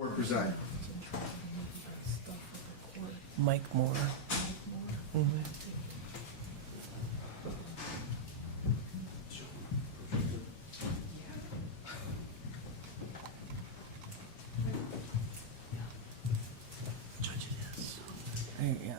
Board preside. Mike Moore. Yeah.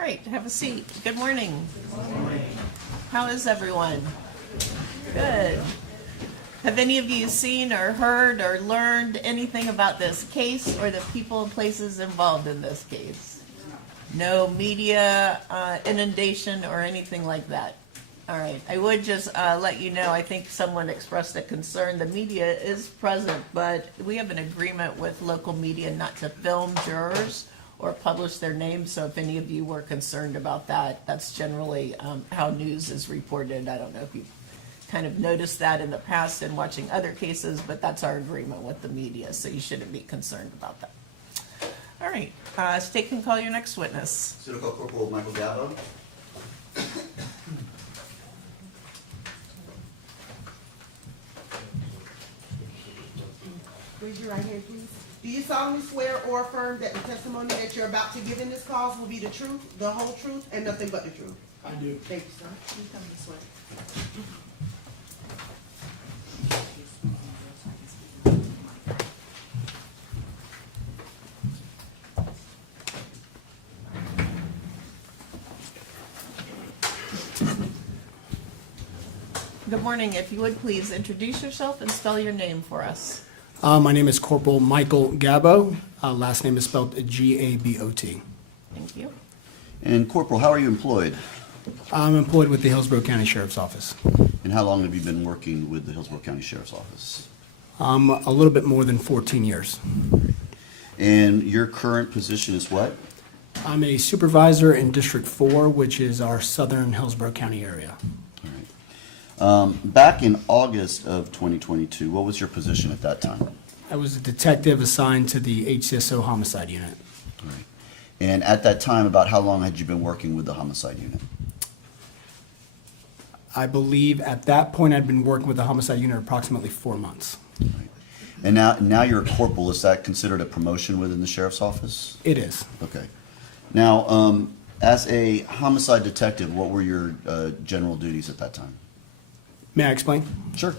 All right, have a seat. Good morning. Good morning. How is everyone? Good. Have any of you seen or heard or learned anything about this case or the people and places involved in this case? No media inundation or anything like that? All right, I would just let you know, I think someone expressed a concern. The media is present, but we have an agreement with local media not to film jurors or publish their names. So if any of you were concerned about that, that's generally how news is reported. I don't know if you've kind of noticed that in the past in watching other cases, but that's our agreement with the media, so you shouldn't be concerned about that. All right, state and call your next witness. Pseudo Corporal Michael Gabot. Raise your right hand, please. Do you solemnly swear or affirm that the testimony that you're about to give in this cause will be the truth, the whole truth, and nothing but the truth? I do. Thank you, sir. Please come this way. Good morning. If you would please introduce yourself and spell your name for us. My name is Corporal Michael Gabot. Last name is spelled G-A-B-O-T. Thank you. And Corporal, how are you employed? I'm employed with the Hillsborough County Sheriff's Office. And how long have you been working with the Hillsborough County Sheriff's Office? A little bit more than 14 years. And your current position is what? I'm a supervisor in District 4, which is our southern Hillsborough County area. All right. Back in August of 2022, what was your position at that time? I was a detective assigned to the HCSO homicide unit. All right. And at that time, about how long had you been working with the homicide unit? I believe at that point I'd been working with the homicide unit approximately 4 months. All right. And now you're a corporal. Is that considered a promotion within the sheriff's office? It is. Okay. Now, as a homicide detective, what were your general duties at that time? May I explain? Sure.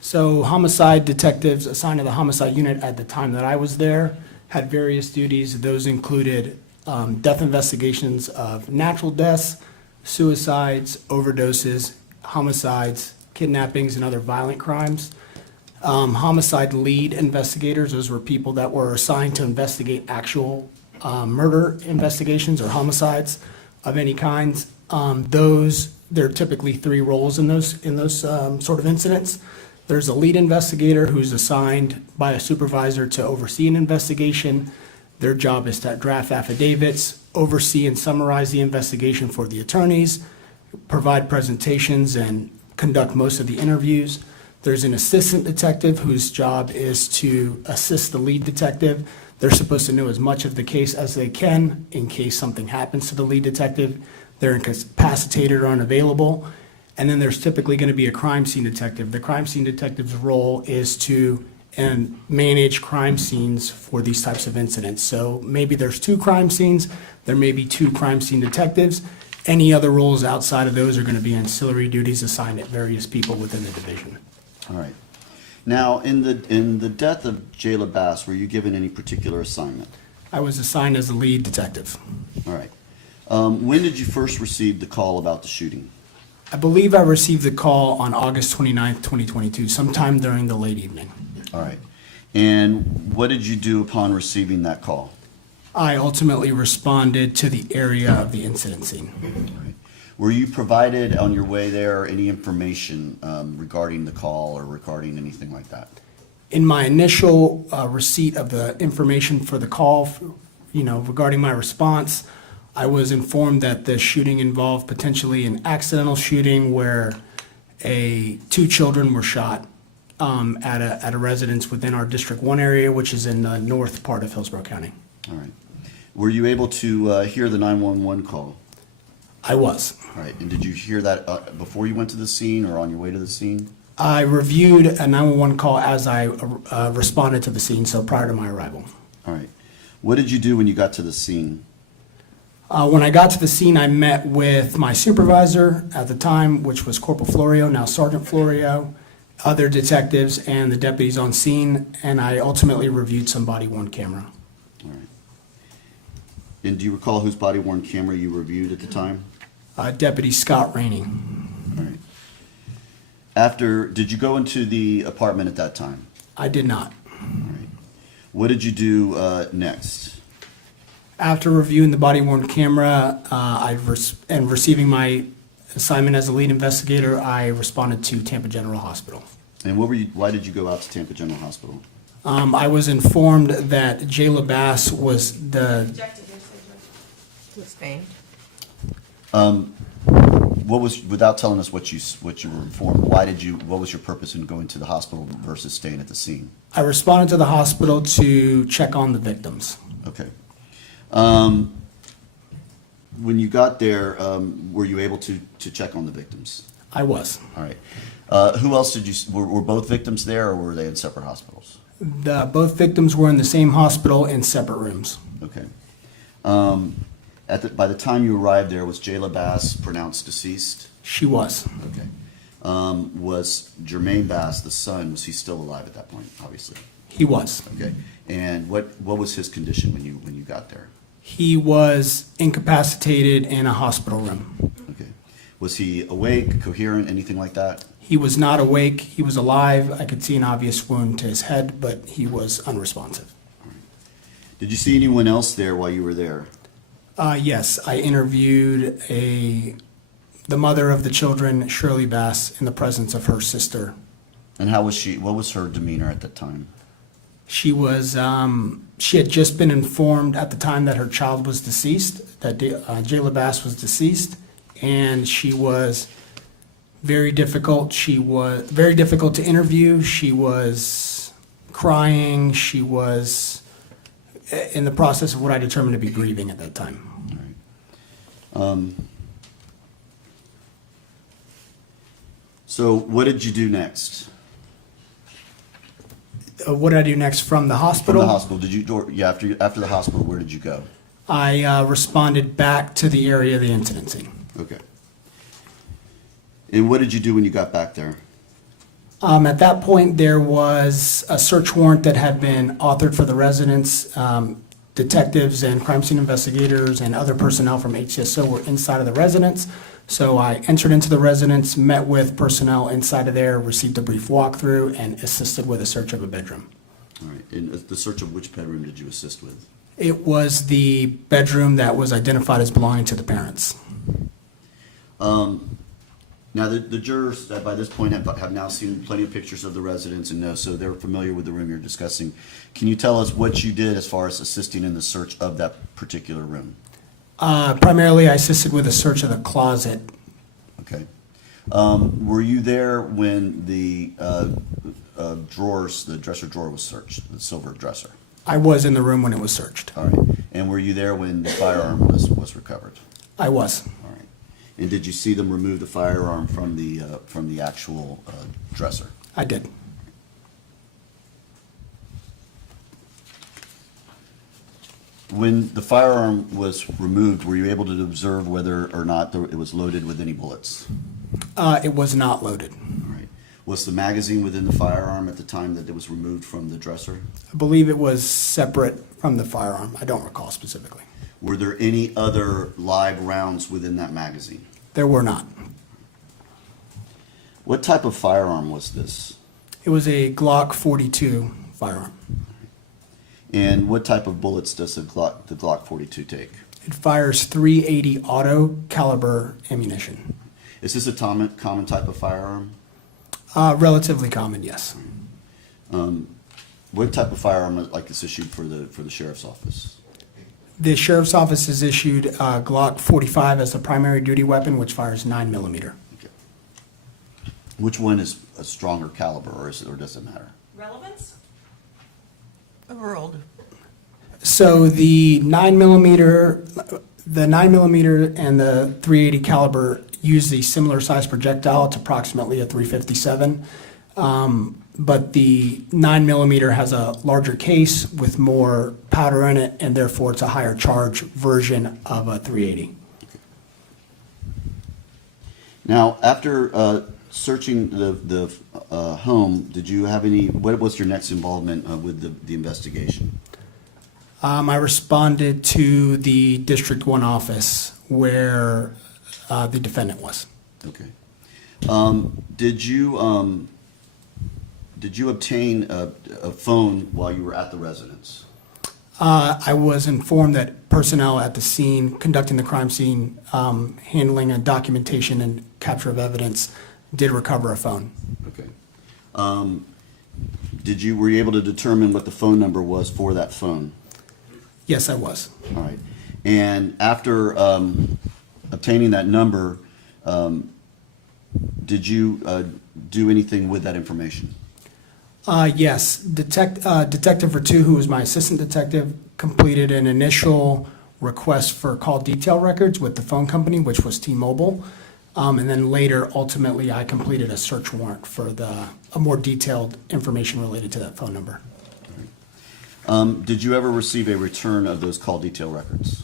So homicide detectives assigned to the homicide unit at the time that I was there had various duties. Those included death investigations of natural deaths, suicides, overdoses, homicides, kidnappings, and other violent crimes. Homicide lead investigators, those were people that were assigned to investigate actual murder investigations or homicides of any kinds. There are typically 3 roles in those sort of incidents. There's a lead investigator who's assigned by a supervisor to oversee an investigation. Their job is to draft affidavits, oversee and summarize the investigation for the attorneys, provide presentations, and conduct most of the interviews. There's an assistant detective whose job is to assist the lead detective. They're supposed to know as much of the case as they can in case something happens to the lead detective. They're incapacitated or unavailable. And then there's typically going to be a crime scene detective. The crime scene detective's role is to manage crime scenes for these types of incidents. So maybe there's 2 crime scenes, there may be 2 crime scene detectives. Any other roles outside of those are going to be ancillary duties assigned at various people within the division. All right. Now, in the death of Jayla Bass, were you given any particular assignment? I was assigned as the lead detective. All right. When did you first receive the call about the shooting? I believe I received the call on August 29th, 2022, sometime during the late evening. All right. And what did you do upon receiving that call? I ultimately responded to the area of the incident scene. All right. Were you provided on your way there any information regarding the call or regarding anything like that? In my initial receipt of the information for the call, regarding my response, I was informed that the shooting involved potentially an accidental shooting where 2 children were shot at a residence within our District 1 area, which is in the north part of Hillsborough County. All right. Were you able to hear the 911 call? I was. All right. And did you hear that before you went to the scene or on your way to the scene? I reviewed a 911 call as I responded to the scene, so prior to my arrival. All right. What did you do when you got to the scene? When I got to the scene, I met with my supervisor at the time, which was Corporal Florio, now Sergeant Florio, other detectives, and the deputies on scene, and I ultimately reviewed some body-worn camera. All right. And do you recall whose body-worn camera you reviewed at the time? Deputy Scott Rainey. All right. Did you go into the apartment at that time? I did not. All right. What did you do next? After reviewing the body-worn camera and receiving my assignment as a lead investigator, I responded to Tampa General Hospital. And why did you go out to Tampa General Hospital? I was informed that Jayla Bass was the, Sustained. Without telling us what you were informed, what was your purpose in going to the hospital versus staying at the scene? I responded to the hospital to check on the victims. Okay. When you got there, were you able to check on the victims? I was. All right. Who else were both victims there, or were they in separate hospitals? Both victims were in the same hospital in separate rooms. Okay. By the time you arrived there, was Jayla Bass pronounced deceased? She was. Okay. Was Jermaine Bass, the son, was he still alive at that point, obviously? He was. Okay. And what was his condition when you got there? He was incapacitated in a hospital room. Okay. Was he awake, coherent, anything like that? He was not awake. He was alive. I could see an obvious wound to his head, but he was unresponsive. Did you see anyone else there while you were there? Yes, I interviewed the mother of the children, Shirley Bass, in the presence of her sister. And how was she? What was her demeanor at that time? She had just been informed at the time that her child was deceased, that Jayla Bass was deceased, and she was very difficult. She was very difficult to interview. She was crying. She was in the process of what I determined to be grieving at that time. All right. So what did you do next? What did I do next from the hospital? From the hospital, after the hospital, where did you go? I responded back to the area of the incident scene. Okay. And what did you do when you got back there? At that point, there was a search warrant that had been authored for the residents. Detectives and crime scene investigators and other personnel from HCSO were inside of the residence. So I entered into the residence, met with personnel inside of there, received a brief walkthrough, and assisted with a search of a bedroom. All right. And the search of which bedroom did you assist with? It was the bedroom that was identified as belonging to the parents. Now, the jurors that by this point have now seen plenty of pictures of the residence and know, so they're familiar with the room you're discussing. Can you tell us what you did as far as assisting in the search of that particular room? Primarily, I assisted with a search of the closet. Okay. Were you there when the drawers, the dresser drawer was searched, the silver dresser? I was in the room when it was searched. All right. And were you there when the firearm was recovered? I was. All right. And did you see them remove the firearm from the actual dresser? I did. When the firearm was removed, were you able to observe whether or not it was loaded with any bullets? It was not loaded. All right. Was the magazine within the firearm at the time that it was removed from the dresser? I believe it was separate from the firearm. I don't recall specifically. Were there any other live rounds within that magazine? There were not. What type of firearm was this? It was a Glock 42 firearm. And what type of bullets does the Glock 42 take? It fires .380 auto caliber ammunition. Is this a common type of firearm? Relatively common, yes. What type of firearm like this issued for the sheriff's office? The sheriff's office has issued Glock 45 as the primary duty weapon, which fires 9mm. Okay. Which one is a stronger caliber, or does it matter? Relevance? Overruled. So the 9mm and the .380 caliber use the similar size projectile. It's approximately a .357. But the 9mm has a larger case with more powder in it, and therefore it's a higher charge version of a .380. Now, after searching the home, did you have what was your next involvement with the investigation? I responded to the District 1 office where the defendant was. Okay. Did you obtain a phone while you were at the residence? I was informed that personnel at the scene, conducting the crime scene, handling a documentation and capture of evidence, did recover a phone. Okay. Were you able to determine what the phone number was for that phone? Yes, I was. All right. And after obtaining that number, did you do anything with that information? Yes. Detective Vertu, who was my assistant detective, completed an initial request for call detail records with the phone company, which was T-Mobile. And then later, ultimately, I completed a search warrant for a more detailed information related to that phone number. Did you ever receive a return of those call detail records?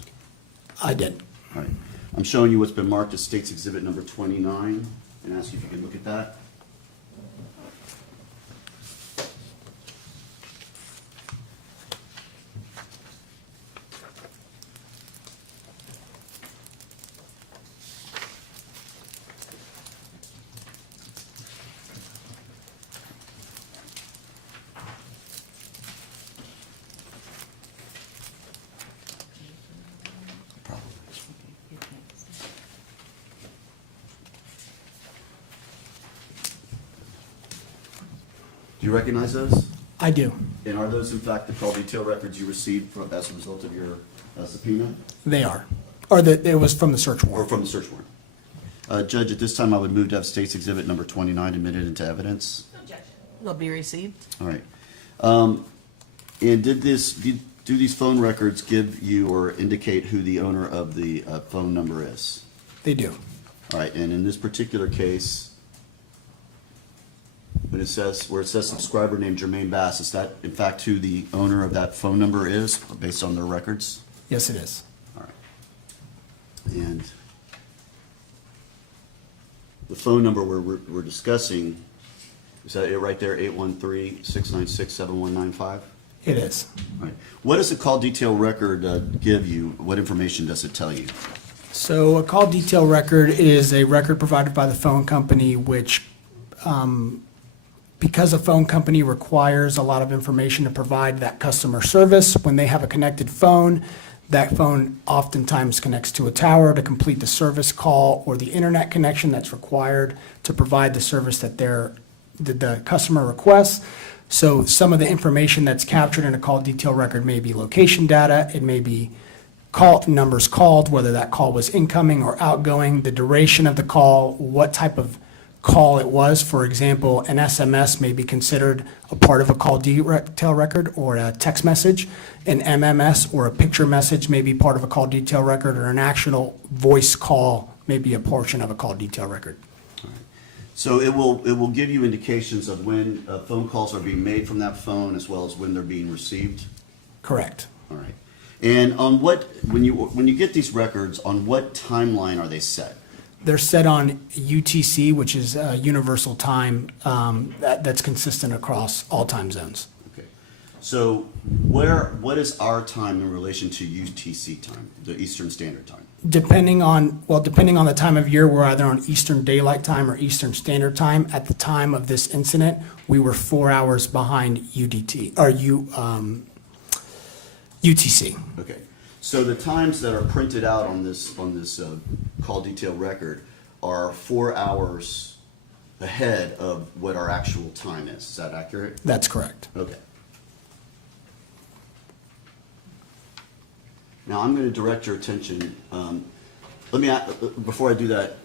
I did. All right. I'm showing you what's been marked as State's Exhibit number 29 and ask you if you can look at that. Do you recognize those? I do. And are those in fact the call detail records you received as a result of your subpoena? They are. Or it was from the search Or warrant. from the search warrant? Judge, at this time I would move to have State's Exhibit number 29 admitted into evidence. Will be received. All right. And do these phone records give you or indicate who the owner of the phone number is? They do. All right, and in this particular case, where it says subscriber named Jermaine Bass, is that in fact who the owner of that phone number is, based on their records? Yes, it is. All right. And the phone number we're discussing, is that it right there, 813-696-7195? It is. All right. What does the call detail record give you? What information does it tell you? So a call detail record is a record provided by the phone company, which, because a phone company requires a lot of information to provide that customer service, when they have a connected phone, that phone oftentimes connects to a tower to complete the service call or the internet connection that's required to provide the service that the customer requests. So some of the information that's captured in a call detail record may be location data, it may be numbers called, whether that call was incoming or outgoing, the duration of the call, what type of call it was. For example, an SMS may be considered a part of a call detail record or a text message. An MMS or a picture message may be part of a call detail record, or an actual voice call may be a portion of a call detail record. So it will give you indications of when phone calls are being made from that phone, as well as when they're being received? Correct. All right. And on when you get these records, on what timeline are they set? They're set on UTC, which is universal time that's consistent across all time zones. Okay. So what is our time in relation to UTC time, the Eastern Standard Time? Depending on the time of year, we're either on Eastern Daylight Time or Eastern Standard Time. At the time of this incident, we were 4 hours behind UTC. Okay. So the times that are printed out on this call detail record are 4 hours ahead of what our actual time is. Is that accurate? That's correct. Okay. Now I'm going to direct your attention. Before I do that,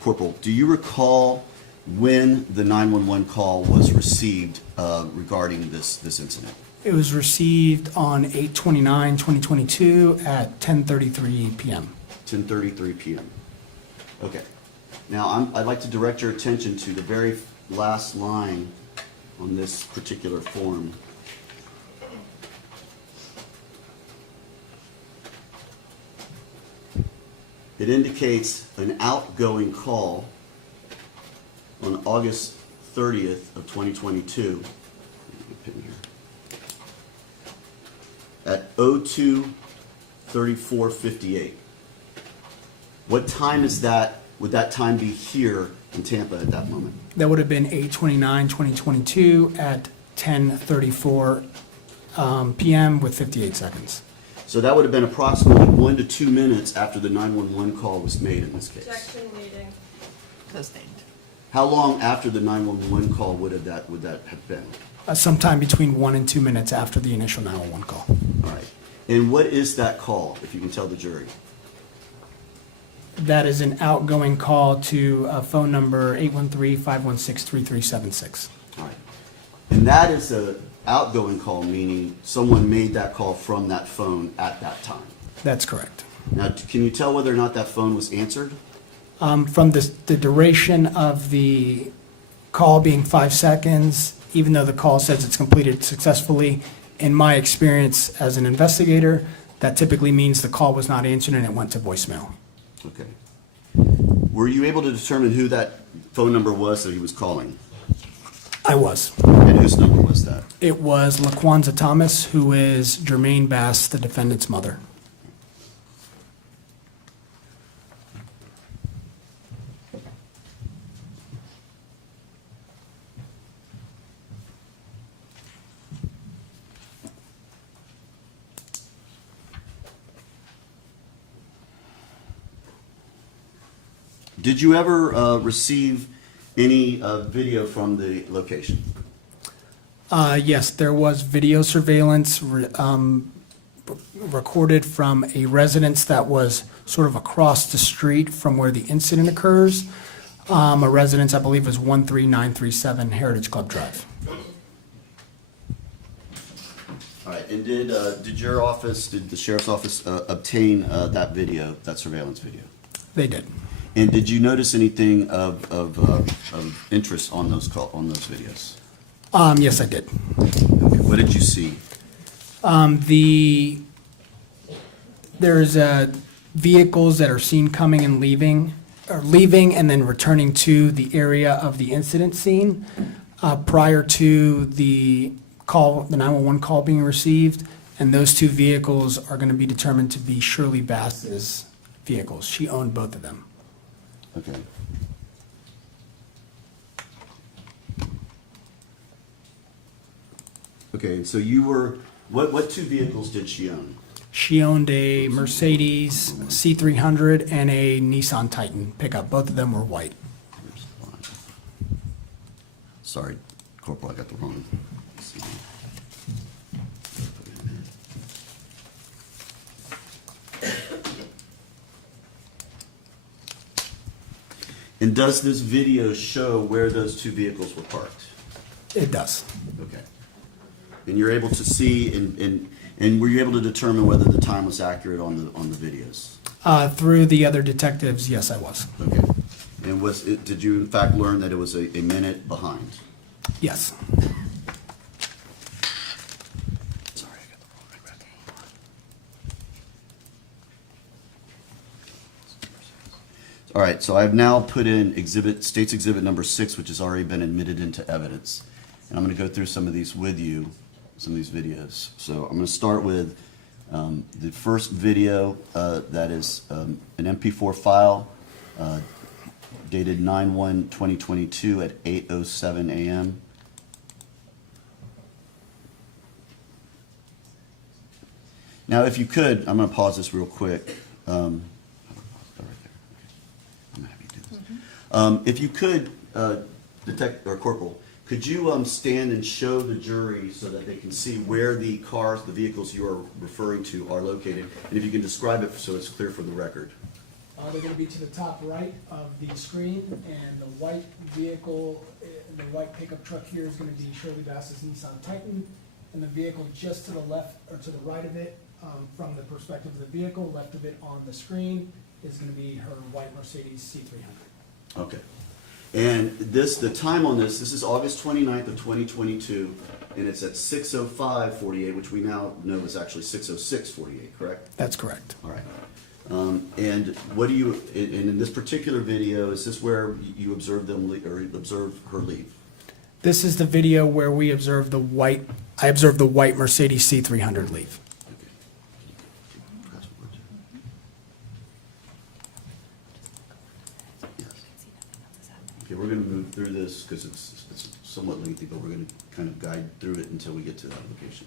Corporal, do you recall when the 911 call was received regarding this incident? It was received on 8/29/2022 at 10:33 p.m. 10:33 p.m. Okay. Now I'd like to direct your attention to the very last line on this particular form. It indicates an outgoing call on August 30th of 2022 at 02:34:58. What time is that? Would that time be here in Tampa at that moment? That would have been 8/29/2022 at 10:34 PM with 58 seconds. So that would have been approximately 1 to 2 minutes after the 911 call was made in this case. Objection leading. Sustained. How long after the 911 call would that have been? Sometime between 1 and 2 minutes after the initial 911 call. All right. And what is that call, if you can tell the jury? That is an outgoing call to phone number 813-516-3376. All right. And that is a outgoing call, meaning someone made that call from that phone at that time. That's correct. Now, can you tell whether or not that phone was answered? From the duration of the call being 5 seconds, even though the call says it's completed successfully, in my experience as an investigator, that typically means the call was not answered and it went to voicemail. Okay. Were you able to determine who that phone number was that he was calling? I was. And whose number was that? It was LaQuanza Thomas, who is Jermaine Bass, the defendant's mother. Did you ever receive any video from the location? Yes, there was video surveillance recorded from a residence that was sort of across the street from where the incident occurs. A residence, I believe, was 13937 Heritage Club Drive. All right. And did your office, did the sheriff's office obtain that video, that surveillance video? They did. And did you notice anything of interest on those videos? Yes, I did. Okay. What did you see? There's vehicles that are seen coming and leaving, or leaving and then returning to the area of the incident scene prior to the call, the 911 call being received, and those two vehicles are going to be determined to be Shirley Bass's vehicles. She owned both of them. Okay. Okay, so you were, what two vehicles did she own? She owned a Mercedes C300 and a Nissan Titan pickup. Both of them were white. Sorry, Corporal, I got the wrong. And does this video show where those two vehicles were parked? It does. Okay. And you're able to see, and were you able to determine whether the time was accurate on the videos? Through the other detectives, yes, I was. Okay. And did you in fact learn that it was a minute behind? Yes. Sorry, I got the wrong record. All right, so I've now put in State's Exhibit number 6, which has already been admitted into evidence. And I'm going to go through some of these with you, some of these videos. So I'm going to start with the first video that is an MP4 file dated 9/1/2022 at 8:07 a.m. Now, if you could, I'm going to pause this real quick. If you could, Corporal, could you stand and show the jury so that they can see where the cars, the vehicles you are referring to are located? And if you can describe it so it's clear for the record. They're going to be to the top right of the screen, and the white vehicle, the white pickup truck here is going to be Shirley Bass's Nissan Titan, and the vehicle just to the left, or to the right of it, from the perspective of the vehicle, left of it on the screen, is going to be her white Mercedes C300. Okay. And the time on this is August 29th of 2022, and it's at 6:05:48, which we now know is actually 6:06:48, correct? That's correct. All right. And what do you, in this particular video, is this where you observed them, or observed her leave? This is the video where we observed I observed the white Mercedes C300 leave. Okay. Okay, we're gonna move through this because it's somewhat lengthy, but we're gonna kind of guide through it until we get to the application.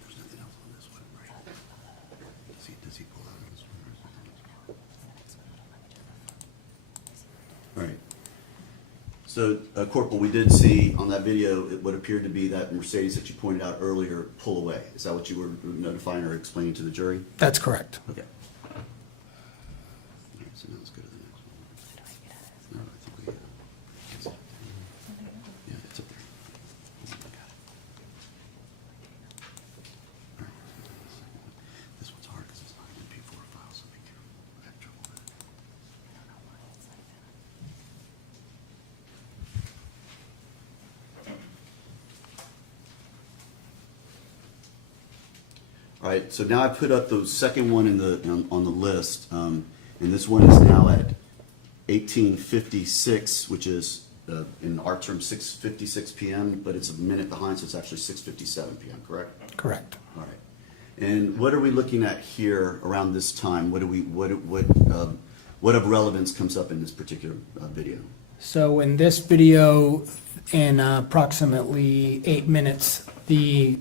There's nothing else on this one, right? Does he pull out on this one? All right. So, Corporal, we did see on that video what appeared to be that Mercedes that you pointed out earlier pull away. Is that what you were notifying or explaining to the jury? That's correct. Okay. All right, so now let's go to the next one. No, I think we, yeah, it's up there. Got it. All right. This one's hard because it's not an MP4 file, so be careful. I have trouble with it. All right, so now I put up the second one in on the list, and this one is now at 18:56, which is in our term 6:56 p.m., but it's a minute behind, so it's actually 6:57 p.m. Correct? Correct. All right. And what are we looking at here around this time? What of relevance comes up in this particular video? So in this video, in approximately 8 minutes, the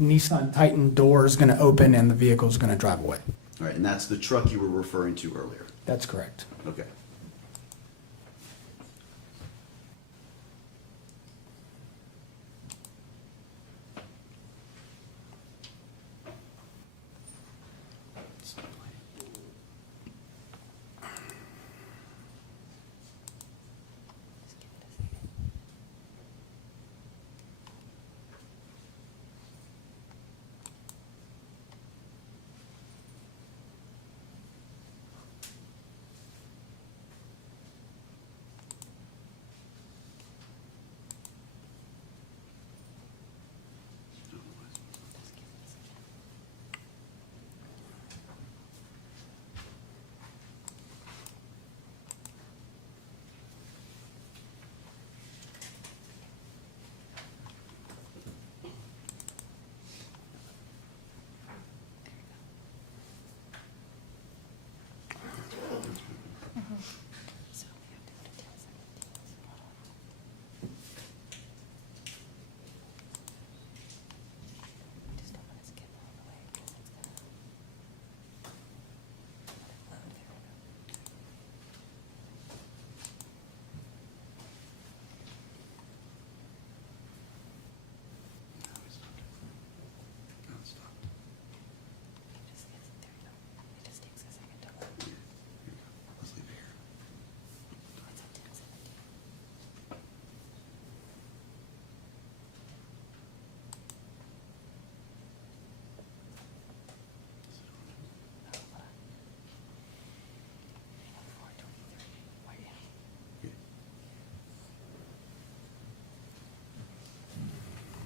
Nissan Titan door is going to open and the vehicle is going to drive away. All right, and that's the truck you were referring to earlier. That's correct. Okay.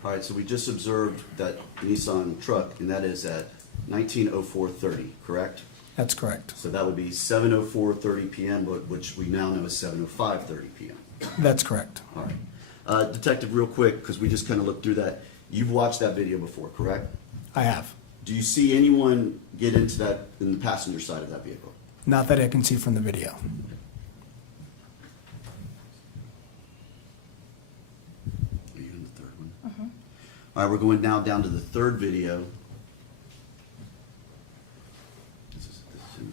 All right, so we just observed that Nissan truck, and that is at 19:04:30, correct? That's correct. So that would be 7:04:30 p.m., but which we now know is 7:05:30 p.m. That's correct. All right. Detective, real quick, because we just kind of looked through that. You've watched that video before, correct? I have. Do you see anyone get into that in the passenger side of that vehicle? Not that I can see from the video. Are you in the third one? All right, we're going now down to the third video. This is him.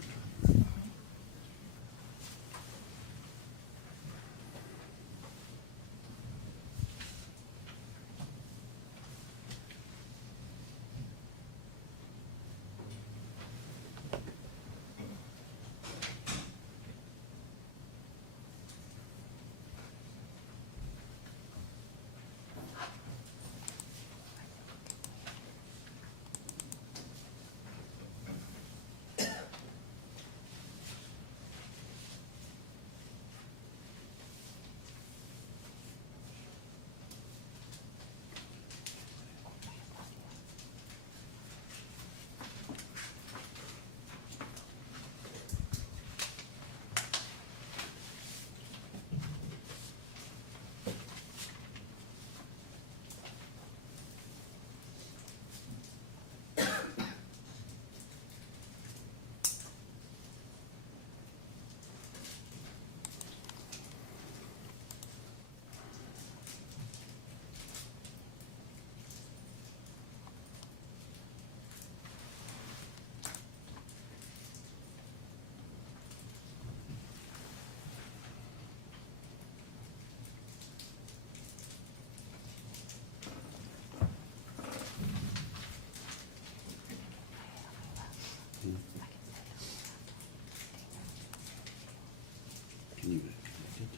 Can you get to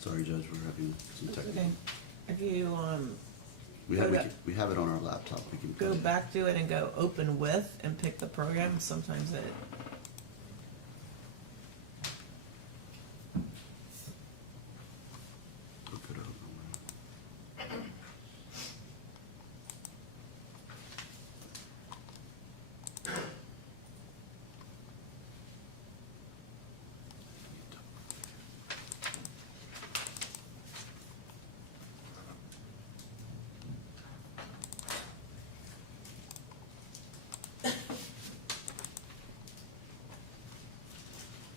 Sorry, Judge, we're having some technical. Okay. If you We have it on our laptop. We can go put it. back to it and go open with and pick the program, sometimes it. Look it up.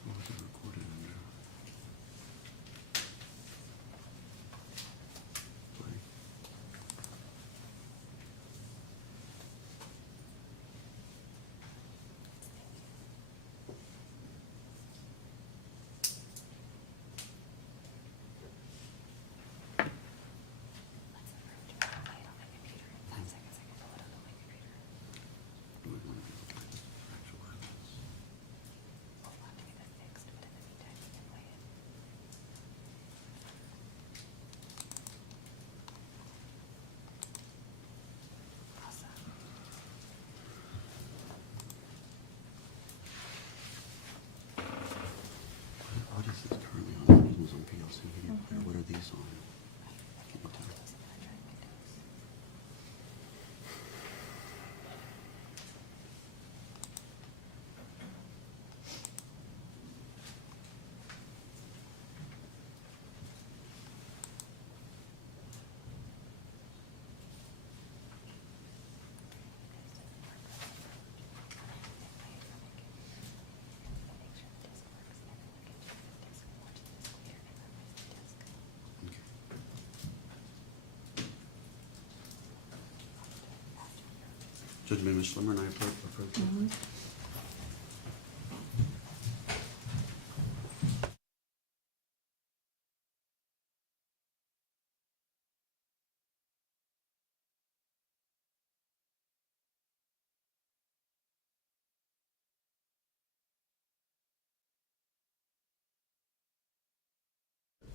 What was it recorded in there? Play. Do we want to do like actual evidence? What is this currently on? This one's on PLC Media Player. What are these on? Can you tell? Okay. Judge Schlemmer and I approach.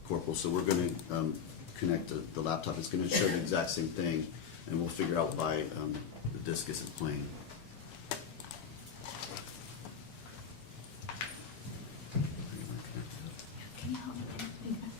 Corporal, so we're going to connect the laptop. It's going to show the exact same thing, and we'll figure out why the disc isn't playing. Can you help me do that?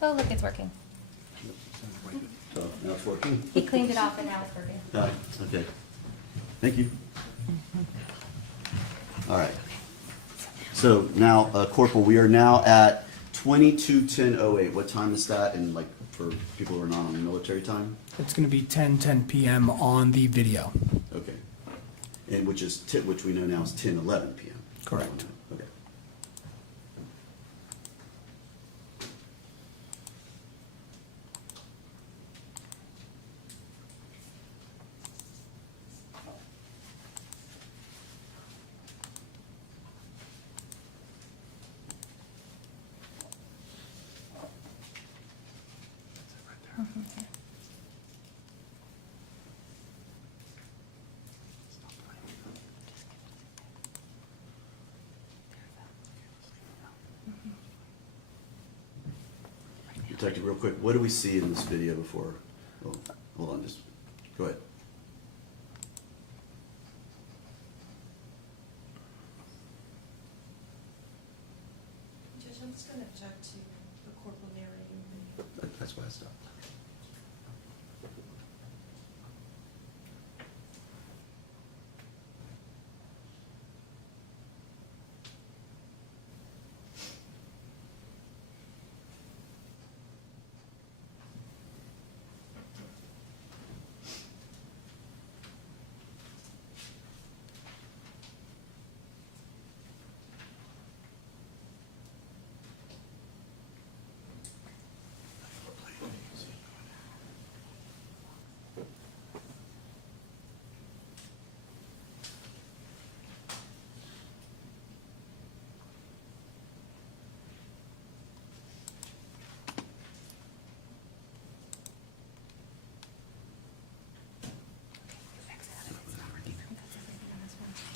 Oh, look, it's working. So now it's working. He cleaned it off and now it's working. Okay. Thank you. All right. So now, Corporal, we are now at 22:10:08. What time is that? And like for people who are not on military time? It's going to be 10:10 p.m. on the video. Okay. And which we know now is 10:11 p.m. Correct. Okay. Detective, real quick, what do we see in this video before? Oh, hold on, just go ahead. Judge, I'm just going to object to the corporal narrating the video. That's why I stopped.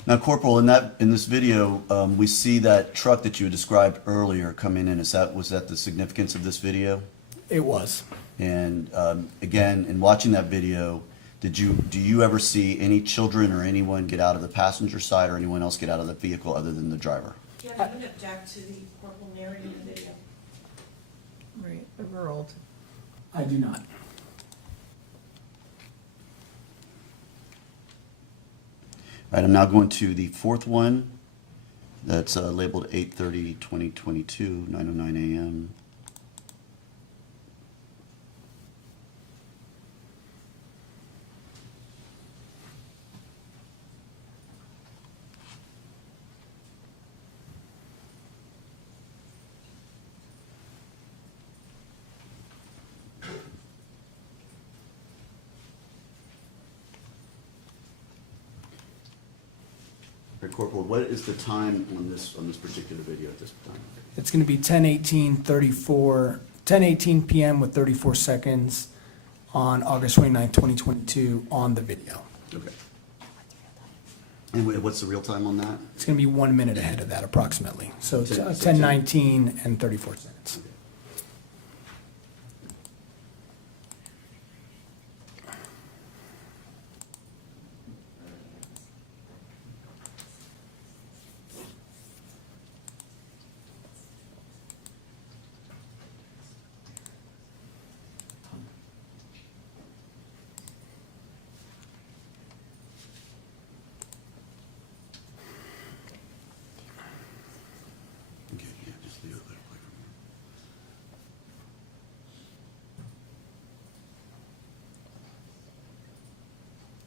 Now, Corporal, in this video, we see that truck that you described earlier coming in. Was that the significance of this video? It was. And again, in watching that video, do you ever see any children or anyone get out of the passenger side or anyone else get out of the vehicle other than the driver? Yeah, I'm going to object to the corporal narrating the video. Right, overruled. I do not. All right, I'm now going to the fourth one. That's labeled 8/30/2022, 9:09 a.m. All right, Corporal, what is the time on this particular video at this time? It's going to be 10:18 p.m. with 34 seconds on August 29, 2022 on the video. Okay. And what's the real time on that? It's going to be 1 minute ahead of that approximately. So it's 10 10:19 and 34 seconds. Okay, yeah, just leave it there. Play from here.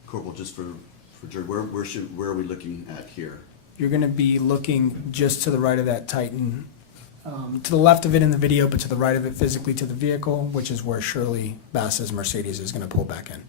Corporal, just for jury, where are we looking at here? You're going to be looking just to the right of that Titan, to the left of it in the video, but to the right of it physically to the vehicle, which is where Shirley Bass's Mercedes is going to pull back in.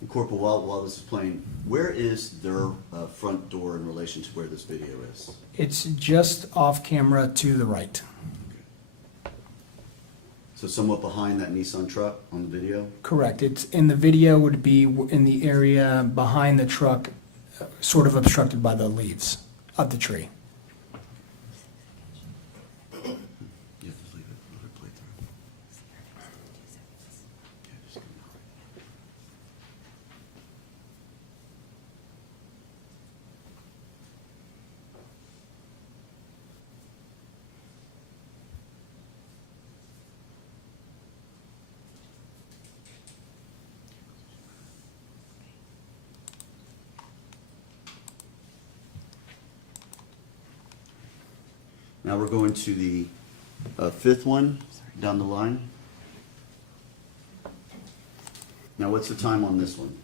And Corporal, while this is playing, where is their front door in relation to where this video is? It's just off camera to the right. So somewhat behind that Nissan truck on the video? Correct. It's in the video would be in the area behind the truck, sort of obstructed by the leaves of the tree. Yeah, just leave it. Let it play through. Now we're going to the fifth one down the line. Now, what's the time on this one?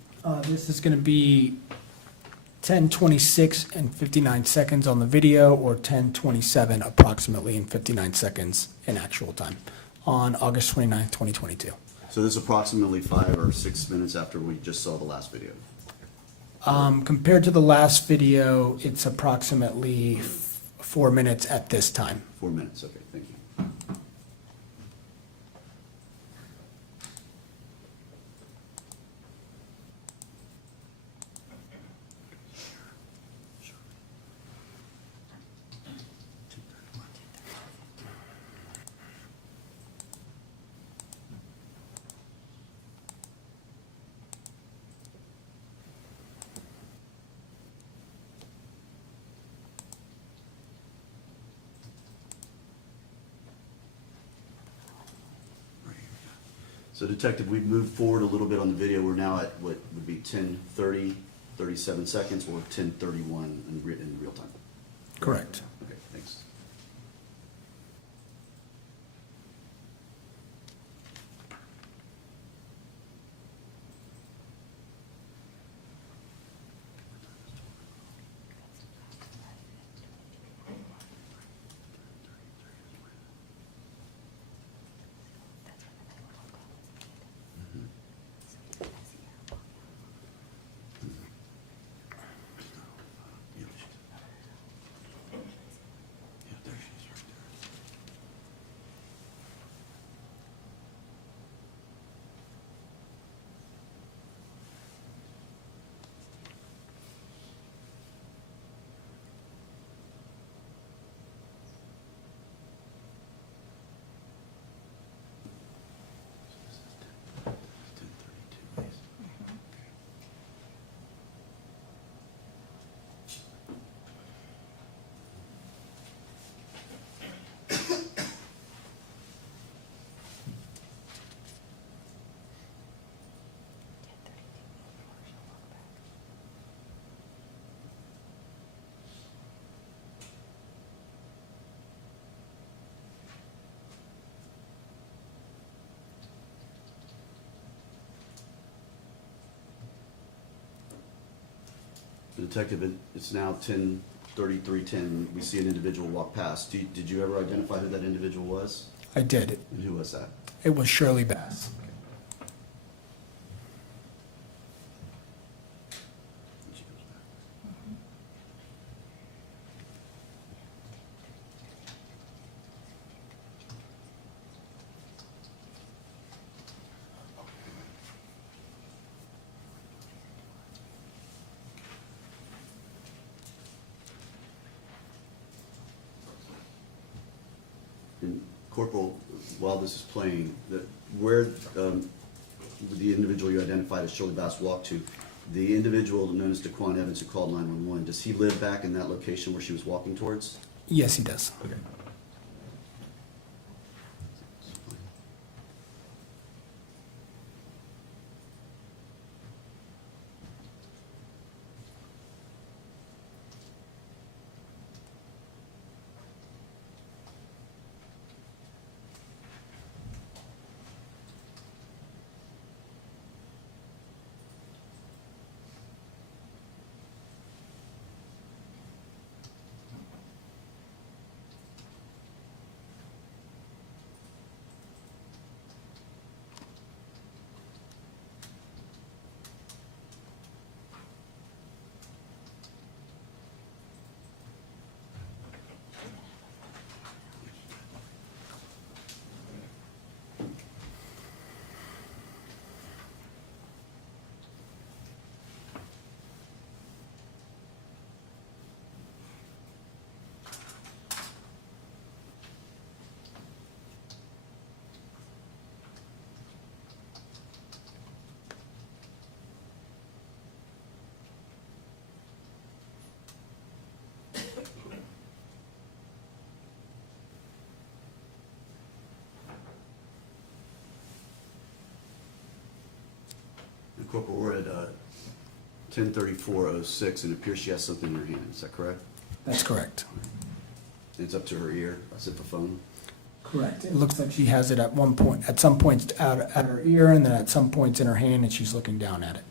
This is going to be 10:26 and 59 seconds on the video, or 10:27 approximately and 59 seconds in actual time on August 29th, 2022. So this is approximately 5 or 6 minutes after we just saw the last video. Compared to the last video, it's approximately 4 minutes at this time. 4 minutes, okay, thank you. So Detective, we've moved forward a little bit on the video. We're now at what would be 10:30, 37 seconds, or 10:31 in real time. Correct. Okay, thanks. Detective, it's now 10:33:10. We see an individual walk past. Did you ever identify who that individual was? I did. And who was that? It was Shirley Bass. And Corporal, while this is playing, where the individual you identified as Shirley Bass walked to, the individual known as Daquan Evans who called 911, does he live back in that location where she was walking towards? Yes, he does. Okay. Corporal, we're at 10:34:06, and it appears she has something in her hand. Is that correct? That's correct. It's up to her ear. That's at the phone. Correct. It looks like she has it at one point, at some points out at her ear, and then at some points in her hand, and she's looking down at it.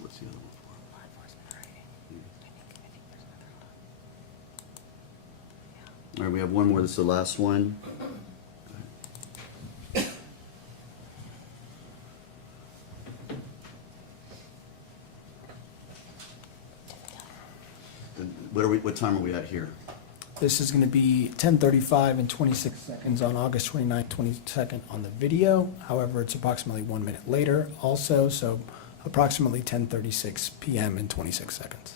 What's the other one for? All right, we have one more. This is the last one. What time are we at here? This is going to be 10:35 and 26 seconds on August 29th, 22nd on the video. However, it's approximately 1 minute later also, so approximately 10:36 p.m. and 26 seconds.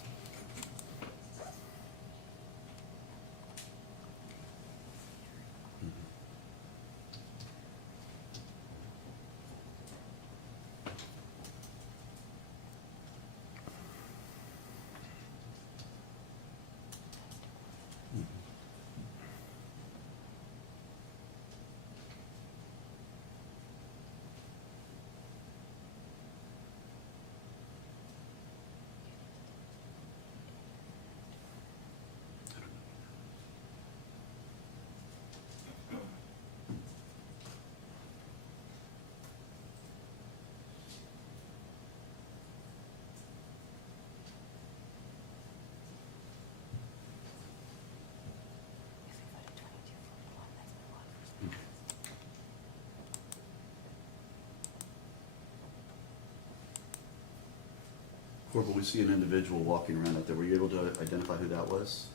Corporal, we see an individual walking around out there. Were you able to identify who that was?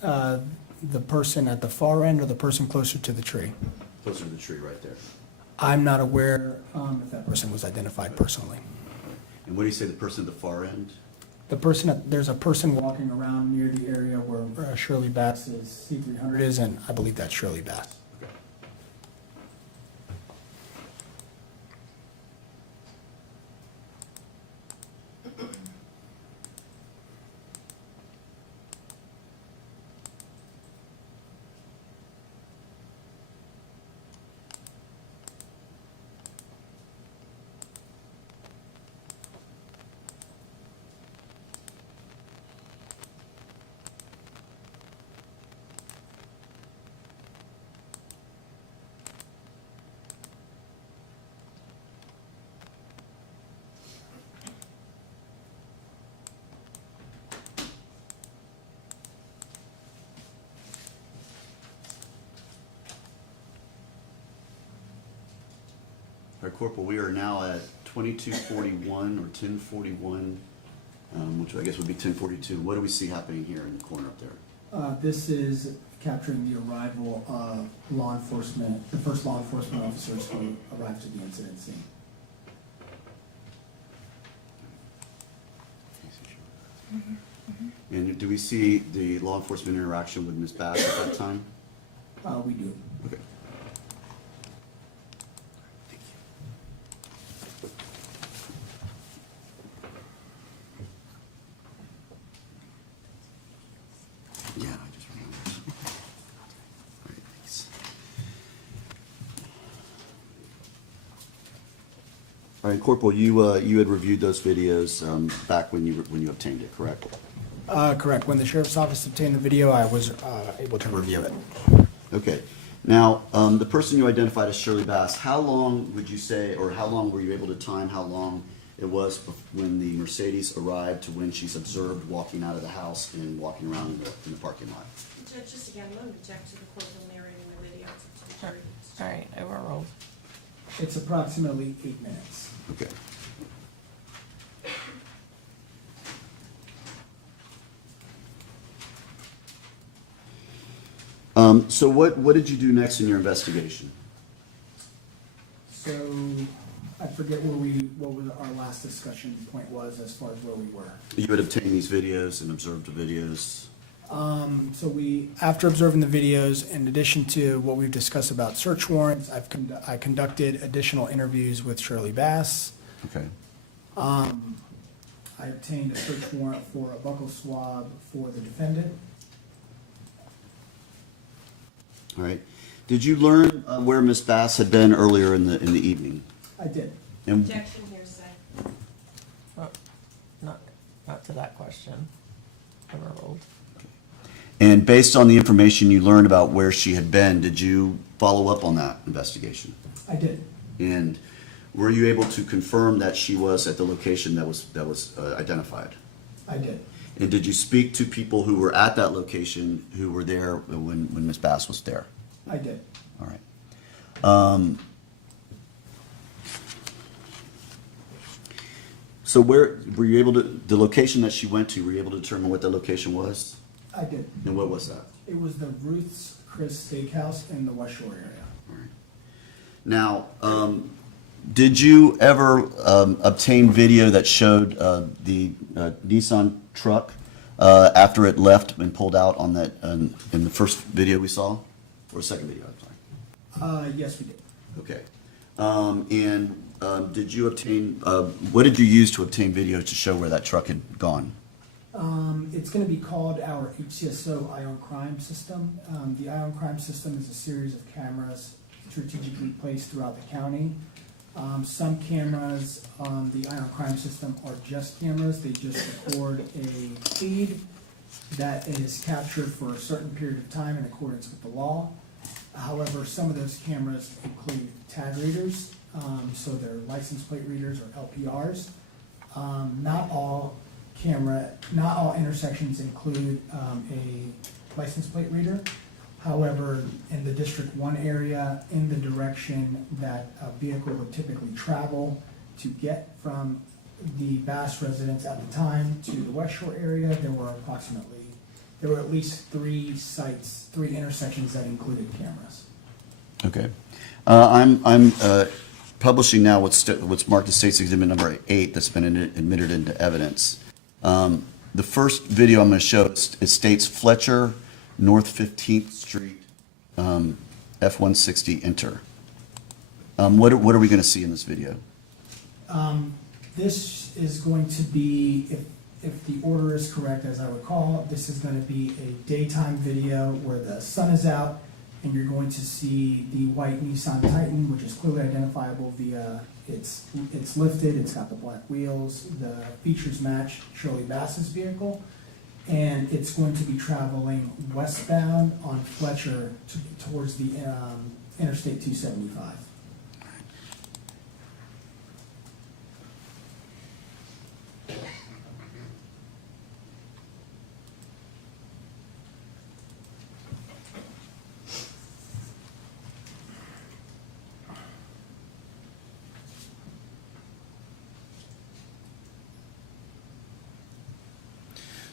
The person at the far end or the person closer to the tree? Closer to the tree right there. I'm not aware if that person was identified personally. And what do you say the person at the far end? The person, there's a person walking around near the area where Shirley Bass's C-300 is, and I believe that's Shirley Bass. Okay. All right, Corporal, we are now at 2241 or 1041, which I guess would be 1042. What do we see happening here in the corner up there? This is capturing the arrival of law enforcement, the first law enforcement officers who arrived at the incident scene. And do we see the law enforcement interaction with Ms. Bass at that time? We do. Okay. Yeah, I just remembered. All right, thanks. All right, Corporal, you had reviewed those videos back when you obtained it, correct? Correct. When the sheriff's office obtained the video, I was able to review it. Okay. Now, the person you identified as Shirley Bass, how long would you say, or how long were you able to time how long it was when the Mercedes arrived to when she's observed walking out of the house and walking around in the parking lot. Judge, just again, I'm going to object to the courtroom narrating the video to the jury. All right, overruled. It's approximately 8 minutes. Okay. So what did you do next in your investigation? So I forget what our last discussion point was as far as where we were. You had obtained these videos and observed the videos. So after observing the videos, in addition to what we've discussed about search warrants, I conducted additional interviews with Shirley Bass. Okay. I obtained a search warrant for a buccal swab for the defendant. All right. Did you learn where Miss Bass had been earlier in the evening? I did. And Objection hearsay. Oh, not to that question. Overruled. And based on the information you learned about where she had been, did you follow up on that investigation? I did. And were you able to confirm that she was at the location that was identified? I did. And did you speak to people who were at that location who were there when Miss Bass was there? I did. All right. So where were you able to, the location that she went to, were you able to determine what that location was? I did. And what was that? It was the Ruth's Chris Steakhouse in the West Shore area. All right. Now, did you ever obtain video that showed the Nissan truck after it left and pulled out on that in the first video we saw, or second video? I'm sorry. Yes, we did. Okay. Did you obtain? What did you use to obtain video to show where that truck had gone? It's going to be called our HCSO Ion Crime System. The Ion Crime System is a series of cameras strategically placed throughout the county. Some cameras on the Ion Crime System are just cameras. They just record a feed that is captured for a certain period of time in accordance with the law. However, some of those cameras include tag readers, so they're license plate readers or LPRs. Not all intersections include a license plate reader. However, in the District 1 area, in the direction that a vehicle would typically travel to get from the Bass residence at the time to the West Shore area, there were at least 3 intersections that included cameras. Okay. I'm publishing now what's marked as State's Exhibit number 8 that's been admitted into evidence. The first video I'm going to show, it states Fletcher, North 15th Street, F-160, enter. What are we going to see in this video? This is going to be, if the order is correct, as I recall, this is going to be a daytime video where the sun is out, and you're going to see the white Nissan Titan, which is clearly identifiable via it's lifted, it's got the black wheels, the features match Shirley Bass's vehicle, and it's going to be traveling westbound on Fletcher towards the Interstate 275.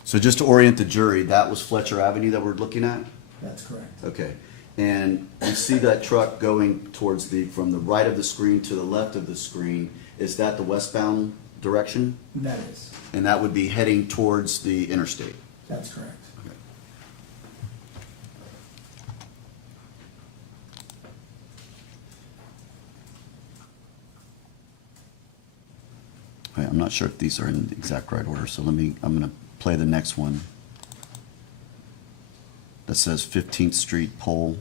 So just to orient the jury, that was Fletcher Avenue that we're looking at? That's correct. Okay. And you see that truck going towards from the right of the screen to the left of the screen. Is that the westbound direction? That is. And that would be heading towards the interstate? That's correct. Okay. All right, I'm not sure if these are in the exact right order, so I'm going to play the next one that says 15th Street pole.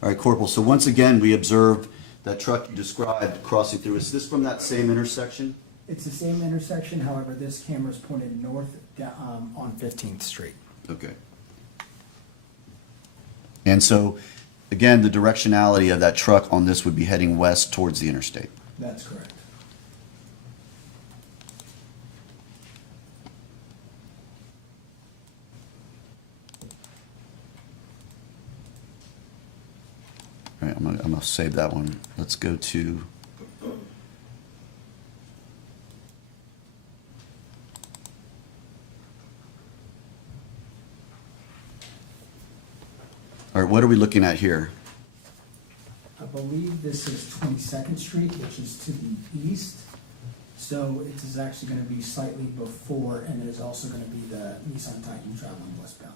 All right, Corporal, so once again, we observed that truck you described crossing through, is this from that same intersection? It's the same intersection, however, this camera is pointed north on 15th Street. Okay. And so, again, the directionality of that truck on this would be heading west towards the interstate. That's correct. All right, I'm gonna save that one. Let's go to. All right, what are we looking at here? I believe this is 22nd Street, which is to the east. So it is actually going to be slightly before, and it is also going to be the Nissan Titan traveling westbound.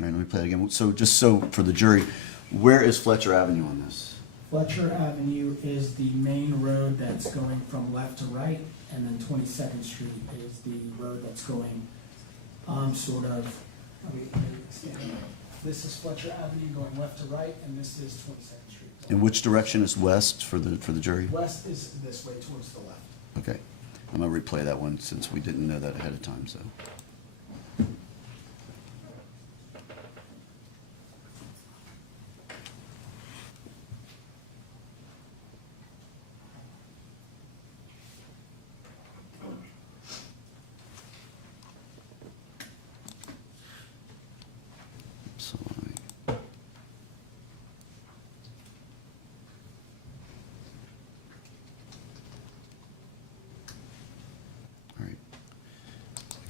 All right, let me play it again. So just so for the jury, where is Fletcher Avenue on this? Fletcher Avenue is the main road that's going from left to right, and then 22nd Street is the road that's going sort of, this is Fletcher Avenue going left to right, and this is 22nd Street. And which direction is west for the jury? West is this way towards the left. Okay, I'm gonna replay that one since we didn't know that ahead of time, so. So all right,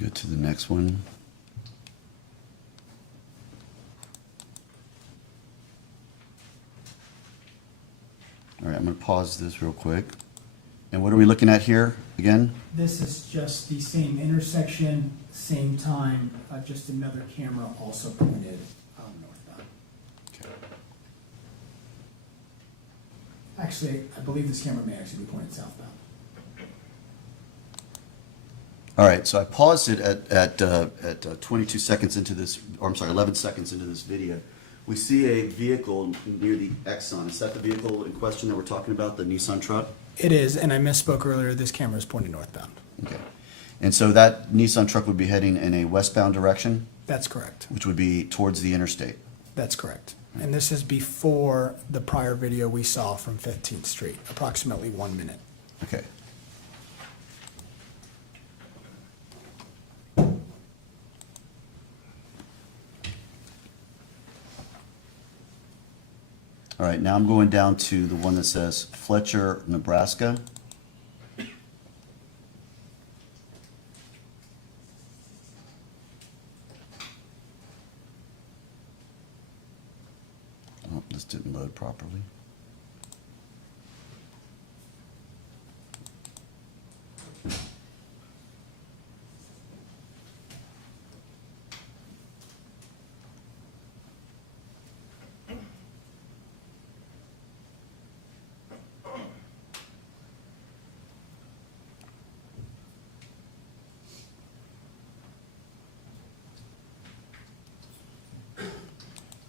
go to the next one. All right, I'm going to pause this real quick. And what are we looking at here again? This is just the same intersection, same time, just another camera also pointed northbound. Okay. Actually, I believe this camera may actually be pointed southbound. All right, so I paused it at 22 seconds into this, or I'm sorry, 11 seconds into this video. We see a vehicle near the Exxon. Is that the vehicle in question that we're talking about, the Nissan truck? It is, and I misspoke earlier, this camera is pointed northbound. Okay. And so that Nissan truck would be heading in a westbound direction, That's correct. which would be towards the interstate. That's correct. And this is before the prior video we saw from 15th Street, approximately 1 minute. Okay. All right, now I'm going down to the one that says Fletcher, Nebraska. Oh, this didn't load properly.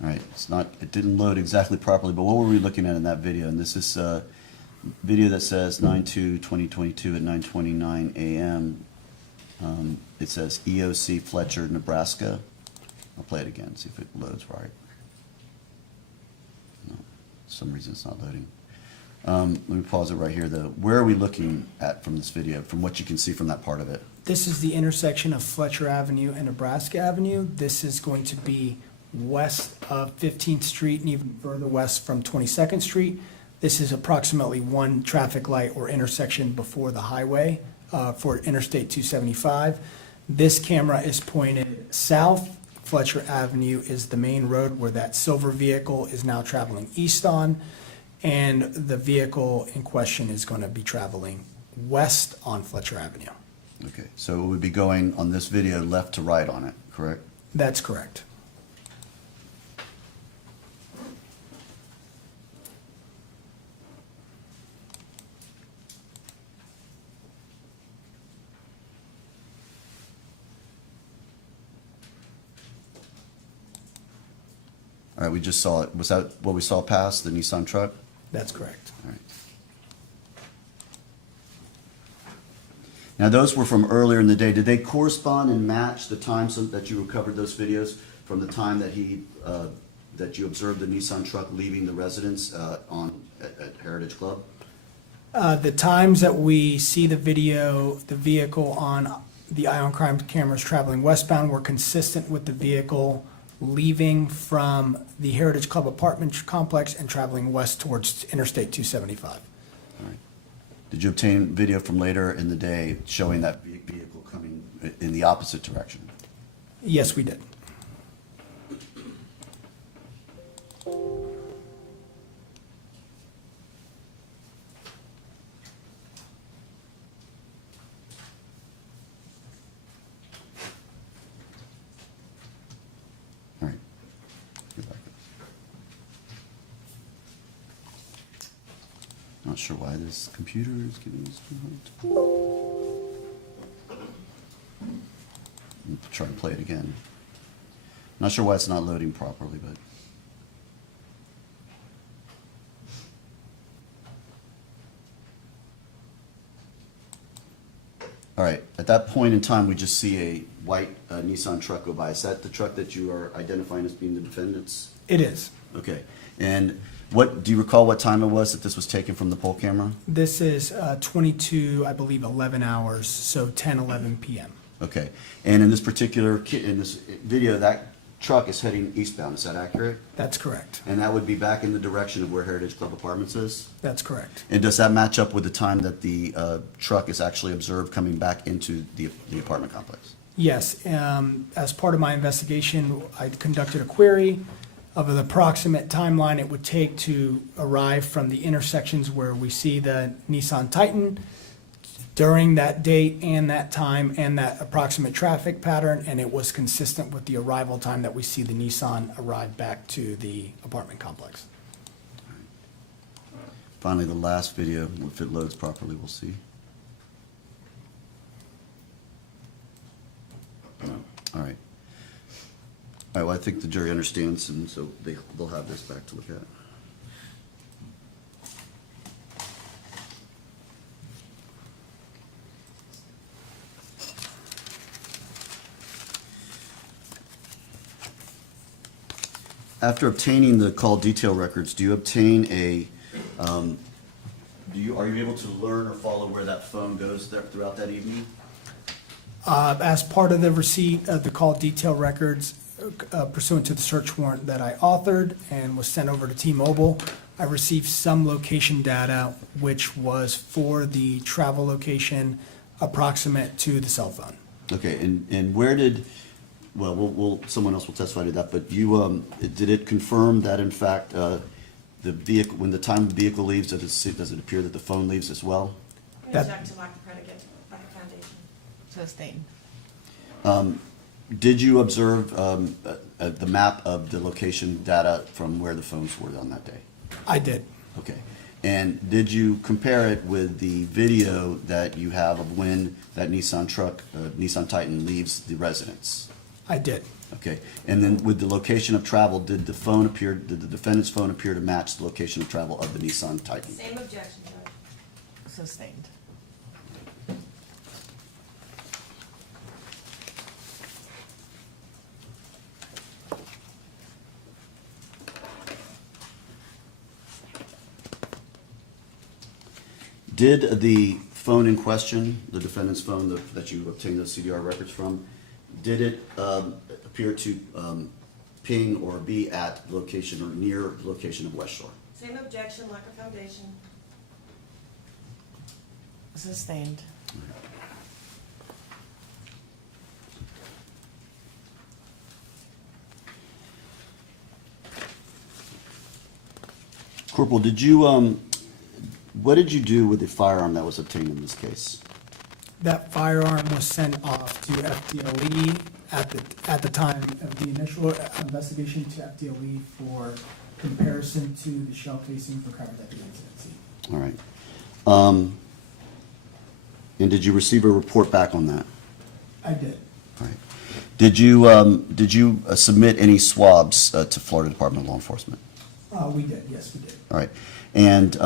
All right, it didn't load exactly properly, but what were we looking at in that video? And this is a video that says 9/2/2022 at 9:29 a.m. It says EOC Fletcher, Nebraska. I'll play it again, see if it loads right. No, for some reason it's not loading. Let me pause it right here though. Where are we looking at from this video, from what you can see from that part of it? This is the intersection of Fletcher Avenue and Nebraska Avenue. This is going to be west of 15th Street and even further west from 22nd Street. This is approximately one traffic light or intersection before the highway for Interstate 275. This camera is pointed south. Fletcher Avenue is the main road where that silver vehicle is now traveling east on, and the vehicle in question is going to be traveling west on Fletcher Avenue. Okay, so it would be going on this video left to right on it, correct? That's correct. All right, we just saw it. Was that what we saw pass, the Nissan truck? That's correct. All right. Now, those were from earlier in the day. Did they correspond and match the times that you recovered those videos from the time that that you observed the Nissan truck leaving the residence at Heritage Club? The times that we see the vehicle on the Eye on Crime cameras traveling westbound were consistent with the vehicle leaving from the Heritage Club apartment complex and traveling west towards Interstate 275. All right. Did you obtain video from later in the day showing that vehicle coming in the opposite direction? Yes, we did. All right. Get back. Not sure why this computer is giving us too hard. Try and play it again. Not sure why it's not loading properly, but. All right, at that point in time, we just see a white Nissan truck go by. Is that the truck that you are identifying as being the defendant's? It is. Okay, and do you recall what time it was that this was taken from the poll camera? This is 22, I believe, 11 hours, so 10:11 p.m. Okay, and in this particular, in this video, that truck is heading eastbound, is that accurate? That's correct. And that would be back in the direction of where Heritage Club Apartments is? That's correct. And does that match up with the time that the truck is actually observed coming back into the apartment complex? Yes, as part of my investigation, I conducted a query of the approximate timeline it would take to arrive from the intersections where we see the Nissan Titan during that date and that time and that approximate traffic pattern, and it was consistent with the arrival time that we see the Nissan arrive back to the apartment complex. Finally, the last video, if it loads properly, we'll see. No. All right. All right, well, I think the jury understands, and so they'll have this back to look at. After obtaining the call detail records, do you obtain are you able to learn or follow where that phone goes there throughout that evening? As part of the receipt of the call detail records pursuant to the search warrant that I authored and was sent over to T-Mobile, I received some location data which was for the travel location approximate to the cell phone. Okay, and where did, well, someone else will testify to that, but you, did it confirm that in fact, the vehicle, when the time the vehicle leaves, does it appear that the phone leaves as well? That- Object to lack of predicate, lack of foundation. Sustained. Did you observe the map of the location data from where the phones were on that day? I did. Okay. And did you compare it with the video that you have of when that Nissan truck, Nissan Titan, leaves the residence? I did. Okay. And then with the location of travel, did the defendant's phone appear to match the location of travel of the Nissan Titan? Same objection, Judge. Sustained. Did the phone in question, the defendant's phone that you obtained those CDR records from, did it appear to ping or be at the location or near the location of West Shore? Same objection, lack of foundation. Sustained. Corporal, what did you do with the firearm that was obtained in this case? That firearm was sent off to FDLE at the time of the initial investigation to FDLE for comparison to the shell casing for covered at the incident scene. All right. And did you receive a report back on that? I did. All right. Did you submit any swabs to Florida Department of Law Enforcement? We did, yes, we did. All right. And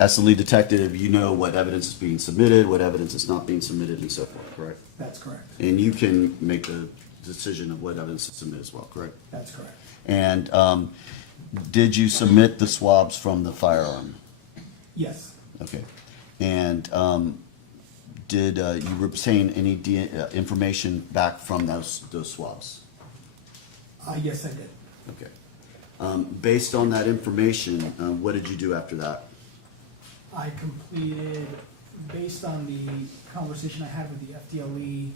as the lead detective, you know what evidence is being submitted, what evidence is not being submitted, and so forth, correct? That's correct. And you can make the decision of what evidence to submit as well, correct? That's correct. And did you submit the swabs from the firearm? Yes, Okay. And did you obtain any information back from those swabs? yes, I did. Okay. Based on that information, what did you do after that? I completed, based on the conversation I had with the FDLE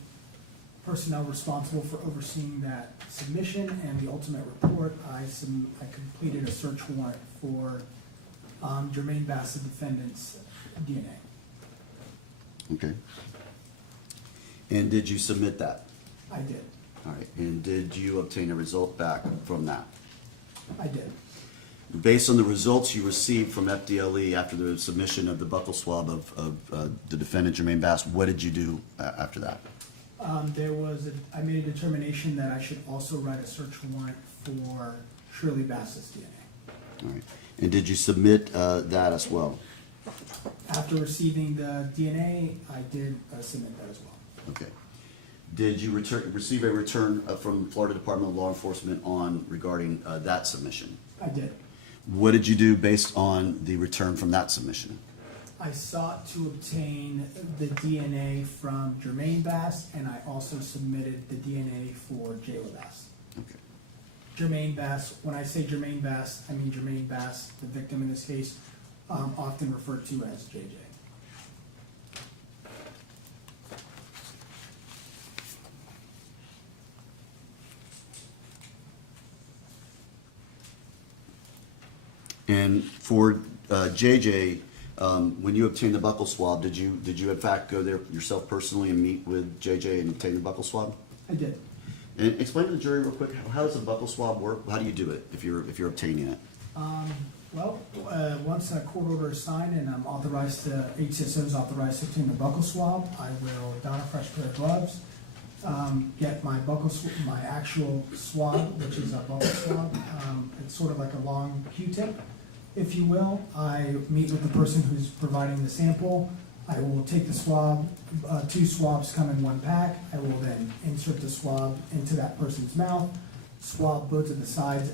personnel responsible for overseeing that submission and the ultimate report, I completed a search warrant for Jermaine Bass, the defendant's DNA. Okay. And did you submit that? I did. All right. And did you obtain a result back from that? I did. Based on the results you received from FDLE after the submission of the buccal swab of the defendant, Jermaine Bass, what did you do after that? I made a determination that I should also write a search warrant for Shirley Bass's DNA. All right. And did you submit that as well? After receiving the DNA, I did submit that as well. Okay. Did you receive a return from Florida Department of Law Enforcement regarding that submission? I did. What did you do based on the return from that submission? I sought to obtain the DNA from Jermaine Bass, and I also submitted the DNA for Jayla Bass. Okay. Jermaine Bass, when I say Jermaine Bass, I mean Jermaine Bass, the victim in this case, often referred to as JJ. And for JJ, when you obtained the buccal swab, did you in fact go there yourself personally and meet with JJ and obtain the buccal swab? I did. And explain to the jury real quick, how does a buccal swab work? How do you do it if you're obtaining it? Well, once a court order is signed and I'm authorized to, HCSO is authorized to obtain the buccal swab, I will don a fresh pair of gloves, get my my actual swab, which is a buccal swab. It's sort of like a long Q-tip, if you will. I meet with the person who's providing the sample. I will take the swab, 2 swabs come in one pack. I will then insert the swab into that person's mouth, swab both of the sides,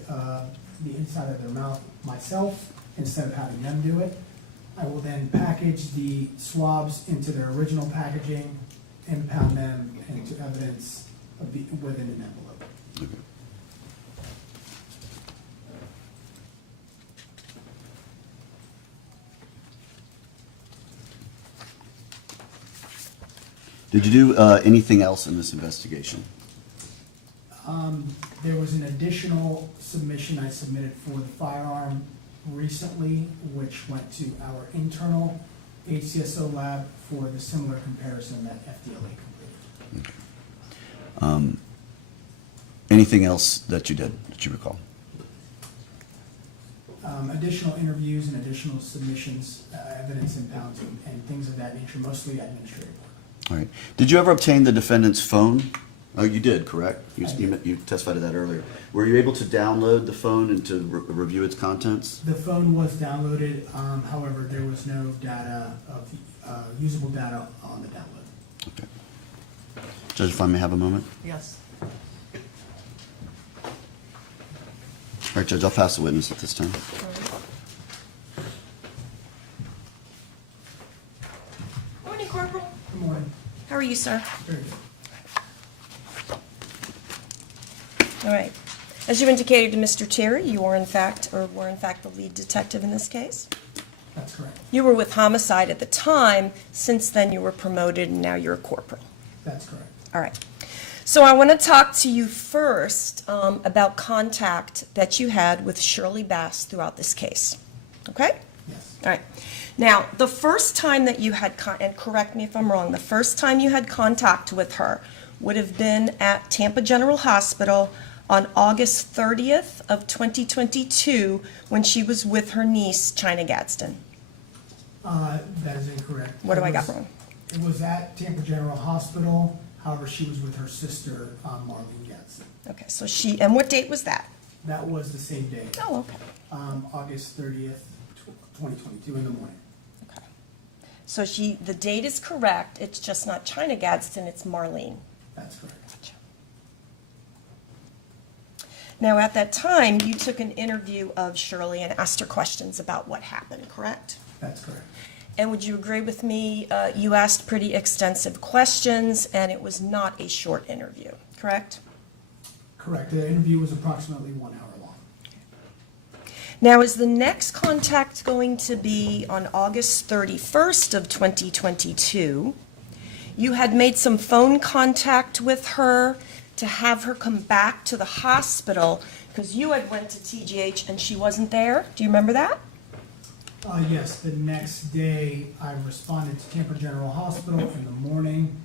the inside of their mouth myself, instead of having them do it. I will then package the swabs into their original packaging, impound them into evidence within an envelope. Okay. Did you do anything else in this investigation? There was an additional submission I submitted for the firearm recently, which went to our internal HCSO lab for the similar comparison that FDLA completed. Anything else that you did that you recall? Additional interviews and additional submissions, evidence impounds, and things of that nature, mostly administrative work. All right. Did you ever obtain the defendant's phone? Oh, you did, correct? I did. You testified to that earlier. Were you able to download the phone and to review its contents? The phone was downloaded, however, there was no data of, usable data on the download. Okay. Judge, if I may have a moment? Yes. All right, Judge, I'll pass the witness at this time. Morning, Corporal. Good morning. How are you, sir? Very good. All right. As you indicated to Mr. Terry, you were in fact the lead detective in this case. That's correct. You were with homicide at the time. Since then, you were promoted, and now you're a corporal. That's correct. All right. So I want to talk to you first about contact that you had with Shirley Bass throughout this case. Okay? Yes. All right. Now, the first time that you had, and correct me if I'm wrong, the first time you had contact with her would have been at Tampa General Hospital on August 30th of 2022 when she was with her niece, China Gadsden. That is incorrect. What do I got wrong? It was at Tampa General Hospital. However, she was with her sister, Marlene Gadsden. Okay, so and what date was that? That was the same day, Oh, okay. August 30th, 2022 in the morning. Okay. So the date is correct, it's just not China Gadsden, it's Marlene. That's correct. Now, at that time, you took an interview of Shirley and asked her questions about what happened, correct? That's correct. And would you agree with me, you asked pretty extensive questions, and it was not a short interview, correct? Correct. The interview was approximately 1 hour long. Now, is the next contact going to be on August 31st of 2022? You had made some phone contact with her to have her come back to the hospital because you had went to TGH and she wasn't there. Do you remember that? Yes, the next day I responded to Tampa General Hospital in the morning,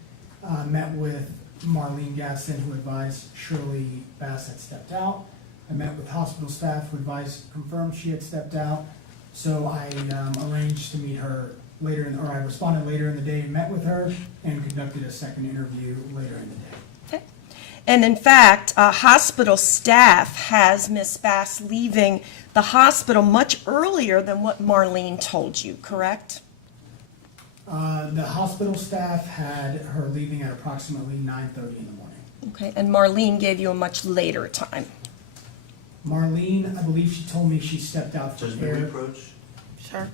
met with Marlene Gadsden, who advised Shirley Bass had stepped out. I met with hospital staff who confirmed she had stepped out. So I arranged to meet her I responded later in the day, met with her, and conducted a second interview later in the day. Okay. And in fact, hospital staff has Miss Bass leaving the hospital much earlier than what Marlene told you, correct? The hospital staff had her leaving at approximately 9:30 in the morning. Okay, and Marlene gave you a much later time. Marlene, I believe she told me she stepped out for Judge, may we air. approach? Sure.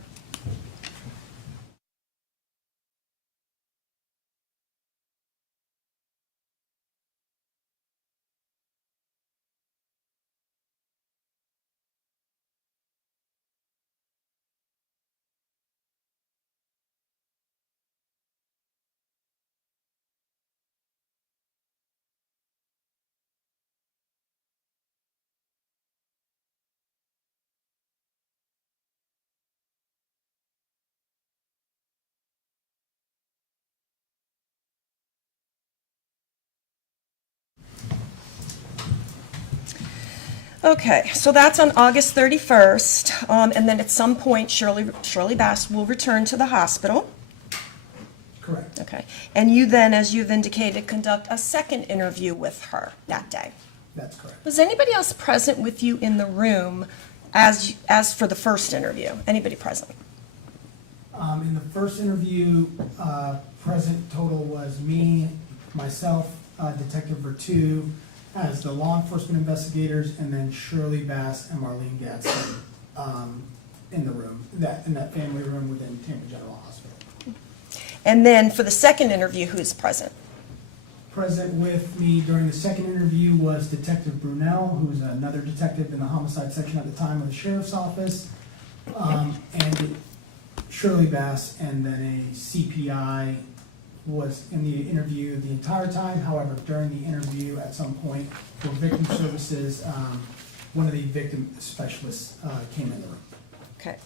Okay, so that's on August 31st, and then at some point Shirley Bass will return to the hospital. Correct. Okay, and you then, as you've indicated, conduct a second interview with her that day. That's correct. Was anybody else present with you in the room as for the first interview? Anybody present? In the first interview, present total was me, myself, Detective Vertu, as the law enforcement investigators, and then Shirley Bass and Marlene Gadsden in the room, in that family room within Tampa General Hospital. And then for the second interview, who is present? Present with me during the second interview was Detective Brunel, who was another detective in the homicide section at the time of the sheriff's office, and Shirley Bass, and then a CPI was in the interview the entire time. However, during the interview, at some point, for victim services, one of the victim specialists came in the room. Okay.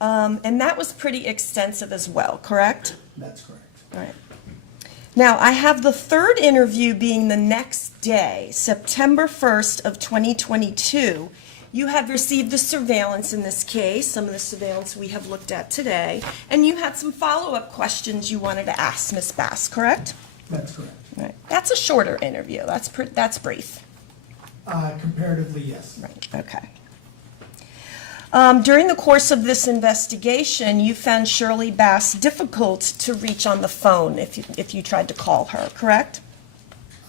And that was pretty extensive as well, correct? That's correct. All right. Now, I have the third interview being the next day, September 1st of 2022. You have received the surveillance in this case, some of the surveillance we have looked at today, and you had some follow-up questions you wanted to ask Ms. Bass, correct? That's correct. All right. That's a shorter interview. That's brief. Comparatively, yes. Right, okay. During the course of this investigation, you found Shirley Bass difficult to reach on the phone if you tried to call her, correct?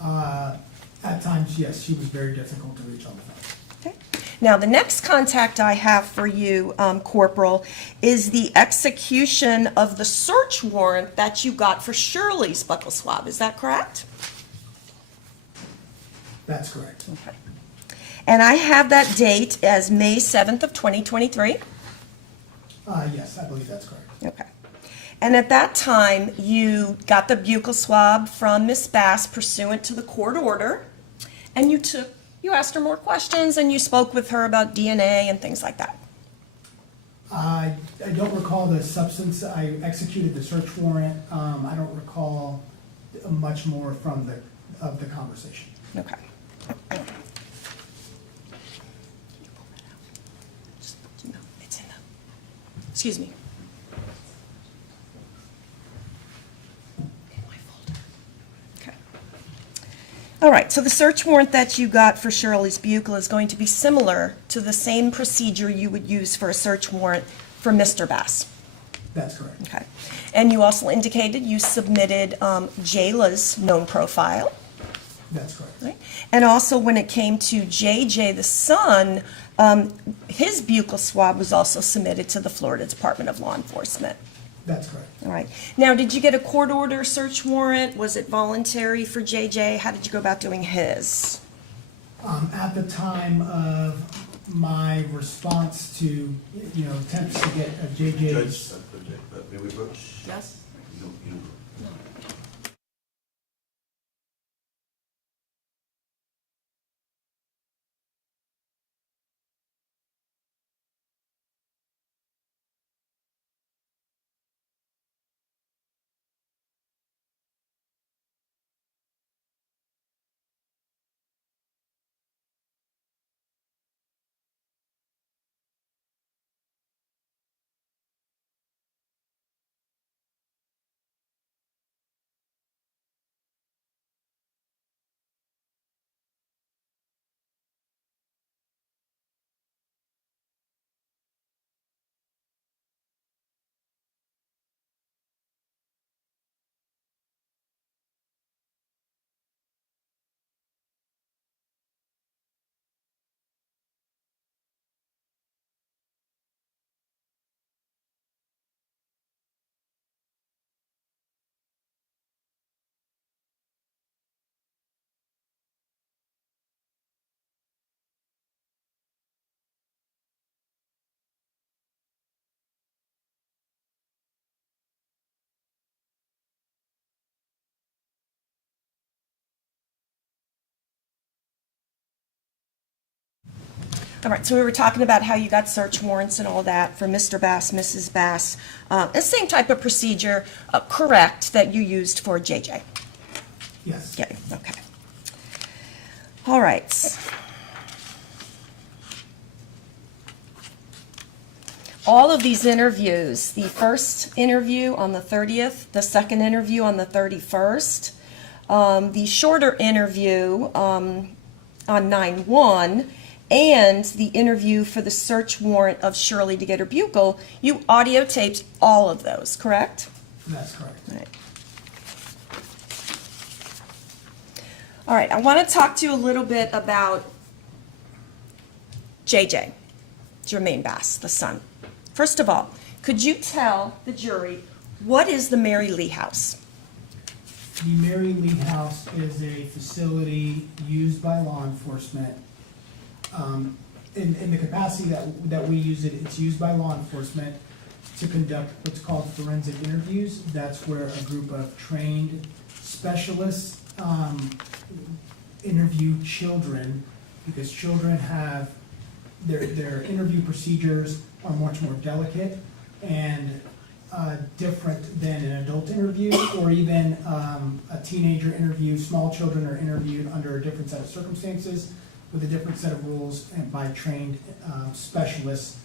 At times, yes, she was very difficult to reach on the phone. Okay. Now, the next contact I have for you, Corporal, is the execution of the search warrant that you got for Shirley's buccal swab. Is that correct? That's correct. Okay. And I have that date as May 7th of 2023. Yes, I believe that's correct. Okay. And at that time, you got the buccal swab from Miss Bass pursuant to the court order, and you asked her more questions, and you spoke with her about DNA and things like that. I don't recall the substance. I executed the search warrant. I don't recall much more of the conversation. Okay. It's in the, excuse me. In my folder. Okay. All right, so the search warrant that you got for Shirley's Buccal is going to be similar to the same procedure you would use for a search warrant for Mr. Bass. That's correct. Okay. And you also indicated you submitted Jayla's known profile. That's correct. Right. And also, when it came to JJ, the son, his buccal swab was also submitted to the Florida Department of Law Enforcement. That's correct. All right. Now, did you get a court order search warrant? Was it voluntary for JJ? How did you go about doing his? At the time of my response to, attempts to get a JJ's. may we approach? Yes? All right, so we were talking about how you got search warrants and all that for Mr. Bass, Mrs. Bass. The same type of procedure, correct, that you used for JJ? Yes. Yeah, okay. All right. All of these interviews, the first interview on the 30th, the second interview on the 31st, the shorter interview on 9/1, and the interview for the search warrant of Shirley to get her buccal, you audio taped all of those, correct? That's correct. All right. All right, I want to talk to you a little bit about JJ, Jermaine Bass, the son. First of all, could you tell the jury what is the Mary Lee House? The Mary Lee House is a facility used by law enforcement. In the capacity that we use it, it's used by law enforcement to conduct what's called forensic interviews. That's where a group of trained specialists interview children, because children have their interview procedures are much more delicate and different than an adult interview, or even a teenager interview. Small children are interviewed under a different set of circumstances with a different set of rules and by trained specialists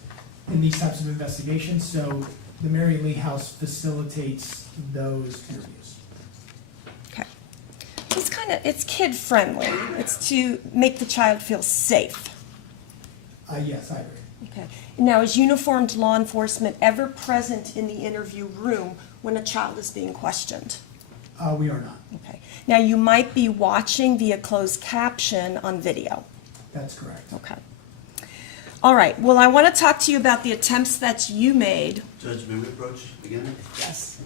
in these types of investigations. So the Mary Lee House facilitates those interviews. Okay. It's kid friendly. It's to make the child feel safe. Yes, I agree. Okay. Now, is uniformed law enforcement ever present in the interview room when a child is being questioned? We are not. Okay. Now, you might be watching via closed caption on video. That's correct. Okay. All right. Well, I want to talk to you about the attempts that you made. Judge, may we approach again? Yes.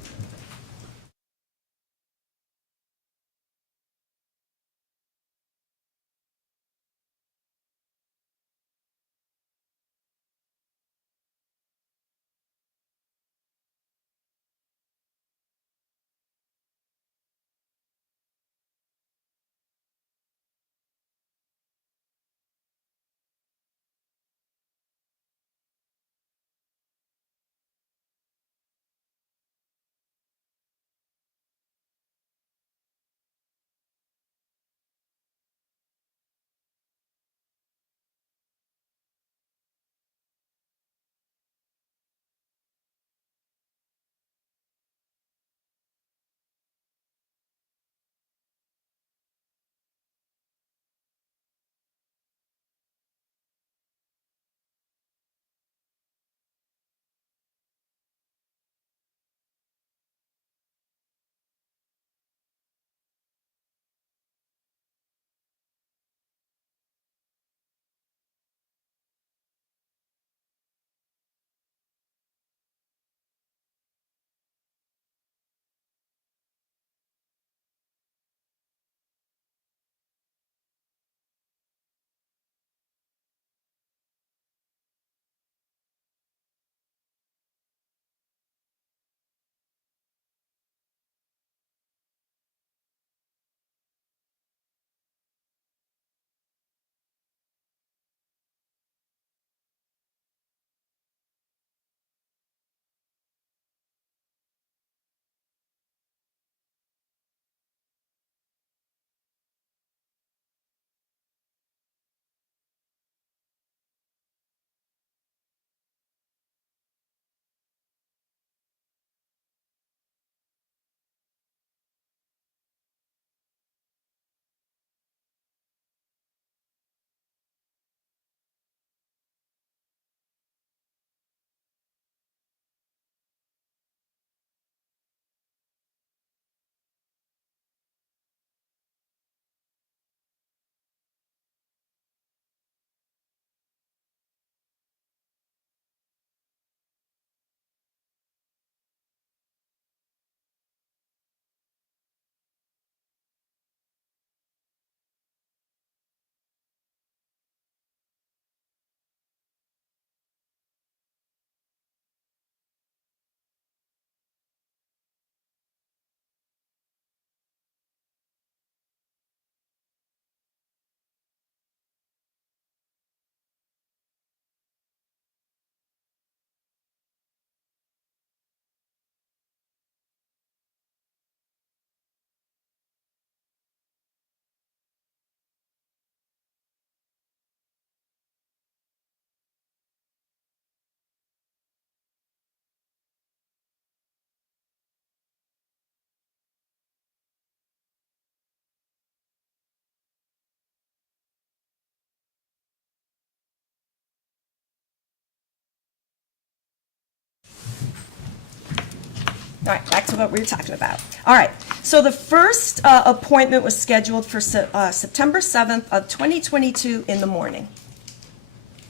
All right, back to what we were talking about. All right, so the first appointment was scheduled for September 7th of 2022 in the morning.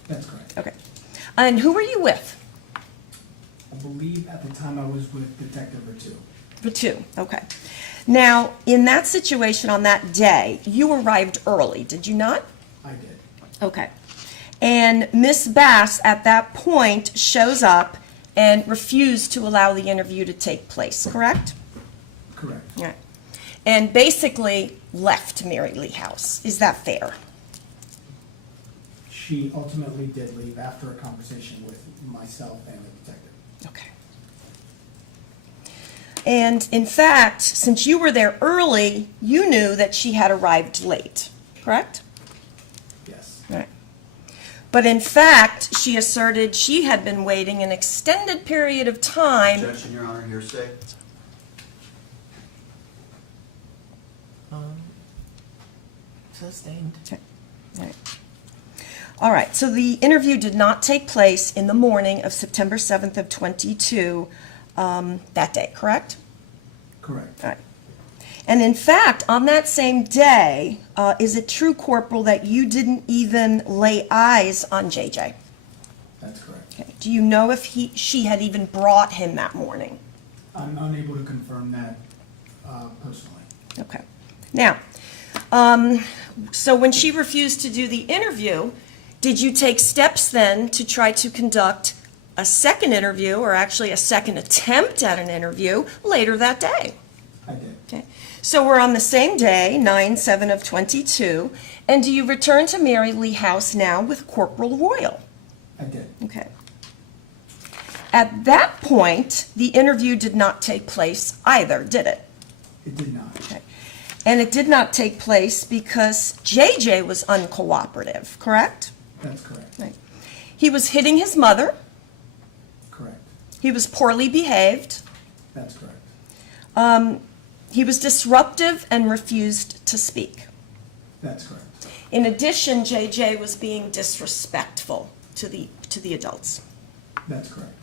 That's correct. Okay. And who were you with? I believe at the time I was with Detective Ratu. For two, okay. Now, in that situation on that day, you arrived early, did you not? I did. Okay. And Miss Bass, at that point, shows up and refused to allow the interview to take place, correct? Correct. All right. And basically left Mary Lee House. Is that fair? She ultimately did leave after a conversation with myself and the detective. Okay. And in fact, since you were there early, you knew that she had arrived late, correct? Yes. All right. But in fact, she asserted she had been waiting an extended period of time. Objection, Your Honor, hearsay. Sustained. Okay. All right. All right, so the interview did not take place in the morning of September 7th of 22 that day, correct? Correct. All right. And in fact, on that same day, is it true, Corporal, that you didn't even lay eyes on JJ? That's correct. Okay. Do you know if she had even brought him that morning? I'm unable to confirm that personally. Okay. Now, so when she refused to do the interview, did you take steps then to try to conduct a second interview, or actually a second attempt at an interview, later that day? I did. Okay. So we're on the same day, 9/7 of 22, and do you return to Mary Lee House now with Corporal Royal? I did. Okay. At that point, the interview did not take place either, did it? It did not. Okay. And it did not take place because JJ was uncooperative, correct? That's correct. Right. He was hitting his mother. Correct. He was poorly behaved. That's correct. He was disruptive and refused to speak. That's correct. In addition, JJ was being disrespectful to the adults. That's correct.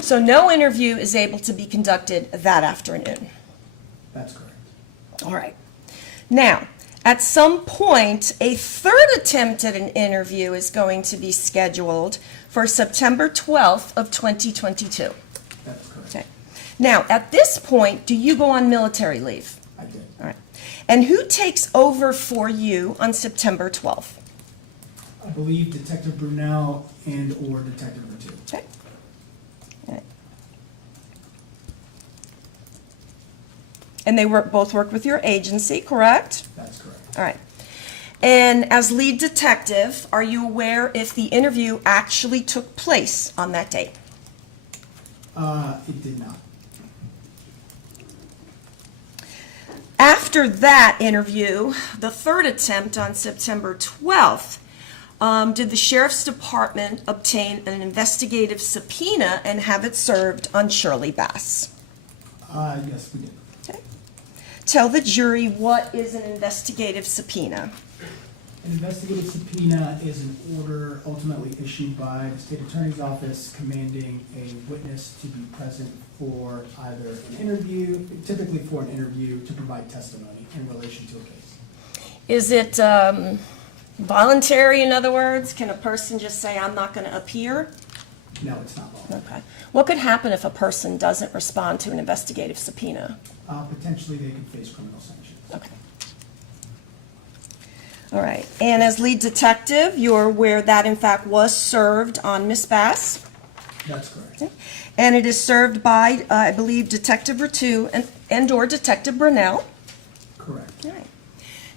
So no interview is able to be conducted that afternoon. That's correct. All right. Now, at some point, a third attempt at an interview is going to be scheduled for September 12th of 2022. That's correct. Okay. Now, at this point, do you go on military leave? I did. All right. And who takes over for you on September 12th? I believe Detective Brunel and or Detective Ratu. Okay. All right. And they both work with your agency, correct? That's correct. All right. And as lead detective, are you aware if the interview actually took place on that date? It did not. After that interview, the third attempt on September 12th, did the Sheriff's Department obtain an investigative subpoena and have it served on Shirley Bass? Yes, we did. Okay. Tell the jury, what is an investigative subpoena? An investigative subpoena is an order ultimately issued by the state attorney's office commanding a witness to be present for either an interview, typically for an interview, to provide testimony in relation to a case. Is it voluntary, in other words? Can a person just say, I'm not going to appear? No, it's not voluntary. Okay. What could happen if a person doesn't respond to an investigative subpoena? Potentially, they could face criminal sanctions. Okay. All right. And as lead detective, you're aware that in fact was served on Miss Bass? That's correct. Okay. And it is served by, I believe, Detective Ratu and or Detective Brunel? Correct. All right.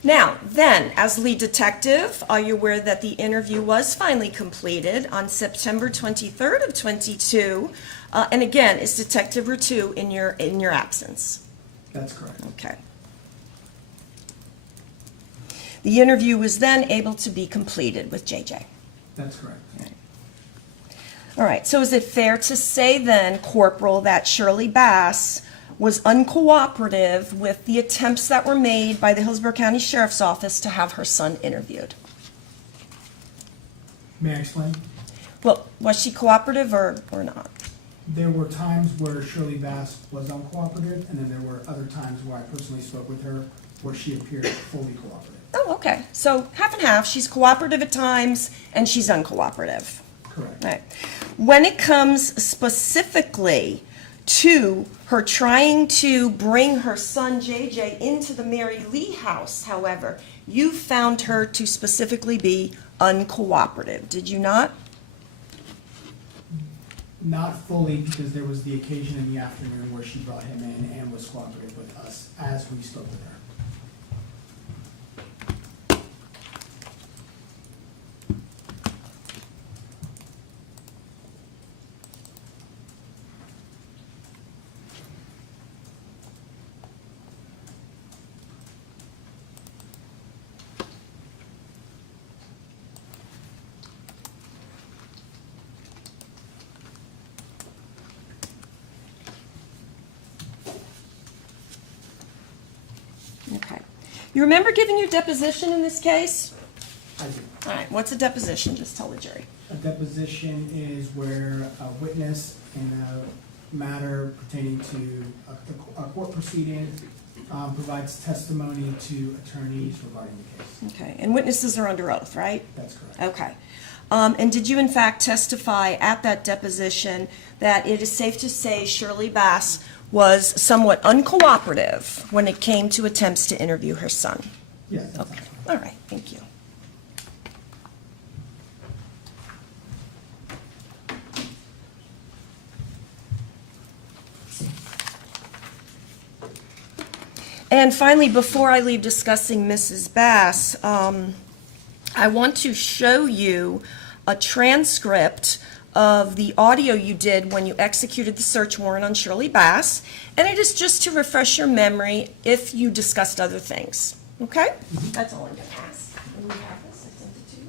Now, then, as lead detective, are you aware that the interview was finally completed on September 23rd of 22? And again, is Detective Ratu in your absence? That's correct. Okay. The interview was then able to be completed with JJ. That's correct. All right, so is it fair to say then, Corporal, that Shirley Bass was uncooperative with the attempts that were made by the Hillsborough County Sheriff's Office to have her son interviewed? May I explain? Well, was she cooperative or not? There were times where Shirley Bass was uncooperative, and then there were other times where I personally spoke with her where she appeared fully cooperative. Oh, okay. So half and half. She's cooperative at times, and she's uncooperative. Correct. Right. When it comes specifically to her trying to bring her son JJ into the Mary Lee house, however, you found her to specifically be uncooperative, did you not? Not fully, because there was the occasion in the afternoon where she brought him in and was cooperative with us as we spoke with her. Okay. You remember giving your deposition in this case? I do. All right, what's a deposition? Just tell the jury. A deposition is where a witness in a matter pertaining to a court proceeding provides testimony to attorneys regarding the case. Okay, and witnesses are under oath, right? That's correct. Okay. And did you in fact testify at that deposition that it is safe to say Shirley Bass was somewhat uncooperative when it came to attempts to interview her son? Yes, that's Okay, correct. all right, thank you. And finally, before I leave discussing Mrs. Bass, I want to show you a transcript of the audio you did when you executed the search warrant on Shirley Bass, and it is just to refresh your memory if you discussed other things, okay? That's all I'm gonna ask. And we have this, I sent it to you.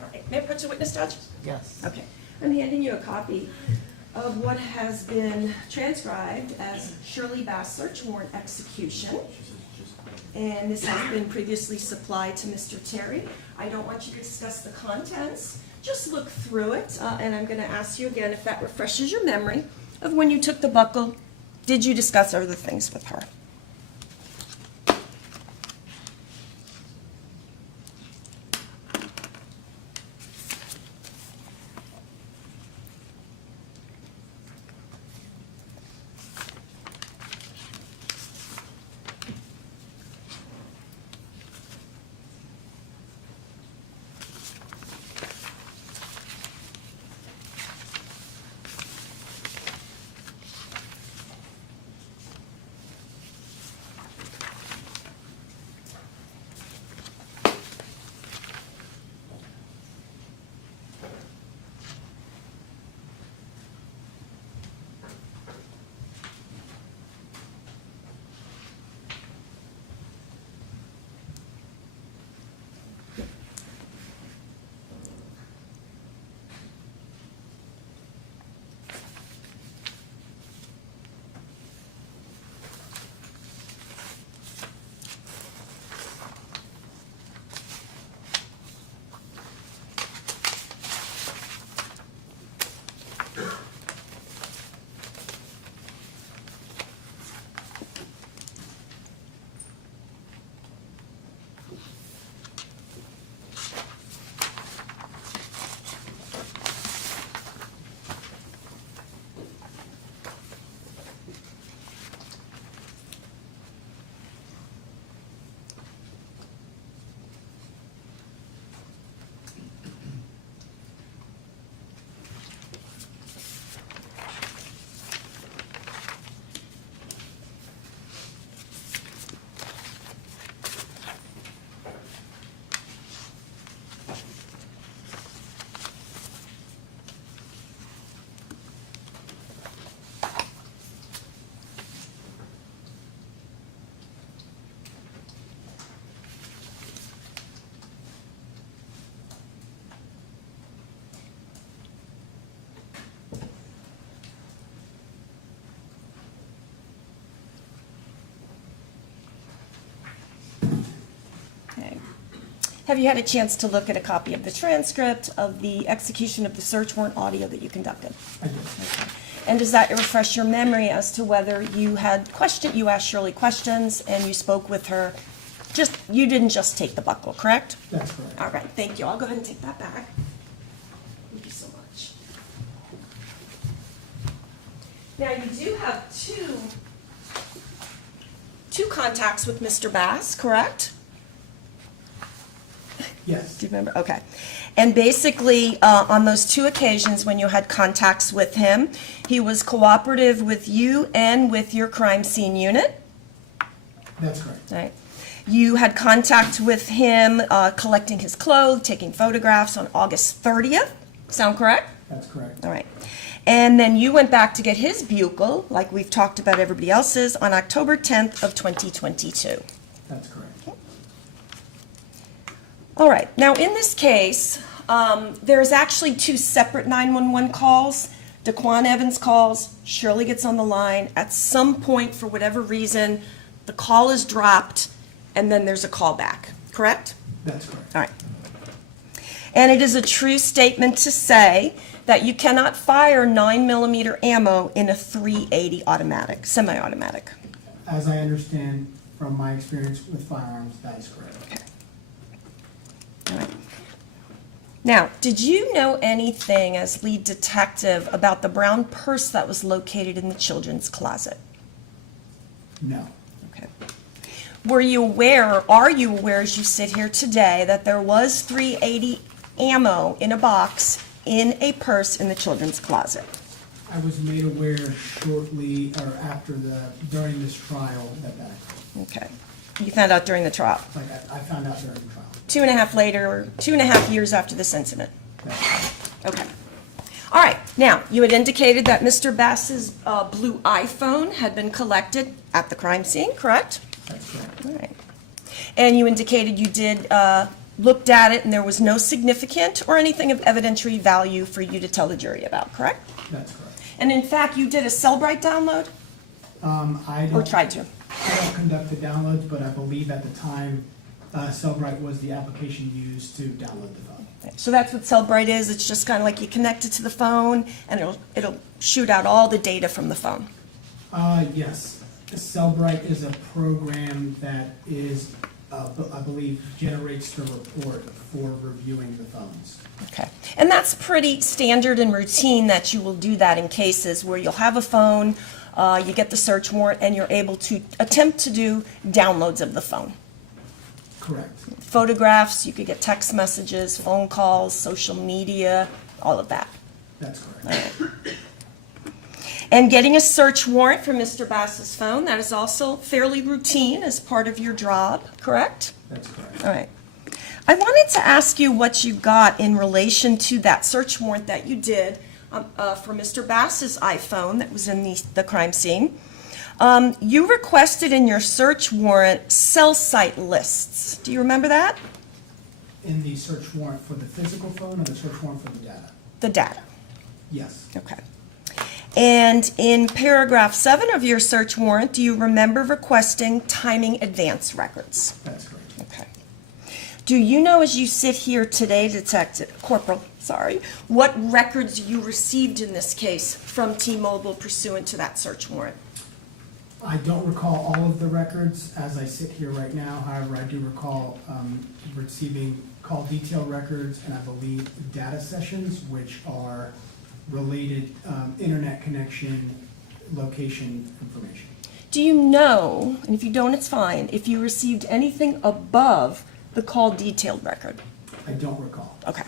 All right, may I put you witness, Judge? Yes. Okay, I'm handing you a copy of what has been transcribed as Shirley Bass search warrant execution. And this has been previously supplied to Mr. Terry. I don't want you to discuss the contents, just look through it. And I'm gonna ask you again if that refreshes your memory of when you took the buckle, did you discuss other things with her? Have you had a chance to look at a copy of the transcript of the execution of the search warrant audio that you conducted? I did. And does that refresh your memory as to whether you you asked Shirley questions and you spoke with her? You didn't just take the buckle, correct? That's correct. All right, thank you. I'll go ahead and take that back. Thank you so much. Now, you do have two contacts with Mr. Bass, correct? Yes, Do you remember? Okay. And basically, on those two occasions when you had contacts with him, he was cooperative with you and with your crime scene unit, that's correct. right? You had contact with him collecting his clothes, taking photographs on August 30th. Sound correct? That's correct. All right. And then you went back to get his buccal, like we've talked about everybody else's, on October 10th of 2022. That's correct. All right. Now, in this case, there's actually two separate 911 calls. Daquan Evans calls, Shirley gets on the line. At some point, for whatever reason, the call is dropped, and then there's a call back. Correct? That's correct. All right. And it is a true statement to say that you cannot fire 9mm ammo in a .380 automatic, semi-automatic. As I understand from my experience with firearms, that is correct. Okay. All right. Now, did you know anything as lead detective about the brown purse that was located in the children's closet? No, Okay. Were you aware, or are you aware as you sit here today, that there was .380 ammo in a box in a purse in the children's closet? I was made aware shortly, or during this trial that Okay. You found out during the trial. like, I found out during the trial. 2.5 years after this incident. That's correct. Okay. All right. Now, you had indicated that Mr. Bass's blue iPhone had been collected at the crime scene, correct? That's correct. All right. And you indicated you did looked at it and there was no significant or anything of evidentiary value for you to tell the jury about, correct? That's correct. And in fact, you did a Cellbrite download I or don't, tried to? I don't conduct the downloads, but I believe at the time, Cellbrite was the application used to download the phone. So that's what Cellbrite is. It's just kind of like you connect it to the phone and it'll shoot out all the data from the phone. Yes. Cellbrite is a program that is, I believe, generates the report for reviewing the phones. Okay. And that's pretty standard and routine that you will do that in cases where you'll have a phone, you get the search warrant, and you're able to attempt to do downloads of the phone. Correct. Photographs, you could get text messages, phone calls, social media, all of that. That's correct. And getting a search warrant for Mr. Bass's phone, that is also fairly routine as part of your job, correct? That's correct. All right. I wanted to ask you what you got in relation to that search warrant that you did for Mr. Bass's iPhone that was in the crime scene. You requested in your search warrant cell site lists. Do you remember that? In the search warrant for the physical phone or the search warrant for the data? The data. Yes. Okay. And in paragraph 7 of your search warrant, do you remember requesting timing advance records? That's correct. Okay. Do you know, as you sit here today, Corporal, what records you received in this case from T-Mobile pursuant to that search warrant? I don't recall all of the records as I sit here right now. However, I do recall receiving call detail records and I believe data sessions, which are related internet connection, location information. Do you know, and if you don't, it's fine, if you received anything above the call detailed record? I don't recall. Okay.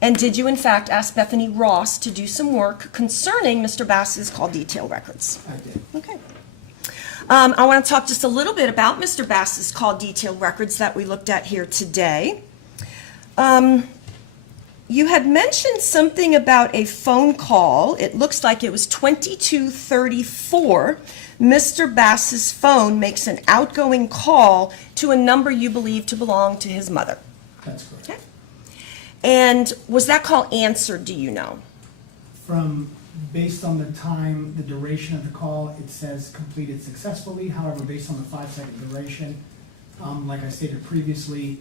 And did you, in fact, ask Bethany Ross to do some work concerning Mr. Bass's call detail records? I did. Okay. I want to talk just a little bit about Mr. Bass's call detail records that we looked at here today. You had mentioned something about a phone call. It looks like it was 2234. Mr. Bass's phone makes an outgoing call to a number you believe to belong to his mother. That's correct. Okay. And was that call answered, do you know? Based on the time, the duration of the call, it says completed successfully. However, based on the 5-second duration, Like I stated previously,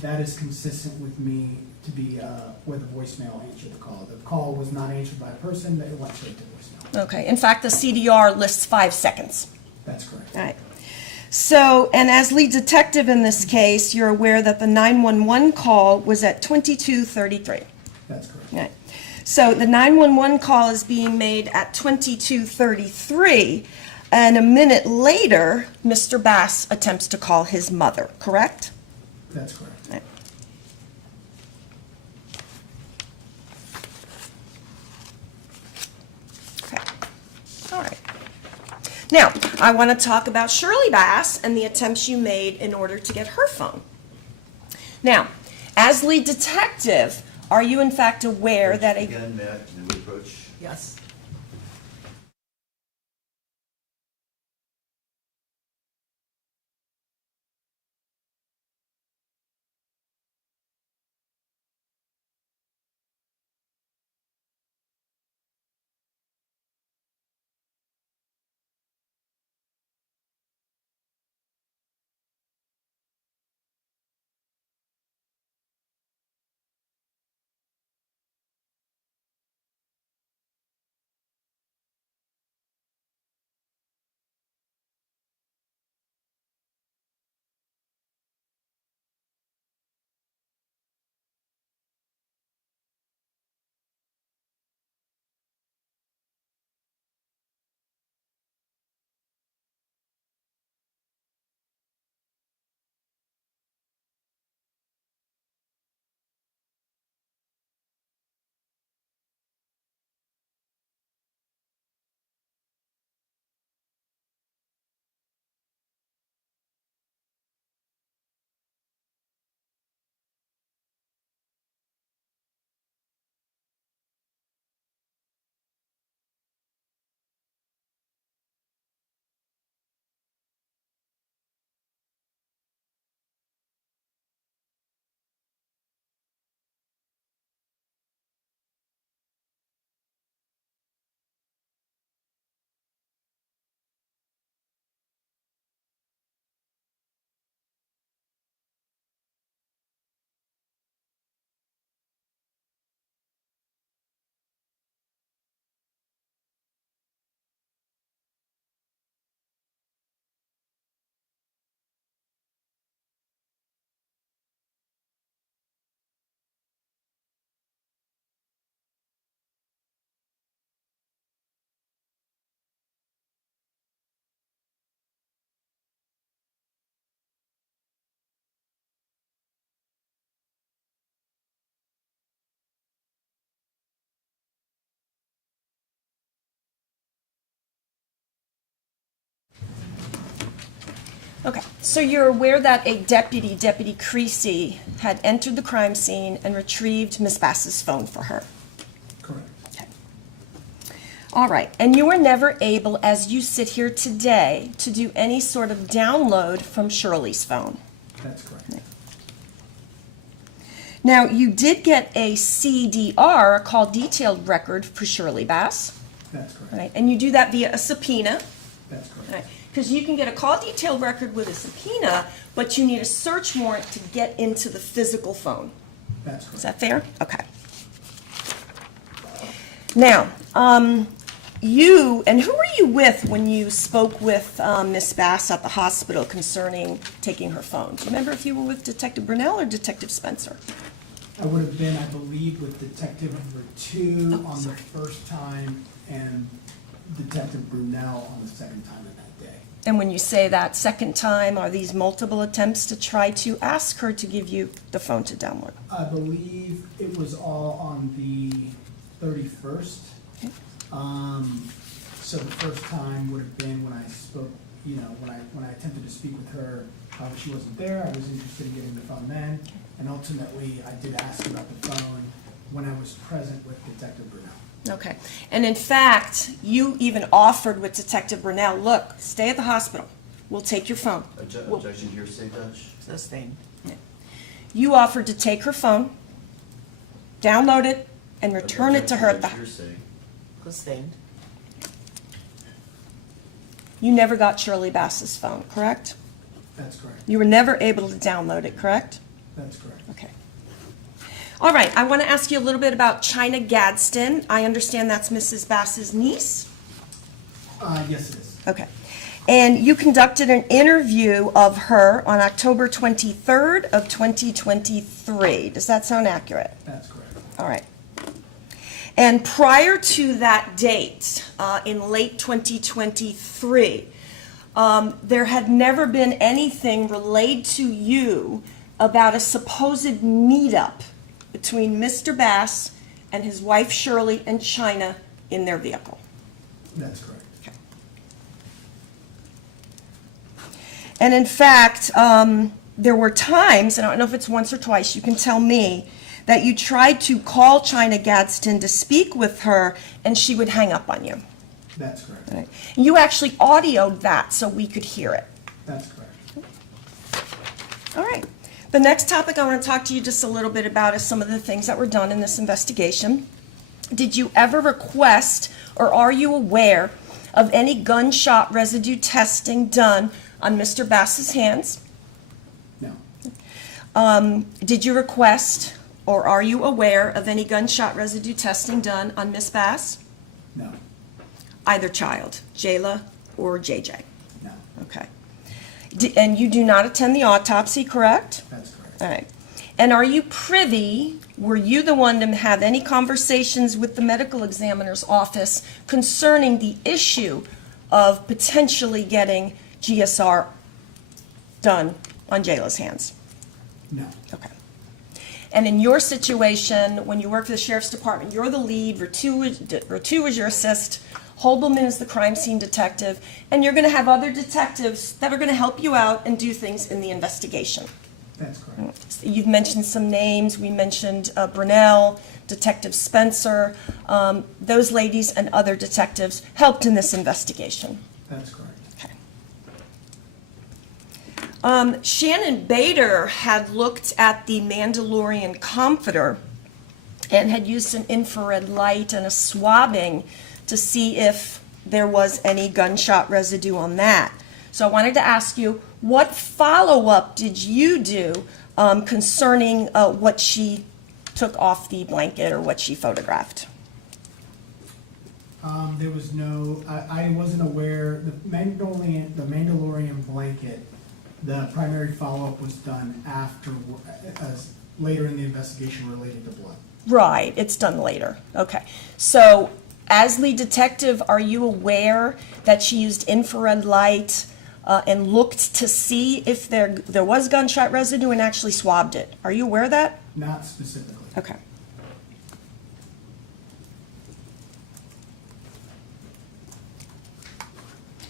that is consistent with me to be where the voicemail answered the call. The call was not answered by a person, it went straight to voicemail. Okay, in fact, the CDR lists 5 seconds. That's correct. All right. So, and as lead detective in this case, you're aware that the 911 call was at 22:33. That's correct. Right. So the 911 call is being made at 22:33, and a minute later, Mr. Bass attempts to call his mother, correct? That's correct. Right. Okay. All right. Now, I want to talk about Shirley Bass and the attempts you made in order to get her phone. Now, as lead detective, are you in fact aware that a... Again, Matt, can we approach? Yes. Okay, so you're aware that a Deputy Creasy, had entered the crime scene and retrieved Miss Bass's phone for her. Correct. Okay. All right, and you were never able, as you sit here today, to do any sort of download from Shirley's phone. That's correct. Now, you did get a CDR, a call detailed record for Shirley Bass, That's correct. right? And you do that via a subpoena, That's correct. right? Because you can get a call detailed record with a subpoena, but you need a search warrant to get into the physical phone. That's Is correct. that fair? Okay. Now, who were you with when you spoke with Miss Bass at the hospital concerning taking her phone? Do you remember if you were with Detective Brunel or Detective Spencer? I would have been, I believe, with Detective number 2 on the first time and Detective Brunel on the second time of that day. And when you say that second time, are these multiple attempts to try to ask her to give you the phone to download? I believe it was all on the 31st. So the first time would have been when I spoke, when I attempted to speak with her, she wasn't there, I was interested in getting the phone then, and ultimately I did ask about the phone when I was present with Detective Brunel. Okay. And in fact, you even offered with Detective Brunel, look, stay at the hospital. We'll take your phone. Objection here, say Dutch. Sustained. You offered to take her phone, download it, and return it to her at the... Hearsay. Sustained. You never got Shirley Bass's phone, correct? That's correct. You were never able to download it, correct? That's correct. Okay. All right, I want to ask you a little bit about China Gadsden. I understand that's Mrs. Bass's niece? Yes, it is. Okay. And you conducted an interview of her on October 23rd of 2023. Does that sound accurate? That's correct. All right. And prior to that date, in late 2023, there had never been anything relayed to you about a supposed meetup between Mr. Bass and his wife Shirley and China in their vehicle. That's correct. And in fact, there were times, and I don't know if it's once or twice, you can tell me, that you tried to call China Gadsden to speak with her, and she would hang up on you. That's correct. Right. You actually audioed that so we could hear it. That's correct. All right. The next topic I want to talk to you just a little bit about is some of the things that were done in this investigation. Did you ever request, or are you aware of any gunshot residue testing done on Mr. Bass's hands? No. Did you request, or are you aware of any gunshot residue testing done on Miss Bass? No. Either child, Jayla or JJ? No. Okay. And you do not attend the autopsy, correct? That's correct. All right. And are you privy, were you the one to have any conversations with the medical examiner's office concerning the issue of potentially getting GSR done on Jayla's hands? No. Okay. And in your situation, when you work for the sheriff's department, you're the lead, Ratu is your assist, Holbelman is the crime scene detective, and you're going to have other detectives that are going to help you out and do things in the investigation. That's correct. You've mentioned some names. We mentioned Brunel, Detective Spencer. Those ladies and other detectives helped in this investigation. That's correct. Okay. Shannon Bader had looked at the Mandalorian comforter and had used an infrared light and a swabbing to see if there was any gunshot residue on that. So I wanted to ask you, what follow-up did you do concerning what she took off the blanket or what she photographed? There was no, I wasn't aware, the Mandalorian blanket, the primary follow-up was done after, later in the investigation related to blood. Right, it's done later. Okay. So as lead detective, are you aware that she used infrared light and looked to see if there was gunshot residue and actually swabbed it? Are you aware of that? Not specifically. Okay.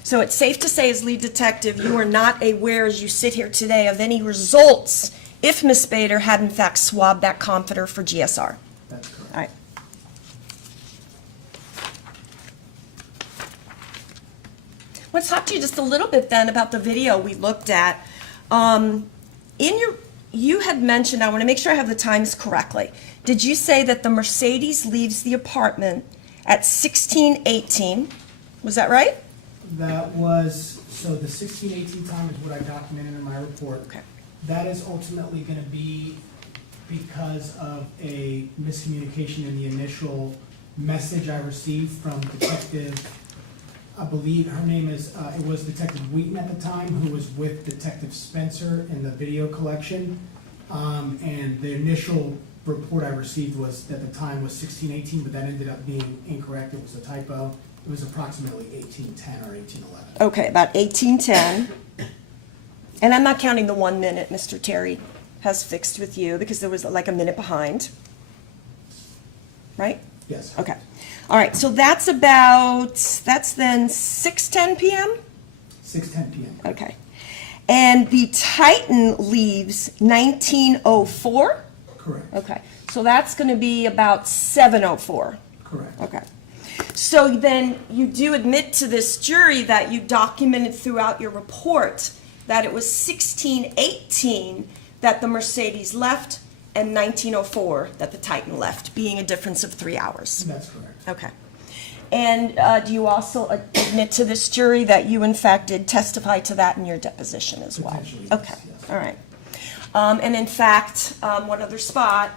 So it's safe to say, as lead detective, you are not aware as you sit here today of any results if Miss Bader had in fact swabbed that comforter for GSR. That's correct. All right. Let's talk to you just a little bit then about the video we looked at. You had mentioned, I want to make sure I have the times correctly. Did you say that the Mercedes leaves the apartment at 16:18? Was that right? That was, so the 16-18 time is what I documented in my report. Okay. That is ultimately going to be because of a miscommunication in the initial message I received from Detective, I believe her name is, it was Detective Wheaton at the time, who was with Detective Spencer in the video collection. And the initial report I received was that the time was 16:18, but that ended up being incorrect. It was a typo. It was approximately 18:10 or 18:11. Okay, about 18:10. And I'm not counting the 1 minute Mr. Terry has fixed with you because there was like a minute behind. Right? Yes. Okay. All right, so that's then 6:10 p.m.? 6:10 p.m. Okay. And the Titan leaves 19:04? Correct. Okay, so that's going to be about 7:04. Correct. Okay. So then you do admit to this jury that you documented throughout your report that it was 16:18 that the Mercedes left and 19:04 that the Titan left, being a difference of 3 hours. That's correct. Okay. And do you also admit to this jury that you in fact did testify to that in your deposition as well? Potentially, yes, Okay, yes. all right. And in fact, one other spot,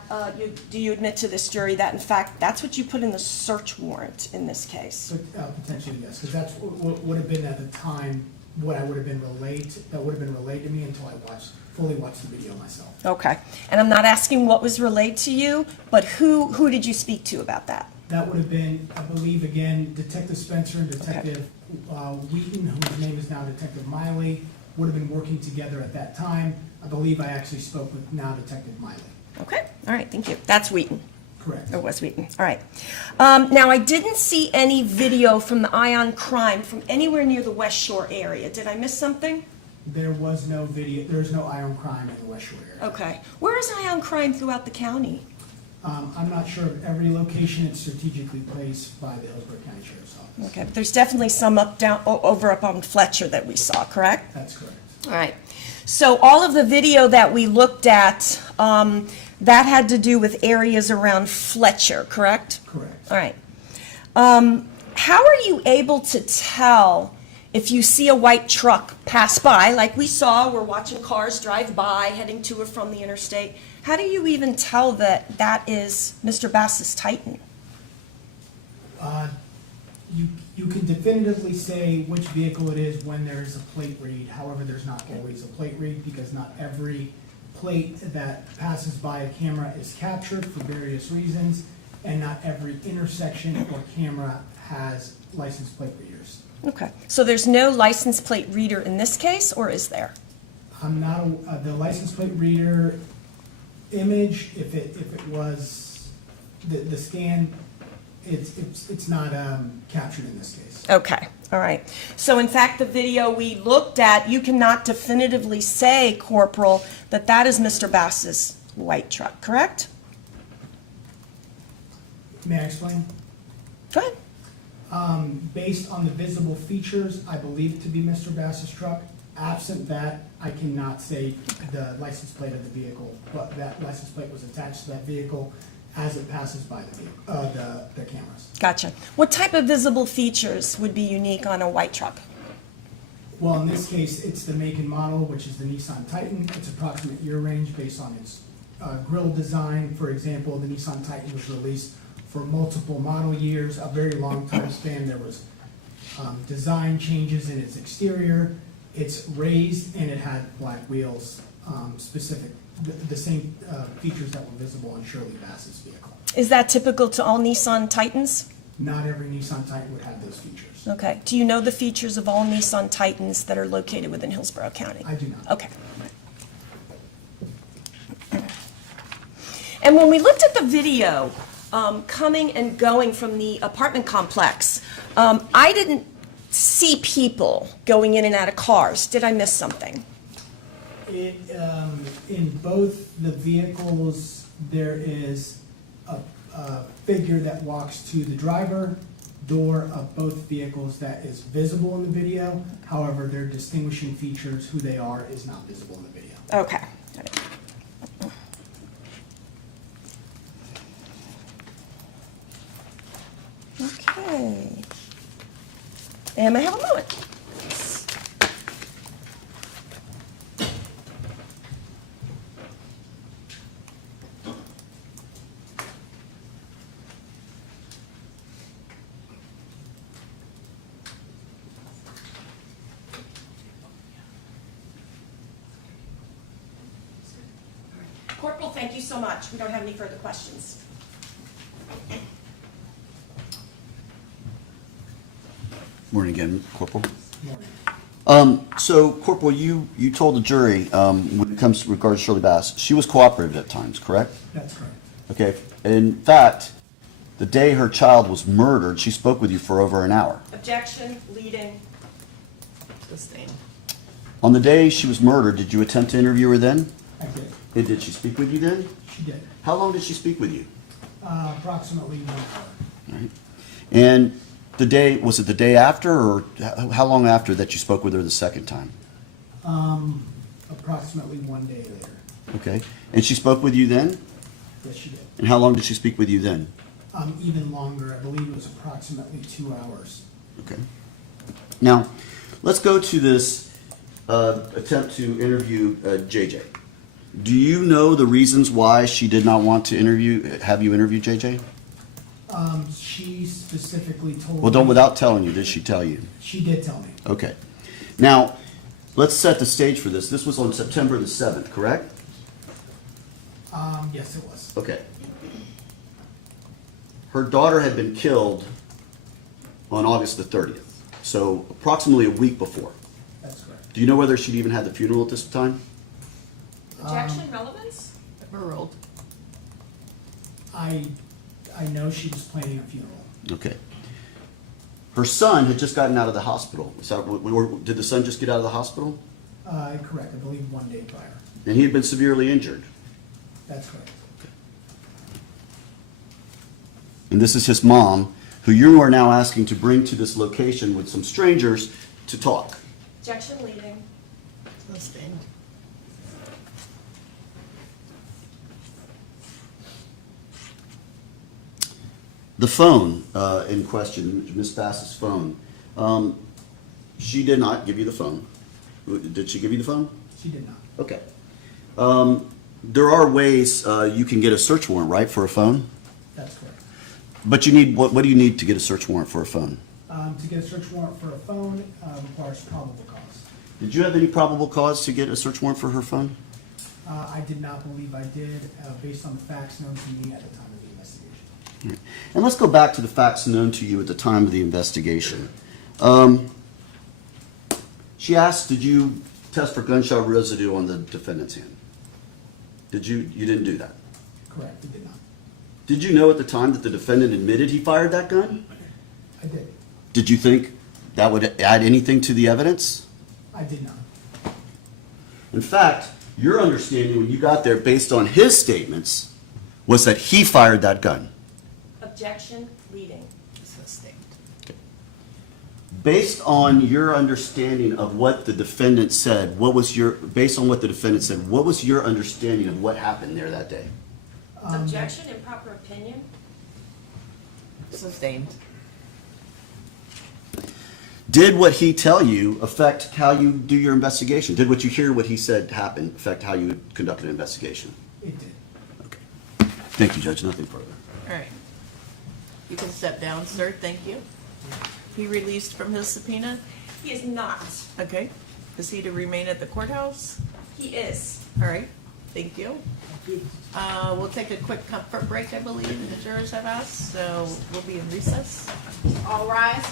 do you admit to this jury that in fact that's what you put in the search warrant in this case? But, potentially, yes, because that's what would have been at the time, what I would have been relayed, that would have been relayed to me until I fully watched the video myself. Okay, and I'm not asking what was relayed to you, but who did you speak to about that? That would have been, I believe, again, Detective Spencer and Detective Wheaton, whose name is now Detective Miley, would have been working together at that time. I believe I actually spoke with now Detective Miley. Okay, all right, thank you. That's Wheaton. Correct. Or was Wheaton, all right. Now, I didn't see any video from the Ion Crime from anywhere near the West Shore area. Did I miss something? There was no video, there's no Ion Crime in the West Shore area. Okay. Where is Ion Crime throughout the county? I'm not sure of every location. It's strategically placed by the Hillsborough County Sheriff's Office. Okay, but there's definitely some over up on Fletcher that we saw, correct? That's correct. All right. So all of the video that we looked at, that had to do with areas around Fletcher, correct? Correct. All right. How are you able to tell if you see a white truck pass by, like we saw, we're watching cars drive by, heading to or from the interstate? How do you even tell that that is Mr. Bass's Titan? You can definitively say which vehicle it is when there's a plate read. However, there's not always a plate read because not every plate that passes by a camera is captured for various reasons, and not every intersection or camera has license plate readers. Okay, so there's no license plate reader in this case, or is there? I'm not, the license plate reader image, if it was, the scan, it's not captured in this case. Okay, all right. So in fact, the video we looked at, you cannot definitively say, Corporal, that that is Mr. Bass's white truck, correct? May I explain? Go ahead. Based on the visible features, I believe it to be Mr. Bass's truck. Absent that, I cannot say the license plate of the vehicle, but that license plate was attached to that vehicle as it passes by the vehicle, the cameras. Gotcha. What type of visible features would be unique on a white truck? Well, in this case, it's the make and model, which is the Nissan Titan. Its approximate year range based on its grille design. For example, the Nissan Titan was released for multiple model years, a very long time span. There was design changes in its exterior. It's raised and it had black wheels, specific, the same features that were visible on Shirley Bass's vehicle. Is that typical to all Nissan Titans? Not every Nissan Titan would have those features. Okay. Do you know the features of all Nissan Titans that are located within Hillsborough County? I do not. Okay. And when we looked at the video coming and going from the apartment complex, I didn't see people going in and out of cars. Did I miss something? In both the vehicles, there is a figure that walks to the driver door of both vehicles that is visible in the video. However, their distinguishing features, who they are, is not visible in the video. Okay. Got it. Okay. And may I have a moment? Corporal, thank you so much. We don't have any further questions. Morning again, Corporal. Morning. So, Corporal, you told the jury, when it comes to regards to Shirley Bass, she was cooperative at times, correct? That's correct. Okay. In fact, the day her child was murdered, she spoke with you for over an hour. Objection, leading. Sustained. On the day she was murdered, did you attempt to interview her then? I did. And did she speak with you then? She did. How long did she speak with you? Approximately 1 hour. All right. And was it the day after, or how long after that you spoke with her the second time? Approximately 1 day later. Okay. And she spoke with you then? Yes, she did. And how long did she speak with you then? Even longer, I believe it was approximately 2 hours. Okay. Now, let's go to this attempt to interview JJ. Do you know the reasons why she did not want to have you interview JJ? She specifically told Well, don't me. without telling you. Did she tell you? She did tell me. Okay. Now, let's set the stage for this. This was on September the 7th, correct? Yes, it was. Okay. Her daughter had been killed on August the 30th, so approximately a week before. That's correct. Do you know whether she'd even had the funeral at this time? Objection, relevance? Overruled. I know she was planning a funeral. Okay. Her son had just gotten out of the hospital. Did the son just get out of the hospital? Correct, I believe 1 day prior. And he had been severely injured. That's correct. And this is his mom, who you are now asking to bring to this location with some strangers to talk. Objection leading. Sustained. The phone in question, Miss Bass's phone, she did not give you the phone. Did she give you the phone? She did not. Okay. There are ways you can get a search warrant, right, for a phone? That's correct. But you need, what do you need to get a search warrant for a phone? To get a search warrant for a phone requires probable cause. Did you have any probable cause to get a search warrant for her phone? I did not believe I did, based on the facts known to me at the time of the investigation. And let's go back to the facts known to you at the time of the investigation. She asked, did you test for gunshot residue on the defendant's hand? Did you? You didn't do that. Correct, I did not. Did you know at the time that the defendant admitted he fired that gun? I did. Did you think that would add anything to the evidence? I did not. In fact, your understanding when you got there based on his statements was that he fired that gun. Objection leading. Sustained. Based on your understanding of what the defendant said, based on what the defendant said, what was your understanding of what happened there that day? Objection, improper opinion. Sustained. Did what he tell you affect how you do your investigation? Did what you hear what he said happen affect how you conduct an investigation? It did. Okay. Thank you, Judge. Nothing further. All right. You can step down, sir. Thank you. He released from his subpoena? He is not. Okay. Is he to remain at the courthouse? He is. All right. Thank you. We'll take a quick comfort break, I believe the jurors have asked, so we'll be in recess. All rise.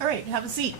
All right, have a seat.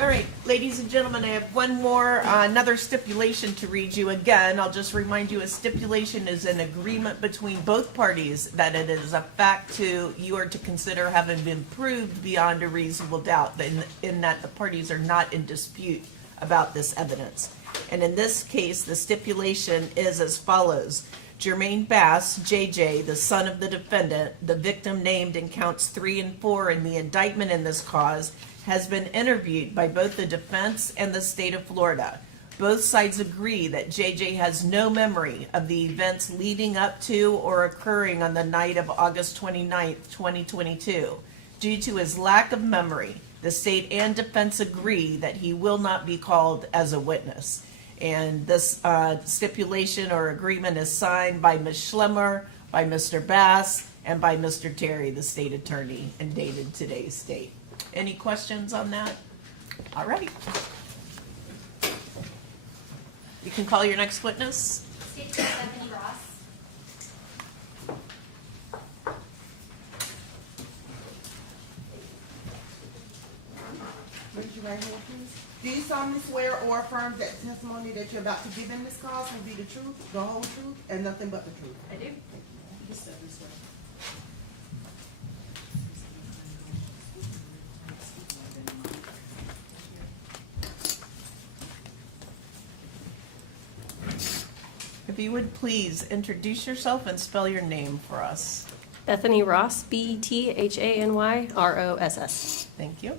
All right, ladies and gentlemen, I have one more, another stipulation to read you again. I'll just remind you, a stipulation is an agreement between both parties that it is a fact you are to consider having been proved beyond a reasonable doubt, in that the parties are not in dispute about this evidence. And in this case, the stipulation is as follows. Jermaine Bass, JJ, the son of the defendant, the victim named in counts 3 and 4 in the indictment in this cause, has been interviewed by both the defense and the state of Florida. Both sides agree that JJ has no memory of the events leading up to or occurring on the night of August 29th, 2022. Due to his lack of memory, the state and defense agree that he will not be called as a witness. And this stipulation or agreement is signed by Ms. Schlemmer, by Mr. Bass, and by Mr. Terry, the state attorney, and dated today's date. Any questions on that? All right. You can call your next witness. State Trooper Bethany Ross. Raise your right hand, please. Do you solemnly swear or affirm that the testimony that you're about to give in this cause will be the truth, the whole truth, and nothing but the truth? I do. If you would please introduce yourself and spell your name for us. Bethany Ross, Bethanyross. Thank you.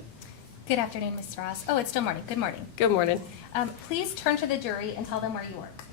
Good afternoon, Ms. Ross. Oh, it's still morning. Good morning. Good morning. Please turn to the jury and tell them where you work.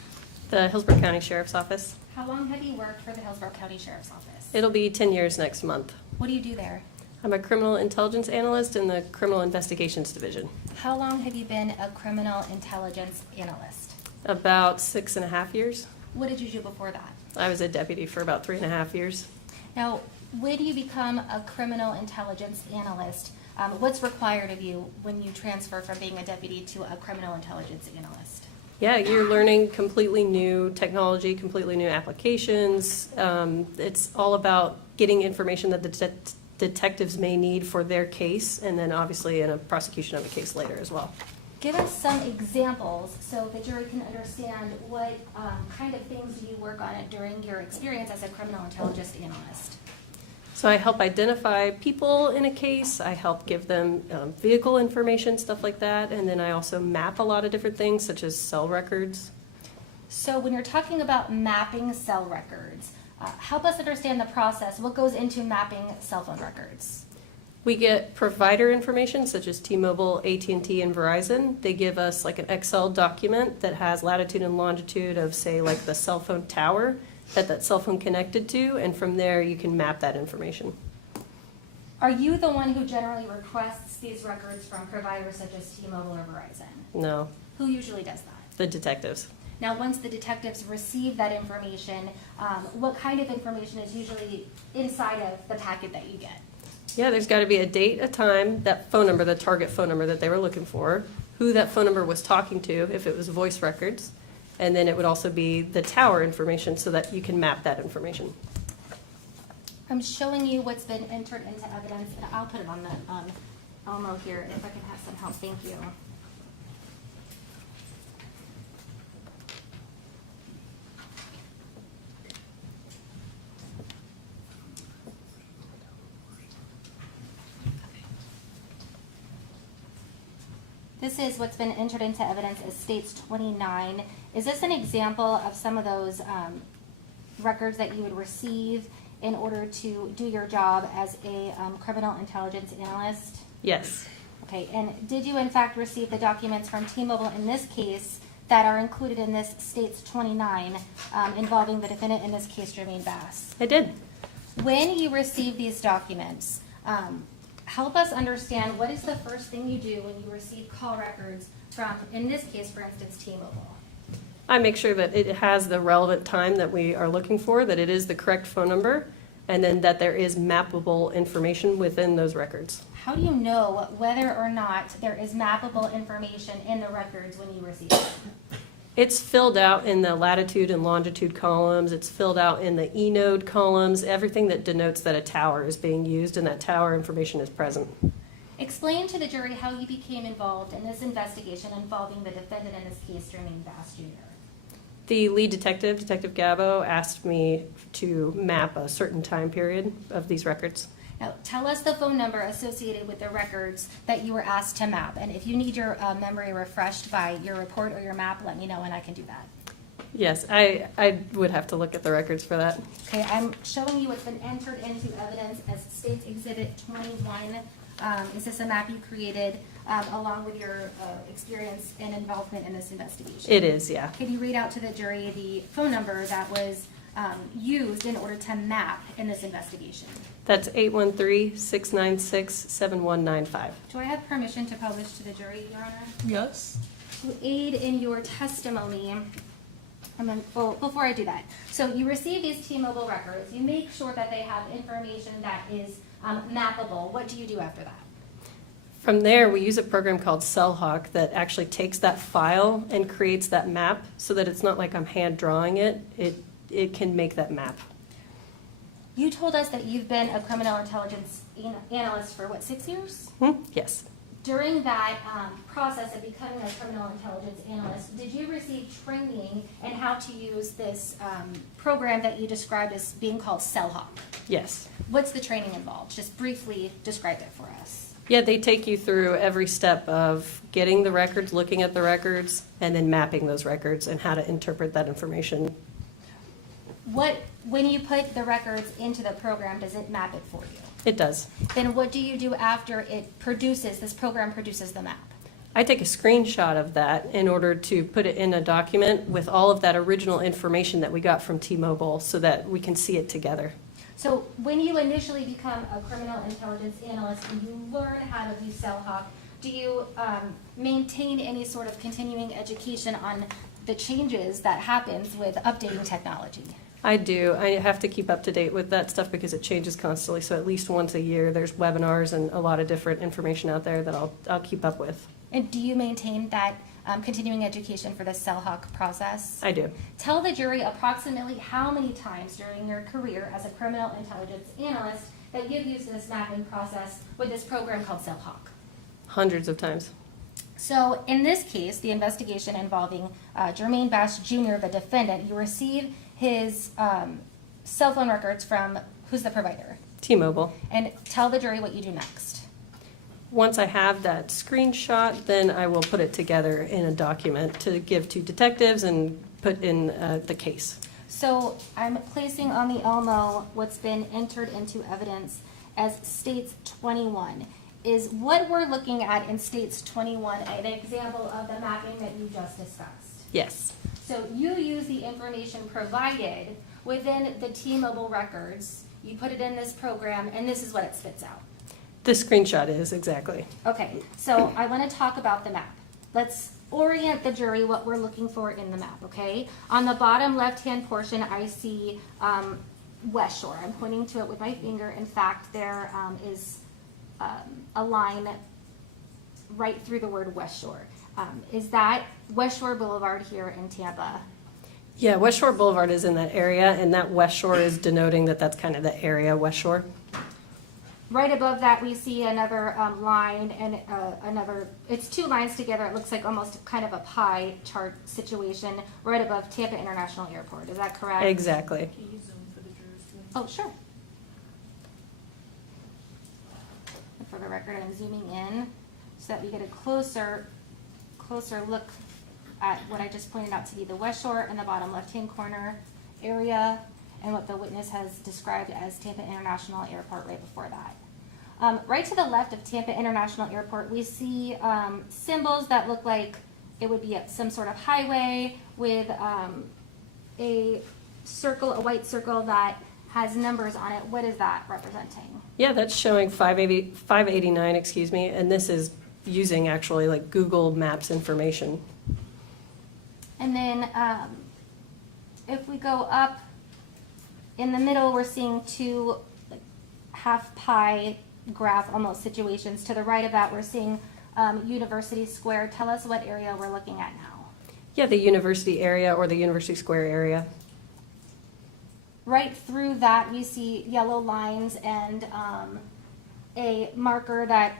The Hillsborough County Sheriff's Office. How long have you worked for the Hillsborough County Sheriff's Office? It'll be 10 years next month. What do you do there? I'm a criminal intelligence analyst in the Criminal Investigations Division. How long have you been a criminal intelligence analyst? About 6.5 years. What did you do before that? I was a deputy for about 3.5 years. Now, when you become a criminal intelligence analyst, what's required of you when you transfer from being a deputy to a criminal intelligence analyst? Yeah, you're learning completely new technology, completely new applications. It's all about getting information that the detectives may need for their case, and then obviously in a prosecution of a case later as well. Give us some examples so the jury can understand what kind of things do you work on during your experience as a criminal intelligence analyst. So I help identify people in a case, I help give them vehicle information, stuff like that, and then I also map a lot of different things such as cell records. So when you're talking about mapping cell records, help us understand the process. What goes into mapping cell phone records? We get provider information such as T-Mobile, AT&T, and Verizon. They give us like an Excel document that has latitude and longitude of, say, like the cell phone tower that cell phone connected to, and from there you can map that information. Are you the one who generally requests these records from providers such as T-Mobile or Verizon? No, Who usually does that? the detectives. Now, once the detectives receive that information, what kind of information is usually inside of the packet that you get? Yeah, there's got to be a date, a time, that phone number, the target phone number that they were looking for, who that phone number was talking to, if it was voice records, and then it would also be the tower information so that you can map that information. I'm showing you what's been entered into evidence, and I'll put it on the Elmo here if I can have some help. Thank you. This is what's been entered into evidence as States 29. Is this an example of some of those records that you would receive in order to do your job as a criminal intelligence analyst? Yes. Okay, and did you in fact receive the documents from T-Mobile in this case that are included in this States 29 involving the defendant, in this case, Jermaine Bass? I did. When you receive these documents, help us understand what is the first thing you do when you receive call records from, in this case, for instance, T-Mobile? I make sure that it has the relevant time that we are looking for, that it is the correct phone number, and then that there is mappable information within those records. How do you know whether or not there is mappable information in the records when you receive it? It's filled out in the latitude and longitude columns. It's filled out in the E-node columns, everything that denotes that a tower is being used and that tower information is present. Explain to the jury how you became involved in this investigation involving the defendant in this case, Jermaine Bass Jr. The lead detective, Detective Gabot, asked me to map a certain time period of these records. Now, tell us the phone number associated with the records that you were asked to map. And if you need your memory refreshed by your report or your map, let me know and I can do that. Yes, I would have to look at the records for that. Okay, I'm showing you what's been entered into evidence as State's Exhibit 21. Is this a map you created along with your experience and involvement in this investigation? It is, yeah. Can you read out to the jury the phone number that was used in order to map in this investigation? That's 813-696-7195. Do I have permission to publish to the jury, Your Honor? Yes. To aid in your testimony, before I do that, so you receive these T-Mobile records, you make sure that they have information that is mappable. What do you do after that? From there, we use a program called CellHawk that actually takes that file and creates that map so that it's not like I'm hand drawing it. It can make that map. You told us that you've been a criminal intelligence analyst for, what, 6 years? Yes. During that process of becoming a criminal intelligence analyst, did you receive training in how to use this program that you described as being called CellHawk? Yes. What's the training involved? Just briefly describe it for us. Yeah, they take you through every step of getting the records, looking at the records, and then mapping those records and how to interpret that information. When you put the records into the program, does it map it for you? It does. Then what do you do after this program produces the map? I take a screenshot of that in order to put it in a document with all of that original information that we got from T-Mobile so that we can see it together. So when you initially become a criminal intelligence analyst and you learn how to use CellHawk, do you maintain any sort of continuing education on the changes that happens with updating technology? I do. I have to keep up to date with that stuff because it changes constantly. So at least once a year, there's webinars and a lot of different information out there that I'll keep up with. And do you maintain that continuing education for the CellHawk process? I do. Tell the jury approximately how many times during your career as a criminal intelligence analyst that you've used this mapping process with this program called CellHawk. Hundreds of times. So in this case, the investigation involving Jermaine Bass Jr., the defendant, you receive his cell phone records from, who's the provider? T-Mobile. And tell the jury what you do next. Once I have that screenshot, then I will put it together in a document to give to detectives and put in the case. So I'm placing on the Elmo what's been entered into evidence as States 21. Is what we're looking at in States 21 an example of the mapping that you just discussed? Yes. So you use the information provided within the T-Mobile records, you put it in this program, and this is what it spits out. This screenshot is, exactly. Okay, so I want to talk about the map. Let's orient the jury what we're looking for in the map, okay? On the bottom left-hand portion, I see West Shore. I'm pointing to it with my finger. In fact, there is a line right through the word West Shore. Is that West Shore Boulevard here in Tampa? Yeah, West Shore Boulevard is in that area, and that West Shore is denoting that that's kind of the area, West Shore. Right above that, we see another line and it's two lines together. It looks like almost kind of a pie chart situation right above Tampa International Airport. Is that correct? Exactly. Can you zoom for the jurors? Oh, sure. And for the record, I'm zooming in so that we get a closer look at what I just pointed out to be the West Shore in the bottom left-hand corner area and what the witness has described as Tampa International Airport right before that. Right to the left of Tampa International Airport, we see symbols that look like it would be some sort of highway with a circle, a white circle that has numbers on it. What is that representing? Yeah, that's showing 589, excuse me, and this is using actually like Google Maps information. And then if we go up in the middle, we're seeing two half pie graph almost situations. To the right of that, we're seeing University Square. Tell us what area we're looking at now. Yeah, the university area or the University Square area. Right through that, we see yellow lines and a marker that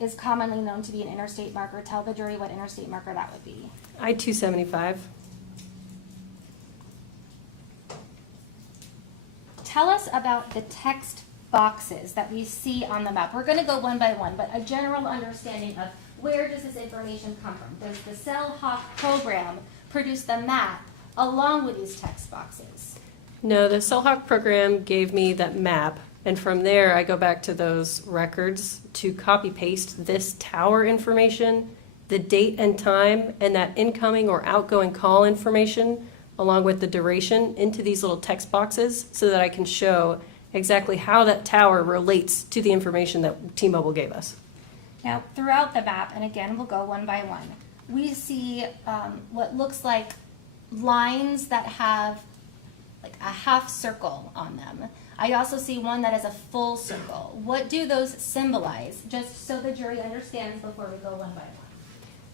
is commonly known to be an interstate marker. Tell the jury what interstate marker that would be. I-275. Tell us about the text boxes that we see on the map. We're going to go one by one, but a general understanding of where does this information come from? Does the CellHawk program produce the map along with these text boxes? No, the CellHawk program gave me that map, and from there I go back to those records to copy paste this tower information, the date and time, and that incoming or outgoing call information along with the duration into these little text boxes so that I can show exactly how that tower relates to the information that T-Mobile gave us. Now, throughout the map, and again, we'll go one by one, we see what looks like lines that have like a half circle on them. I also see one that is a full circle. What do those symbolize? Just so the jury understands before we go one by one.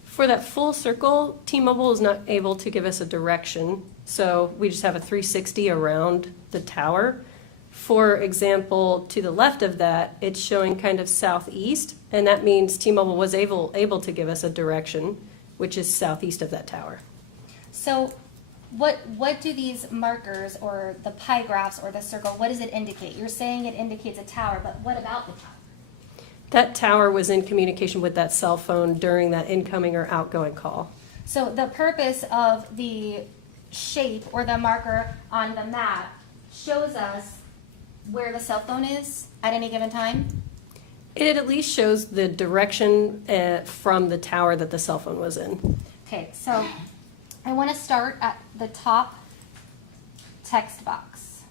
For that full circle, T-Mobile is not able to give us a direction, so we just have a 360 around the tower. For example, to the left of that, it's showing kind of southeast, and that means T-Mobile was able to give us a direction, which is southeast of that tower. So what do these markers or the pie graphs or the circle, what does it indicate? You're saying it indicates a tower, but what about the tower? That tower was in communication with that cell phone during that incoming or outgoing call. So the purpose of the shape or the marker on the map shows us where the cell phone is at any given time? It at least shows the direction from the tower that the cell phone was in. Okay, so I want to start at the top text box.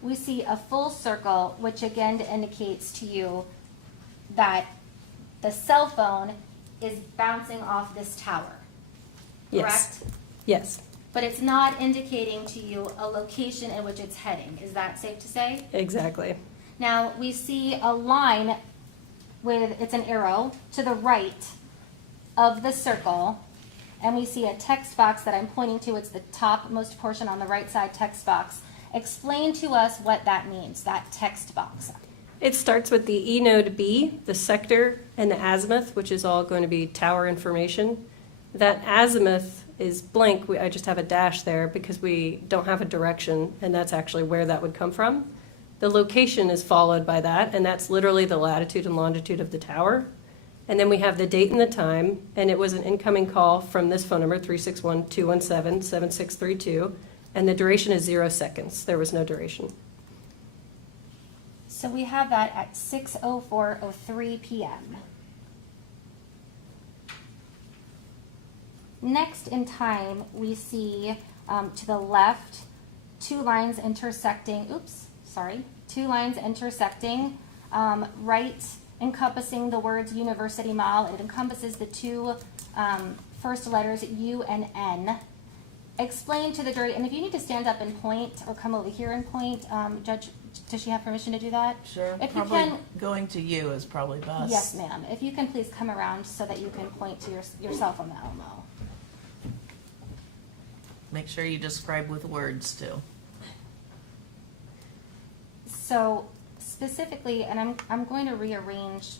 We see a full circle, which again indicates to you that the cell phone is bouncing off this tower, Yes. correct? Yes, But it's not indicating to you a location in which it's heading. Is that safe to say? exactly. Now, we see a line with, it's an arrow, to the right of the circle, and we see a text box that I'm pointing to. It's the topmost portion on the right side text box. Explain to us what that means, that text box. It starts with the E node B, the sector, and the azimuth, which is all going to be tower information. That azimuth is blank. I just have a dash there because we don't have a direction, and that's actually where that would come from. The location is followed by that, and that's literally the latitude and longitude of the tower. And then we have the date and the time, and it was an incoming call from this phone number, 361-217-7632, and the duration is 0 seconds. There was no duration. So we have that at 6:04:03 p.m. Next in time, we see to the left two lines intersecting, two lines intersecting, right encompassing the words University Mall. It encompasses the two first letters U and N. Explain to the jury, and if you need to stand up and point or come over here and point, Judge, does she have permission to do that? Sure. If you Probably can, going to you is probably best. yes, ma'am. If you can please come around so that you can point to yourself on the Elmo. Make sure you describe with words too. So specifically, and I'm going to rearrange.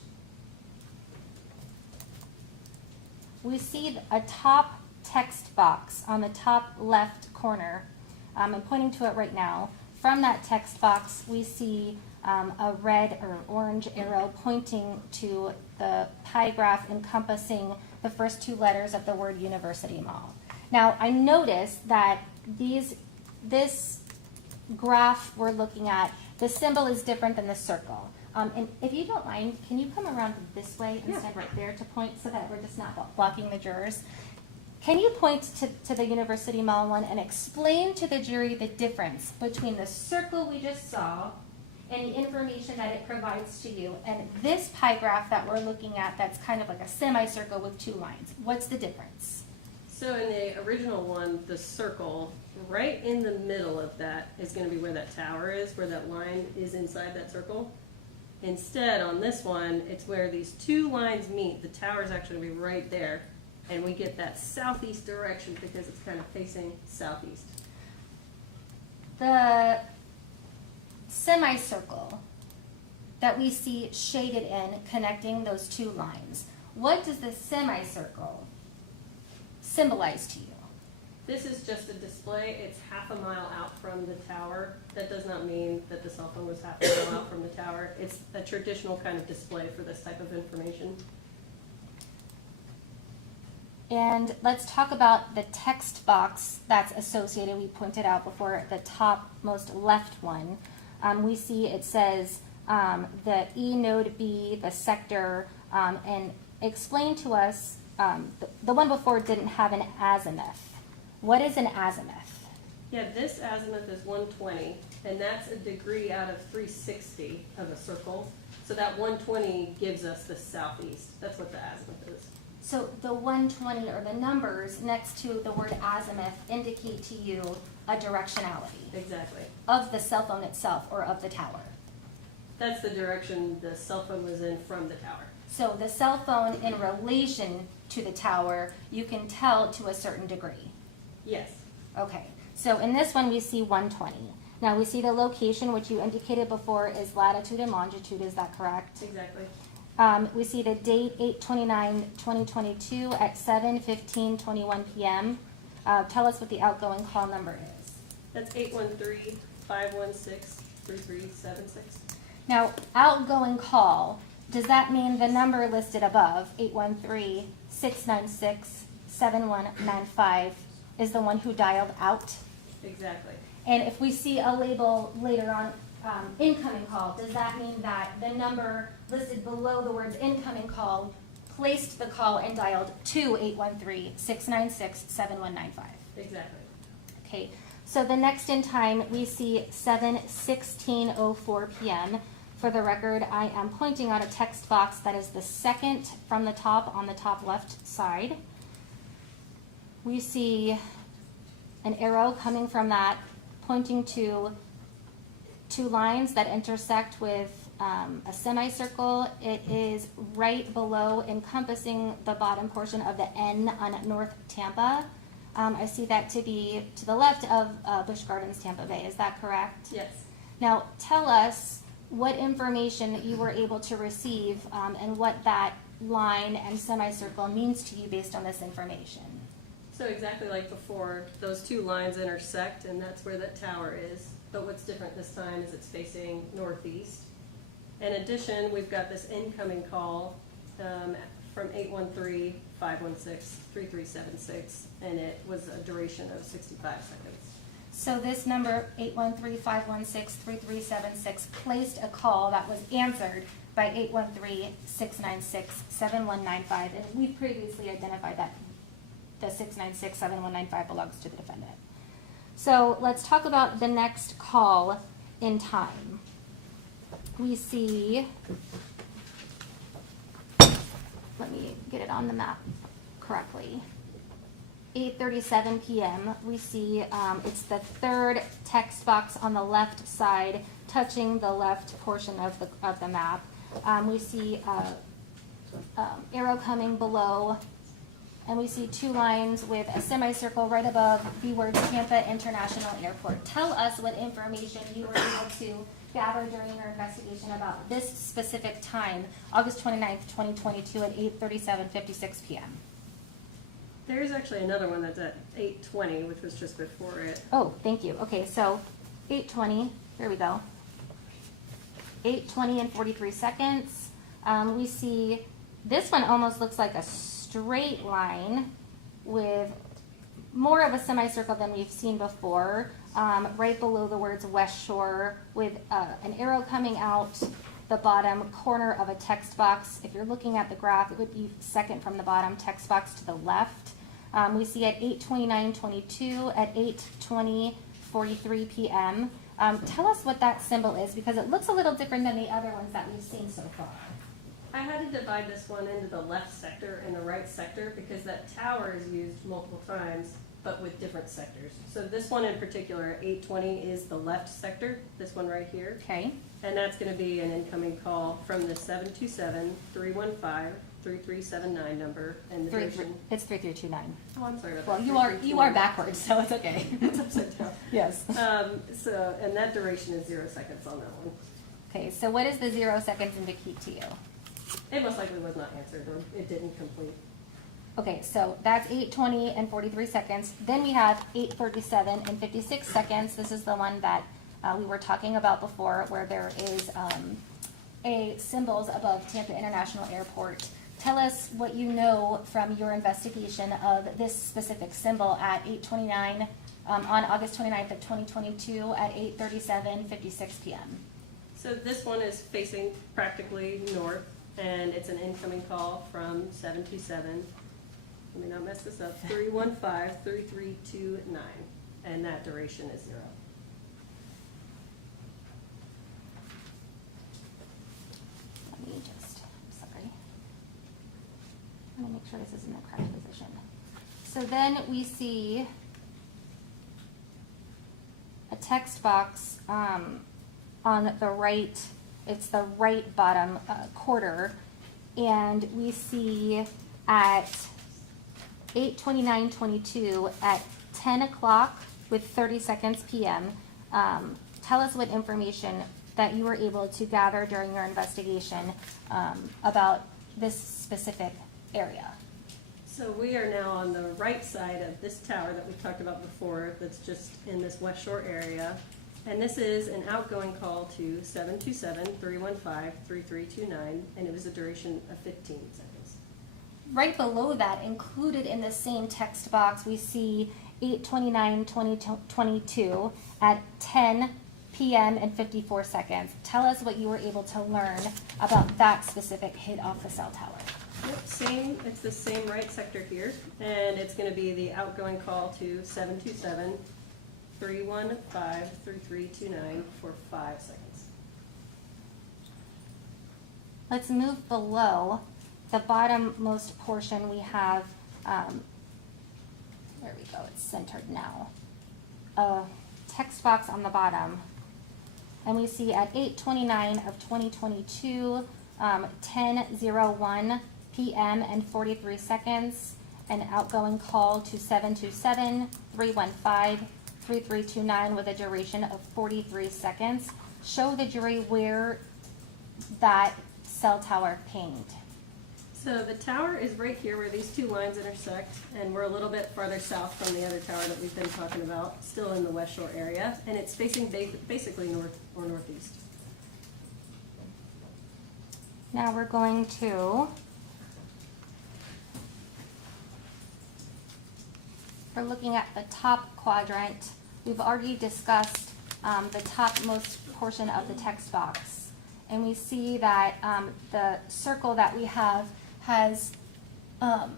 We see a top text box on the top left corner. I'm pointing to it right now. From that text box, we see a red or orange arrow pointing to the pie graph encompassing the first two letters of the word University Mall. Now, I noticed that this graph we're looking at, the symbol is different than the circle. And if you don't mind, can you come around this way and stand right there to point so that we're just not blocking the jurors? Can you point to the University Mall one and explain to the jury the difference between the circle we just saw and the information that it provides to you and this pie graph that we're looking at that's kind of like a semicircle with two lines? What's the difference? So in the original one, the circle, right in the middle of that is going to be where that tower is, where that line is inside that circle. Instead, on this one, it's where these two lines meet. The tower is actually going to be right there, and we get that southeast direction because it's kind of facing southeast. The semicircle that we see shaded in connecting those two lines, what does the semicircle symbolize to you? This is just a display. It's half a mile out from the tower. That does not mean that the cell phone was half a mile out from the tower. It's a traditional kind of display for this type of information. And let's talk about the text box that's associated. We pointed out before the topmost left one. We see it says the E node B, the sector, and explain to us, the one before didn't have an azimuth. What is an azimuth? Yeah, this azimuth is 120, and that's a degree out of 360 of a circle. So that 120 gives us the southeast. That's what the azimuth is. So the 120 or the numbers next to the word azimuth indicate to you a directionality Exactly. of the cell phone itself or of the tower. That's the direction the cell phone was in from the tower. So the cell phone in relation to the tower, you can tell to a certain degree. Yes. Okay, so in this one we see 120. Now we see the location, which you indicated before is latitude and longitude, is that correct? Exactly. We see the date 8/29/2022 at 7:15:21 p.m. Tell us what the outgoing call number is. That's 813-516-3376. Now, outgoing call, does that mean the number listed above, 813-696-7195, is the one who dialed out? Exactly. And if we see a label later on, incoming call, does that mean that the number listed below the words incoming call placed the call and dialed to 813-696-7195? Exactly. Okay, so the next in time, we see 7:16:04 p.m. For the record, I am pointing out a text box that is the second from the top on the top left side. We see an arrow coming from that, pointing to two lines that intersect with a semicircle. It is right below, encompassing the bottom portion of the N on North Tampa. I see that to be to the left of Busch Gardens, Tampa Bay. Is that correct? Yes. Now, tell us what information you were able to receive and what that line and semicircle means to you based on this information. So exactly like before, those two lines intersect, and that's where that tower is. But what's different this time is it's facing northeast. In addition, we've got this incoming call from 813-516-3376, and it was a duration of 65 seconds. So this number, 813-516-3376, placed a call that was answered by 813-696-7195, and we previously identified that the 696-7195 belongs to the defendant. So let's talk about the next call in time. We see, let me get it on the map correctly. 8:37 p.m. We see it's the third text box on the left side, touching the left portion of the map. We see arrow coming below, and we see two lines with a semicircle right above the words Tampa International Airport. Tell us what information you were able to gather during your investigation about this specific time, August 29th, 2022 at 8:37:56 p.m. There's actually another one that's at 8:20, which was just before it. Oh, thank you. Okay, so 8:20, here we go. 8:20 and 43 seconds. We see this one almost looks like a straight line with more of a semicircle than we've seen before, right below the words West Shore, with an arrow coming out the bottom corner of a text box. If you're looking at the graph, it would be second from the bottom text box to the left. We see at 8:29:22 at 8:20:43 p.m. Tell us what that symbol is, because it looks a little different than the other ones that we've seen so far. I had to divide this one into the left sector and the right sector because that tower is used multiple times, but with different sectors. So this one in particular, 8:20, is the left sector, this one right here. Okay. And that's going to be an incoming call from the 727-315 3379 number, and the duration. It's 3329. Oh, I'm sorry about Well, that. you are 3329. backwards, so it's okay. It's upside down. Yes. And that duration is 0 seconds on that one. Okay, so what is the 0 seconds indicate to you? It most likely was not answered, or it didn't complete. Okay, so that's 8:20 and 43 seconds. Then we have 8:37 and 56 seconds. This is the one that we were talking about before, where there is a symbols above Tampa International Airport. Tell us what you know from your investigation of this specific symbol at 8:29 on August 29th of 2022 at 8:37:56 p.m. So this one is facing practically north, and it's an incoming call from 727. Let me not mess this up. 315-3329, and that duration is 0. Let me just, I'm sorry. I'm gonna make sure this is in the correct position. So then we see a text box on the right, it's the right bottom quarter, and we see at 8:29:22 at 10 o'clock with 30 seconds p.m. Tell us what information that you were able to gather during your investigation about this specific area. So we are now on the right side of this tower that we talked about before, that's just in this West Shore area. And this is an outgoing call to 727-315-3329, and it was a duration of 15 seconds. Right below that, included in the same text box, we see 8:29:22 at 10 p.m. and 54 seconds. Tell us what you were able to learn about that specific hit off the cell tower. Yep, same, it's the same right sector here, and it's gonna be the outgoing call to 727-315-3329 for 5 seconds. Let's move below the bottommost portion. We have, there we go, it's centered now. A text box on the bottom. And we see at 8:29 of 2022, 10:01 p.m. and 43 seconds, an outgoing call to 727-315-3329 with a duration of 43 seconds. Show the jury where that cell tower pinged. So the tower is right here where these two lines intersect, and we're a little bit farther south from the other tower that we've been talking about, still in the West Shore area, and it's facing basically north or northeast. Now we're going to, we're looking at the top quadrant. We've already discussed the topmost portion of the text box. And we see that the circle that we have has an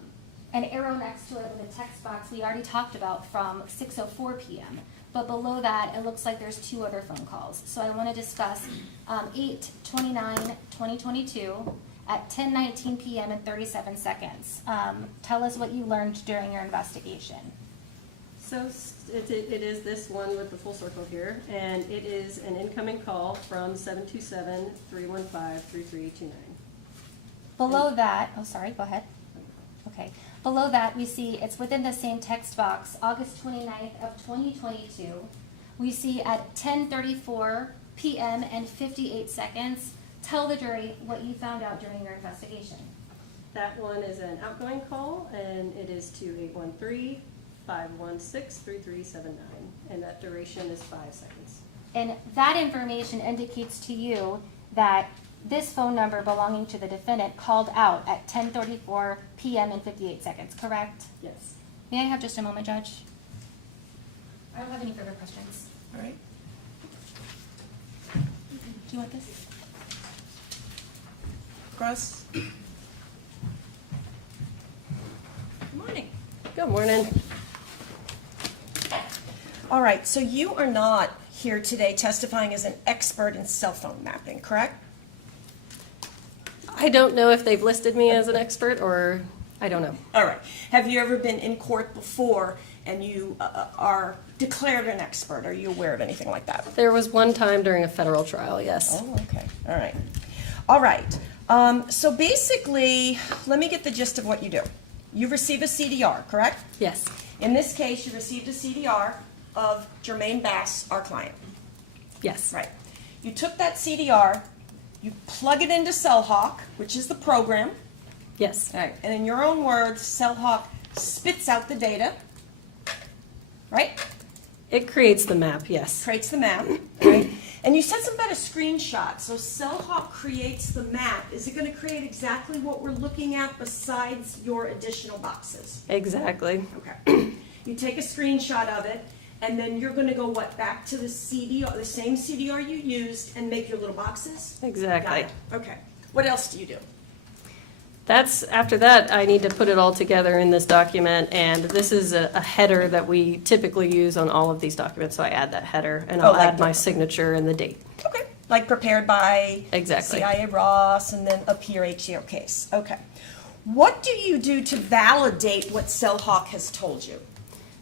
arrow next to it with a text box we already talked about from 6:04 p.m. But below that, it looks like there's 2 other phone calls. So I want to discuss 8:29:2022 at 10:19 p.m. and 37 seconds. Tell us what you learned during your investigation. So it is this one with the full circle here, and it is an incoming call from 727-315-3329. Below that, oh, sorry, go ahead. Okay. Below that, we see it's within the same text box, August 29th of 2022. We see at 10:34 p.m. and 58 seconds. Tell the jury what you found out during your investigation. That one is an outgoing call, and it is to 813-516-3379, and that duration is 5 seconds. And that information indicates to you that this phone number belonging to the defendant called out at 10:34 p.m. and 58 seconds, correct? Yes. May I have just a moment, Judge? I don't have any further questions. All right. Do you want this? Russ? Good morning. All right, so you are not here today testifying as an expert in cell phone mapping, correct? I don't know if they've listed me as an expert, or I don't know. All right. Have you ever been in court before and you are declared an expert? Are you aware of anything like that? There was one time during a federal trial, yes. Oh, okay. All right. All right. So basically, let me get the gist of what you do. You receive a CDR, correct? Yes. In this case, you received a CDR of Jermaine Bass, our client. Yes. Right. You took that CDR, you plug it into CellHawk, which is the program. Yes. All right. And in your own words, CellHawk spits out the data, right? It creates the map, yes. Creates the map, right? And you said something about a screenshot. So CellHawk creates the map. Is it going to create exactly what we're looking at besides your additional boxes? Exactly. Okay. You take a screenshot of it, and then you're going to go, what, back to the CDR, the same CDR you used, and make your little boxes? Exactly. Got it. Okay. What else do you do? After that, I need to put it all together in this document, and this is a header that we typically use on all of these documents, so I add that header, and I'll like add my signature and the date. Okay. Like prepared by Exactly. CIA Ross, and then up here HCO case. Okay. What do you do to validate what CellHawk has told you?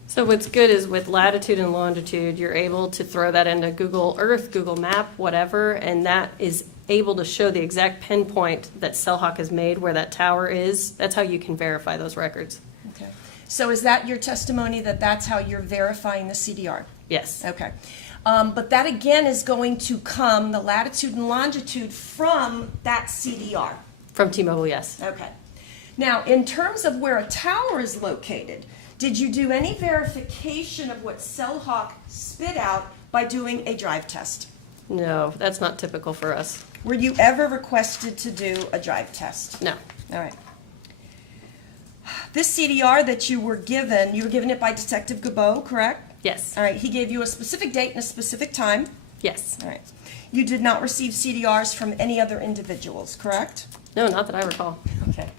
So what's good is with latitude and longitude, you're able to throw that into Google Earth, Google Map, whatever, and that is able to show the exact pinpoint that CellHawk has made where that tower is. That's how you can verify those records. Okay. So is that your testimony that that's how you're verifying the CDR? Yes. Okay. But that again is going to come, the latitude and longitude, from that CDR. From T-Mobile, yes. Okay. Now, in terms of where a tower is located, did you do any verification of what CellHawk spit out by doing a drive test? No, that's not typical for us. Were you ever requested to do a drive test? No. All right. This CDR that you were given it by Detective Gabot, correct? Yes. All right. He gave you a specific date and a specific time. Yes. All right. You did not receive CDRs from any other individuals, correct? No, not that I recall. Okay.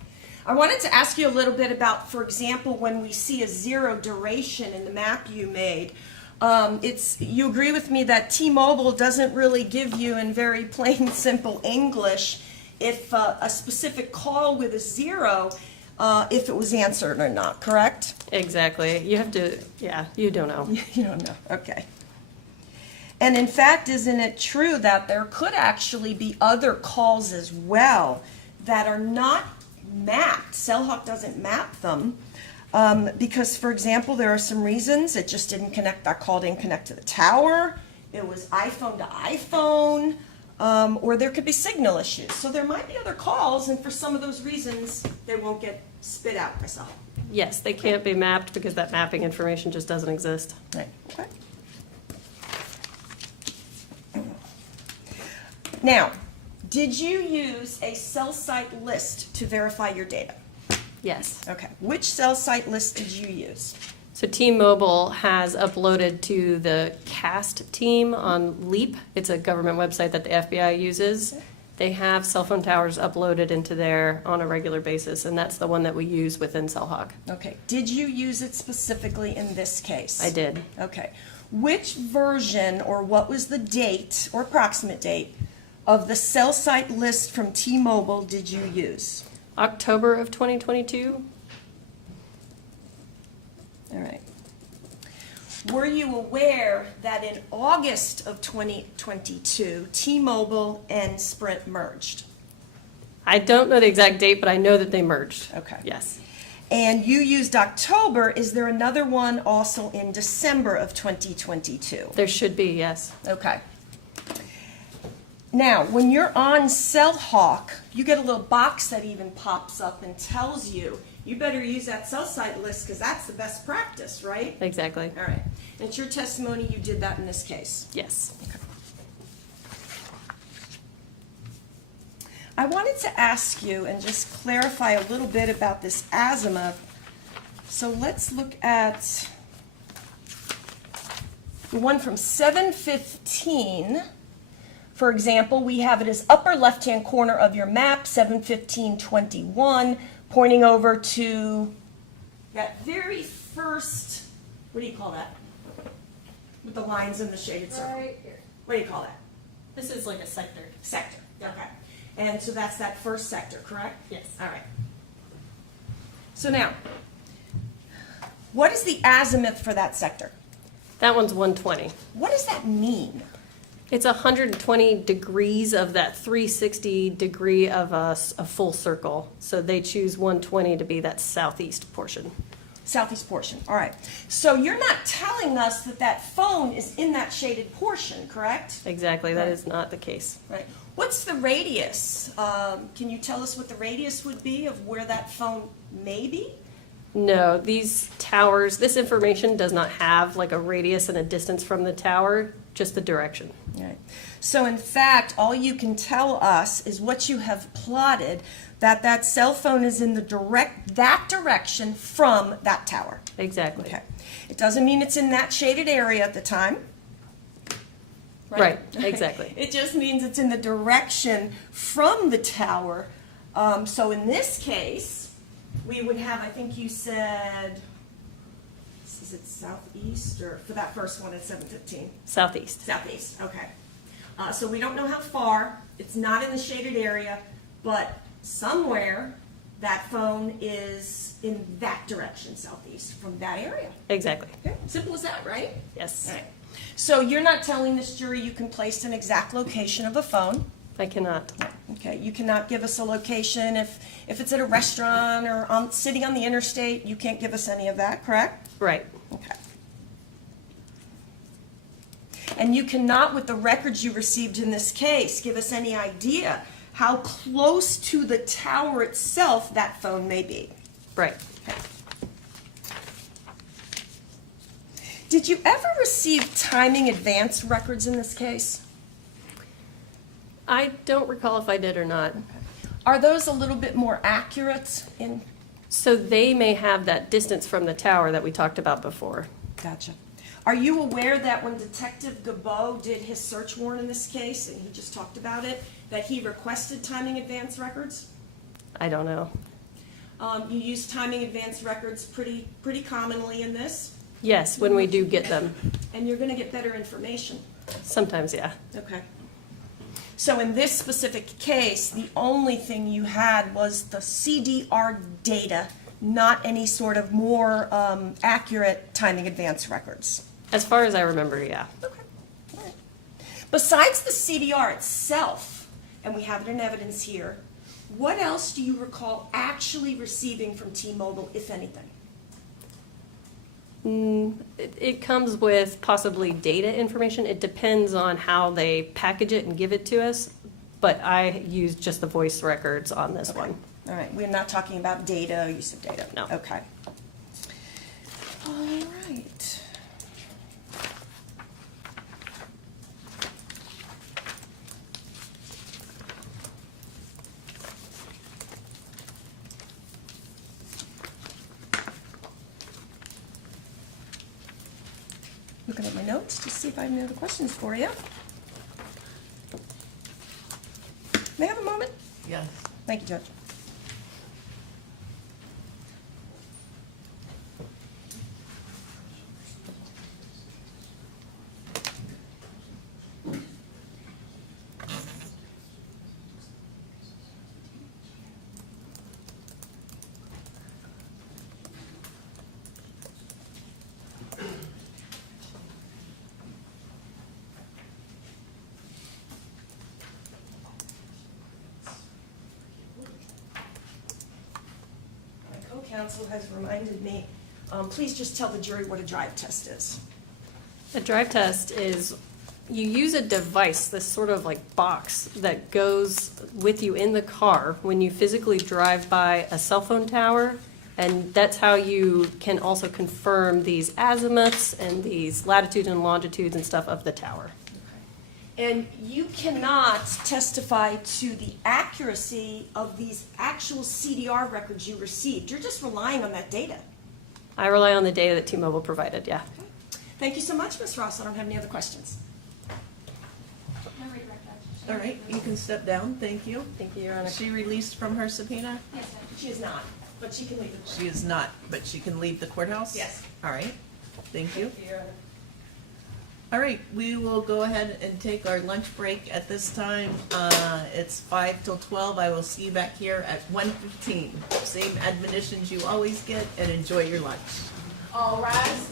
I wanted to ask you a little bit about, for example, when we see a 0 duration in the map you made. You agree with me that T-Mobile doesn't really give you in very plain, simple English if a specific call with a 0, if it was answered or not, correct? Exactly. You have to, yeah, you don't know. You don't know, okay. And in fact, isn't it true that there could actually be other calls as well that are not mapped? CellHawk doesn't map them. Because, for example, there are some reasons it just didn't connect, that call didn't connect to the tower, it was iPhone to iPhone, or there could be signal issues. So there might be other calls, and for some of those reasons, they won't get spit out by CellHawk. Yes, they can't be mapped because that mapping information just doesn't exist. Right, okay. Now, did you use a cell site list to verify your data? Yes. Okay. Which cell site list did you use? So T-Mobile has uploaded to the CAST team on LEAP. It's a government website that the FBI uses. They have cell phone towers uploaded into there on a regular basis, and that's the one that we use within CellHawk. Okay. Did you use it specifically in this case? I did. Okay. Which version, or what was the date, or approximate date, of the cell site list from T-Mobile did you use? October of 2022. All right. Were you aware that in August of 2022, T-Mobile and Sprint merged? I don't know the exact date, but I know that they merged. Okay. Yes. And you used October. Is there another one also in December of 2022? There should be, yes. Okay. Now, when you're on CellHawk, you get a little box that even pops up and tells you, you better use that cell site list because that's the best practice, right? Exactly. All right. And it's your testimony you did that in this case. Yes. I wanted to ask you and just clarify a little bit about this azimuth. So let's look at the one from 715. For example, we have it as upper left-hand corner of your map, 71521, pointing over to that very first, what do you call that? With the lines in the shaded circle. Right here. What do you call that? This is like a sector. Sector, okay. And so that's that first sector, correct? Yes. All right. So now, what is the azimuth for that sector? That one's 120. What does that mean? It's 120 degrees of that 360 degree of a full circle. So they choose 120 to be that southeast portion. Southeast portion, all right. So you're not telling us that that phone is in that shaded portion, correct? Exactly, that is not the case. Right. What's the radius? Can you tell us what the radius would be of where that phone may be? No, these towers, this information does not have like a radius and a distance from the tower, just the direction. Right. So in fact, all you can tell us is what you have plotted, that that cell phone is in that direction from that tower. Exactly. Okay. It doesn't mean it's in that shaded area at the time. Right, exactly. It just means it's in the direction from the tower. So in this case, we would have, I think you said, is it southeast, or for that first one it's 715? Southeast. Southeast, okay. So we don't know how far, it's not in the shaded area, but somewhere that phone is in that direction, southeast, from that area. Exactly. Okay, simple as that, right? Yes. All right. So you're not telling this jury you can place an exact location of a phone? I cannot. Okay, you cannot give us a location if it's at a restaurant or sitting on the interstate, you can't give us any of that, correct? Right. Okay. And you cannot, with the records you received in this case, give us any idea how close to the tower itself that phone may be. Right. Did you ever receive timing advance records in this case? I don't recall if I did or not. Are those a little bit more accurate in? So they may have that distance from the tower that we talked about before. Gotcha. Are you aware that when Detective Gabot did his search warrant in this case, and he just talked about it, that he requested timing advance records? I don't know. You use timing advance records pretty commonly in this, Yes, when we do get them. and you're going to get better information. Sometimes, yeah. Okay. So in this specific case, the only thing you had was the CDR data, not any sort of more accurate timing advance records. As far as I remember, yeah. Okay. All right. Besides the CDR itself, and we have it in evidence here, what else do you recall actually receiving from T-Mobile, if anything? It comes with possibly data information. It depends on how they package it and give it to us, but I used just the voice records on this one. All right, we're not talking about data, use of data. No. Okay. All right. Looking at my notes to see if I have any other questions for you. May I have a moment? Yes. Thank you, Judge. Counsel has reminded me, please just tell the jury what a drive test is. A drive test is you use a device, this sort of like box that goes with you in the car when you physically drive by a cell phone tower, and that's how you can also confirm these azimuths and these latitudes and longitudes and stuff of the tower. And you cannot testify to the accuracy of these actual CDR records you received. You're just relying on that data. I rely on the data that T-Mobile provided, yeah. Okay. Thank you so much, Ms. Ross. I don't have any other questions. No redirect, Judge. All right, you can step down. Thank you. Thank you, Your Honor. Is she released from her subpoena? Yes, Judge. She is not, but she can leave the court. She is not, but she can leave the courthouse? Yes. All right, thank you. Thank you, Your Honor. All right, we will go ahead and take our lunch break at this time. It's 5 till 12. I will see you back here at 1:15. Same admonitions you always get, and enjoy your lunch. All rise.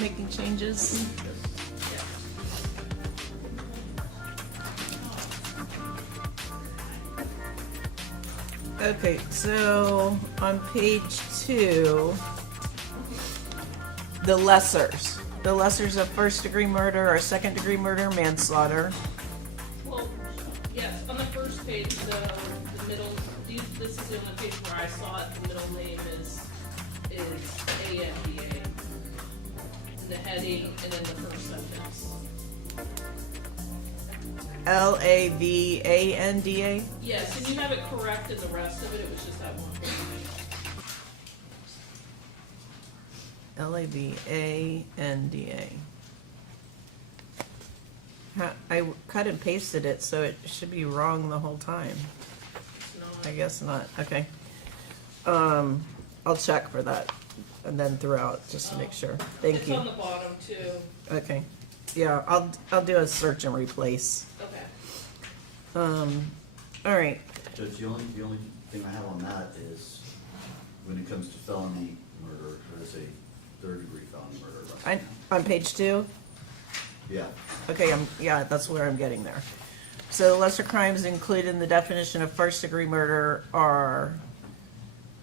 making changes? Okay, so on page 2, the lessers. The lessers of first-degree murder or second-degree murder, manslaughter. Well, yes, on the first page, the middle, this is the only page where I saw it, the middle name is ANDA. The heading, and then the first sentence. LAVANDA? Yes, and you have it correct in the rest of it, it was just that one page. LAVANDA. I cut and pasted it, so it should be wrong the whole time. It's not. I guess not, okay. I'll check for that, and then throughout, just to make sure. Thank It's you. on the bottom too. Okay, yeah, I'll do a search and replace. Okay. All right, Judge, the only thing I have on that is when it comes to felony murder, there's a third-degree felony murder. right now. on page 2? Yeah. Okay, yeah, that's where I'm getting there. So lesser crimes included in the definition of first-degree murder are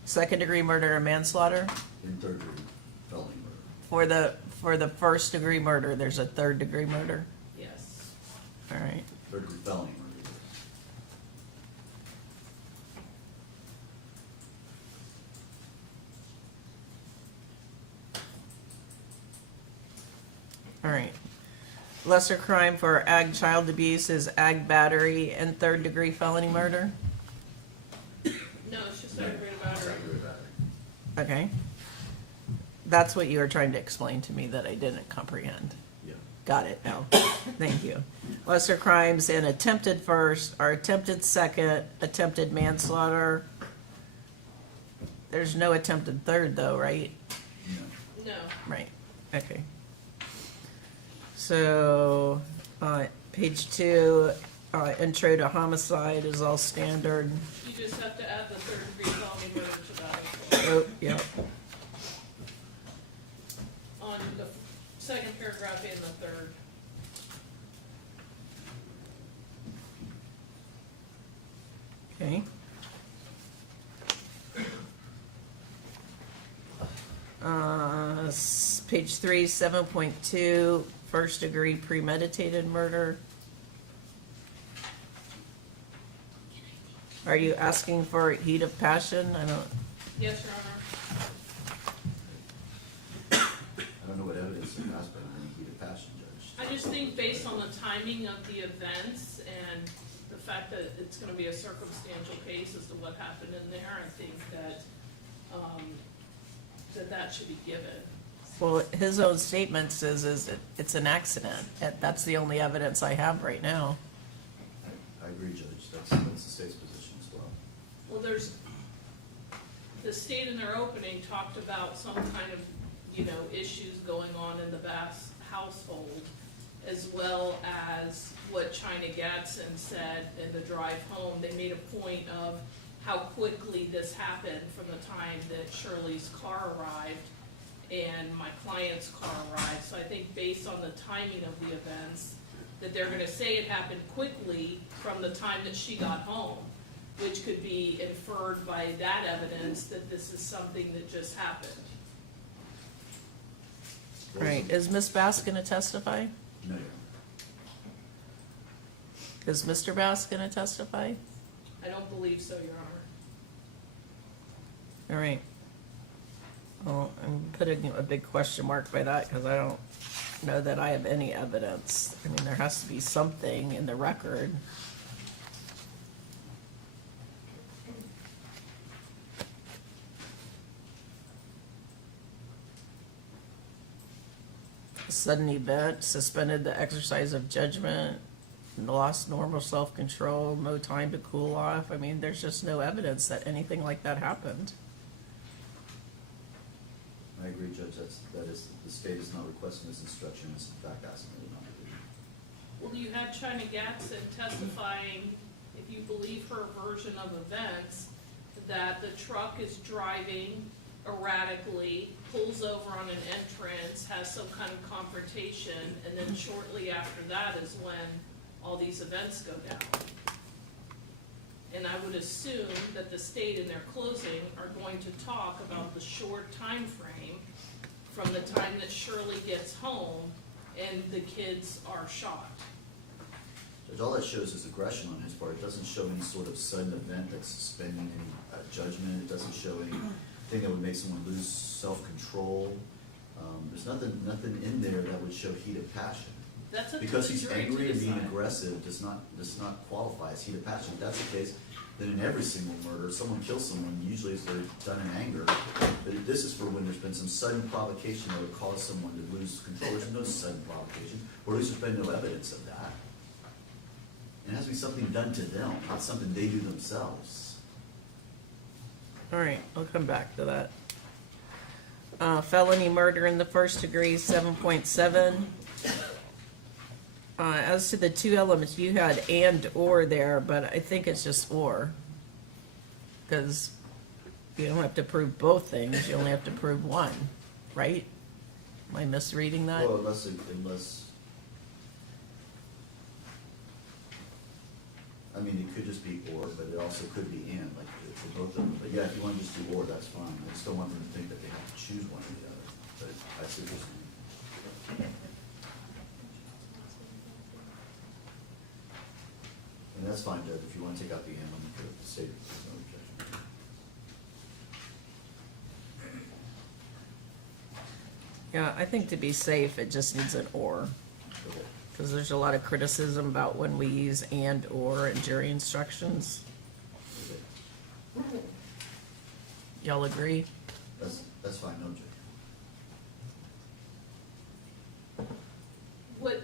second-degree murder and manslaughter? In third-degree felony murder. For the first-degree murder, there's a third-degree murder? Yes. All right. Third-degree felony murder. All right. Lesser crime for ag child abuse is ag battery and third-degree felony murder? No, it's just aggravated battery. Third-degree battery. Okay. That's what you were trying to explain to me that I didn't comprehend. Yeah. Got it now. Thank you. Lesser crimes and attempted first or attempted second, attempted manslaughter. There's no attempted third though, right? No. No. Right, okay. So, page 2, intro to homicide is all standard. You just have to add the third degree felony murder to that as well. Oh, yep. On the second paragraph and the third. Okay. Page 3, 7.2, first degree premeditated murder. Are you asking for heat of passion? I don't, Yes, Your Honor. I don't know what evidence there has been of any heat of passion, Judge. I just think based on the timing of the events and the fact that it's gonna be a circumstantial case as to what happened in there, I think that, that should be given. well, his own statement says it's an accident. That's the only evidence I have right now. I agree, Judge. That's the state's position as well. Well, the state in their opening talked about some kind of, issues going on in the Bass household, as well as what China Gadsden said in the drive home. They made a point of how quickly this happened from the time that Shirley's car arrived and my client's car arrived. So I think based on the timing of the events, that they're gonna say it happened quickly from the time that she got home, which could be inferred by that evidence that this is something that just happened. Right, is Miss Bass gonna testify? No, Your Honor. Is Mr. Bass gonna testify? I don't believe so, Your Honor. All right. Well, I'm putting a big question mark by that because I don't know that I have any evidence. I mean, there has to be something in the record. Sudden event, suspended the exercise of judgment, lost normal self-control, no time to cool off. I mean, there's just no evidence that anything like that happened. I agree, Judge. The state is not requesting this instruction. It's in fact asking it not to do. Well, you had China Gadsden testifying, if you believe her version of events, that the truck is driving erratically, pulls over on an entrance, has some kind of confrontation, and then shortly after that is when all these events go down. And I would assume that the state in their closing are going to talk about the short time frame from the time that Shirley gets home and the kids are shot. Judge, all that shows is aggression on his part. It doesn't show any sort of sudden event that's suspending any judgment. It doesn't show anything that would make someone lose self-control. There's nothing in there that would show heated passion. That's up to Because the he's jury to angry and being decide. aggressive does not qualify as heated passion. If that's the case, then in every single murder, if someone kills someone, usually it's they're done in anger. But this is for when there's been some sudden provocation that would cause someone to lose control. There's no sudden provocation, or at least there's been no evidence of that. And it has to be something done to them, not something they do themselves. All right, I'll come back to that. Felony murder in the first degree, 7.7. As to the two elements, you had and or there, but I think it's just or. Because you don't have to prove both things, you only have to prove one, right? Am I misreading that? Well, unless, I mean, it could just be or, but it also could be and, like for both of them. But yeah, if you want to just do or, that's fine. I just don't want them to think that they have to choose one or the other. But I see what you're saying. And that's fine, Judge. If you want to take out the and, let me put it the state. There's no objection. Yeah, I think to be safe, it just needs an or. Okay. Because there's a lot of criticism about when we use and or in jury instructions. Okay. Y'all agree? That's fine, no objection. What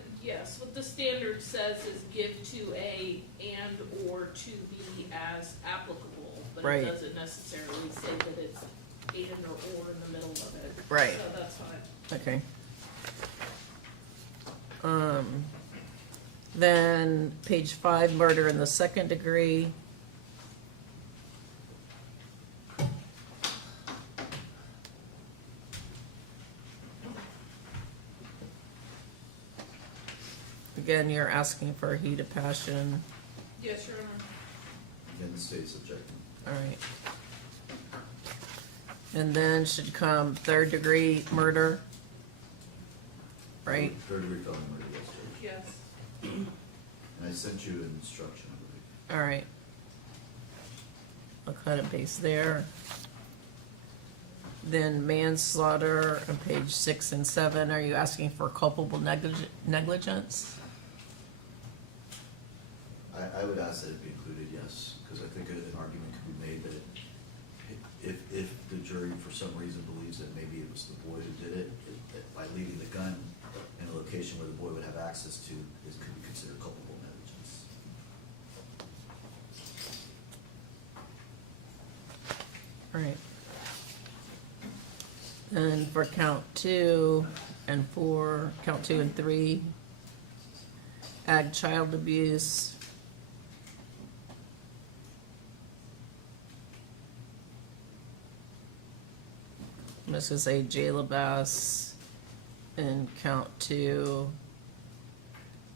the standard says is give to A and or to B as applicable, but Right. it doesn't necessarily say that it's and or in the middle of it. Right. So that's fine. Okay. Then page 5, murder in the second degree. Again, you're asking for a heat of passion. Yes, Your Honor. Again, the state's objecting. All right. And then should come third degree murder. Right? Third degree felony murder, yes, Judge. Yes. And I sent you an instruction, I believe. All right. I'll cut a base there. Then manslaughter on page 6 and 7, are you asking for culpable negligence? I would ask that it be included, yes, because I think an argument could be made that if the jury for some reason believes that maybe it was the boy who did it, that by leaving the gun in a location where the boy would have access to, it could be considered culpable negligence. All right. And for count 2 and 4, count 2 and 3, ag child abuse. I'm just gonna say Jayla Bass in count 2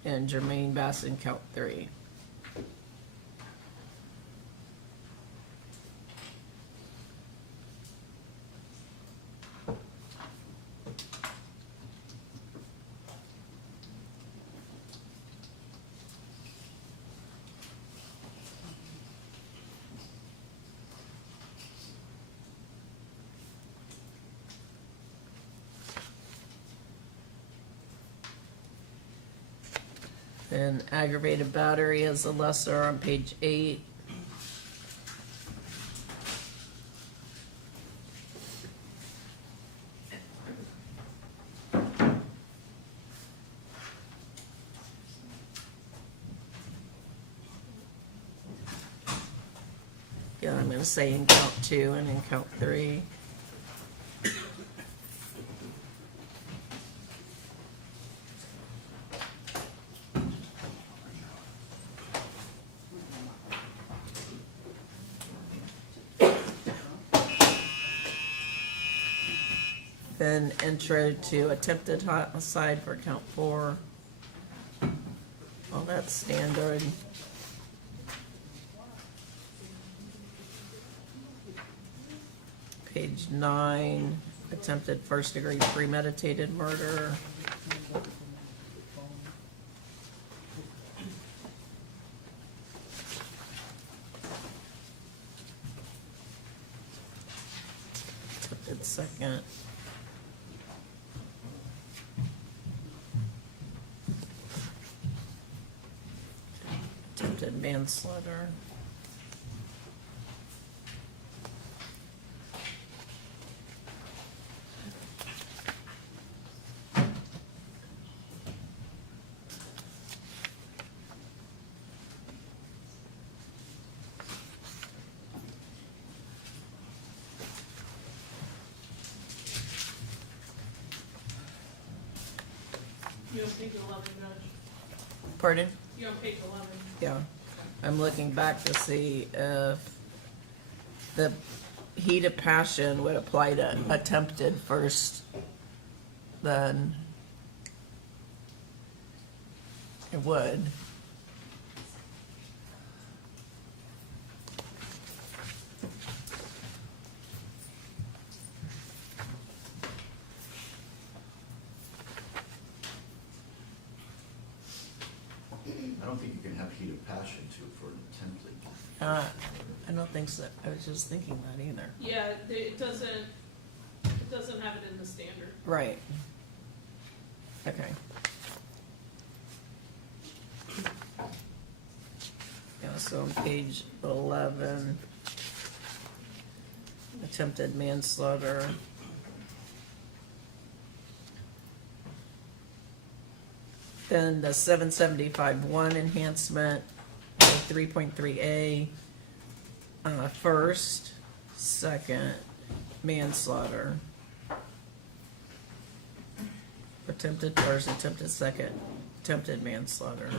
and Jermaine Bass in count 3. And aggravated battery is a lesser on page 8. Yeah, I'm gonna say in count 2 and in count 3. Then intro to attempted homicide for count 4. All that's standard. Page 9, attempted first-degree premeditated murder. Attempted second. Attempted manslaughter. You on page 11, Judge? Pardon? You on page 11? Yeah. I'm looking back to see if the heat of passion would apply to attempted first, then it would. I don't think you can have heat of passion for an attempted. I don't think so. I was just thinking that either. Yeah, it doesn't have it in the standard. Right. Okay. Yeah, so on page 11, attempted manslaughter. Then the 775-1 enhancement, 3.3A, first, second, manslaughter. Attempted first, attempted second, attempted manslaughter.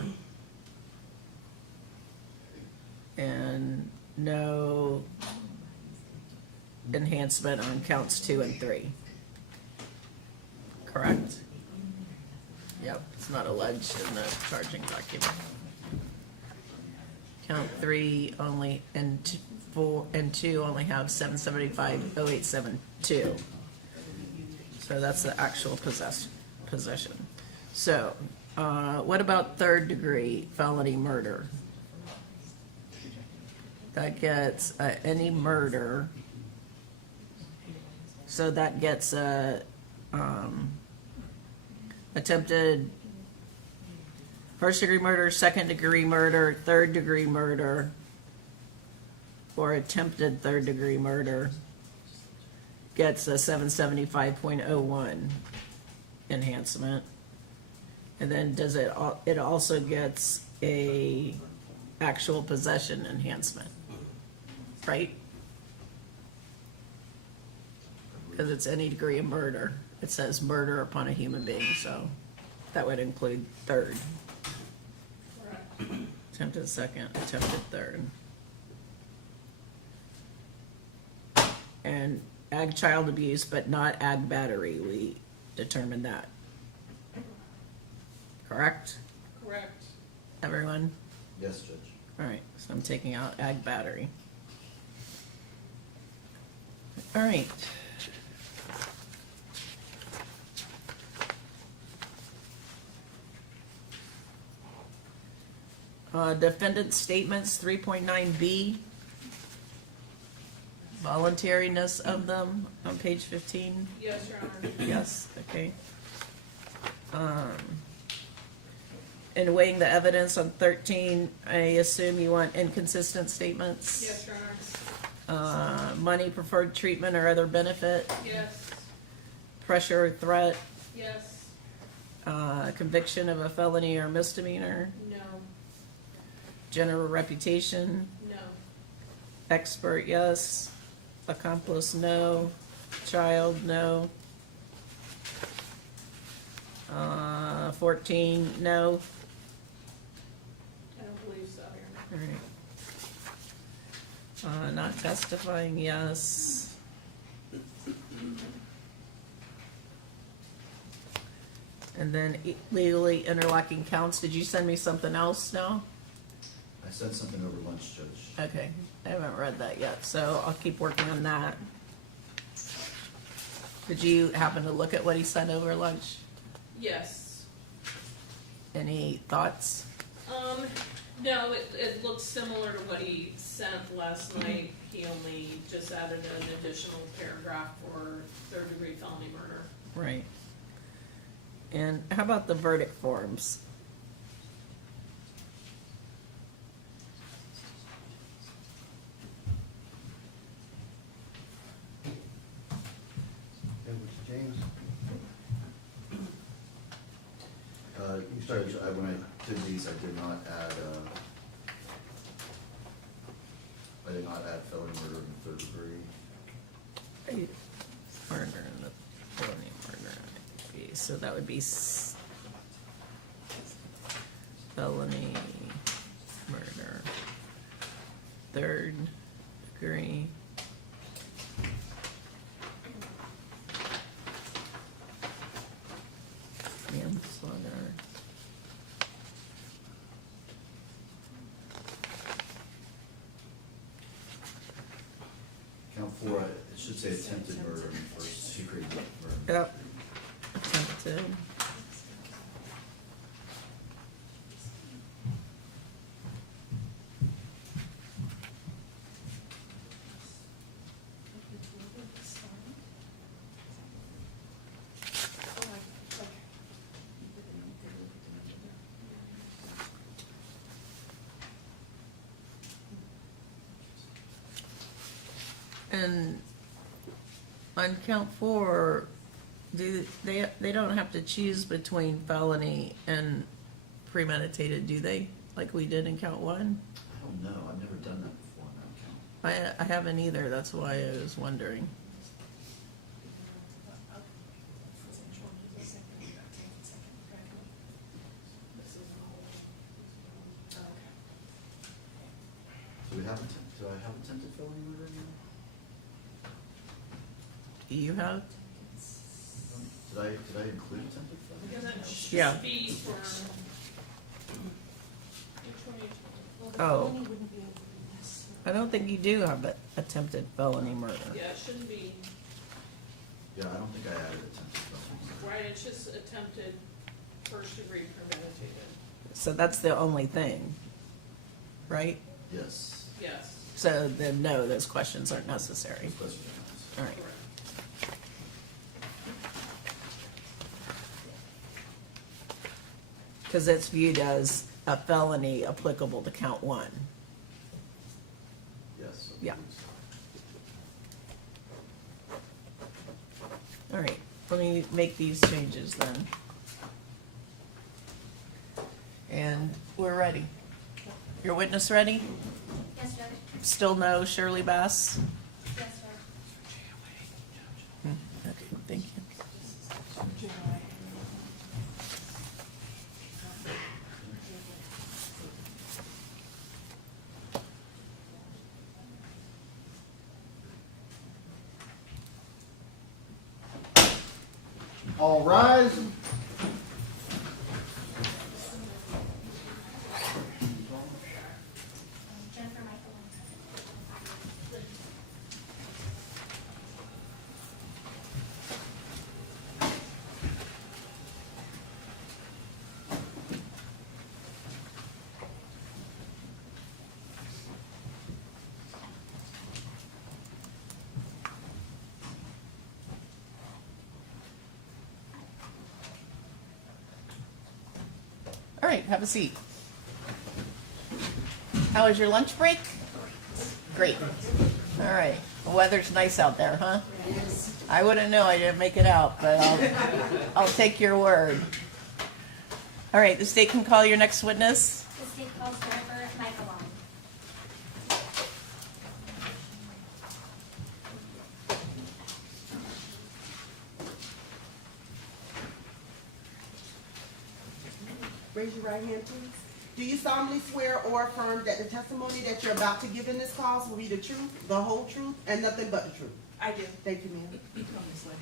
And no enhancement on counts 2 and 3. Correct? Yep, it's not alleged in the charging document. Count 3 only, and 4 and 2 only have 775-0872. So that's the actual possession. So, what about third degree felony murder? That gets any murder. So that gets attempted first degree murder, second degree murder, third degree murder, or attempted third degree murder gets a 775.01 enhancement. And then it also gets a actual possession enhancement, right? Because it's any degree of murder. It says murder upon a human being, so that would include third. Attempted second, attempted third. And ag child abuse, but not ag battery, we determined that. Correct, Correct. Yes, everyone? Judge. All right, so I'm taking out ag battery. All right. Defendant statements, 3.9B. Voluntariness of them on page 15. Yes, Your Honor. Yes, okay. In weighing the evidence on 13, I assume you want inconsistent statements? Yes, Your Honor. Money, preferred treatment, or other benefit, Yes. pressure or threat, Yes. conviction of a felony or misdemeanor, No. general reputation, No. expert, yes, accomplice, no, child, no. 14, no. I don't believe so, Your Honor. All right. Not testifying, yes. And then legally interlocking counts. Did you send me something else now? I sent something over lunch, Judge. Okay, I haven't read that yet, so I'll keep working on that. Did you happen to look at what he sent over lunch? Yes. Any thoughts? No, it looks similar to what he sent last night. He only just added an additional paragraph for third-degree felony murder. Right. And how about the verdict forms? James? You started, when I did these, I did not add felony murder in the third degree. Murder and the felony murder. So that would be felony murder, third degree. Manslaughter. Count 4, it should say attempted murder in the first degree murder. Yep. Attempted. And on count 4, they don't have to choose between felony and premeditated, do they? Like we did in count 1? I don't know, I've never done that before in that count. I haven't either, that's why I was wondering. Do I have attempted felony murder now? Do you have? Did I include attempted felony? Yeah, that should Yeah. be for. Oh. I don't think you do have attempted felony murder. Yeah, it shouldn't be, Yeah, I don't think I added attempted felony murder. right, it's just attempted first degree premeditated. So that's the only thing, right? Yes. Yes, So then, no, those questions aren't necessary. Those are the All right. correct. Because it's viewed as a felony applicable to count 1. Yes. I Yeah. believe so. All right, let me make these changes then. And we're ready. Your witness ready? Yes, Judge. Still no Shirley Bass? Yes, Judge. Okay, thank you. All rise. Jennifer Michelon. All right, have a seat. How was your lunch break? Great. All right, the weather's nice out there, huh? I wouldn't know, I didn't make it out, but I'll take your word. All right, the state can call your next witness. The state calls Jennifer Michelon. Raise your right hand, please. Do you solemnly swear or affirm that the testimony that you're about to give in this cause will be the truth, the whole truth, and nothing but the truth? I do. Thank you, ma'am. Come this way.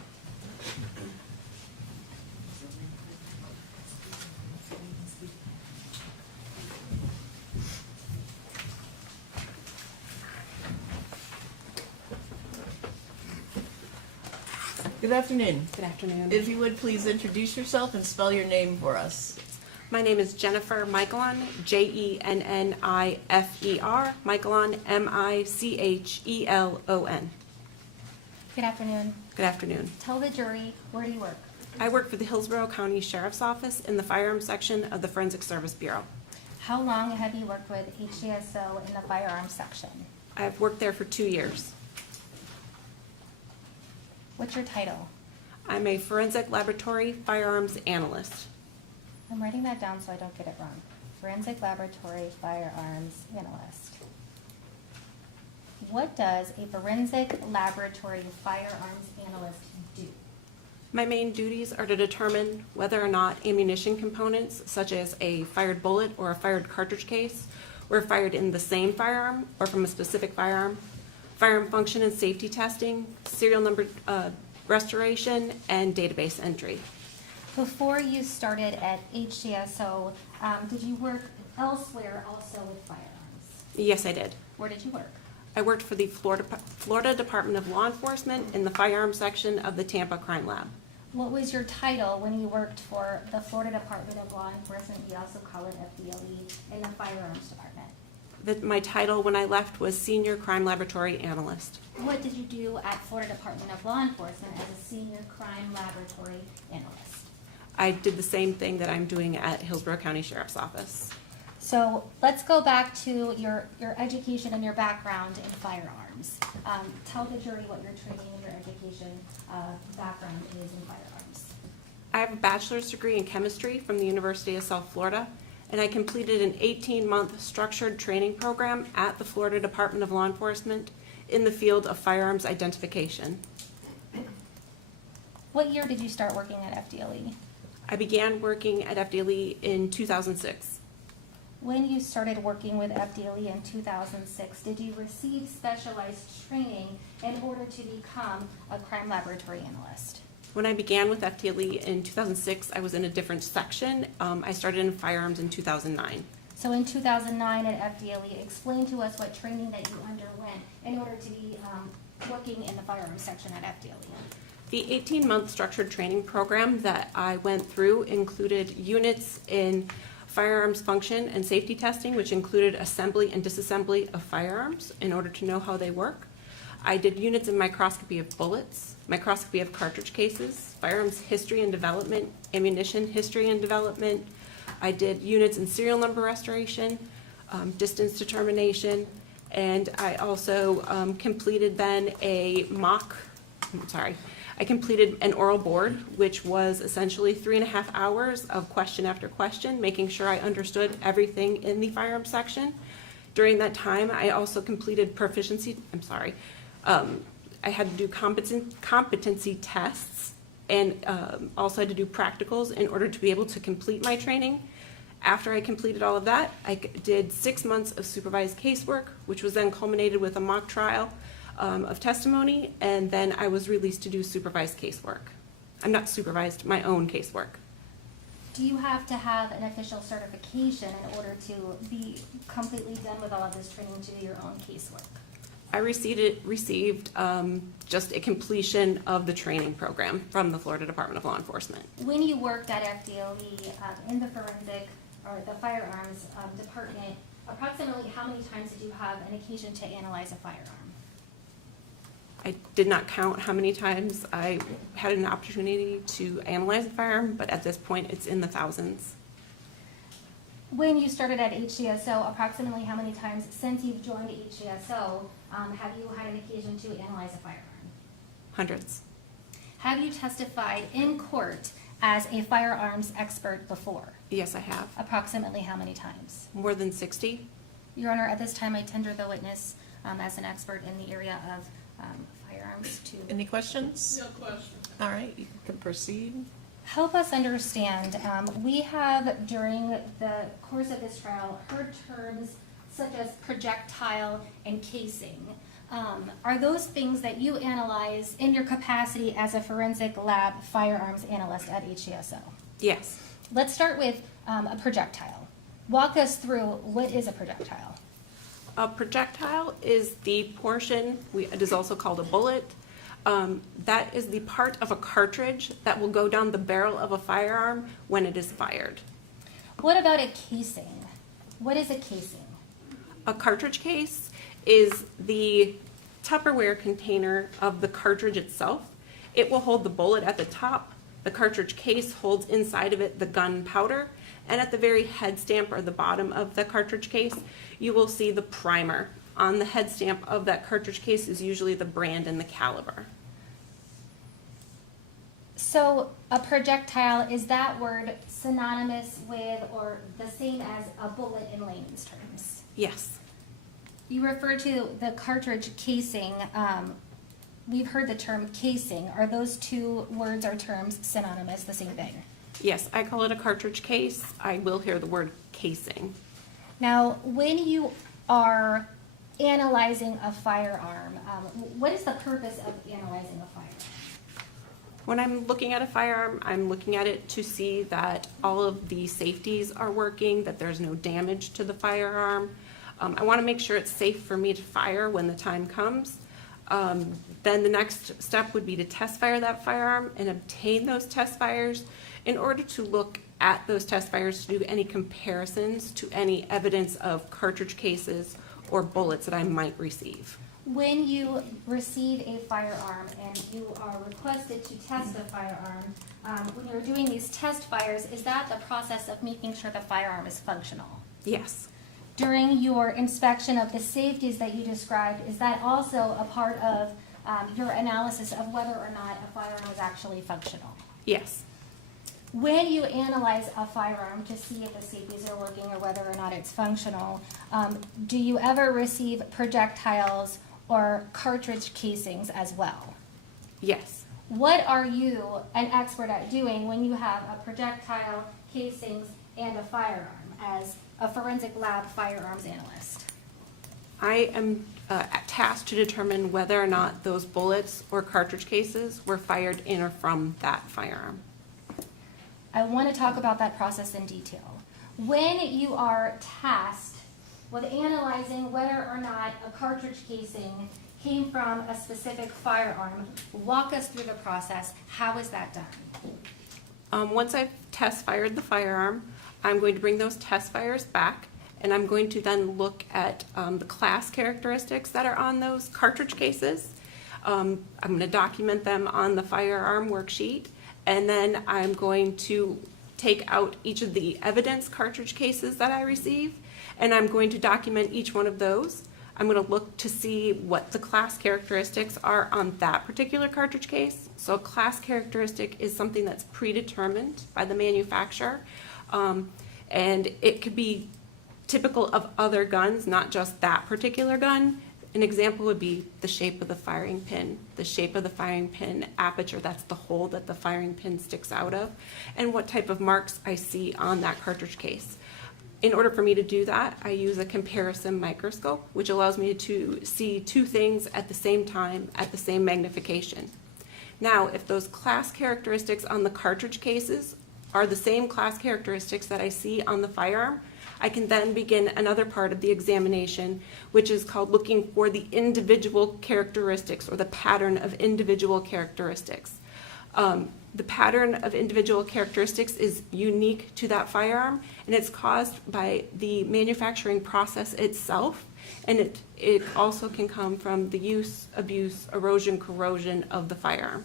Good afternoon. Good afternoon. If you would please introduce yourself and spell your name for us. My name is Jennifer Michelon, Jennifer, Michelon, Michelon. Good afternoon. Good afternoon. Tell the jury, where do you work? I work for the Hillsborough County Sheriff's Office in the Firearms section of the Forensic Service Bureau. How long have you worked with HCSO in the firearms section? I've worked there for 2 years. What's your title? I'm a Forensic Laboratory Firearms Analyst. I'm writing that down so I don't get it wrong. Forensic Laboratory Firearms Analyst. What does a forensic laboratory firearms analyst do? My main duties are to determine whether or not ammunition components, such as a fired bullet or a fired cartridge case, were fired in the same firearm or from a specific firearm, firearm function and safety testing, serial number restoration, and database entry. Before you started at HCSO, did you work elsewhere also with firearms? Yes, I did. Where did you work? I worked for the Florida Department of Law Enforcement in the firearms section of the Tampa Crime Lab. What was your title when you worked for the Florida Department of Law Enforcement, we also call it FDLE, in the firearms department? My title when I left was Senior Crime Laboratory Analyst. What did you do at Florida Department of Law Enforcement as a senior crime laboratory analyst? I did the same thing that I'm doing at Hillsborough County Sheriff's Office. So let's go back to your education and your background in firearms. Tell the jury what your training and your education background is in firearms. I have a bachelor's degree in chemistry from the University of South Florida, and I completed an 18-month structured training program at the Florida Department of Law Enforcement in the field of firearms identification. What year did you start working at FDLE? I began working at FDLE in 2006. When you started working with FDLE in 2006, did you receive specialized training in order to become a crime laboratory analyst? When I began with FDLE in 2006, I was in a different section. I started in firearms in 2009. So in 2009 at FDLE, explain to us what training that you underwent in order to be working in the firearms section at FDLE. The 18-month structured training program that I went through included units in firearms function and safety testing, which included assembly and disassembly of firearms in order to know how they work. I did units in microscopy of bullets, microscopy of cartridge cases, firearms history and development, ammunition history and development. I did units in serial number restoration, distance determination, and I also completed then I completed an oral board, which was essentially 3.5 hours of question after question, making sure I understood everything in the firearms section. During that time, I also completed I had to do competency tests and also had to do practicals in order to be able to complete my training. After I completed all of that, I did 6 months of supervised casework, which was then culminated with a mock trial of testimony, and then I was released to do supervised casework. I'm not supervised, my own casework. Do you have to have an official certification in order to be completely done with all of this training to do your own casework? I received just a completion of the training program from the Florida Department of Law Enforcement. When you worked at FDLE in the forensic or the firearms department, approximately how many times did you have an occasion to analyze a firearm? I did not count how many times I had an opportunity to analyze a firearm, but at this point it's in the thousands. When you started at HCSO, approximately how many times since you've joined HCSO have you had an occasion to analyze a firearm? Hundreds. Have you testified in court as a firearms expert before? Yes, I have. Approximately how many times? More than 60. Your Honor, at this time I tender the witness as an expert in the area of firearms to... Any questions? No question. All right, you can proceed. Help us understand, we have during the course of this trial heard terms such as projectile and casing. Are those things that you analyze in your capacity as a forensic lab firearms analyst at HCSO? Yes. Let's start with a projectile. Walk us through what is a projectile. A projectile is the portion, it is also called a bullet, That is the part of a cartridge that will go down the barrel of a firearm when it is fired. What about a casing? What is a casing? A cartridge case is the Tupperware container of the cartridge itself. It will hold the bullet at the top. The cartridge case holds inside of it the gunpowder. And at the very head stamp or the bottom of the cartridge case, you will see the primer. On the head stamp of that cartridge case is usually the brand and the caliber. So a projectile, is that word synonymous with or the same as a bullet in layman's terms? Yes. You refer to the cartridge casing. We've heard the term casing. Are those two words or terms synonymous, the same thing? Yes, I call it a cartridge case. I will hear the word casing. Now, when you are analyzing a firearm, what is the purpose of analyzing a firearm? When I'm looking at a firearm, I'm looking at it to see that all of the safeties are working, that there's no damage to the firearm. I want to make sure it's safe for me to fire when the time comes. Then the next step would be to test fire that firearm and obtain those test fires in order to look at those test fires to do any comparisons to any evidence of cartridge cases or bullets that I might receive. When you receive a firearm and you are requested to test a firearm, when you're doing these test fires, is that the process of making sure the firearm is functional? Yes. During your inspection of the safeties that you described, is that also a part of your analysis of whether or not a firearm is actually functional? Yes. When you analyze a firearm to see if the safeties are working or whether or not it's functional, do you ever receive projectiles or cartridge casings as well? Yes. What are you an expert at doing when you have a projectile, casings, and a firearm as a forensic lab firearms analyst? I am tasked to determine whether or not those bullets or cartridge cases were fired in or from that firearm. I want to talk about that process in detail. When you are tasked with analyzing whether or not a cartridge casing came from a specific firearm, walk us through the process. How is that done? Once I've test fired the firearm, I'm going to bring those test fires back, and I'm going to then look at the class characteristics that are on those cartridge cases. I'm going to document them on the firearm worksheet, and then I'm going to take out each of the evidence cartridge cases that I receive, and I'm going to document each one of those. I'm going to look to see what the class characteristics are on that particular cartridge case. So a class characteristic is something that's predetermined by the manufacturer, and it could be typical of other guns, not just that particular gun. An example would be the shape of the firing pin, the shape of the firing pin aperture, that's the hole that the firing pin sticks out of, and what type of marks I see on that cartridge case. In order for me to do that, I use a comparison microscope, which allows me to see two things at the same time at the same magnification. Now, if those class characteristics on the cartridge cases are the same class characteristics that I see on the firearm, I can then begin another part of the examination, which is called looking for the individual characteristics or the pattern of individual characteristics. The pattern of individual characteristics is unique to that firearm, and it's caused by the manufacturing process itself, and it also can come from the use, abuse, erosion, corrosion of the firearm.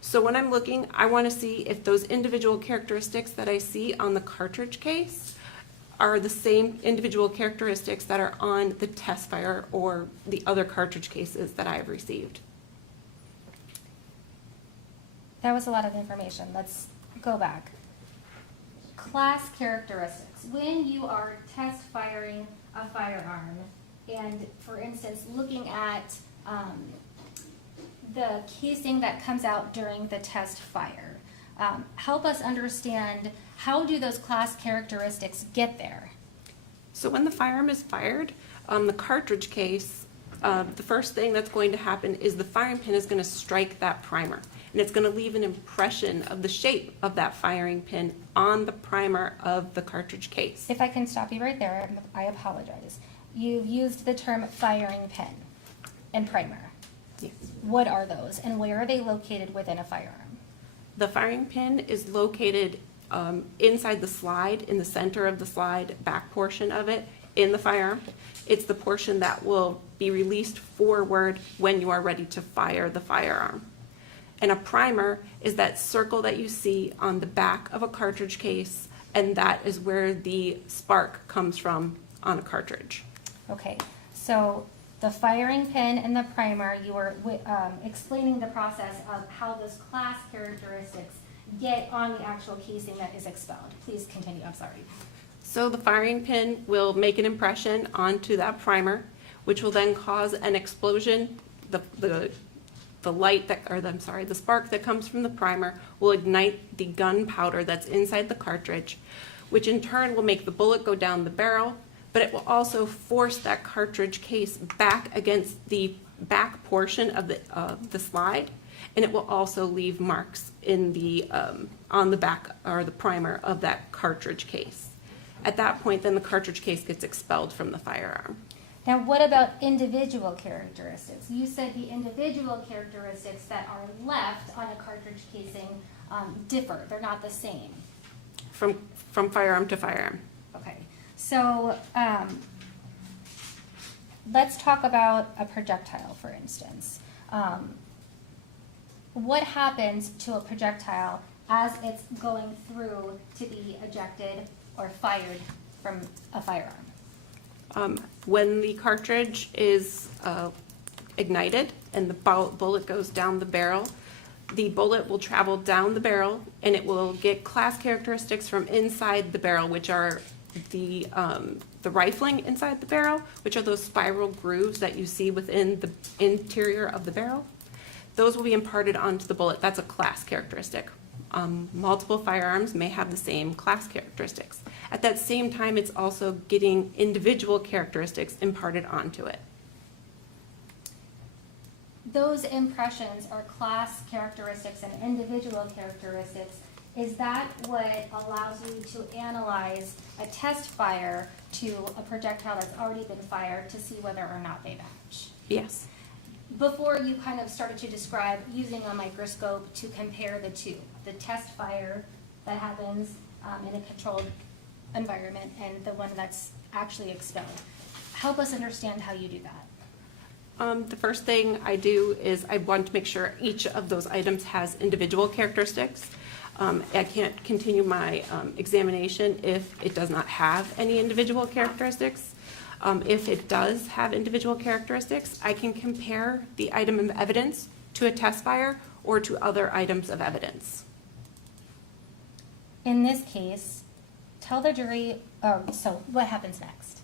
So when I'm looking, I want to see if those individual characteristics that I see on the cartridge case are the same individual characteristics that are on the test fire or the other cartridge cases that I have received. That was a lot of information. Let's go back. Class characteristics. When you are test firing a firearm and, for instance, looking at the casing that comes out during the test fire, help us understand, how do those class characteristics get there? So when the firearm is fired, the cartridge case, the first thing that's going to happen is the firing pin is going to strike that primer, and it's going to leave an impression of the shape of that firing pin on the primer of the cartridge case. If I can stop you right there, I apologize. You've used the term firing pin and primer. Yes. What are those, and where are they located within a firearm? The firing pin is located inside the slide, in the center of the slide, back portion of it, in the firearm. It's the portion that will be released forward when you are ready to fire the firearm. And a primer is that circle that you see on the back of a cartridge case, and that is where the spark comes from on a cartridge. Okay, so the firing pin and the primer, you were explaining the process of how those class characteristics get on the actual casing that is expelled. Please continue, I'm sorry. So the firing pin will make an impression onto that primer, which will then cause an explosion. The light that, or I'm sorry, the spark that comes from the primer will ignite the gunpowder that's inside the cartridge, which in turn will make the bullet go down the barrel, but it will also force that cartridge case back against the back portion of the slide, and it will also leave marks in the on the back or the primer of that cartridge case. At that point, then the cartridge case gets expelled from the firearm. Now, what about individual characteristics? You said the individual characteristics that are left on a cartridge casing differ. They're not the same. From firearm to firearm. Okay, so let's talk about a projectile, for instance. What happens to a projectile as it's going through to be ejected or fired from a firearm? When the cartridge is ignited and the bullet goes down the barrel, the bullet will travel down the barrel and it will get class characteristics from inside the barrel, which are the rifling inside the barrel, which are those spiral grooves that you see within the interior of the barrel. Those will be imparted onto the bullet. That's a class characteristic. Multiple firearms may have the same class characteristics. At that same time, it's also getting individual characteristics imparted onto it. Those impressions are class characteristics and individual characteristics. Is that what allows you to analyze a test fire to a projectile that's already been fired to see whether or not they match? Yes. Before you kind of started to describe using a microscope to compare the two, the test fire that happens in a controlled environment and the one that's actually expelled. Help us understand how you do that. The first thing I do is I want to make sure each of those items has individual characteristics. I can't continue my examination if it does not have any individual characteristics. If it does have individual characteristics, I can compare the item of evidence to a test fire or to other items of evidence. In this case, tell the jury, so what happens next?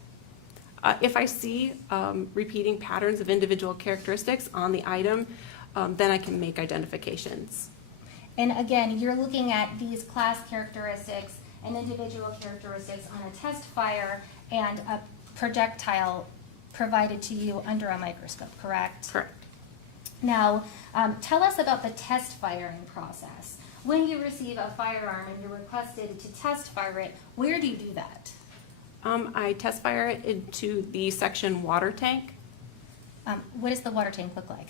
If I see repeating patterns of individual characteristics on the item, then I can make identifications. And again, you're looking at these class characteristics and individual characteristics on a test fire and a projectile provided to you under a microscope, correct? Correct. Now, tell us about the test firing process. When you receive a firearm and you're requested to test fire it, where do you do that? I test fire it into the section water tank. What does the water tank look like?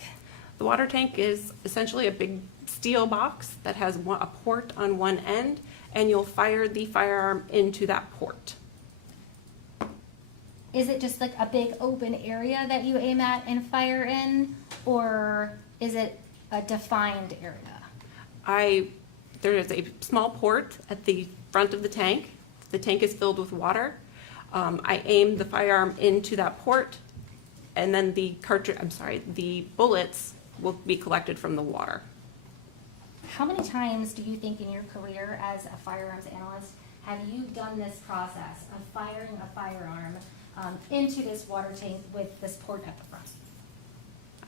The water tank is essentially a big steel box that has a port on one end, and you'll fire the firearm into that port. Is it just like a big open area that you aim at and fire in, or is it a defined area? There is a small port at the front of the tank. The tank is filled with water. I aim the firearm into that port, and then the bullets will be collected from the water. How many times do you think in your career as a firearms analyst have you done this process of firing a firearm into this water tank with this port at the front?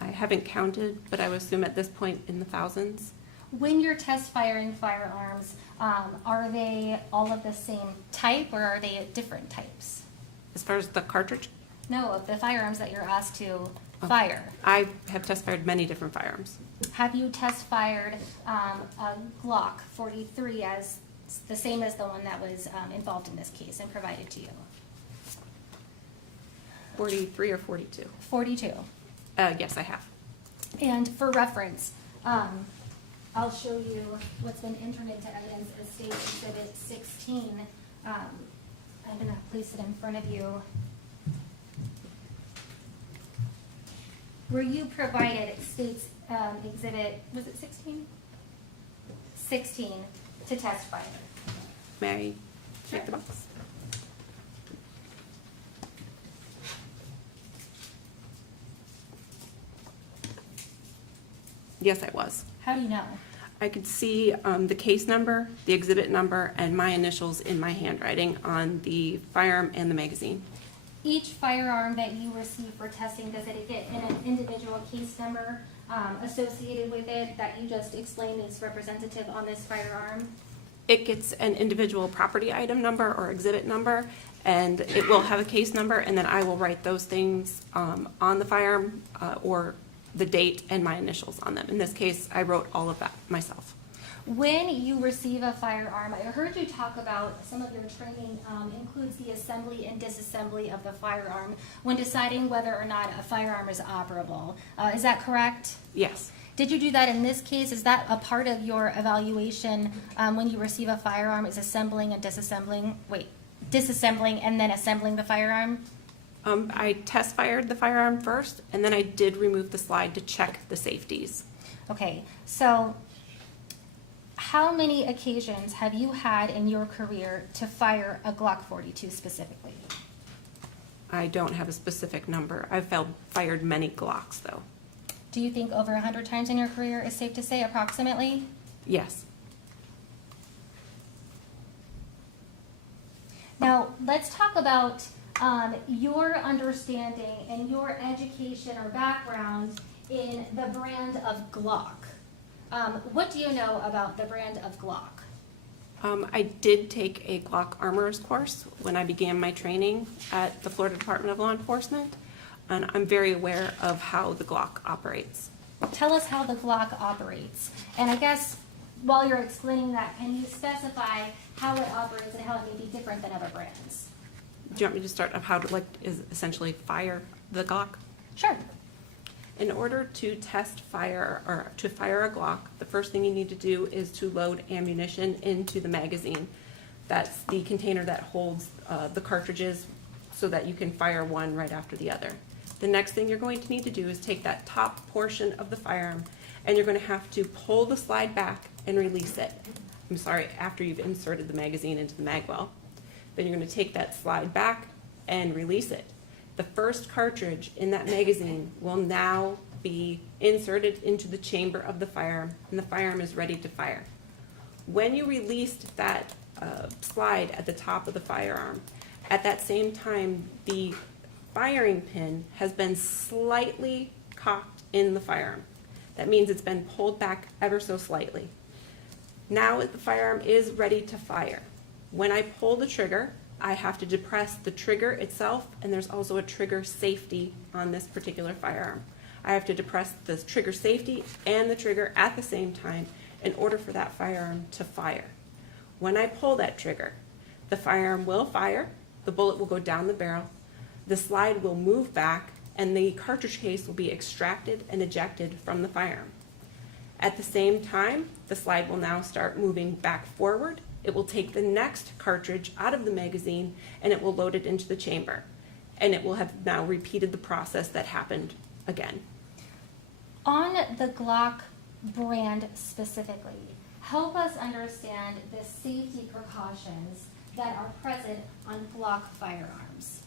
I haven't counted, but I would assume at this point in the thousands. When you're test firing firearms, are they all of the same type or are they different types? As far as the cartridge, No, of the firearms that you're asked to fire. I have test fired many different firearms. Have you test fired a Glock 43 as the same as the one that was involved in this case and provided to you? 43 or 42? 42. Yes, I have. And for reference, I'll show you what's been entered into evidence as State Exhibit 16. I'm going to place it in front of you. Were you provided State's Exhibit, was it 16? 16 to testify. May I check the box? Yes, I was. How do you know? I could see the case number, the exhibit number, and my initials in my handwriting on the firearm and the magazine. Each firearm that you receive for testing, does it get an individual case number associated with it that you just explained is representative on this firearm? It gets an individual property item number or exhibit number, and it will have a case number, and then I will write those things on the firearm or the date and my initials on them. In this case, I wrote all of that myself. When you receive a firearm, I heard you talk about some of your training includes the assembly and disassembly of the firearm when deciding whether or not a firearm is operable. Is that correct? Yes. Did you do that in this case? Is that a part of your evaluation when you receive a firearm, is assembling and disassembling, disassembling and then assembling the firearm? I test fired the firearm first, and then I did remove the slide to check the safeties. Okay, so how many occasions have you had in your career to fire a Glock 42 specifically? I don't have a specific number. I've fired many Glocks, though. Do you think over 100 times in your career is safe to say, approximately? Yes. Now, let's talk about your understanding and your education or background in the brand of Glock. What do you know about the brand of Glock? I did take a Glock Armorer's course when I began my training at the Florida Department of Law Enforcement, and I'm very aware of how the Glock operates. Tell us how the Glock operates. And I guess while you're explaining that, can you specify how it operates and how it may be different than other brands? Do you want me to start of how to essentially fire the Glock? Sure. In order to test fire or to fire a Glock, the first thing you need to do is to load ammunition into the magazine. That's the container that holds the cartridges so that you can fire one right after the other. The next thing you're going to need to do is take that top portion of the firearm and you're going to have to pull the slide back and release it. I'm sorry, after you've inserted the magazine into the mag well. Then you're going to take that slide back and release it. The first cartridge in that magazine will now be inserted into the chamber of the firearm, and the firearm is ready to fire. When you released that slide at the top of the firearm, at that same time, the firing pin has been slightly cocked in the firearm. That means it's been pulled back ever so slightly. Now the firearm is ready to fire. When I pull the trigger, I have to depress the trigger itself, and there's also a trigger safety on this particular firearm. I have to depress the trigger safety and the trigger at the same time in order for that firearm to fire. When I pull that trigger, the firearm will fire, the bullet will go down the barrel, the slide will move back, and the cartridge case will be extracted and ejected from the firearm. At the same time, the slide will now start moving back forward. It will take the next cartridge out of the magazine and it will load it into the chamber. And it will have now repeated the process that happened again. On the Glock brand specifically, help us understand the safety precautions that are present on Glock firearms.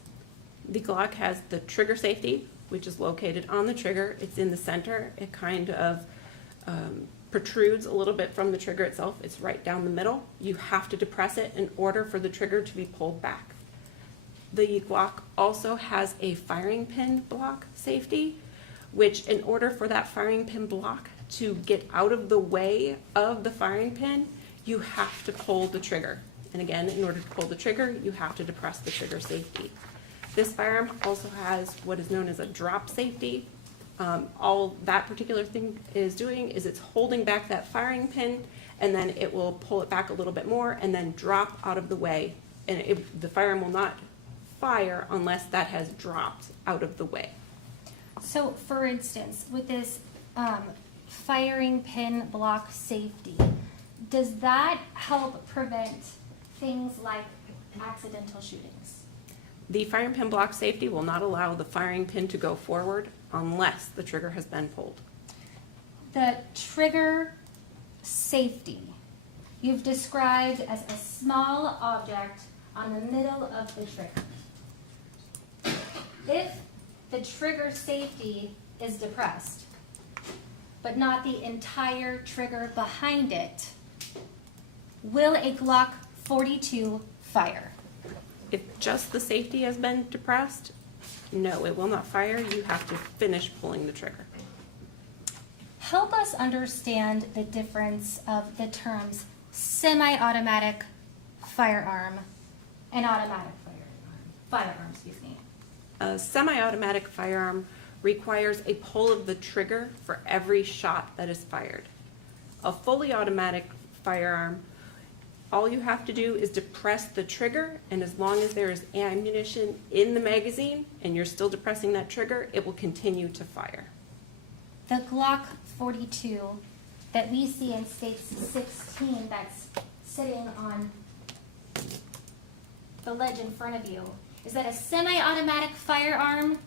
The Glock has the trigger safety, which is located on the trigger. It's in the center. It kind of protrudes a little bit from the trigger itself. It's right down the middle. You have to depress it in order for the trigger to be pulled back. The Glock also has a firing pin block safety, which in order for that firing pin block to get out of the way of the firing pin, you have to pull the trigger. And again, in order to pull the trigger, you have to depress the trigger safety. This firearm also has what is known as a drop safety. All that particular thing is doing is it's holding back that firing pin, and then it will pull it back a little bit more and then drop out of the way. And the firearm will not fire unless that has dropped out of the way. So, for instance, with this firing pin block safety, does that help prevent things like accidental shootings? The firing pin block safety will not allow the firing pin to go forward unless the trigger has been pulled. The trigger safety you've described as a small object on the middle of the trigger. If the trigger safety is depressed, but not the entire trigger behind it, will a Glock 42 fire? If just the safety has been depressed, no, it will not fire. You have to finish pulling the trigger. Help us understand the difference of the terms semi-automatic firearm and automatic firearm, excuse me. A semi-automatic firearm requires a pull of the trigger for every shot that is fired. A fully automatic firearm, all you have to do is depress the trigger, and as long as there is ammunition in the magazine and you're still depressing that trigger, it will continue to fire. The Glock 42 that we see in States 16 that's sitting on the ledge in front of you, is that a semi-automatic firearm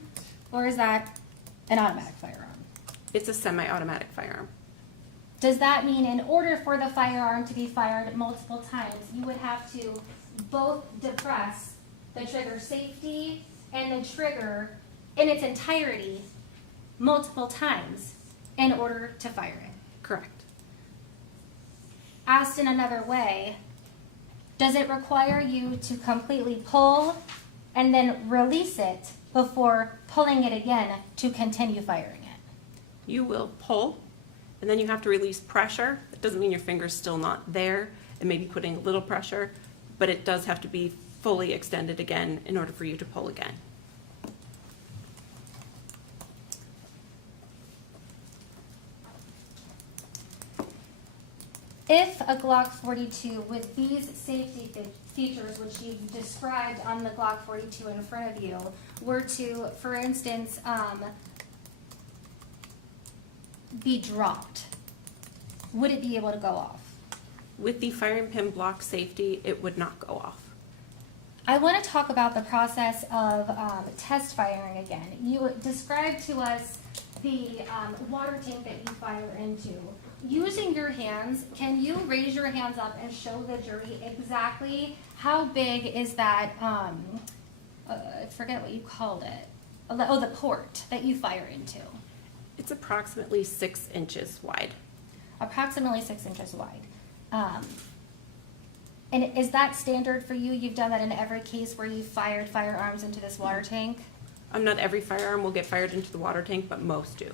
or is that an automatic firearm? It's a semi-automatic firearm. Does that mean in order for the firearm to be fired multiple times, you would have to both depress the trigger safety and the trigger in its entirety multiple times in order to fire it? Correct. Asked in another way, does it require you to completely pull and then release it before pulling it again to continue firing it? You will pull, and then you have to release pressure. It doesn't mean your finger's still not there. It may be putting a little pressure, but it does have to be fully extended again in order for you to pull again. If a Glock 42 with these safety features, which you've described on the Glock 42 in front of you, were to, for instance, be dropped, would it be able to go off? With the firing pin block safety, it would not go off. I want to talk about the process of test firing again. You described to us the water tank that you fire into. Using your hands, can you raise your hands up and show the jury exactly how big is that, I forget what you called it, oh, the port that you fire into? It's approximately 6 inches wide. Approximately 6 inches wide. And is that standard for you? You've done that in every case where you've fired firearms into this water tank? Not every firearm will get fired into the water tank, but most do.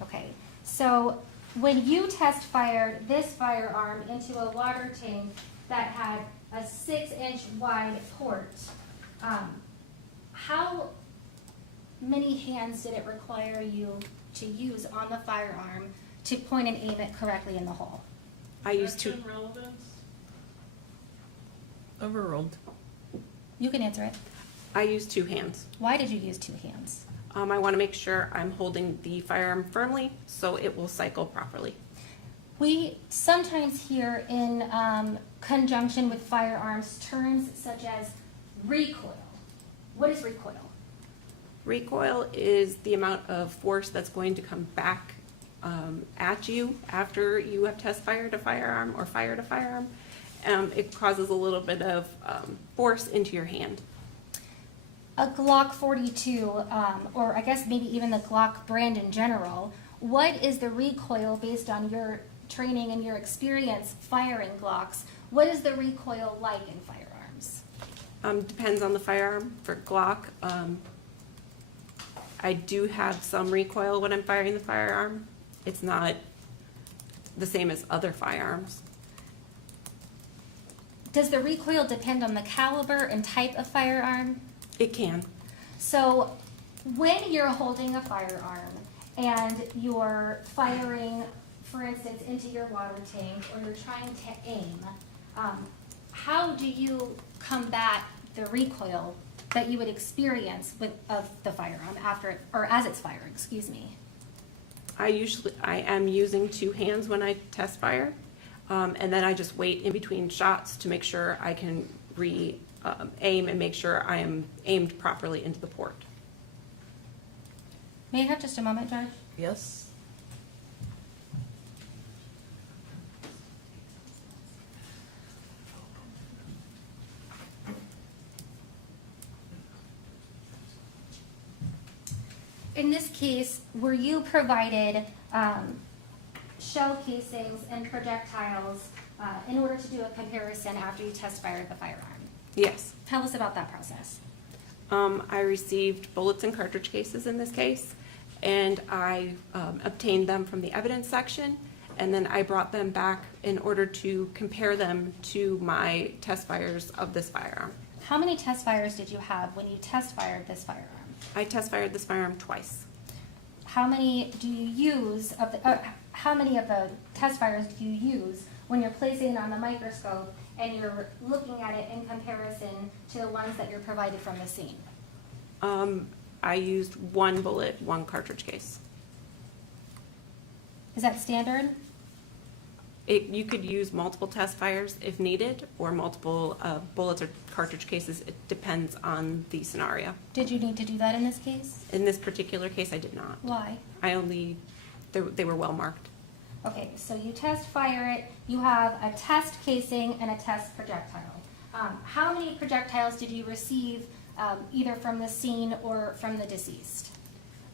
Okay, so when you test fired this firearm into a water tank that had a 6-inch wide port, how many hands did it require you to use on the firearm to point and aim it correctly in the hole? I used to. Question relevance? Overruled. You can answer it. I use 2 hands. Why did you use 2 hands? I want to make sure I'm holding the firearm firmly so it will cycle properly. We sometimes hear in conjunction with firearms terms such as recoil. What is recoil? Recoil is the amount of force that's going to come back at you after you have test fired a firearm or fired a firearm. It causes a little bit of force into your hand. A Glock 42, or I guess maybe even the Glock brand in general, what is the recoil based on your training and your experience firing Glocks? What is the recoil like in firearms? Depends on the firearm. For Glock, I do have some recoil when I'm firing the firearm. It's not the same as other firearms. Does the recoil depend on the caliber and type of firearm? It can. So when you're holding a firearm and you're firing, for instance, into your water tank or you're trying to aim, how do you combat the recoil that you would experience of the firearm after it, or as it's firing, excuse me? I am using two hands when I test fire, and then I just wait in between shots to make sure I can aim and make sure I am aimed properly into the port. May I have just a moment, Judge? Yes. In this case, were you provided shell casings and projectiles in order to do a comparison after you test fired the firearm? Yes. Tell us about that process. I received bullets and cartridge cases in this case, and I obtained them from the evidence section, and then I brought them back in order to compare them to my test fires of this firearm. How many test fires did you have when you test fired this firearm? I test fired this firearm twice. How many do you use of the? How many of the test fires do you use when you're placing it on the microscope and you're looking at it in comparison to the ones that you're provided from the scene? I used one bullet, one cartridge case. Is that standard? You could use multiple test fires if needed, or multiple bullets or cartridge cases. It depends on the scenario. Did you need to do that in this case? In this particular case, I did not. Why? They were well marked. Okay, so you test fire it, you have a test casing and a test projectile. How many projectiles did you receive either from the scene or from the deceased?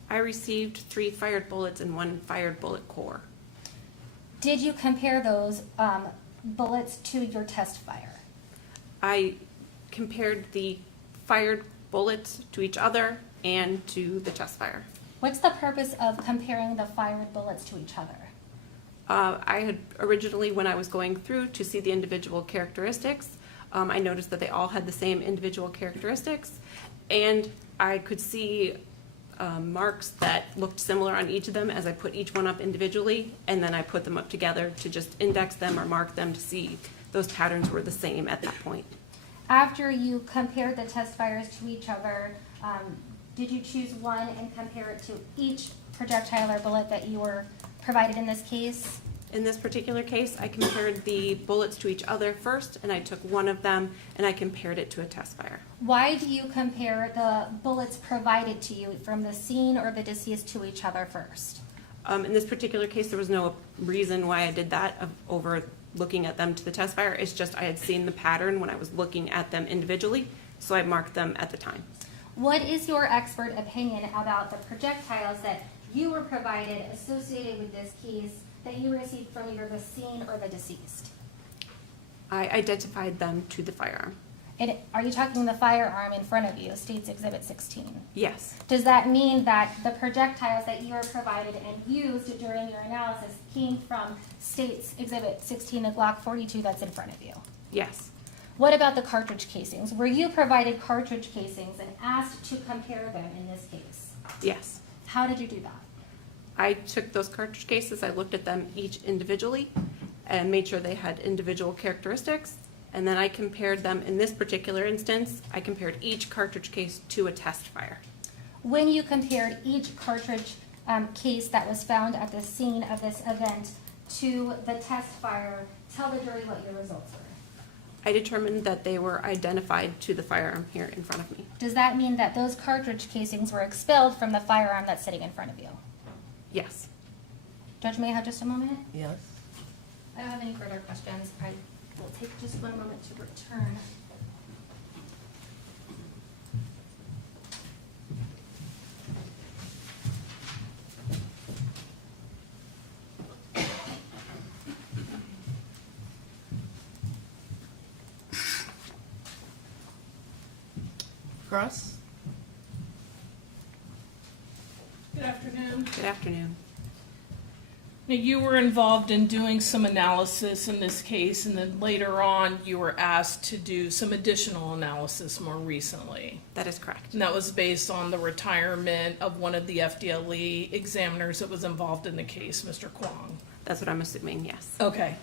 I received 3 fired bullets and 1 fired bullet core. Did you compare those bullets to your test fire? I compared the fired bullets to each other and to the test fire. What's the purpose of comparing the fired bullets to each other? I had originally, when I was going through to see the individual characteristics, I noticed that they all had the same individual characteristics, and I could see marks that looked similar on each of them as I put each one up individually, and then I put them up together to just index them or mark them to see those patterns were the same at that point. After you compared the test fires to each other, did you choose one and compare it to each projectile or bullet that you were provided in this case? In this particular case, I compared the bullets to each other first, and I took one of them and I compared it to a test fire. Why do you compare the bullets provided to you from the scene or the deceased to each other first? In this particular case, there was no reason why I did that over looking at them to the test fire. It's just I had seen the pattern when I was looking at them individually, so I marked them at the time. What is your expert opinion about the projectiles that you were provided associated with this case that you received from either the scene or the deceased? I identified them to the firearm. And are you talking the firearm in front of you, State's Exhibit 16? Yes. Does that mean that the projectiles that you were provided and used during your analysis came from State's Exhibit 16, the Glock 42 that's in front of you? Yes. What about the cartridge casings? Were you provided cartridge casings and asked to compare them in this case? Yes. How did you do that? I took those cartridge cases, I looked at them each individually and made sure they had individual characteristics, and then I compared them. In this particular instance, I compared each cartridge case to a test fire. When you compared each cartridge case that was found at the scene of this event to the test fire, tell the jury what your results were. I determined that they were identified to the firearm here in front of me. Does that mean that those cartridge casings were expelled from the firearm that's sitting in front of you? Yes. Judge, may I have just a moment? Yes. I don't have any further questions. I will take just one moment to return. Cross? Good afternoon. Good afternoon. Now, you were involved in doing some analysis in this case, and then later on, you were asked to do some additional analysis more recently. That is correct. And that was based on the retirement of one of the FDLE examiners that was involved in the case, Mr. Kwong. That's what I'm assuming, yes. Okay.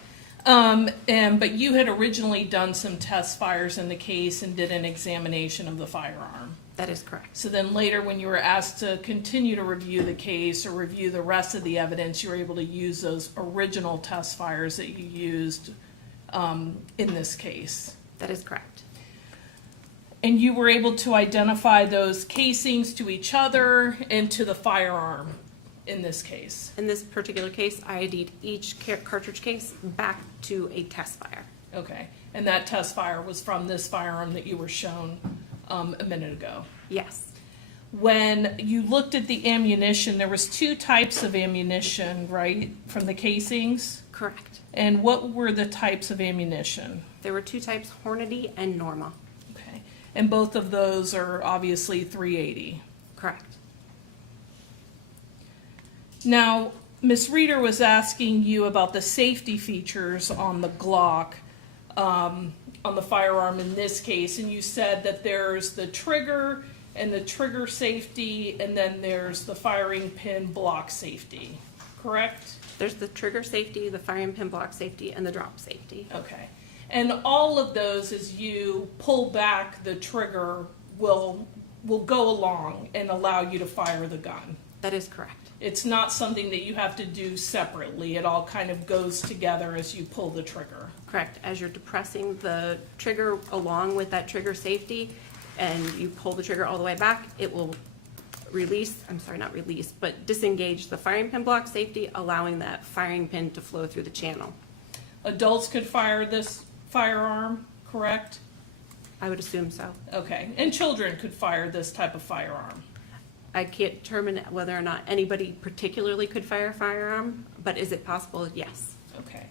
But you had originally done some test fires in the case and did an examination of the firearm. That is correct. So then later, when you were asked to continue to review the case or review the rest of the evidence, you were able to use those original test fires that you used in this case. That is correct. And you were able to identify those casings to each other and to the firearm in this case. In this particular case, I ID'd each cartridge case back to a test fire. Okay, and that test fire was from this firearm that you were shown a minute ago. Yes. When you looked at the ammunition, there was two types of ammunition, right, from the casings? Correct. And what were the types of ammunition? There were two types, Hornady and Norma. Okay, and both of those are obviously 380. Correct. Now, Ms. Reeder was asking you about the safety features on the Glock, on the firearm in this case, and you said that there's the trigger and the trigger safety, and then there's the firing pin block safety, correct? There's the trigger safety, the firing pin block safety, and the drop safety. Okay. And all of those, as you pull back the trigger, will go along and allow you to fire the gun. That is correct. It's not something that you have to do separately. It all kind of goes together as you pull the trigger. Correct. As you're depressing the trigger along with that trigger safety, and you pull the trigger all the way back, it will disengage the firing pin block safety, allowing that firing pin to flow through the channel. Adults could fire this firearm, correct? I would assume so. Okay. And children could fire this type of firearm. I can't determine whether or not anybody particularly could fire a firearm, but is it possible? Yes. Okay.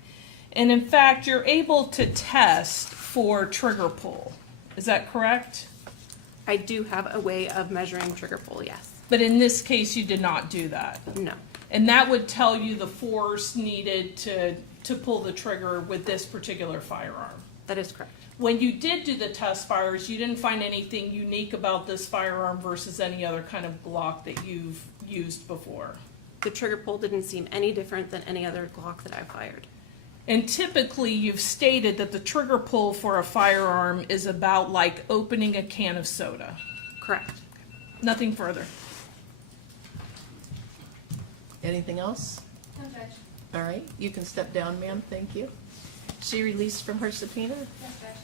And in fact, you're able to test for trigger pull. Is that correct? I do have a way of measuring trigger pull, yes. But in this case, you did not do that. No. And that would tell you the force needed to pull the trigger with this particular firearm. That is correct. When you did do the test fires, you didn't find anything unique about this firearm versus any other kind of Glock that you've used before. The trigger pull didn't seem any different than any other Glock that I've fired. And typically, you've stated that the trigger pull for a firearm is about like opening a can of soda. Correct. Nothing further. Anything else? No, Judge. All right, you can step down, ma'am, thank you. She released from her subpoena? Yes, Judge.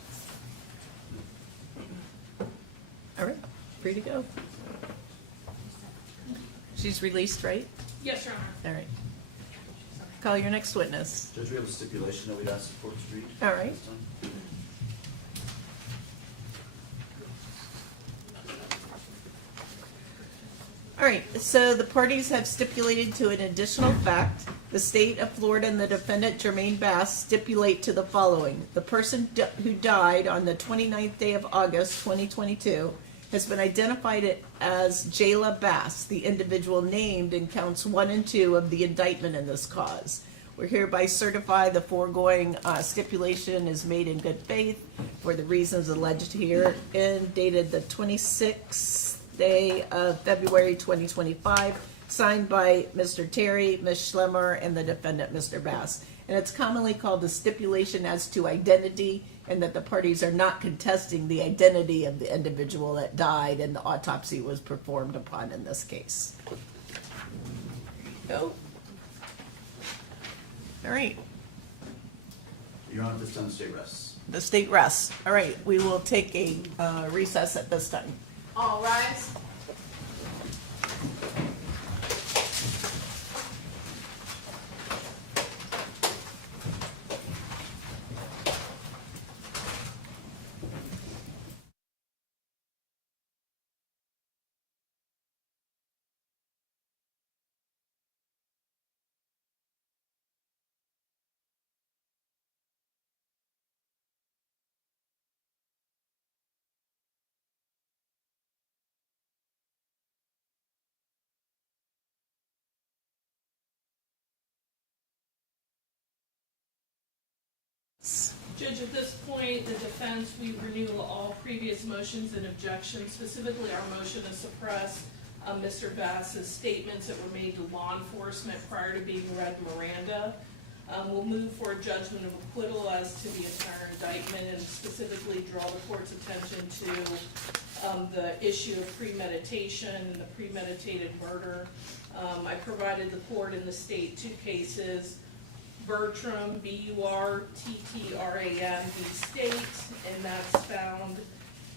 All right, free to go. She's released, right? Yes, Your Honor. All right. Call your next witness. Judge, we have a stipulation that we'd ask the court to read. All right. this time. All right, so the parties have stipulated to an additional fact. The state of Florida and the defendant Jermaine Bass stipulate to the following. The person who died on the 29th day of August 2022 has been identified as Jayla Bass, the individual named in counts 1 and 2 of the indictment in this cause. We're hereby certify the foregoing stipulation is made in good faith for the reasons alleged here and dated the 26th day of February 2025, signed by Mr. Terry, Ms. Schlemmer, and the defendant, Mr. Bass. And it's commonly called the stipulation as to identity, and that the parties are not contesting the identity of the individual that died and the autopsy was performed upon in this case. Go. All right, Your Honor, this time the state rests. the state rests. All right, we will take a recess at this time. All rise. Judge, at this point, the defense, we renew all previous motions and objections, specifically our motion to suppress Mr. Bass's statements that were made to law enforcement prior to being read Miranda. We'll move for a judgment of acquittal as to the entire indictment and specifically draw the court's attention to the issue of premeditation and the premeditated murder. I provided the court in the state 2 cases, Bertram, B-U-R-T-T-R-A-M, v. State, and that's found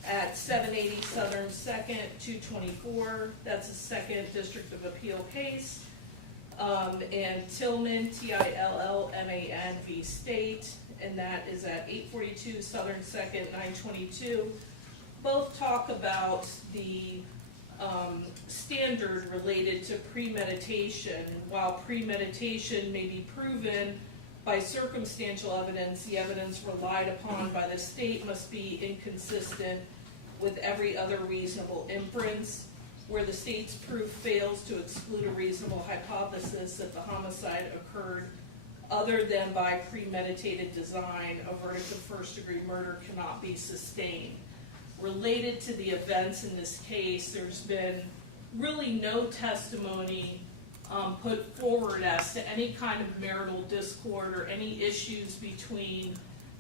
at 780 Southern 2nd, 224. That's a 2nd District of Appeal case. And Tillman, T-I-L-L-M-A-N, v. State, and that is at 842 Southern 2nd, 922. Both talk about the standard related to premeditation. While premeditation may be proven by circumstantial evidence, the evidence relied upon by the state must be inconsistent with every other reasonable inference. Where the state's proof fails to exclude a reasonable hypothesis that the homicide occurred other than by premeditated design, a verdict of first-degree murder cannot be sustained. Related to the events in this case, there's been really no testimony put forward as to any kind of marital discord or any issues between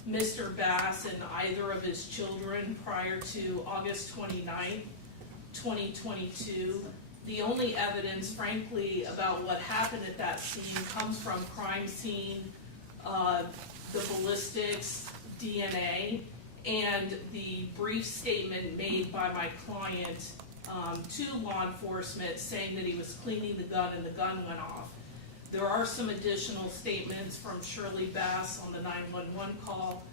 Mr. Bass and either of his children prior to August 29th, 2022. The only evidence, frankly, about what happened at that scene comes from crime scene, the ballistics, DNA, and the brief statement made by my client to law enforcement saying that he was cleaning the gun and the gun went off. There are some additional statements from Shirley Bass on the 911 call,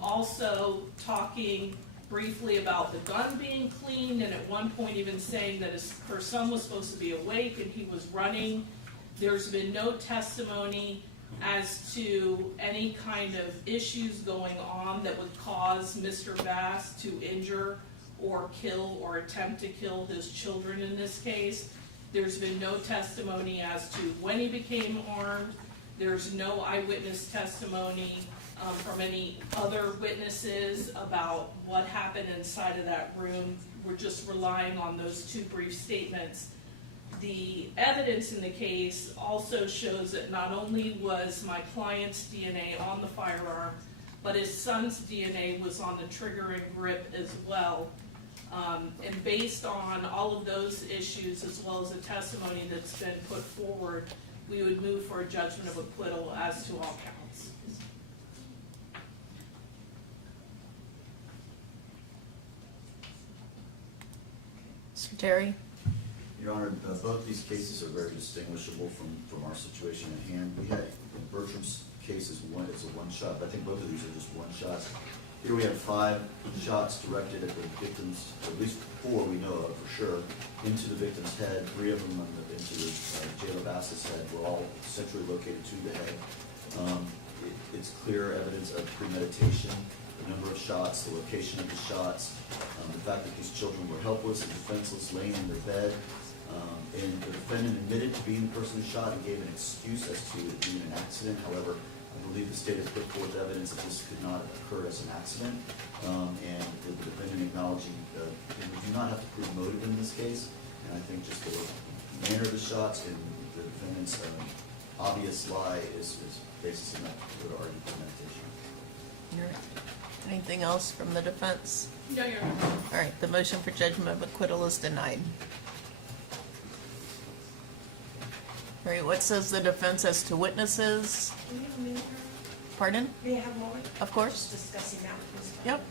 also talking briefly about the gun being cleaned, and at one point even saying that her son was supposed to be awake and he was running. There's been no testimony as to any kind of issues going on that would cause Mr. Bass to injure or kill or attempt to kill his children in this case. There's been no testimony as to when he became armed. There's no eyewitness testimony from any other witnesses about what happened inside of that room. We're just relying on those 2 brief statements. The evidence in the case also shows that not only was my client's DNA on the firearm, but his son's DNA was on the trigger and grip as well. And based on all of those issues, as well as the testimony that's been put forward, we would move for a judgment of acquittal as to all counts. Mr. Terry? Your Honor, both these cases are very distinguishable from our situation at hand. We had, in Bertram's case, it's a one shot, but I think both of these are just one shots. Here we have 5 shots directed at the victims, at least 4 we know of for sure, into the victim's head. 3 of them into Jayla Bass's head were all centrally located to the head. It's clear evidence of premeditation, the number of shots, the location of the shots, the fact that these children were helpless and defenseless laying in their bed. And the defendant admitted to being the person who shot and gave an excuse as to it being an accident. However, I believe the state has put forth evidence that this could not have occurred as an accident. And the defendant acknowledging that we do not have to prove motive in this case. And I think just the manner of the shots and the defendant's obvious lie is basis in that would argue premeditation. Anything else from the defense? No, Your Honor. All right, the motion for judgment of acquittal is denied. All right, what says the defense as to witnesses? Do you have a minute? Pardon? May I have more? Of course. Discussing that with Ms. Yep.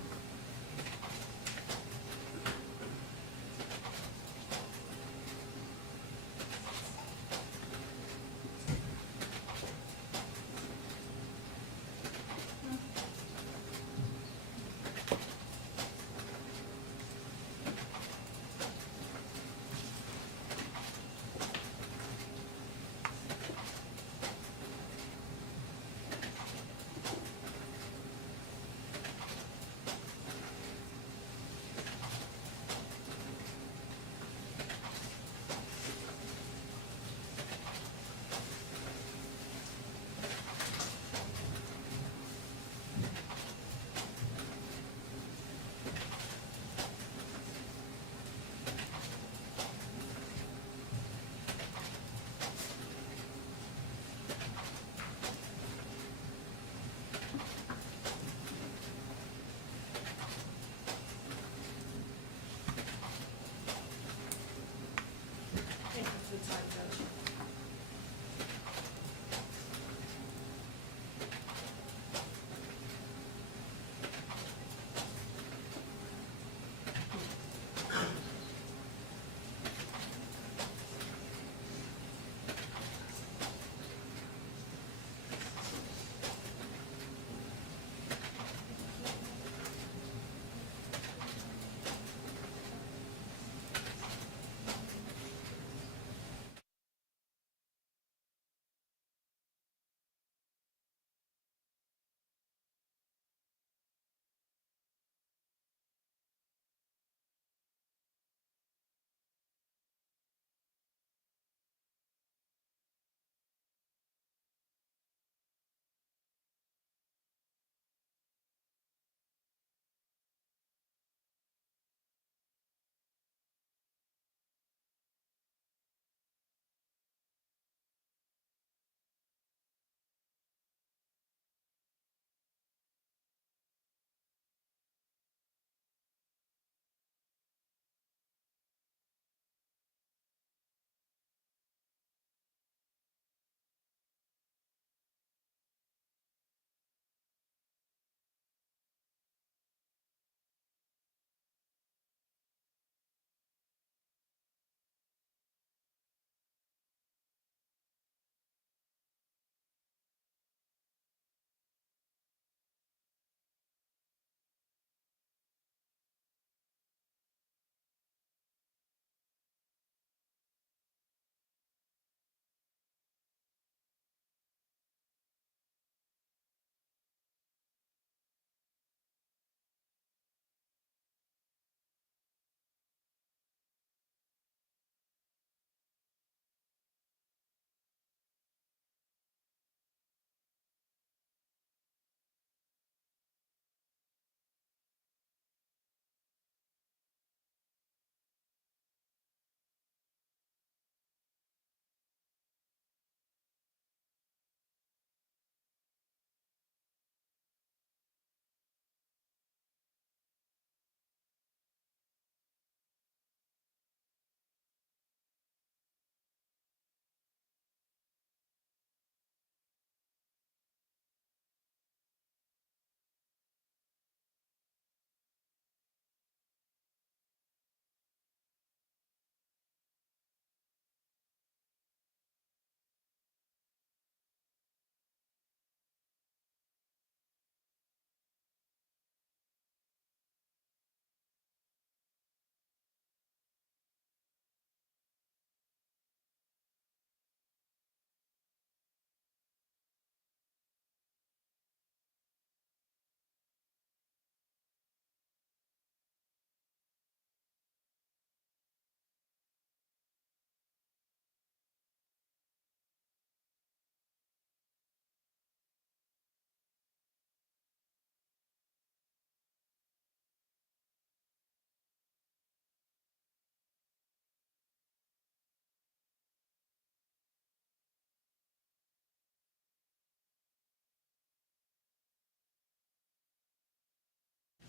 side, Judge.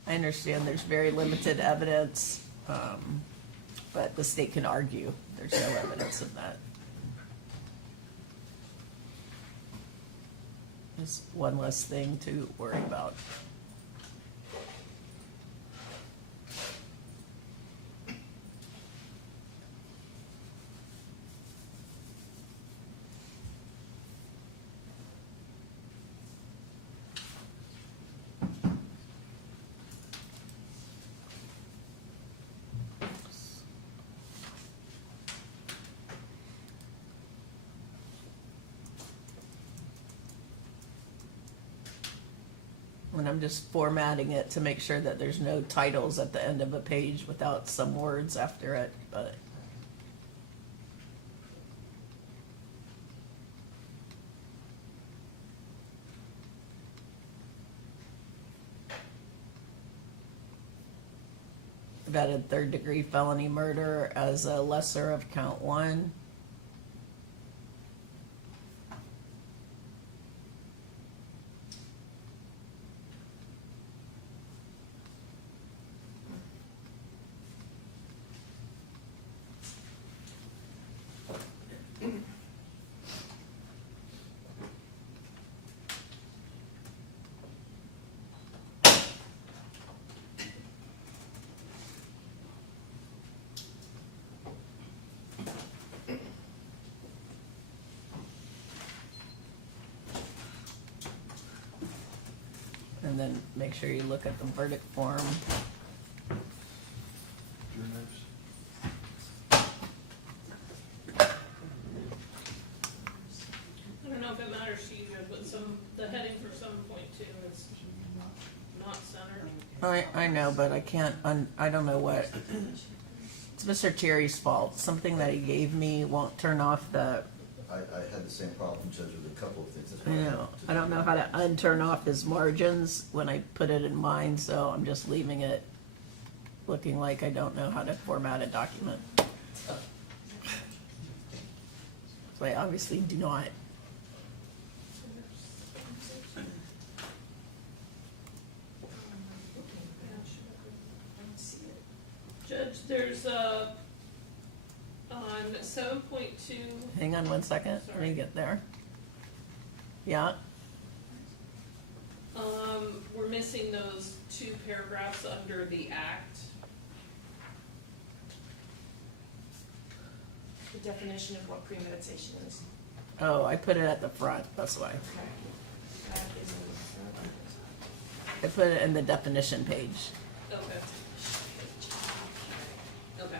I understand there's very limited evidence, but the state can argue there's no evidence of that. It's one less thing to worry about. And I'm just formatting it to make sure that there's no titles at the end of a page without some words after it, but. I've added third-degree felony murder as a lesser of count 1. And then make sure you look at the verdict form. I don't know if it matters to you, but the heading for 7.2 is not centered. I know, but I can't, I don't know what. It's Mr. Cherry's fault. Something that he gave me won't turn off the, I had the same problem, Judge, with a couple of things. That's I why know, I don't know how to unturn off his margins when I put it in mine, so I'm just leaving it looking like I don't know how to format a document. So I obviously do not. Judge, there's on 7.2, Hang on one second, let me Sorry. get there. Yeah, we're missing those 2 paragraphs under the act. The definition of what premeditation is. oh, I put it at the front, that's why. That is in the front. I put it in the definition page, Okay. Okay.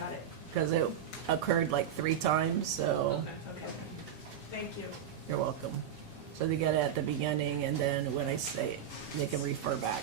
Got it. because it occurred like 3 times, so Okay. Okay. Thank you. you're welcome. So they get it at the beginning, and then when I say it, they can refer back.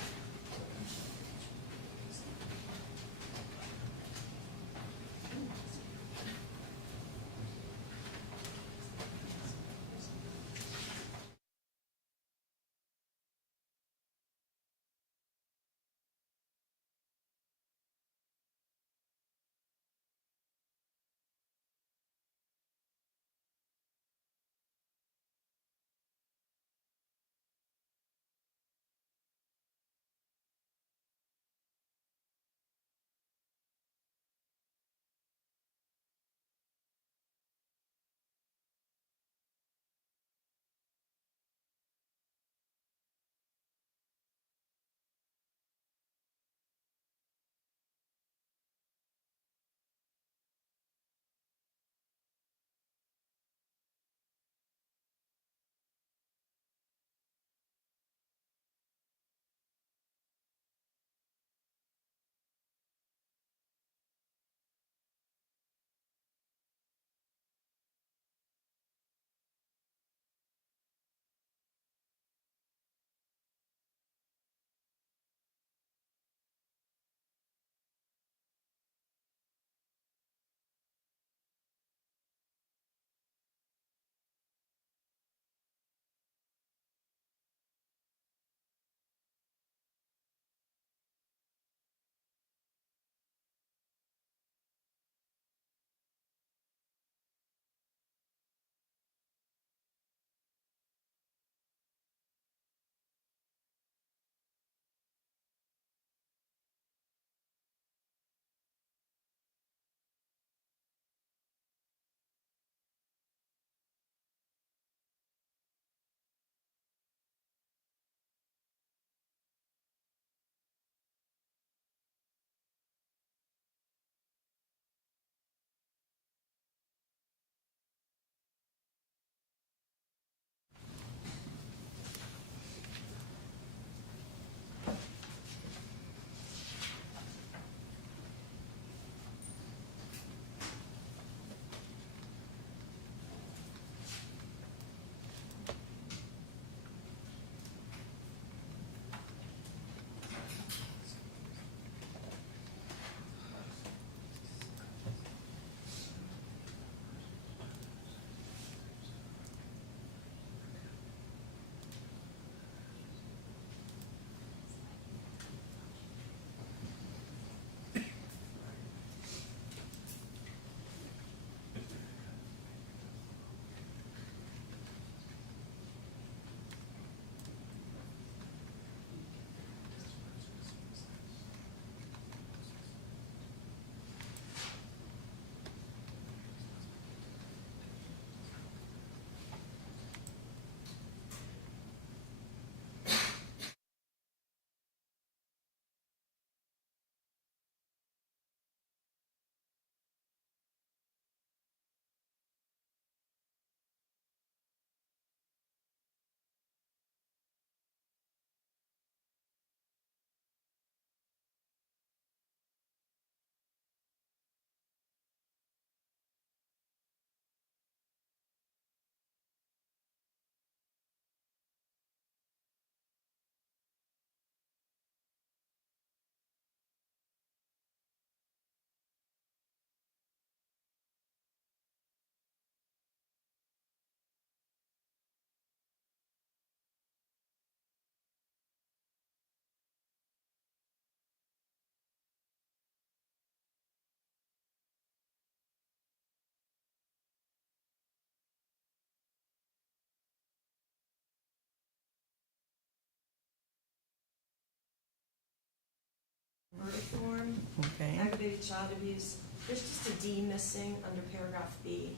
Okay. Aggravated child abuse. There's just a D missing under paragraph B.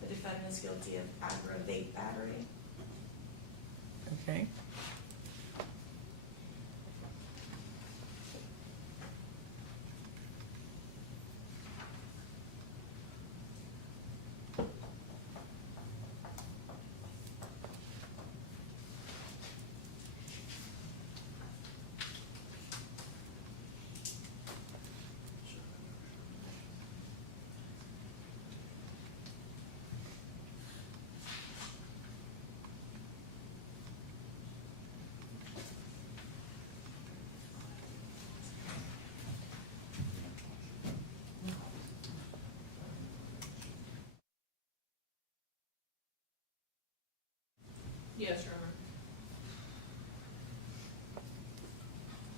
The defendant is guilty of aggravated battery. Okay. Yes, Your Honor.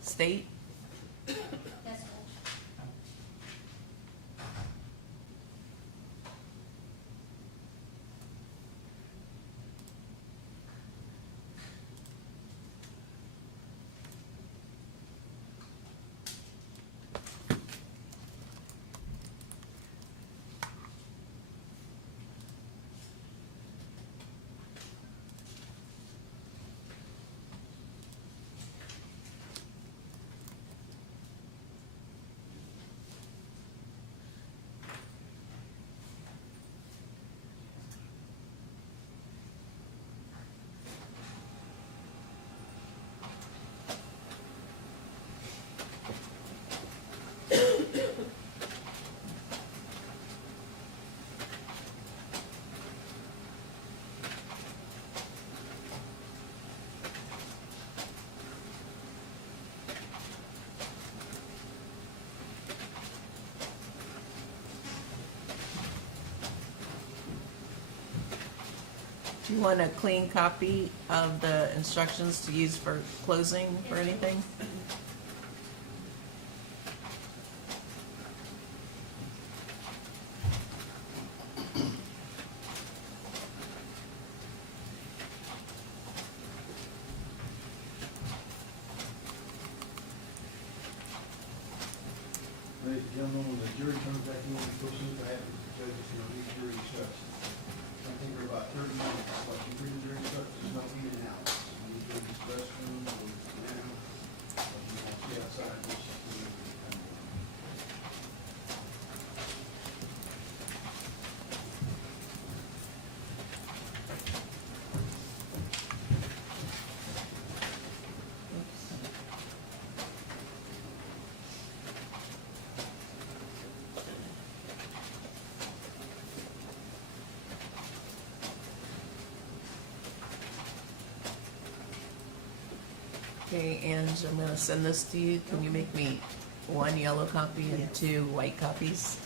State? Yes, Judge. Do you want a clean copy of the instructions to use for closing or anything? Ladies and gentlemen, when the jury comes back in, we're supposed to have the judges, these jury instructions. I think they're about 30 minutes, but you read the jury instructions, no in and out. You need to go to this restroom, or now, or you want to stay outside, which is the Okay, Ange, I'm gonna send this to you. Can you make me one yellow copy and Yes. 2 white copies?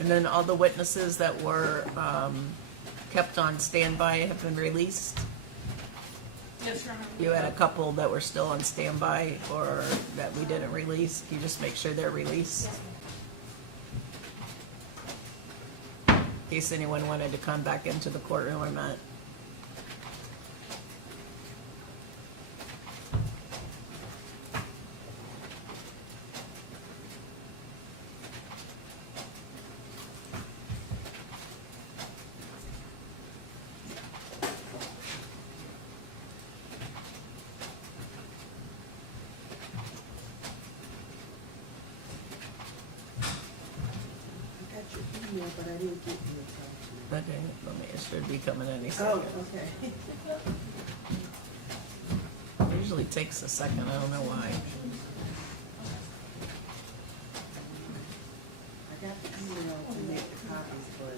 And then all the witnesses that were kept on standby have been released? Yes, Your Honor. You had a couple that were still on standby or that we didn't release. Can you just make sure they're released? In case anyone wanted to come back into the courtroom or not. I got your email, but I didn't get your attachment. Okay, let me, it should be coming any Oh, second. okay. It usually takes a second, I don't know why. I got the email to make the copies, but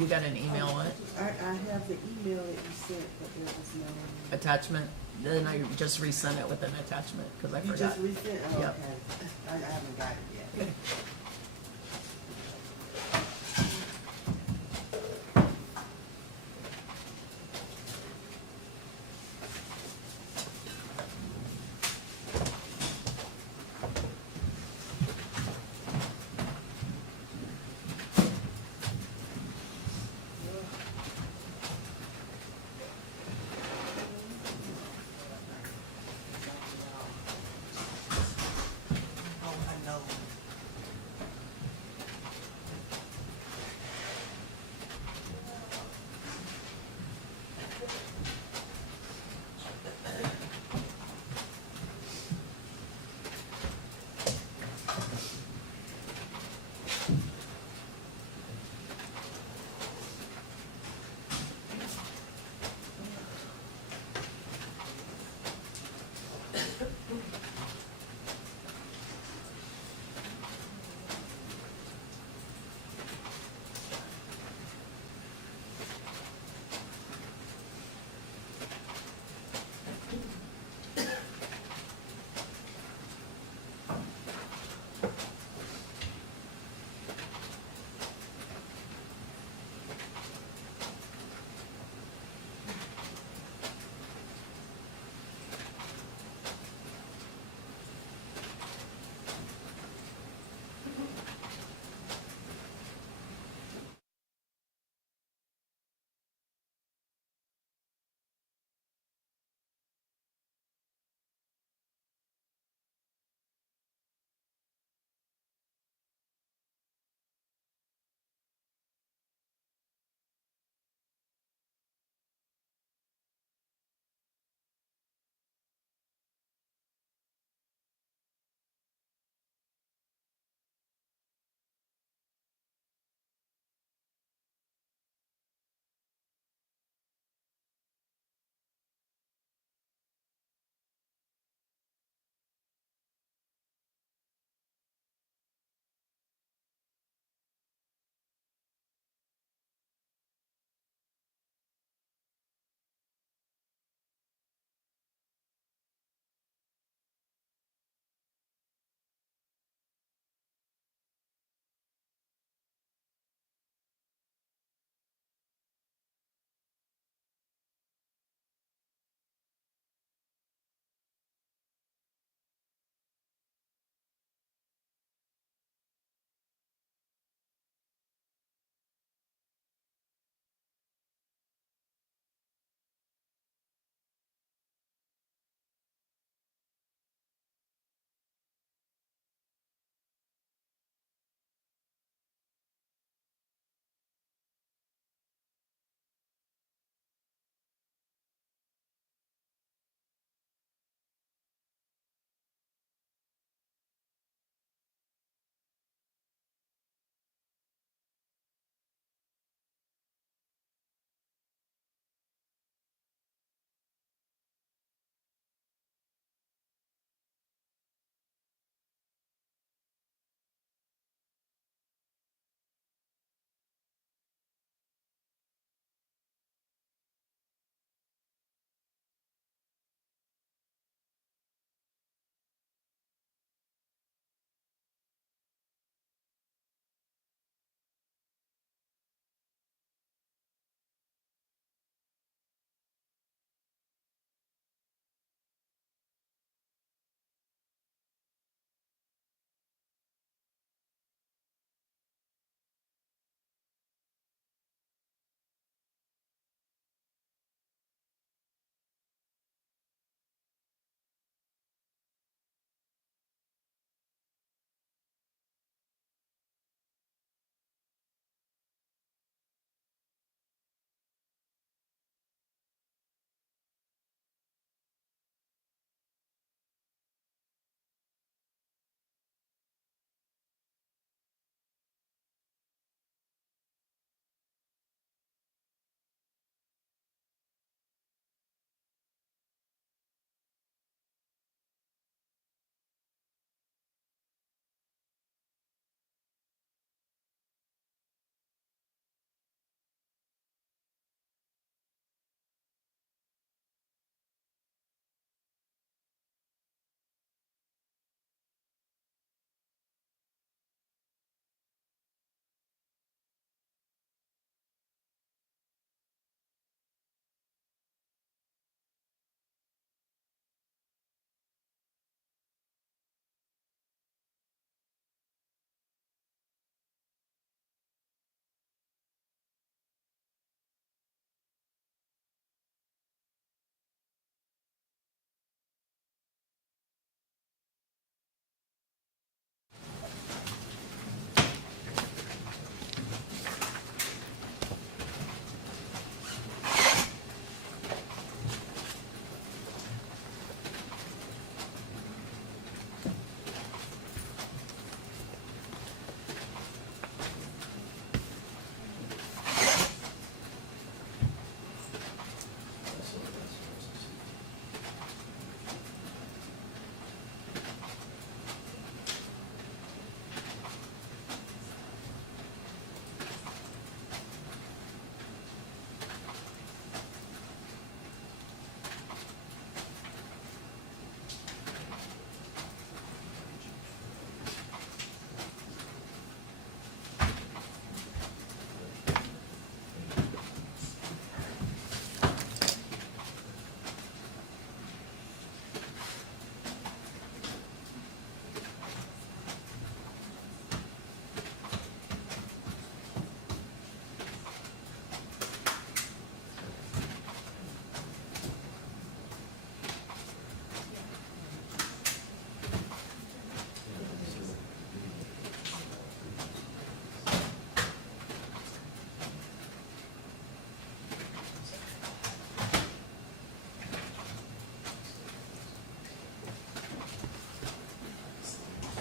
You got an email on it? I have the email that you sent, but there was no. Attachment? Then I just resent it with an attachment, because I You forgot. just resent, oh, Yep. okay. I haven't got it yet. Okay.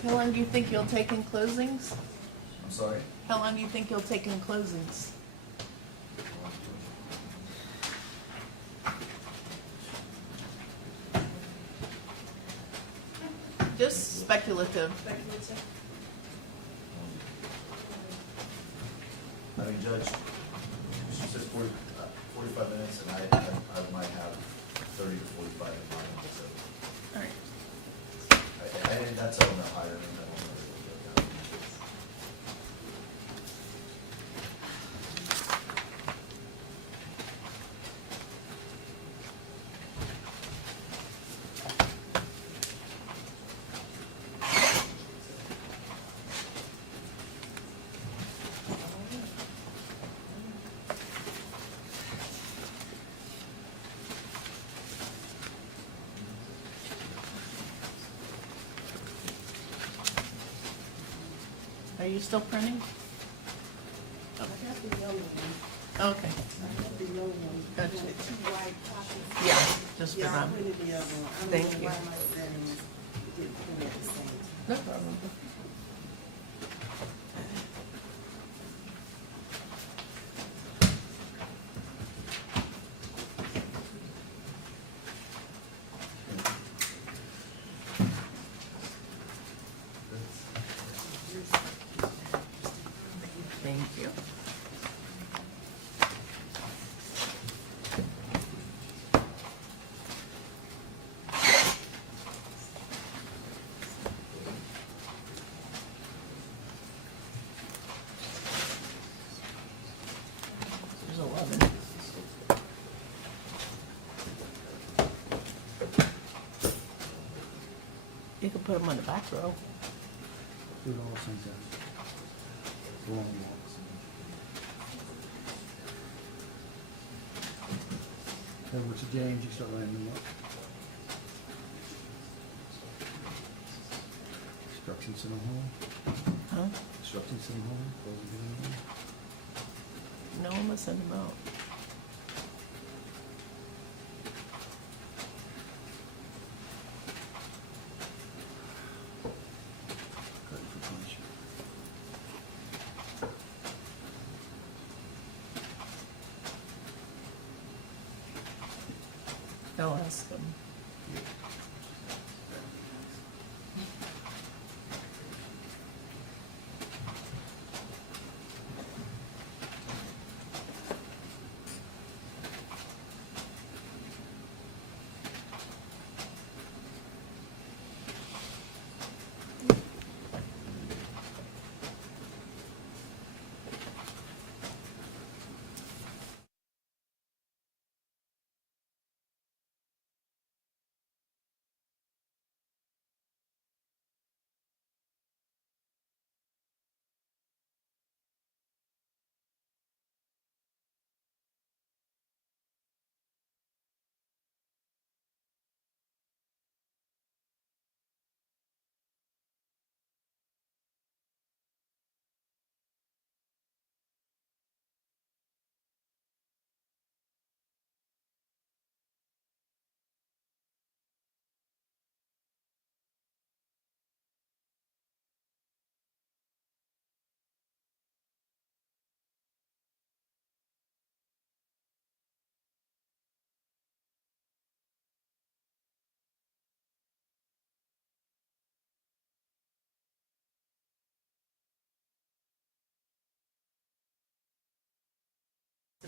How long do you think you'll take in closings? I'm sorry? How long do you think you'll take in closings? Just speculative. Speculative. I mean, Judge, she said 45 minutes, and I might have 30 to 45 in mind, so All right. I think that's on the higher end. I don't know. Are you still printing? Okay. Gotcha. Yeah, just for Yeah, I them. printed the other one. I don't Thank know you. why my settings didn't print at the same time. No problem. Thank you. There's 11. You can put them on the back row. Do it all at the same time. Go on walks. Over to James, you start lining them up. Instructions in the home. Huh? Instructions in the home. Close the door. No, I'm gonna send them out. Ready for punishment. I'll ask them.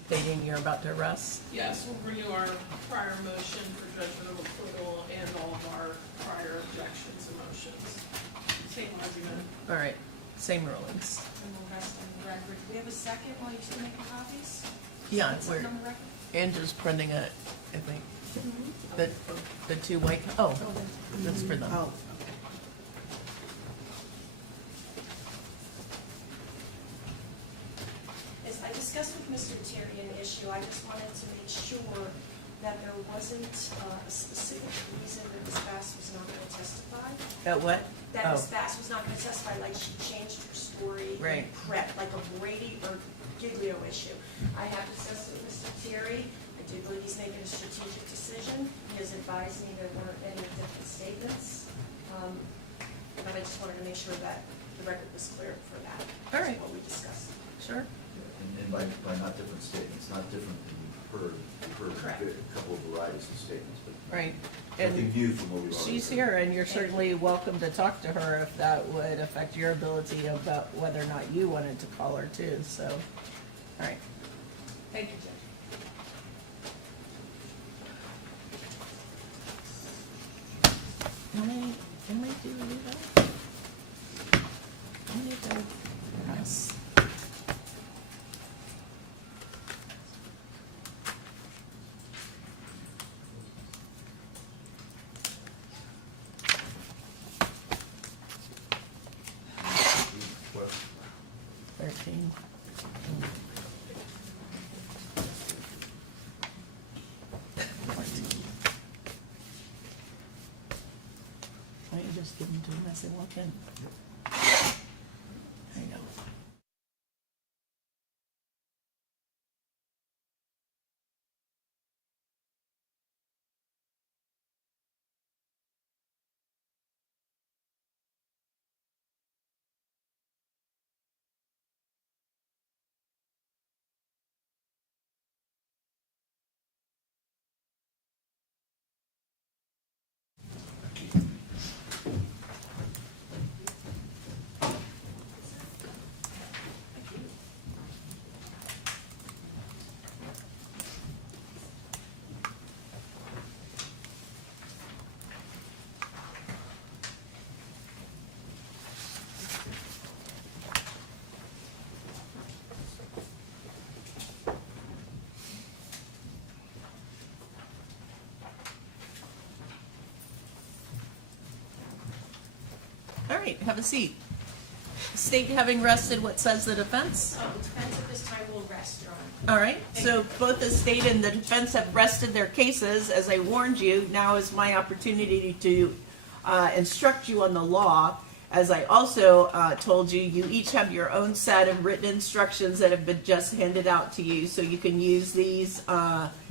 Stating you're about to arrest? Yes, we'll renew our prior motion for judgment of acquittal and all of our prior objections and motions. Same argument. All right, same rulings. And we'll rest on the record. Do we have a second while you're still making copies? Yeah, Second we're, on the record? Andrew's printing it, I think. The two white, oh, that's for them. Oh, As I discussed with Mr. Terry an issue, I just wanted to make sure that there wasn't a specific reason that Ms. Bass was not going to testify. At what? That Oh, Ms. Bass was not going to testify, like she changed her story. Right. Prep, like a Brady or Giglio issue. I have discussed it with Mr. Terry. I do believe he's making a strategic decision. He has advised me there weren't any different statements. but I just wanted to make sure that the record was clear for that. All right. What we discussed. Sure. And by not different statements, not different than you've heard Correct. a couple of varieties of statements, but Right. something And new from what we've already she's heard. here, and you're certainly welcome to talk to her if that would affect your ability about whether or not you wanted to call her too, so, all right. Thank you, Judge. Can we do that? I need to pass. What? 13. Why don't you just give them to them as they walk in? There you go. All right, have a seat. State having rested what says the defense? Defense at this time will rest, Your Honor. All right, so both the state and the defense have rested their cases. As I warned you, now is my opportunity to instruct you on the law. As I also told you, you each have your own set of written instructions that have been just handed out to you, so you can use these.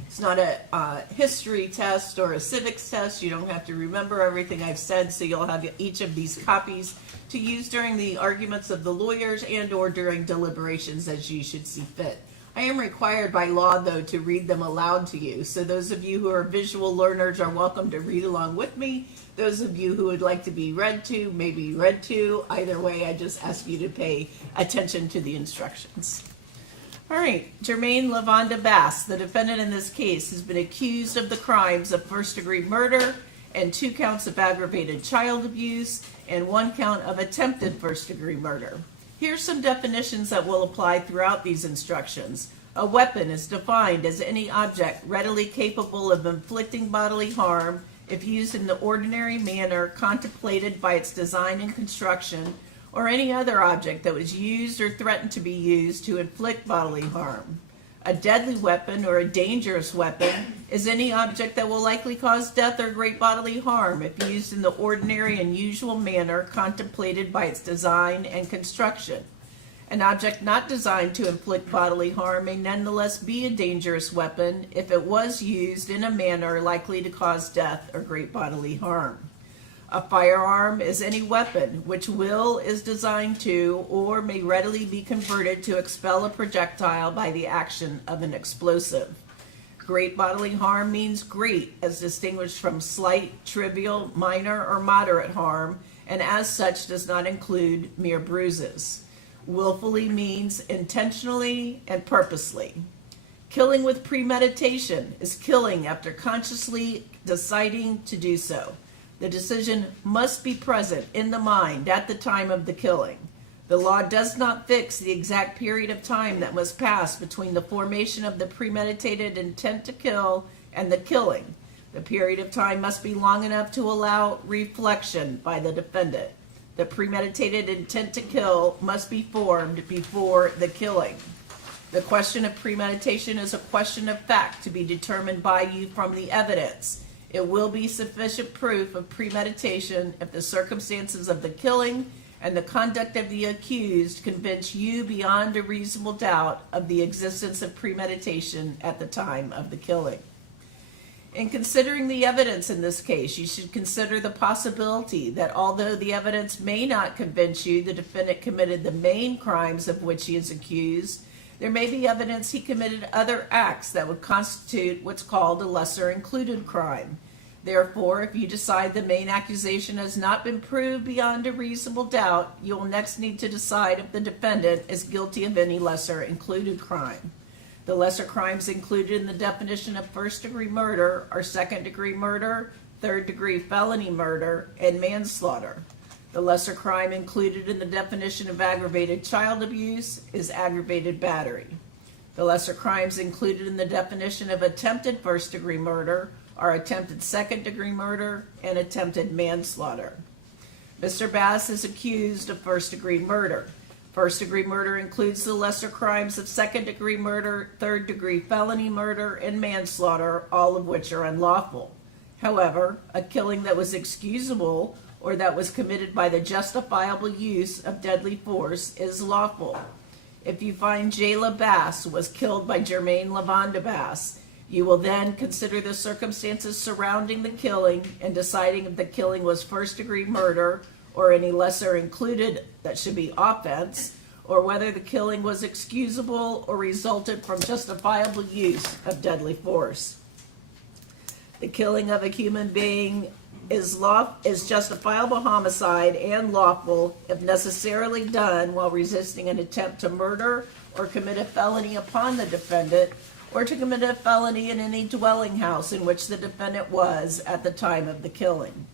It's not a history test or a civics test. You don't have to remember everything I've said, so you'll have each of these copies to use during the arguments of the lawyers and or during deliberations as you should see fit. I am required by law, though, to read them aloud to you. So those of you who are visual learners are welcome to read along with me. Those of you who would like to be read to may be read to. Either way, I just ask you to pay attention to the instructions. All right, Jermaine Bass, the defendant in this case, has been accused of the crimes of first-degree murder and 2 counts of aggravated child abuse and 1 count of attempted first-degree murder. Here's some definitions that will apply throughout these instructions. A weapon is defined as any object readily capable of inflicting bodily harm if used in the ordinary manner contemplated by its design and construction, or any other object that was used or threatened to be used to inflict bodily harm. A deadly weapon or a dangerous weapon is any object that will likely cause death or great bodily harm if used in the ordinary and usual manner contemplated by its design and construction. An object not designed to inflict bodily harm may nonetheless be a dangerous weapon if it was used in a manner likely to cause death or great bodily harm. A firearm is any weapon which is designed to or may readily be converted to expel a projectile by the action of an explosive. Great bodily harm means great as distinguished from slight, trivial, minor, or moderate harm, and as such does not include mere bruises. Willfully means intentionally and purposely. Killing with premeditation is killing after consciously deciding to do so. The decision must be present in the mind at the time of the killing. The law does not fix the exact period of time that must pass between the formation of the premeditated intent to kill and the killing. The period of time must be long enough to allow reflection by the defendant. The premeditated intent to kill must be formed before the killing. The question of premeditation is a question of fact to be determined by you from the evidence. It will be sufficient proof of premeditation if the circumstances of the killing and the conduct of the accused convince you beyond a reasonable doubt of the existence of premeditation at the time of the killing. In considering the evidence in this case, you should consider the possibility that although the evidence may not convince you the defendant committed the main crimes of which he is accused, there may be evidence he committed other acts that would constitute what's called a lesser included crime. Therefore, if you decide the main accusation has not been proved beyond a reasonable doubt, you will next need to decide if the defendant is guilty of any lesser included crime. The lesser crimes included in the definition of first-degree murder are second-degree murder, third-degree felony murder, and manslaughter. The lesser crime included in the definition of aggravated child abuse is aggravated battery. The lesser crimes included in the definition of attempted first-degree murder are attempted second-degree murder and attempted manslaughter. Mr. Bass is accused of first-degree murder. First-degree murder includes the lesser crimes of second-degree murder, third-degree felony murder, and manslaughter, all of which are unlawful. However, a killing that was excusable or that was committed by the justifiable use of deadly force is lawful. If you find Jayla Bass was killed by Jermaine Lavonda Bass, you will then consider the circumstances surrounding the killing and deciding if the killing was first-degree murder or any lesser included that should be offense, or whether the killing was excusable or resulted from justifiable use of deadly force. The killing of a human being is justifiable homicide and lawful if necessarily done while resisting an attempt to murder or commit a felony upon the defendant, or to commit a felony in any dwelling house in which the defendant was at the time of the killing.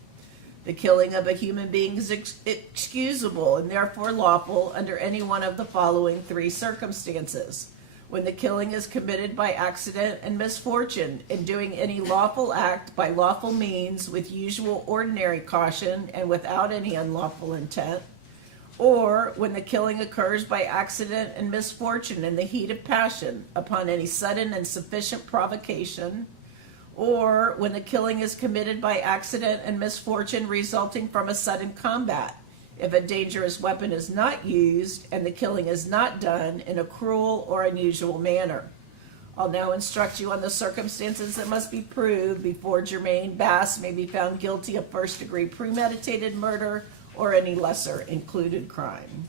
The killing of a human being is excusable and therefore lawful under any one of the following three circumstances: when the killing is committed by accident and misfortune, in doing any lawful act by lawful means with usual ordinary caution and without any unlawful intent; or when the killing occurs by accident and misfortune in the heat of passion upon any sudden and sufficient provocation; or when the killing is committed by accident and misfortune resulting from a sudden combat, if a dangerous weapon is not used and the killing is not done in a cruel or unusual manner. I'll now instruct you on the circumstances that must be proved before Jermaine Bass may be found guilty of first-degree premeditated murder or any lesser included crime.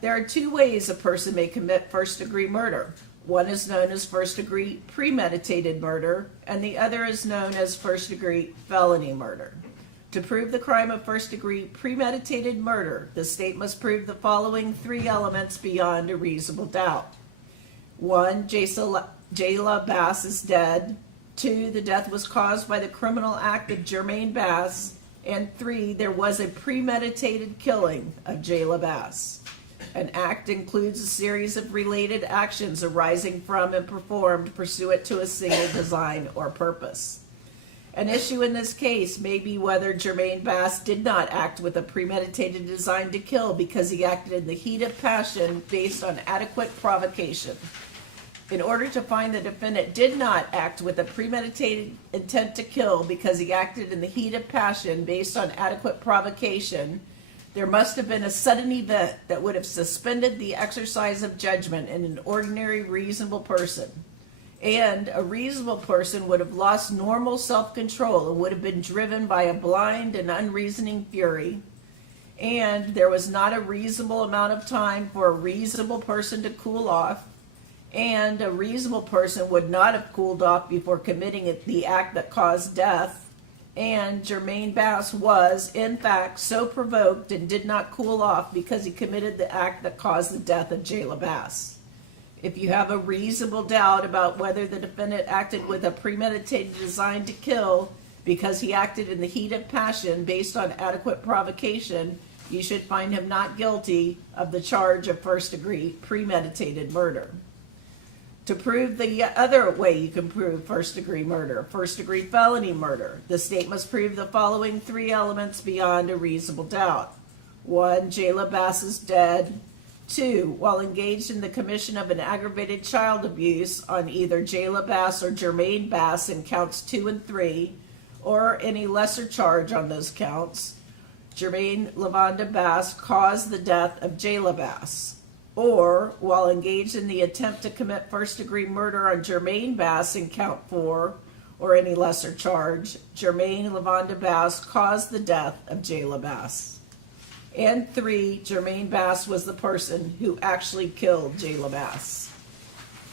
There are two ways a person may commit first-degree murder. One is known as first-degree premeditated murder, and the other is known as first-degree felony murder. To prove the crime of first-degree premeditated murder, the state must prove the following three elements beyond a reasonable doubt. 1, Jayla Bass is dead. 2, the death was caused by the criminal act of Jermaine Bass. And 3, there was a premeditated killing of Jayla Bass. An act includes a series of related actions arising from and performed pursuant to a single design or purpose. An issue in this case may be whether Jermaine Bass did not act with a premeditated design to kill because he acted in the heat of passion based on adequate provocation. In order to find the defendant did not act with a premeditated intent to kill because he acted in the heat of passion based on adequate provocation, there must have been a sudden event that would have suspended the exercise of judgment in an ordinary reasonable person. And a reasonable person would have lost normal self-control and would have been driven by a blind and unreasoning fury. And there was not a reasonable amount of time for a reasonable person to cool off. And a reasonable person would not have cooled off before committing the act that caused death. And Jermaine Bass was, in fact, so provoked and did not cool off because he committed the act that caused the death of Jayla Bass. If you have a reasonable doubt about whether the defendant acted with a premeditated design to kill because he acted in the heat of passion based on adequate provocation, you should find him not guilty of the charge of first-degree premeditated murder. To prove the other way you can prove first-degree murder, first-degree felony murder, the state must prove the following three elements beyond a reasonable doubt. 1, Jayla Bass is dead. 2, while engaged in the commission of an aggravated child abuse on either Jayla Bass or Jermaine Bass in counts 2 and 3, or any lesser charge on those counts, Jermaine Lavonda Bass caused the death of Jayla Bass. Or, while engaged in the attempt to commit first-degree murder on Jermaine Bass in count 4, or any lesser charge, Jermaine LaVonda Bass caused the death of Jayla Bass. And 3, Jermaine Bass was the person who actually killed Jayla Bass.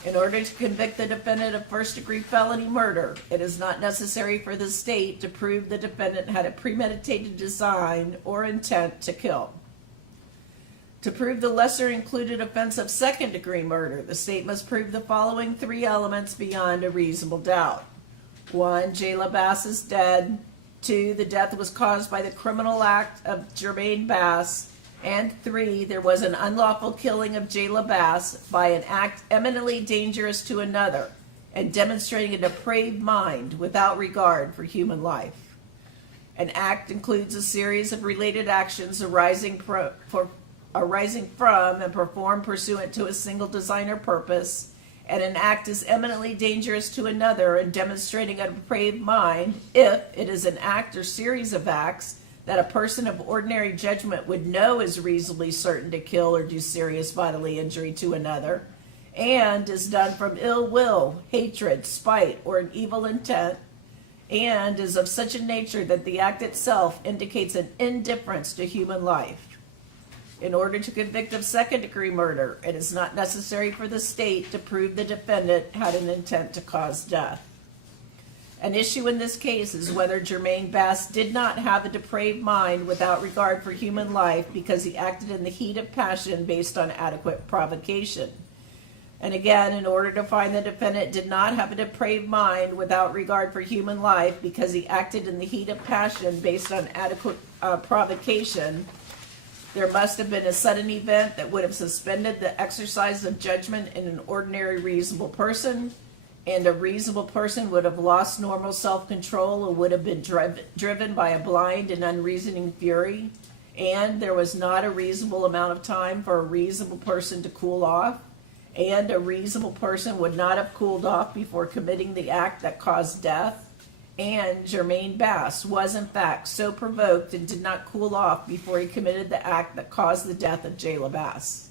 In order to convict the defendant of first-degree felony murder, it is not necessary for the state to prove the defendant had a premeditated design or intent to kill. To prove the lesser included offense of second-degree murder, the state must prove the following 3 elements beyond a reasonable doubt. 1, Jayla Bass is dead. 2, the death was caused by the criminal act of Jermaine Bass. And 3, there was an unlawful killing of Jayla Bass by an act eminently dangerous to another and demonstrating a depraved mind without regard for human life. An act includes a series of related actions arising from and performed pursuant to a single design or purpose, and an act is eminently dangerous to another and demonstrating a depraved mind if it is an act or series of acts that a person of ordinary judgment would know is reasonably certain to kill or do serious bodily injury to another, and is done from ill will, hatred, spite, or an evil intent, and is of such a nature that the act itself indicates an indifference to human life. In order to convict of second-degree murder, it is not necessary for the state to prove the defendant had an intent to cause death. An issue in this case is whether Jermaine Bass did not have a depraved mind without regard for human life because he acted in the heat of passion based on adequate provocation. And again, in order to find the defendant did not have a depraved mind without regard for human life because he acted in the heat of passion based on adequate provocation, there must have been a sudden event that would have suspended the exercise of judgment in an ordinary reasonable person, and a reasonable person would have lost normal self-control and would have been driven by a blind and unreasoning fury, and there was not a reasonable amount of time for a reasonable person to cool off, and a reasonable person would not have cooled off before committing the act that caused death, and Jermaine Bass was in fact so provoked and did not cool off before he committed the act that caused the death of Jayla Bass.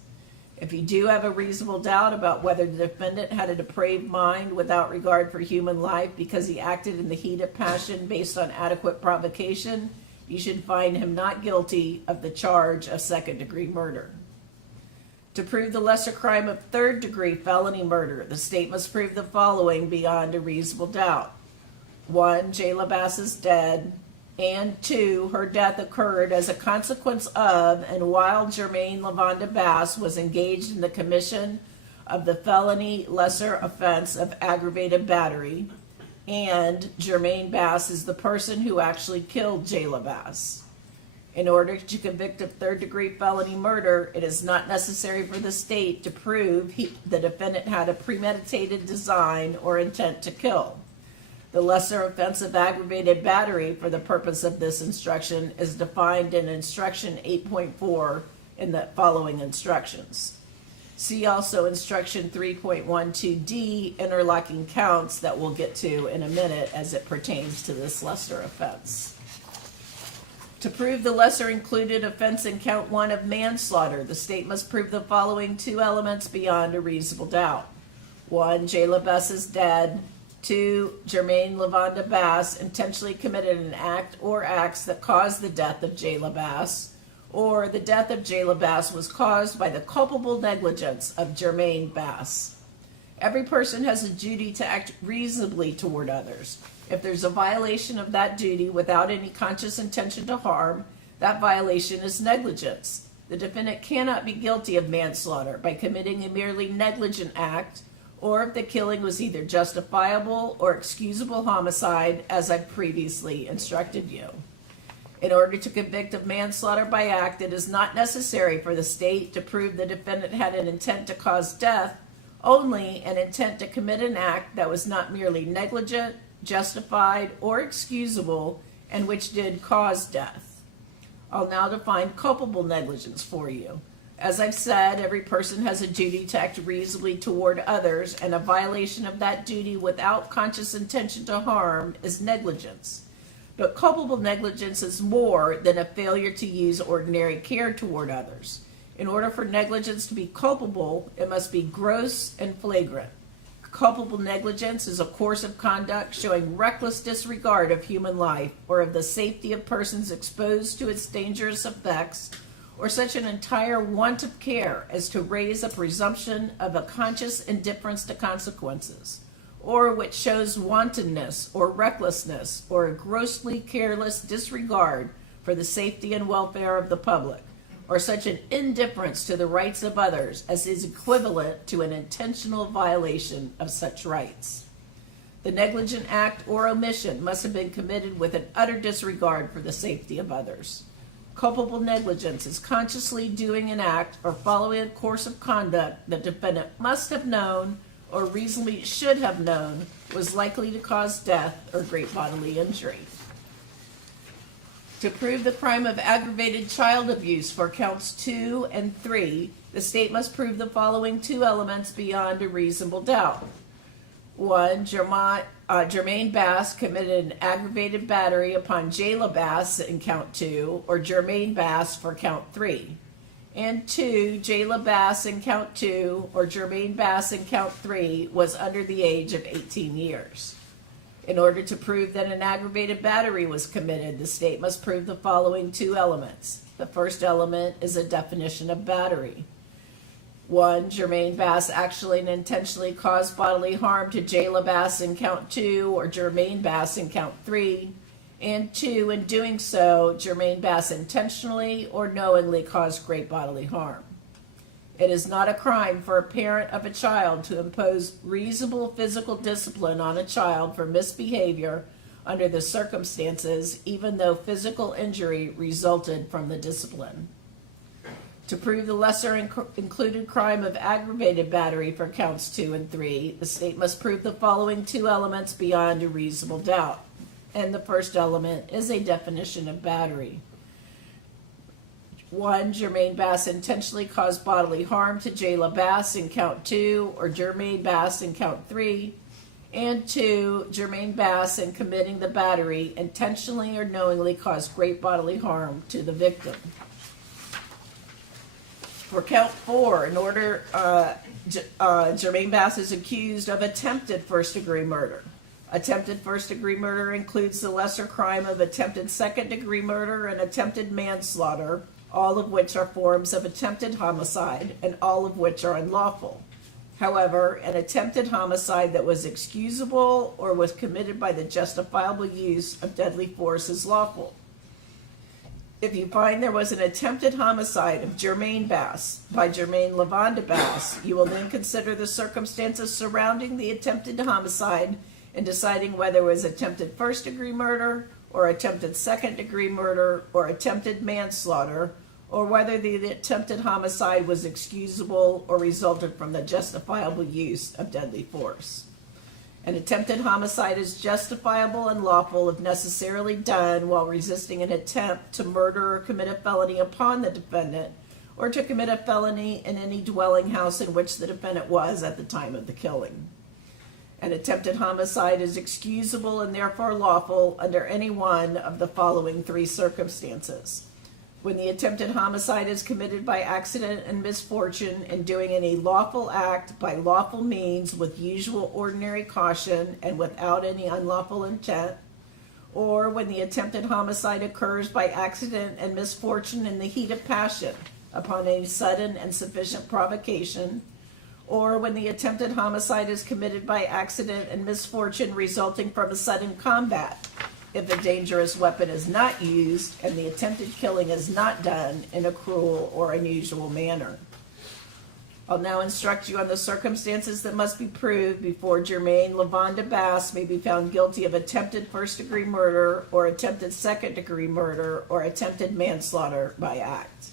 If you do have a reasonable doubt about whether the defendant had a depraved mind without regard for human life because he acted in the heat of passion based on adequate provocation, you should find him not guilty of the charge of second-degree murder. To prove the lesser crime of third-degree felony murder, the state must prove the following beyond a reasonable doubt. 1, Jayla Bass is dead. And 2, her death occurred as a consequence of and while Jermaine LaVonda Bass was engaged in the commission of the felony lesser offense of aggravated battery, and Jermaine Bass is the person who actually killed Jayla Bass. In order to convict of third-degree felony murder, it is not necessary for the state to prove the defendant had a premeditated design or intent to kill. The lesser offense of aggravated battery for the purpose of this instruction is defined in Instruction 8.4 in the following instructions. See also Instruction 3.12D, interlocking counts, that we'll get to in a minute as it pertains to this lesser offense. To prove the lesser included offense in Count 1 of manslaughter, the state must prove the following 2 elements beyond a reasonable doubt. 1, Jayla Bass is dead. 2, Jermaine LaVonda Bass intentionally committed an act or acts that caused the death of Jayla Bass, or the death of Jayla Bass was caused by the culpable negligence of Jermaine Bass. Every person has a duty to act reasonably toward others. If there's a violation of that duty without any conscious intention to harm, that violation is negligence. The defendant cannot be guilty of manslaughter by committing a merely negligent act, or if the killing was either justifiable or excusable homicide, as I previously instructed you. In order to convict of manslaughter by act, it is not necessary for the state to prove the defendant had an intent to cause death, only an intent to commit an act that was not merely negligent, justified, or excusable, and which did cause death. I'll now define culpable negligence for you. As I've said, every person has a duty to act reasonably toward others, and a violation of that duty without conscious intention to harm is negligence. But culpable negligence is more than a failure to use ordinary care toward others. In order for negligence to be culpable, it must be gross and flagrant. Culpable negligence is a course of conduct showing reckless disregard of human life or of the safety of persons exposed to its dangerous effects, or such an entire want of care as to raise a presumption of a conscious indifference to consequences, or which shows wantonness or recklessness or a grossly careless disregard for the safety and welfare of the public, or such an indifference to the rights of others as is equivalent to an intentional violation of such rights. The negligent act or omission must have been committed with an utter disregard for the safety of others. Culpable negligence is consciously doing an act or following a course of conduct the defendant must have known or reasonably should have known was likely to cause death or great bodily injury. To prove the crime of aggravated child abuse for counts 2 and 3, the state must prove the following two elements beyond a reasonable doubt. 1, Jermaine Bass committed an aggravated battery upon Jayla Bass in count 2, or Jermaine Bass for count 3. And 2, Jayla Bass in count 2, or Jermaine Bass in count 3, was under the age of 18 years. In order to prove that an aggravated battery was committed, the state must prove the following two elements. The first element is a definition of battery. 1, Jermaine Bass actually and intentionally caused bodily harm to Jayla Bass in count 2, or Jermaine Bass in count 3. And 2, in doing so, Jermaine Bass intentionally or knowingly caused great bodily harm. It is not a crime for a parent of a child to impose reasonable physical discipline on a child for misbehavior under the circumstances, even though physical injury resulted from the discipline. To prove the lesser included crime of aggravated battery for counts 2 and 3, the state must prove the following two elements beyond a reasonable doubt. And the first element is a definition of battery. 1, Jermaine Bass intentionally caused bodily harm to Jayla Bass in count 2, or Jermaine Bass in count 3. And 2, Jermaine Bass in committing the battery intentionally or knowingly caused great bodily harm to the victim. For count 4, in order, Jermaine Bass is accused of attempted first-degree murder. Attempted first-degree murder includes the lesser crime of attempted second-degree murder and attempted manslaughter, all of which are forms of attempted homicide, and all of which are unlawful. However, an attempted homicide that was excusable or was committed by the justifiable use of deadly force is lawful. If you find there was an attempted homicide of Jermaine Bass by Jermaine LaVonda Bass, you will then consider the circumstances surrounding the attempted homicide in deciding whether it was attempted first-degree murder or attempted second-degree murder or attempted manslaughter, or whether the attempted homicide was excusable or resulted from the justifiable use of deadly force. An attempted homicide is justifiable and lawful if necessarily done while resisting an attempt to murder or commit a felony upon the defendant, or to commit a felony in any dwelling house in which the defendant was at the time of the killing. An attempted homicide is excusable and therefore lawful under any one of the following three circumstances. When the attempted homicide is committed by accident and misfortune and doing any lawful act by lawful means with usual ordinary caution and without any unlawful intent, or when the attempted homicide occurs by accident and misfortune in the heat of passion upon any sudden and sufficient provocation, or when the attempted homicide is committed by accident and misfortune resulting from a sudden combat, if a dangerous weapon is not used and the attempted killing is not done in a cruel or unusual manner. I'll now instruct you on the circumstances that must be proved before Jermaine LaVonda Bass may be found guilty of attempted first-degree murder or attempted second-degree murder or attempted manslaughter by act.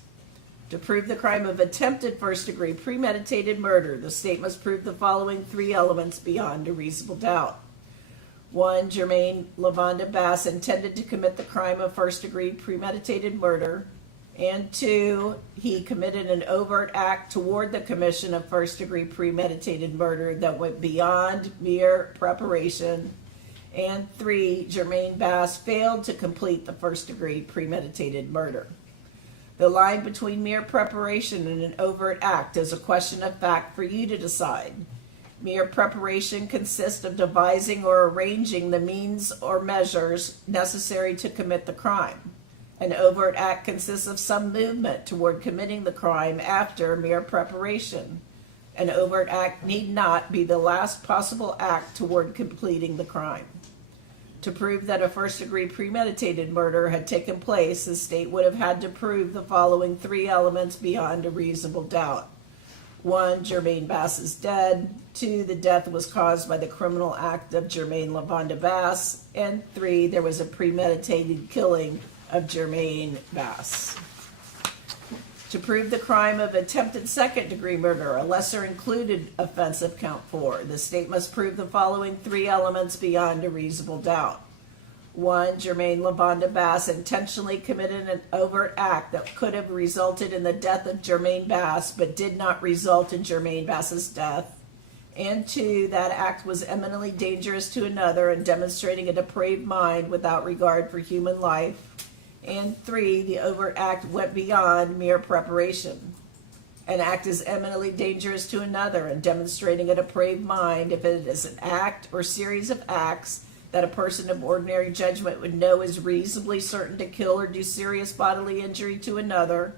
To prove the crime of attempted first-degree premeditated murder, the state must prove the following three elements beyond a reasonable doubt. 1, Jermaine LaVonda Bass intended to commit the crime of first-degree premeditated murder. And 2, he committed an overt act toward the commission of first-degree premeditated murder that went beyond mere preparation. And 3, Jermaine Bass failed to complete the first-degree premeditated murder. The line between mere preparation and an overt act is a question of fact for you to decide. Mere preparation consists of devising or arranging the means or measures necessary to commit the crime. An overt act consists of some movement toward committing the crime after mere preparation. An overt act need not be the last possible act toward completing the crime. To prove that a first-degree premeditated murder had taken place, the state would have had to prove the following three elements beyond a reasonable doubt. 1, Jermaine Bass is dead. 2, the death was caused by the criminal act of Jermaine LaVonda Bass. And 3, there was a premeditated killing of Jermaine Bass. To prove the crime of attempted second-degree murder, a lesser-included offense of count 4, the state must prove the following three elements beyond a reasonable doubt. 1, Jermaine LaVonda Bass intentionally committed an overt act that could have resulted in the death of Jermaine Bass, but did not result in Jermaine Bass's death. And 2, that act was eminently dangerous to another and demonstrating a depraved mind without regard for human life. And 3, the overt act went beyond mere preparation. An act is eminently dangerous to another and demonstrating a depraved mind if it is an act or series of acts that a person of ordinary judgment would know is reasonably certain to kill or do serious bodily injury to another,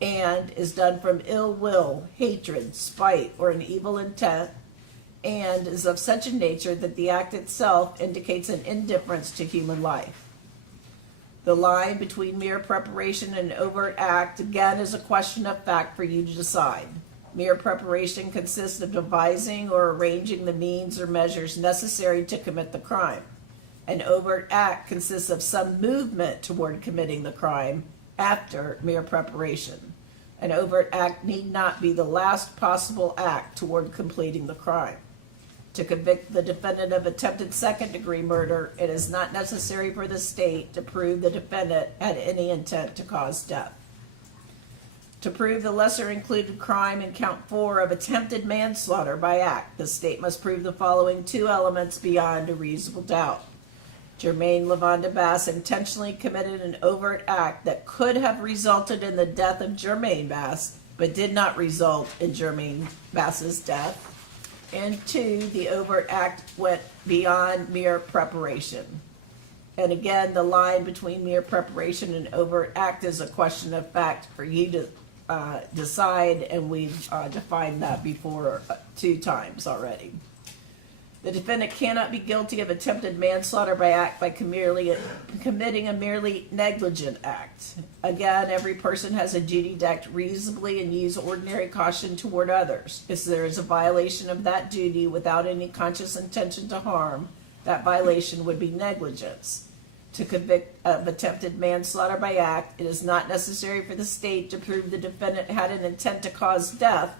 and is done from ill will, hatred, spite, or an evil intent, and is of such a nature that the act itself indicates an indifference to human life. The line between mere preparation and overt act, again, is a question of fact for you to decide. Mere preparation consists of devising or arranging the means or measures necessary to commit the crime. An overt act consists of some movement toward committing the crime after mere preparation. An overt act need not be the last possible act toward completing the crime. To convict the defendant of attempted second-degree murder, it is not necessary for the state to prove the defendant had any intent to cause death. To prove the lesser-included crime in count 4 of attempted manslaughter by act, the state must prove the following two elements beyond a reasonable doubt. Jermaine LaVonda Bass intentionally committed an overt act that could have resulted in the death of Jermaine Bass, but did not result in Jermaine Bass's death. And 2, the overt act went beyond mere preparation. And again, the line between mere preparation and overt act is a question of fact for you to decide, and we've defined that before 2 times already. The defendant cannot be guilty of attempted manslaughter by act by committing a merely negligent act. Again, every person has a duty to act reasonably and use ordinary caution toward others. If there is a violation of that duty without any conscious intention to harm, that violation would be negligence. To convict of attempted manslaughter by act, it is not necessary for the state to prove the defendant had an intent to cause death,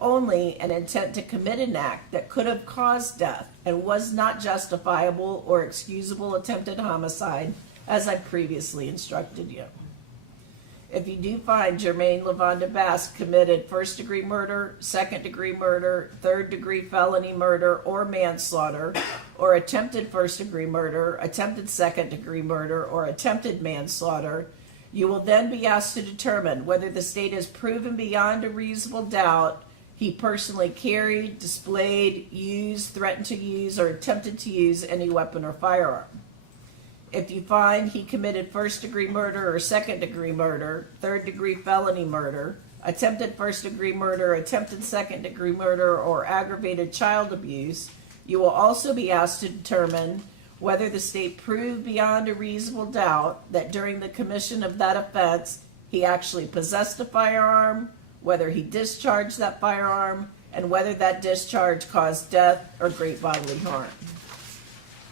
only an intent to commit an act that could have caused death and was not justifiable or excusable attempted homicide, as I previously instructed you. If you do find Jermaine LaVonda Bass committed first-degree murder, second-degree murder, third-degree felony murder, or manslaughter, or attempted first-degree murder, attempted second-degree murder, or attempted manslaughter, you will then be asked to determine whether the state has proven beyond a reasonable doubt he personally carried, displayed, used, threatened to use, or attempted to use any weapon or firearm. If you find he committed first-degree murder or second-degree murder, third-degree felony murder, attempted first-degree murder, attempted second-degree murder, or aggravated child abuse, you will also be asked to determine whether the state proved beyond a reasonable doubt that during the commission of that offense he actually possessed a firearm, whether he discharged that firearm, and whether that discharge caused death or great bodily harm.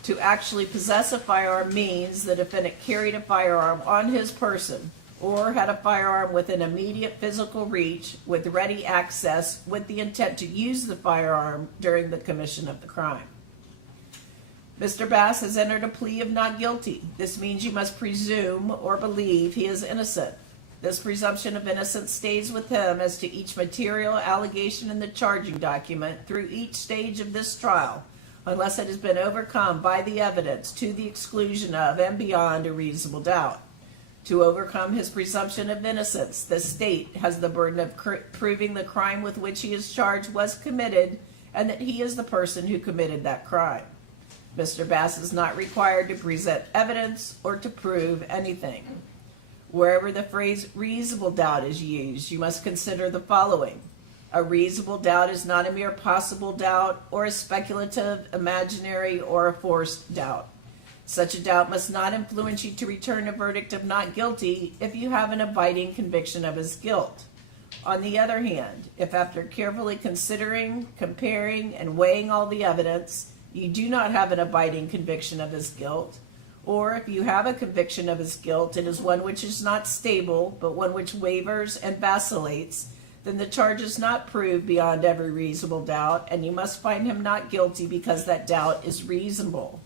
To actually possess a firearm means the defendant carried a firearm on his person or had a firearm within immediate physical reach with ready access with the intent to use the firearm during the commission of the crime. Mr. Bass has entered a plea of not guilty. This means you must presume or believe he is innocent. This presumption of innocence stays with him as to each material allegation in the charging document through each stage of this trial, unless it has been overcome by the evidence to the exclusion of and beyond a reasonable doubt. To overcome his presumption of innocence, the state has the burden of proving the crime with which he is charged was committed and that he is the person who committed that crime. Mr. Bass is not required to present evidence or to prove anything. Wherever the phrase reasonable doubt is used, you must consider the following. A reasonable doubt is not a mere possible doubt or a speculative, imaginary, or a forced doubt. Such a doubt must not influence you to return a verdict of not guilty if you have an abiding conviction of his guilt. On the other hand, if after carefully considering, comparing, and weighing all the evidence, you do not have an abiding conviction of his guilt, or if you have a conviction of his guilt, it is one which is not stable, but one which wavers and vacillates, then the charge is not proved beyond every reasonable doubt, and you must find him not guilty because that doubt is reasonable.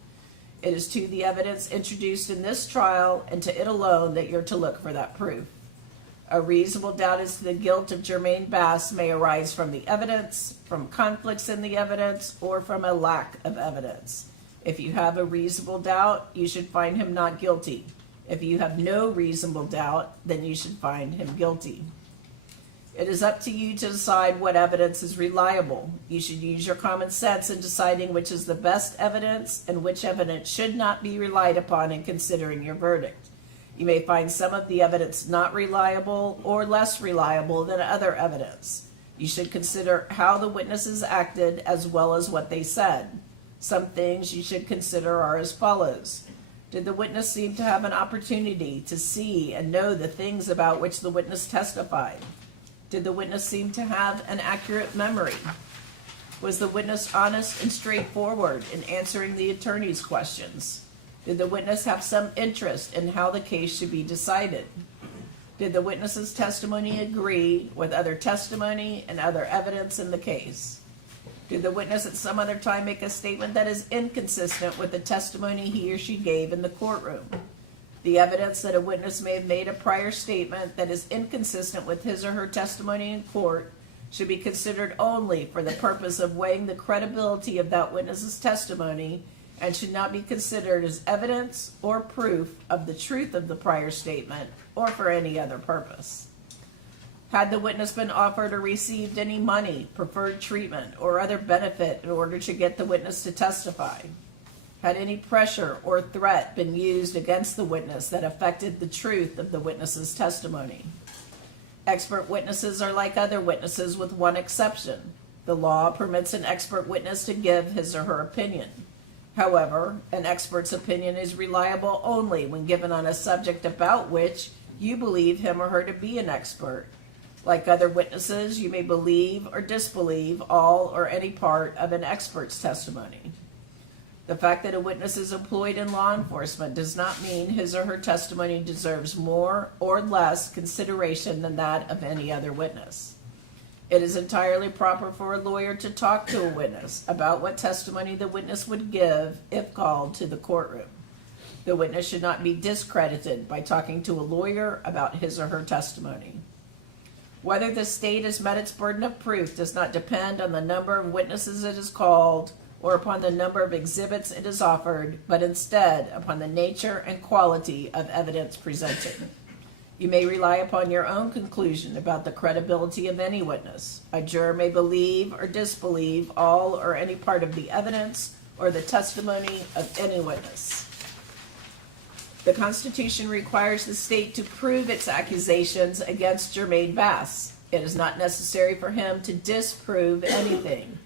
It is to the evidence introduced in this trial and to it alone that you're to look for that proof. A reasonable doubt as to the guilt of Jermaine Bass may arise from the evidence, from conflicts in the evidence, or from a lack of evidence. If you have a reasonable doubt, you should find him not guilty. If you have no reasonable doubt, then you should find him guilty. It is up to you to decide what evidence is reliable. You should use your common sense in deciding which is the best evidence and which evidence should not be relied upon in considering your verdict. You may find some of the evidence not reliable or less reliable than other evidence. You should consider how the witnesses acted as well as what they said. Some things you should consider are as follows. Did the witness seem to have an opportunity to see and know the things about which the witness testified? Did the witness seem to have an accurate memory? Was the witness honest and straightforward in answering the attorney's questions? Did the witness have some interest in how the case should be decided? Did the witness's testimony agree with other testimony and other evidence in the case? Did the witness at some other time make a statement that is inconsistent with the testimony he or she gave in the courtroom? The evidence that a witness may have made a prior statement that is inconsistent with his or her testimony in court should be considered only for the purpose of weighing the credibility of that witness's testimony and should not be considered as evidence or proof of the truth of the prior statement or for any other purpose. Had the witness been offered or received any money, preferred treatment, or other benefit in order to get the witness to testify? Had any pressure or threat been used against the witness that affected the truth of the witness's testimony? Expert witnesses are like other witnesses with one exception. The law permits an expert witness to give his or her opinion. However, an expert's opinion is reliable only when given on a subject about which you believe him or her to be an expert. Like other witnesses, you may believe or disbelieve all or any part of an expert's testimony. The fact that a witness is employed in law enforcement does not mean his or her testimony deserves more or less consideration than that of any other witness. It is entirely proper for a lawyer to talk to a witness about what testimony the witness would give if called to the courtroom. The witness should not be discredited by talking to a lawyer about his or her testimony. Whether the state has met its burden of proof does not depend on the number of witnesses it has called or upon the number of exhibits it has offered, but instead upon the nature and quality of evidence presented. You may rely upon your own conclusion about the credibility of any witness. A juror may believe or disbelieve all or any part of the evidence or the testimony of any witness. The Constitution requires the state to prove its accusations against Jermaine Bass. It is not necessary for him to disprove anything,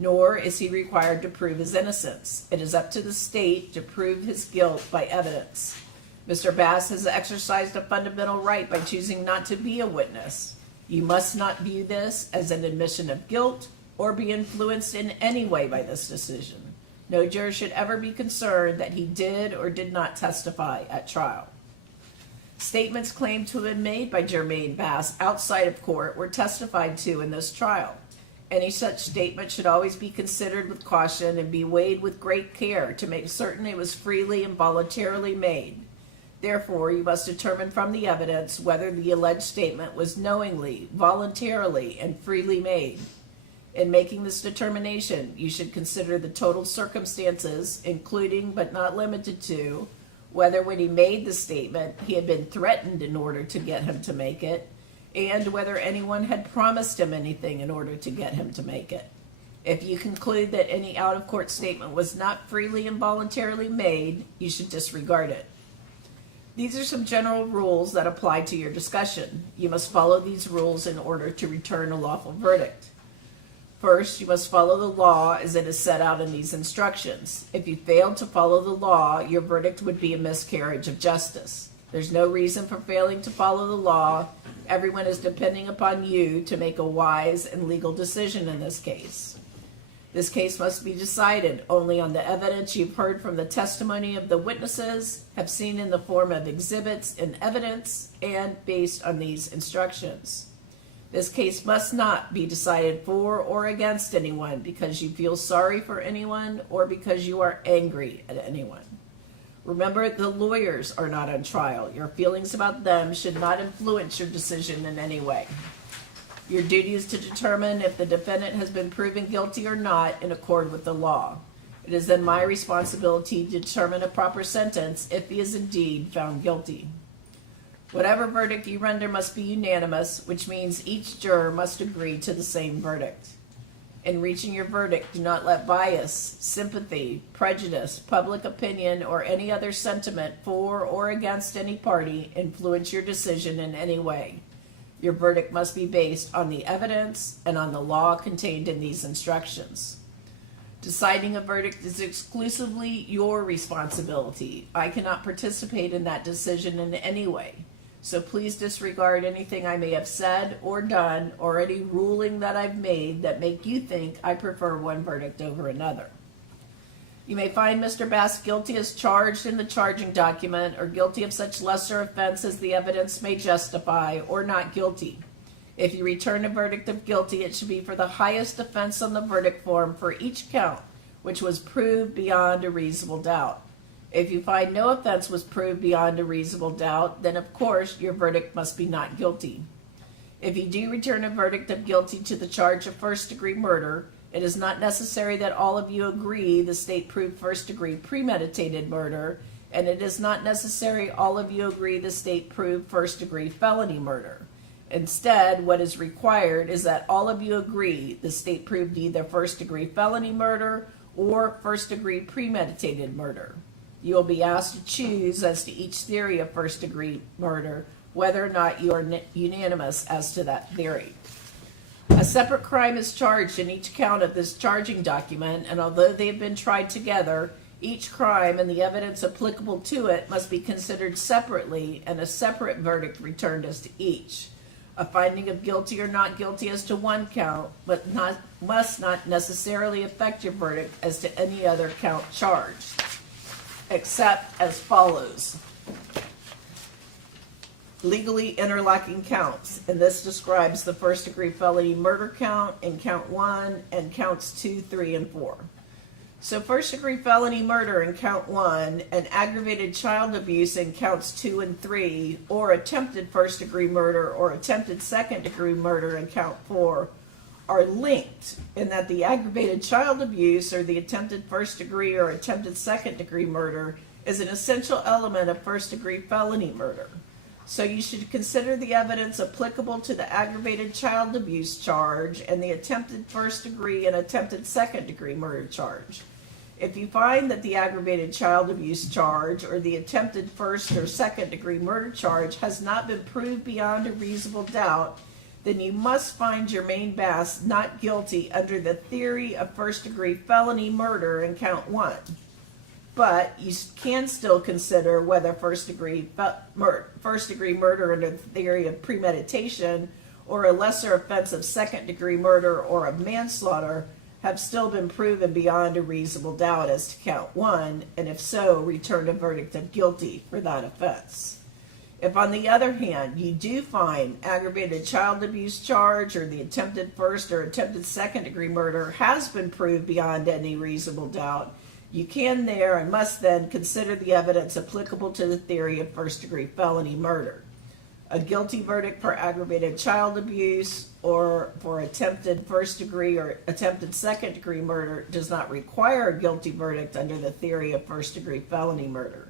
nor is he required to prove his innocence. It is up to the state to prove his guilt by evidence. Mr. Bass has exercised a fundamental right by choosing not to be a witness. You must not view this as an admission of guilt or be influenced in any way by this decision. No juror should ever be concerned that he did or did not testify at trial. Statements claimed to have been made by Jermaine Bass outside of court were testified to in this trial. Any such statement should always be considered with caution and be weighed with great care to make certain it was freely and voluntarily made. Therefore, you must determine from the evidence whether the alleged statement was knowingly, voluntarily, and freely made. In making this determination, you should consider the total circumstances, including but not limited to, whether when he made the statement he had been threatened in order to get him to make it, and whether anyone had promised him anything in order to get him to make it. If you conclude that any out-of-court statement was not freely and voluntarily made, you should disregard it. These are some general rules that apply to your discussion. You must follow these rules in order to return a lawful verdict. First, you must follow the law as it is set out in these instructions. If you failed to follow the law, your verdict would be a miscarriage of justice. There's no reason for failing to follow the law. Everyone is depending upon you to make a wise and legal decision in this case. This case must be decided only on the evidence you've heard from the testimony of the witnesses, have seen in the form of exhibits and evidence, and based on these instructions. This case must not be decided for or against anyone because you feel sorry for anyone or because you are angry at anyone. Remember, the lawyers are not on trial. Your feelings about them should not influence your decision in any way. Your duty is to determine if the defendant has been proven guilty or not in accord with the law. It is then my responsibility to determine a proper sentence if he is indeed found guilty. Whatever verdict you render must be unanimous, which means each juror must agree to the same verdict. In reaching your verdict, do not let bias, sympathy, prejudice, public opinion, or any other sentiment for or against any party influence your decision in any way. Your verdict must be based on the evidence and on the law contained in these instructions. Deciding a verdict is exclusively your responsibility. I cannot participate in that decision in any way. So please disregard anything I may have said or done or any ruling that I've made that make you think I prefer one verdict over another. You may find Mr. Bass guilty as charged in the charging document or guilty of such lesser offense as the evidence may justify or not guilty. If you return a verdict of guilty, it should be for the highest offense on the verdict form for each count, which was proved beyond a reasonable doubt. If you find no offense was proved beyond a reasonable doubt, then of course your verdict must be not guilty. If you do return a verdict of guilty to the charge of first-degree murder, it is not necessary that all of you agree the state proved first-degree premeditated murder, and it is not necessary all of you agree the state proved first-degree felony murder. Instead, what is required is that all of you agree the state proved either first-degree felony murder or first-degree premeditated murder. You will be asked to choose as to each theory of first-degree murder whether or not you are unanimous as to that theory. A separate crime is charged in each count of this charging document, and although they have been tried together, each crime and the evidence applicable to it must be considered separately and a separate verdict returned as to each. A finding of guilty or not guilty as to one count must not necessarily affect your verdict as to any other count charged, except as follows. Legally interlocking counts, and this describes the first-degree felony murder count in count 1 and counts 2, 3, and 4. So first-degree felony murder in count 1 and aggravated child abuse in counts 2 and 3, or attempted first-degree murder or attempted second-degree murder in count 4 are linked in that the aggravated child abuse or the attempted first-degree or attempted second-degree murder is an essential element of first-degree felony murder. So you should consider the evidence applicable to the aggravated child abuse charge and the attempted first-degree and attempted second-degree murder charge. If you find that the aggravated child abuse charge or the attempted first or second-degree murder charge has not been proved beyond a reasonable doubt, then you must find Jermaine Bass not guilty under the theory of first-degree felony murder in count 1. But you can still consider whether first-degree murder under the theory of premeditation or a lesser offense of second-degree murder or of manslaughter have still been proven beyond a reasonable doubt as to count 1, and if so, return a verdict of guilty for that offense. If, on the other hand, you do find aggravated child abuse charge or the attempted first or attempted second-degree murder has been proved beyond any reasonable doubt, you can there and must then consider the evidence applicable to the theory of first-degree felony murder. A guilty verdict for aggravated child abuse or for attempted first-degree or attempted second-degree murder does not require a guilty verdict under the theory of first-degree felony murder.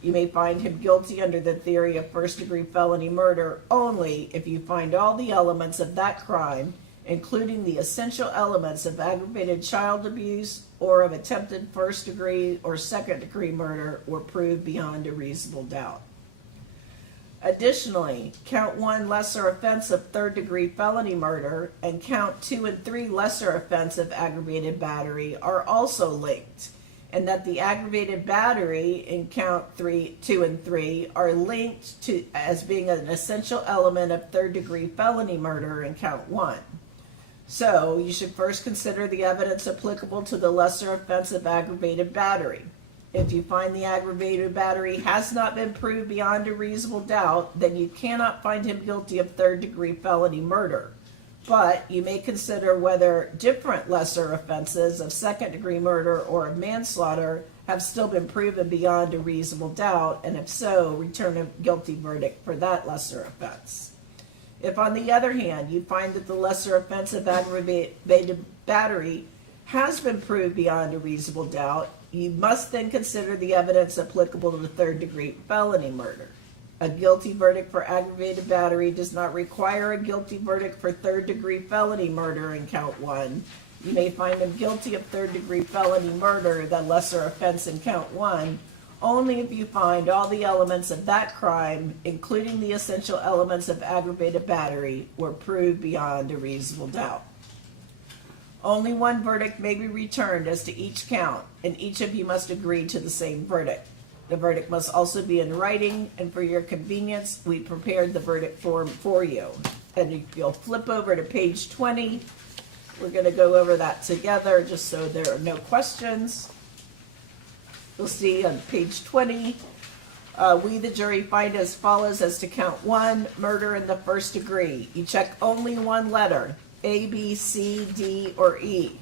You may find him guilty under the theory of first-degree felony murder only if you find all the elements of that crime including the essential elements of aggravated child abuse or of attempted first-degree or second-degree murder, were proved beyond a reasonable doubt. Additionally, count 1 lesser offense of third-degree felony murder and count 2 and 3 lesser offense of aggravated battery are also linked, and that the aggravated battery in count 2 and 3 are linked to as being an essential element of third-degree felony murder in count 1. So, you should first consider the evidence applicable to the lesser offense of aggravated battery. If you find the aggravated battery has not been proved beyond a reasonable doubt, then you cannot find him guilty of third-degree felony murder. But you may consider whether different lesser offenses of second-degree murder or of manslaughter have still been proven beyond a reasonable doubt, and if so, return a guilty verdict for that lesser offense. If, on the other hand, you find that the lesser offense of aggravated battery has been proved beyond a reasonable doubt, you must then consider the evidence applicable to the third-degree felony murder. A guilty verdict for aggravated battery does not require a guilty verdict for third-degree felony murder in count 1. You may find him guilty of third-degree felony murder, the lesser offense in count 1, only if you find all the elements of that crime, including the essential elements of aggravated battery, were proved beyond a reasonable doubt. Only one verdict may be returned as to each count, and each of you must agree to the same verdict. The verdict must also be in writing, and for your convenience, we prepared the verdict form for you. And if you'll flip over to page 20, we're going to go over that together just so there are no questions. You'll see on page 20, we, the jury, find as follows as to count 1, murder in the first degree. You check only one letter, A, B, C, D, or E,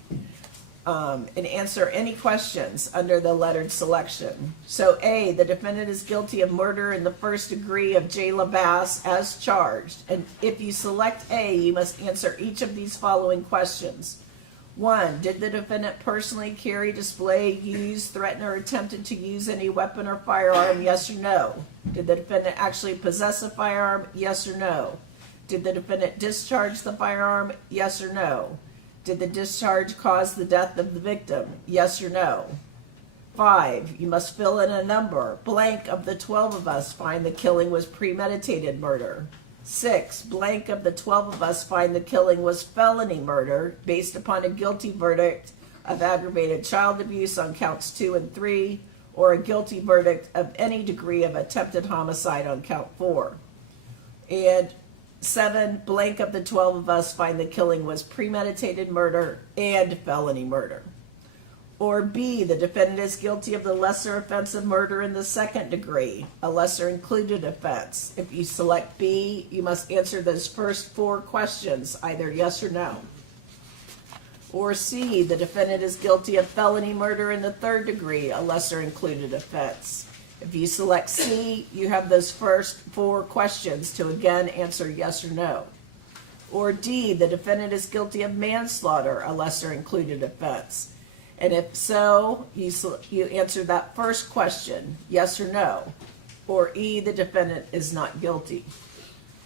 and answer any questions under the lettered selection. So A, the defendant is guilty of murder in the first degree of Jayla Bass as charged. And if you select A, you must answer each of these following questions. 1, did the defendant personally carry, display, use, threaten, or attempted to use any weapon or firearm? Yes or no? Did the defendant actually possess a firearm? Yes or no? Did the defendant discharge the firearm? Yes or no? Did the discharge cause the death of the victim? Yes or no? 5, you must fill in a number. Blank of the 12 of us find the killing was premeditated murder. 6, blank of the 12 of us find the killing was felony murder based upon a guilty verdict of aggravated child abuse on counts 2 and 3, or a guilty verdict of any degree of attempted homicide on count 4. And 7, blank of the 12 of us find the killing was premeditated murder and felony murder. Or B, the defendant is guilty of the lesser offense of murder in the second degree, a lesser included offense. If you select B, you must answer those first 4 questions, either yes or no. Or C, the defendant is guilty of felony murder in the third degree, a lesser included offense. If you select C, you have those first 4 questions to again answer yes or no. Or D, the defendant is guilty of manslaughter, a lesser included offense. And if so, you answer that first question, yes or no. Or E, the defendant is not guilty.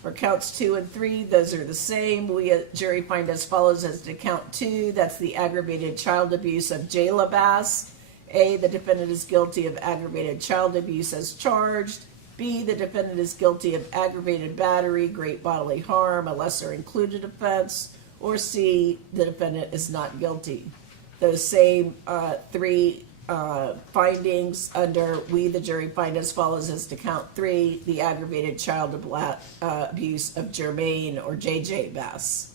For counts 2 and 3, those are the same. We, jury, find as follows as to count 2. That's the aggravated child abuse of Jayla Bass. A, the defendant is guilty of aggravated child abuse as charged. B, the defendant is guilty of aggravated battery, great bodily harm, a lesser included offense. Or C, the defendant is not guilty. Those same 3 findings under we, the jury, find as follows as to count 3, the aggravated child abuse of Jermaine or JJ Bass.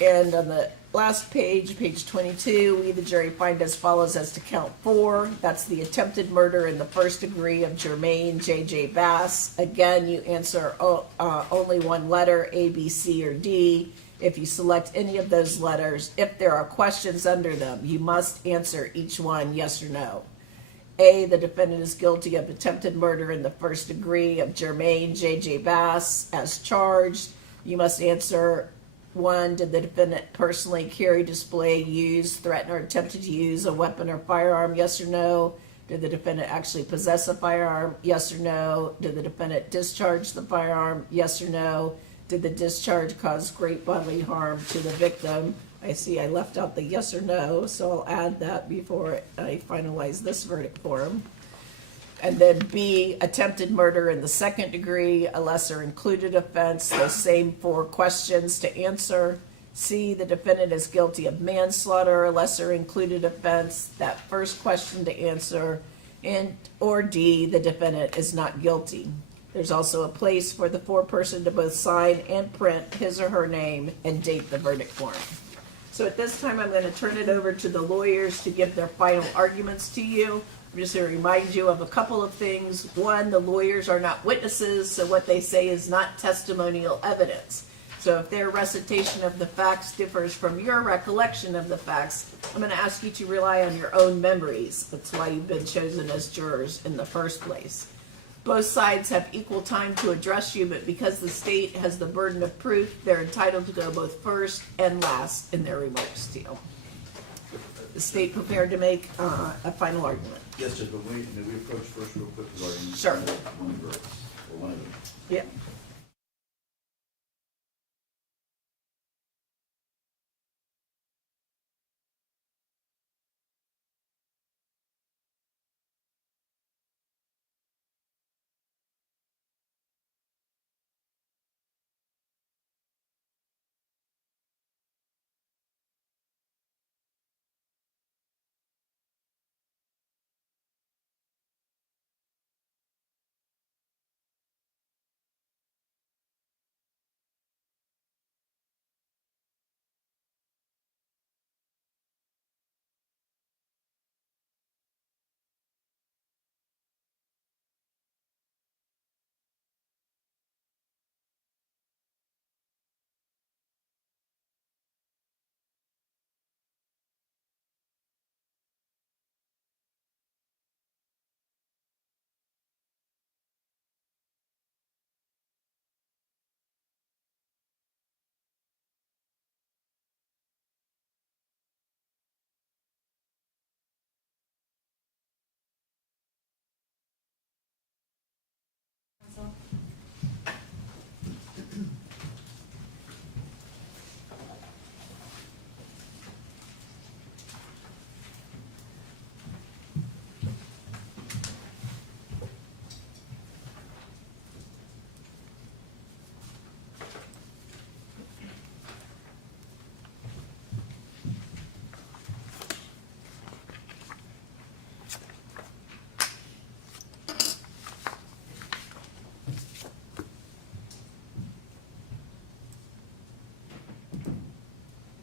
And on the last page, page 22, we, the jury, find as follows as to count 4. That's the attempted murder in the first degree of Jermaine JJ Bass. Again, you answer only one letter, A, B, C, or D. If you select any of those letters, if there are questions under them, you must answer each one yes or no. A, the defendant is guilty of attempted murder in the first degree of Jermaine J.J. Bass as charged. You must answer 1, did the defendant personally carry, display, use, threaten, or attempted to use a weapon or firearm? Yes or no. Did the defendant actually possess a firearm? Yes or no. Did the defendant discharge the firearm? Yes or no. Did the discharge cause great bodily harm to the victim? I see I left out the yes or no, so I'll add that before I finalize this verdict form. And then B, attempted murder in the second degree, a lesser included offense, those same 4 questions to answer. C, the defendant is guilty of manslaughter, a lesser included offense, that first question to answer. And, or D, the defendant is not guilty. There's also a place for the foreperson to both sign and print his or her name and date the verdict form. So at this time, I'm going to turn it over to the lawyers to give their final arguments to you. I'm just going to remind you of a couple of things. One, the lawyers are not witnesses, so what they say is not testimonial evidence. So if their recitation of the facts differs from your recollection of the facts, I'm going to ask you to rely on your own memories. That's why you've been chosen as jurors in the first place. Both sides have equal time to address you, but because the state has the burden of proof, they're entitled to go both first and last in their remarks to you. The state prepared to make a final argument. Yes, Judge, but may we approach first real quick regarding Sure. one of the verdicts, or one of them? Yep.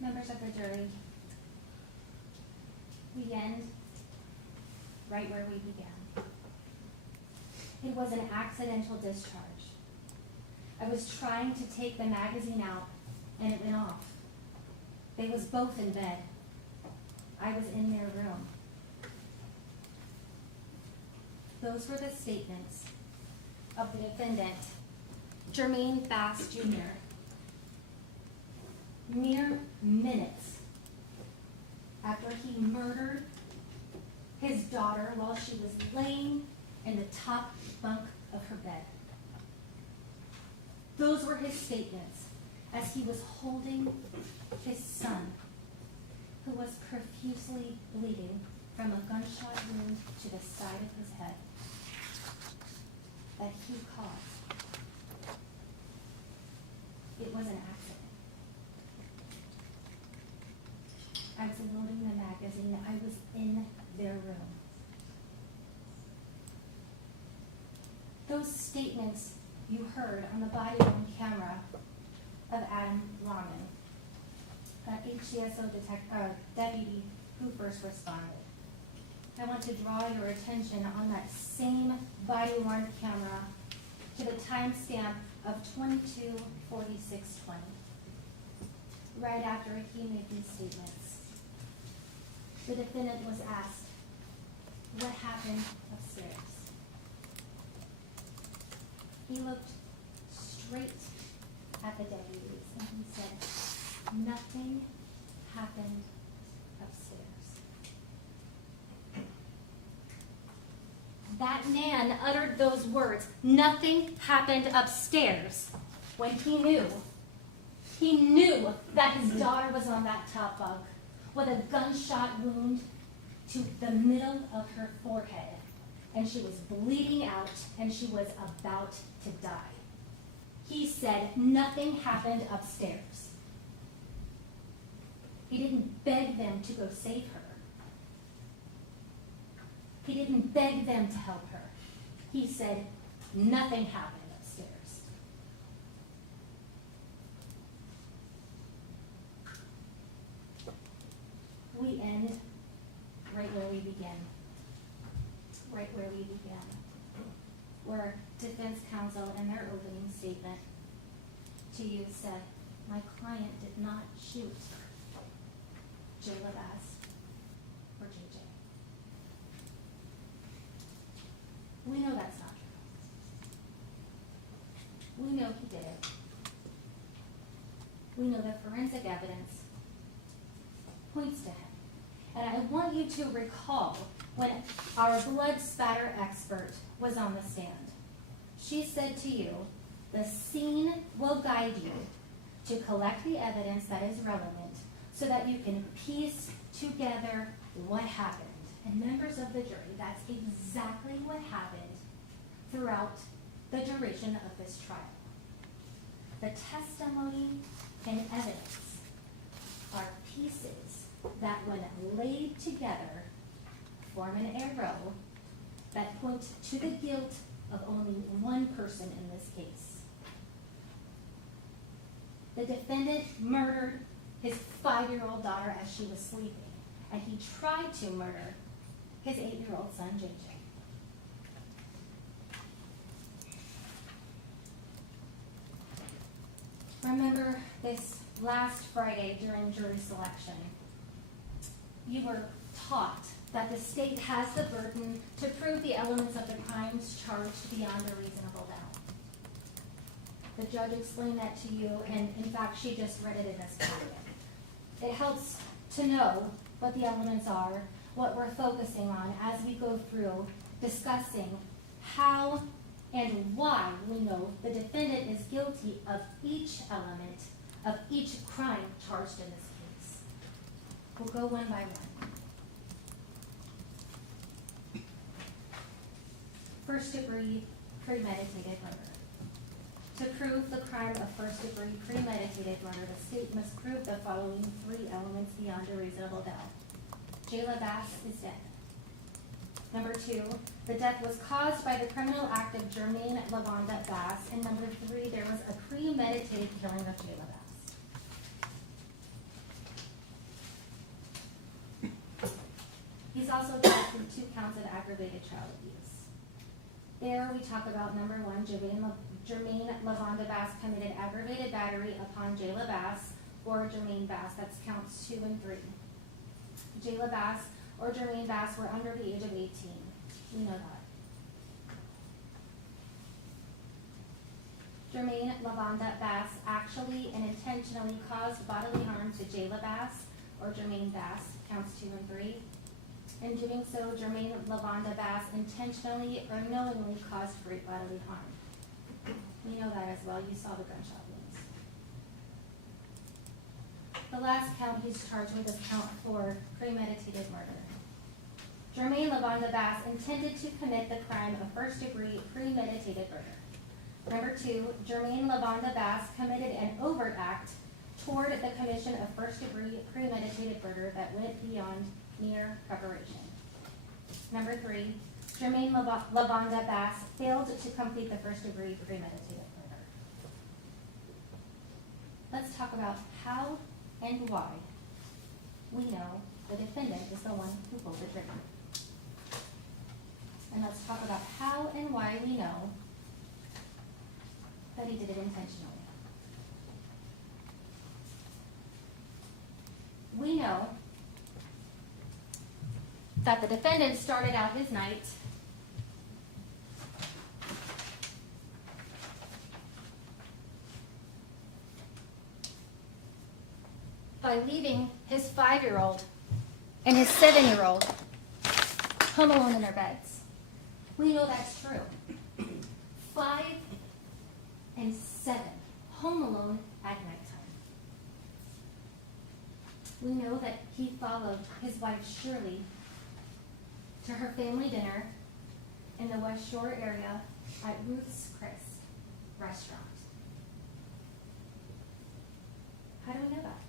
Members of the jury, we end right where we began. It was an accidental discharge. I was trying to take the magazine out and it went off. They was both in bed. I was in their room. Those were the statements of the defendant, Jermaine Bass Jr. Mere minutes after he murdered his daughter while she was laying in the top bunk of her bed. Those were his statements as he was holding his son, who was profusely bleeding from a gunshot wound to the side of his head that he caused. It was an accident. I was loading the magazine. I was in their room. Those statements you heard on the body-worn camera of Adam Longman, HCSO deputy who first responded. I want to draw your attention on that same body-worn camera to the timestamp of 22:46:20, right after he made these statements. The defendant was asked, what happened upstairs? He looked straight at the deputies and he said, nothing happened upstairs. That man uttered those words, nothing happened upstairs, when he knew that his daughter was on that top bunk with a gunshot wound to the middle of her forehead, and she was bleeding out and she was about to die. He said nothing happened upstairs. He didn't beg them to go save her. He didn't beg them to help her. He said nothing happened upstairs. We end right where we begin. Right where we began. Where defense counsel in their opening statement to you said, my client did not shoot Jayla Bass or JJ. We know that's not true. We know he did it. We know that forensic evidence points to him. And I want you to recall when our blood spatter expert was on the stand. She said to you, the scene will guide you to collect the evidence that is relevant so that you can piece together what happened. And members of the jury, that's exactly what happened throughout the duration of this trial. The testimony and evidence are pieces that, when laid together, form an arrow that point to the guilt of only one person in this case. The defendant murdered his 5-year-old daughter as she was sleeping, and he tried to murder his 8-year-old son, JJ. Remember this last Friday during jury selection, you were taught that the state has the burden to prove the elements of the crimes charged beyond a reasonable doubt. The judge explained that to you, and in fact, she just read it in this packet. It helps to know what the elements are, what we're focusing on as we go through discussing how and why we know the defendant is guilty of each element of each crime charged in this case. We'll go one by one. First degree premeditated murder. To prove the crime of first degree premeditated murder, the state must prove the following 3 elements beyond a reasonable doubt. Jayla Bass is dead. Number 2, the death was caused by the criminal act of Jermaine Bass. And number 3, there was a premeditated killing of Jayla Bass. He's also charged with 2 counts of aggravated child abuse. There we talk about number 1, Jermaine Bass committed aggravated battery upon Jayla Bass or Jermaine Bass. That's counts 2 and 3. Jayla Bass or Jermaine Bass were under the age of 18. We know that. Jermaine Bass actually and intentionally caused bodily harm to Jayla Bass or Jermaine Bass, counts 2 and 3. In doing so, Jermaine Bass intentionally or knowingly caused great bodily harm. We know that as well. You saw the gunshot wounds. The last count he's charged with is count 4, premeditated murder. Jermaine Bass intended to commit the crime of first degree premeditated murder. Number 2, Jermaine Bass committed an overt act toward the commission of first degree premeditated murder that went beyond mere preparation. Number 3, Jermaine Bass failed to complete the first degree premeditated murder. Let's talk about how and why we know the defendant is the one who pulled the trigger. And let's talk about how and why we know that he did it intentionally. We know that the defendant started out his night by leaving his 5-year-old and his 7-year-old home alone in their beds. We know that's true. 5 and 7 home alone at nighttime. We know that he followed his wife Shirley to her family dinner in the West Shore area at Ruth's Chris restaurant. How do we know that?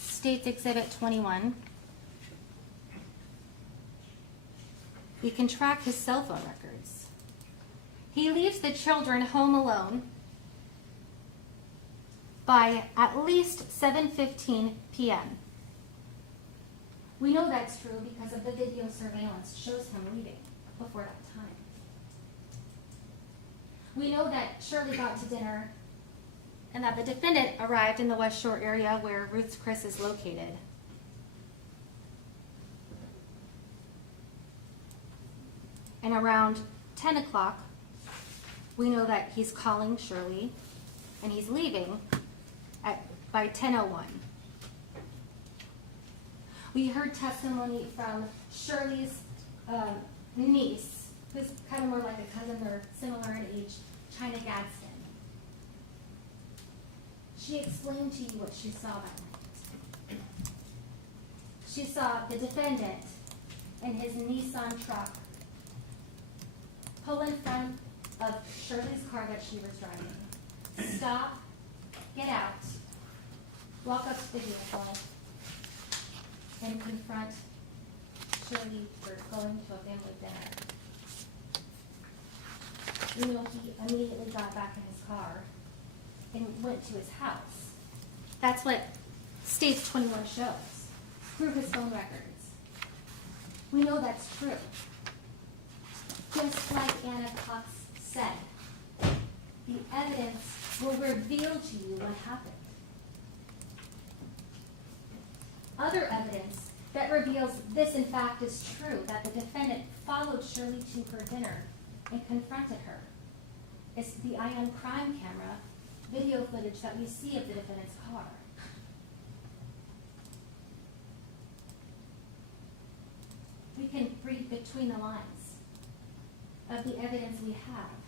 State's Exhibit 21. We can track his cell phone records. He leaves the children home alone by at least 7:15 p.m. We know that's true because of the video surveillance shows him leaving before that time. We know that Shirley got to dinner and that the defendant arrived in the West Shore area where Ruth's Chris is located. And around 10 o'clock, we know that he's calling Shirley and he's leaving by 10:01. We heard testimony from Shirley's niece, who's kind of more like a cousin, they're similar in age, China Gadsden. She explained to you what she saw that night. She saw the defendant in his Nissan truck pull in front of Shirley's car that she was driving, stop, get out, walk up to the vehicle, and confront Shirley for going to a family dinner. You know, he immediately got back in his car and went to his house. That's what States 21 shows through his phone records. We know that's true. Just like Anna Cox said, the evidence will reveal to you what happened. Other evidence that reveals this in fact is true, that the defendant followed Shirley to her dinner and confronted her, is the Ion crime camera video footage that we see of the defendant's car. We can read between the lines of the evidence we have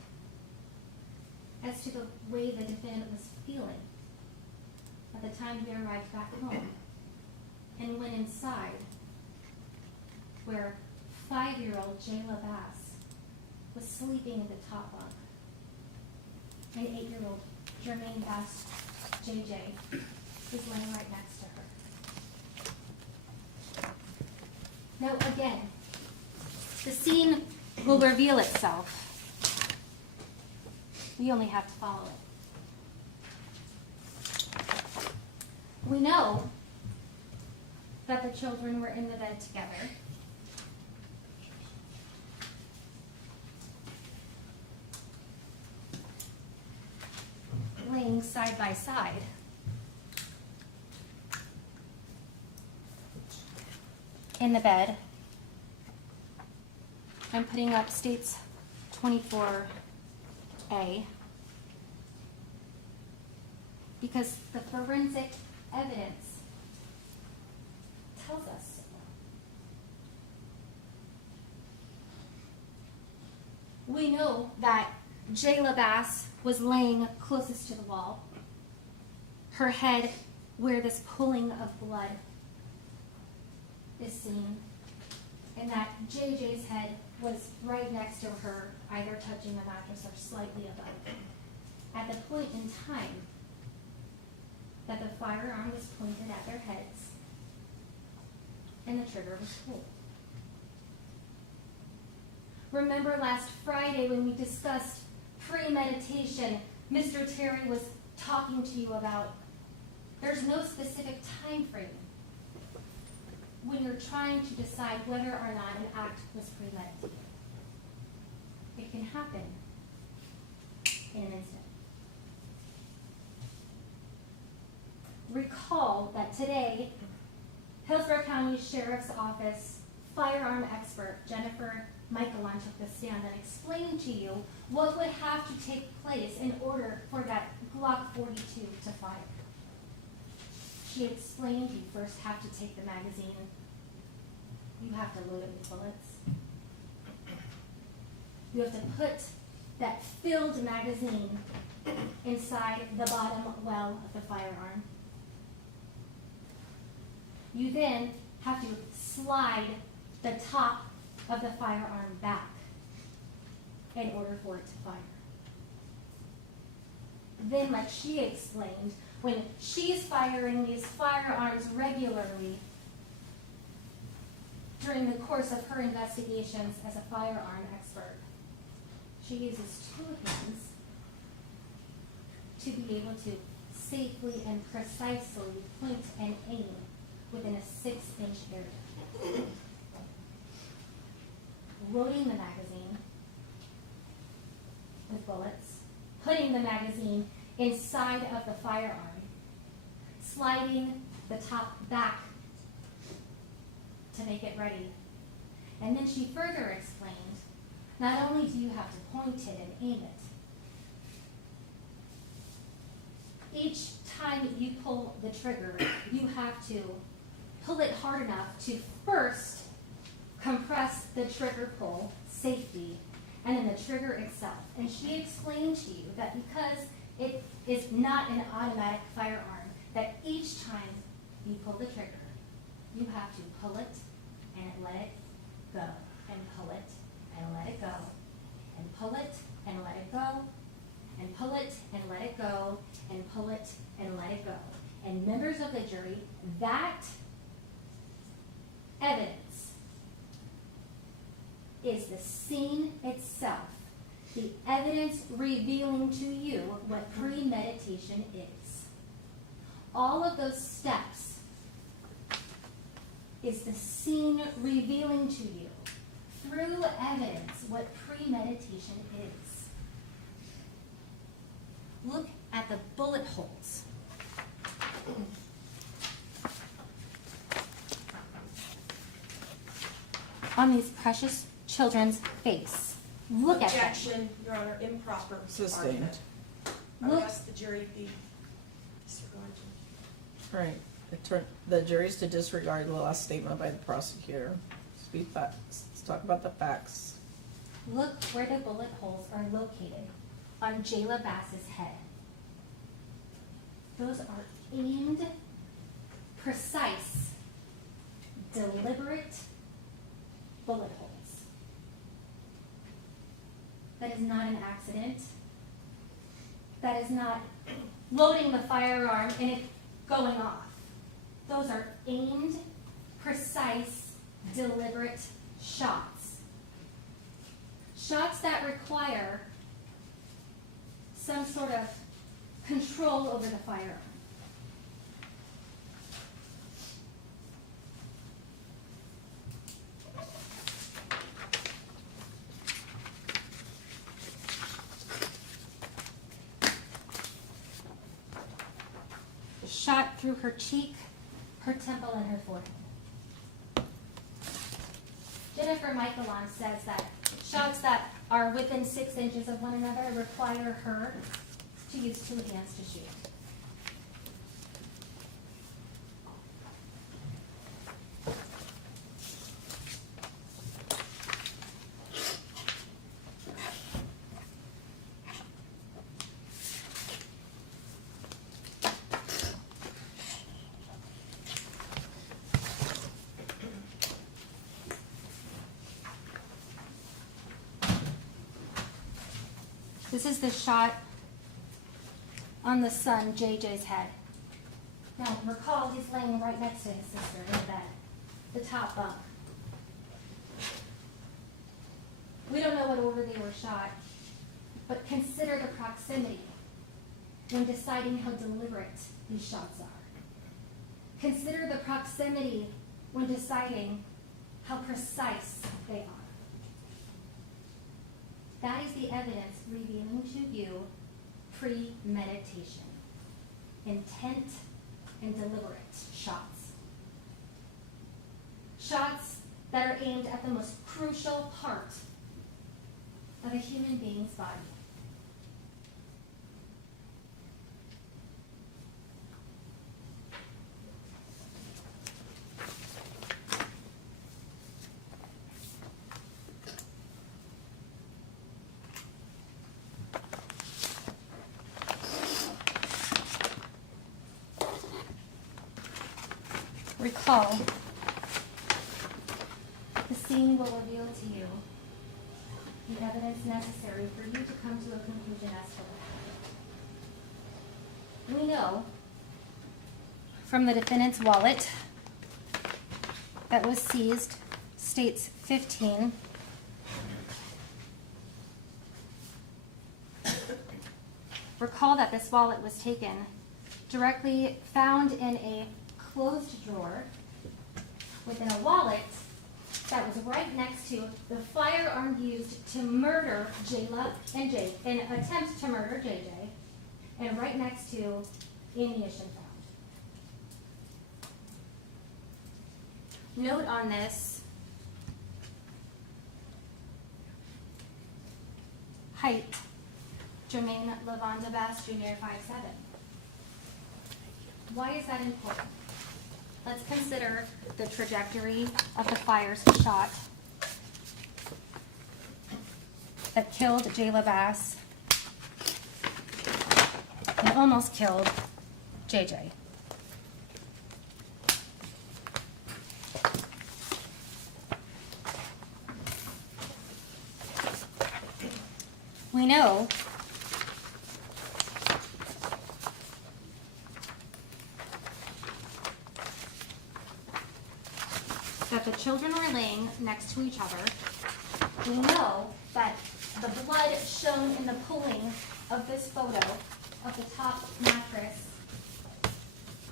as to the way the defendant was feeling at the time he arrived back home and went inside where 5-year-old Jayla Bass was sleeping in the top bunk and 8-year-old Jermaine Bass Jr. is laying right next to her. Now again, the scene will reveal itself. We only have to follow it. We know that the children were in the bed together. Laying side by side. In the bed. I'm putting up States 24A because the forensic evidence tells us. We know that Jayla Bass was laying closest to the wall, her head where this pooling of blood is seen, and that JJ's head was right next to her, either touching the mattress or slightly above, at the point in time that the firearm was pointed at their heads and the trigger was pulled. Remember last Friday when we discussed premeditation, Mr. Terry was talking to you about there's no specific time frame when you're trying to decide whether or not an act was premeditated. It can happen in an instant. Recall that today, Hillsborough County Sheriff's Office firearm expert Jennifer Michelon took the stand and explained to you what would have to take place in order for that Glock 42 to fire. She explained you first have to take the magazine, you have to load it with bullets. you have to put that filled magazine inside the bottom well of the firearm. You then have to slide the top of the firearm back in order for it to fire. Then, like she explained, when she's firing these firearms regularly during the course of her investigations as a firearm expert, she uses two hands to be able to safely and precisely point and aim within a 6-inch area. Loading the magazine with bullets, putting the magazine inside of the firearm, sliding the top back to make it ready. And then she further explained, not only do you have to point it and aim it, each time you pull the trigger, you have to pull it hard enough to first compress the trigger pull, safety, and then the trigger itself. And she explained to you that because it is not an automatic firearm, that each time you pull the trigger, you have to pull it and let it go, and pull it and let it go, and pull it and let it go, and pull it and let it go, and pull it and let it go. And members of the jury, that evidence is the scene itself, the evidence revealing to you what premeditation is. All of those steps is the scene revealing to you through evidence what premeditation is. Look at the bullet holes. On these precious children's face. Look at them. Objection, Your Honor, improper Sustained. argument. I Look. would ask the jury to be disregarded. Right. The jury's to disregard the last statement by the prosecutor. Speak facts. Let's talk about the facts. Look where the bullet holes are located on Jayla Bass's head. Those are aimed, precise, deliberate bullet holes. That is not an accident. That is not loading the firearm and it going off. Those are aimed, precise, deliberate shots. Shots that require some sort of control over the firearm. Shot through her cheek, her temple, and her forehead. Jennifer Michelon says that shots that are within 6 inches of one another require her to use 2 hands to shoot. This is the shot on the son, JJ's head. Now, recall he's laying right next to his sister in the bed, the top bunk. We don't know what order they were shot, but consider the proximity when deciding how deliberate these shots are. Consider the proximity when deciding how precise they are. That is the evidence revealing to you premeditation, intent, and deliberate shots. Shots that are aimed at the most crucial part of a human being's body. Recall, the scene will reveal to you the evidence necessary for you to come to a conclusion as to what happened. We know from the defendant's wallet that was seized, states 15. Recall that this wallet was taken directly found in a closed drawer within a wallet that was right next to the firearm used to murder Jayla and Jay, an attempt to murder JJ, and right next to ammunition found. Note on this, height, Jermaine Bass Jr., 5'7". Why is that important? Let's consider the trajectory of the fire shot that killed Jayla Bass and almost killed JJ. We know that the children were laying next to each other. We know that the blood shown in the pulling of this photo of the top mattress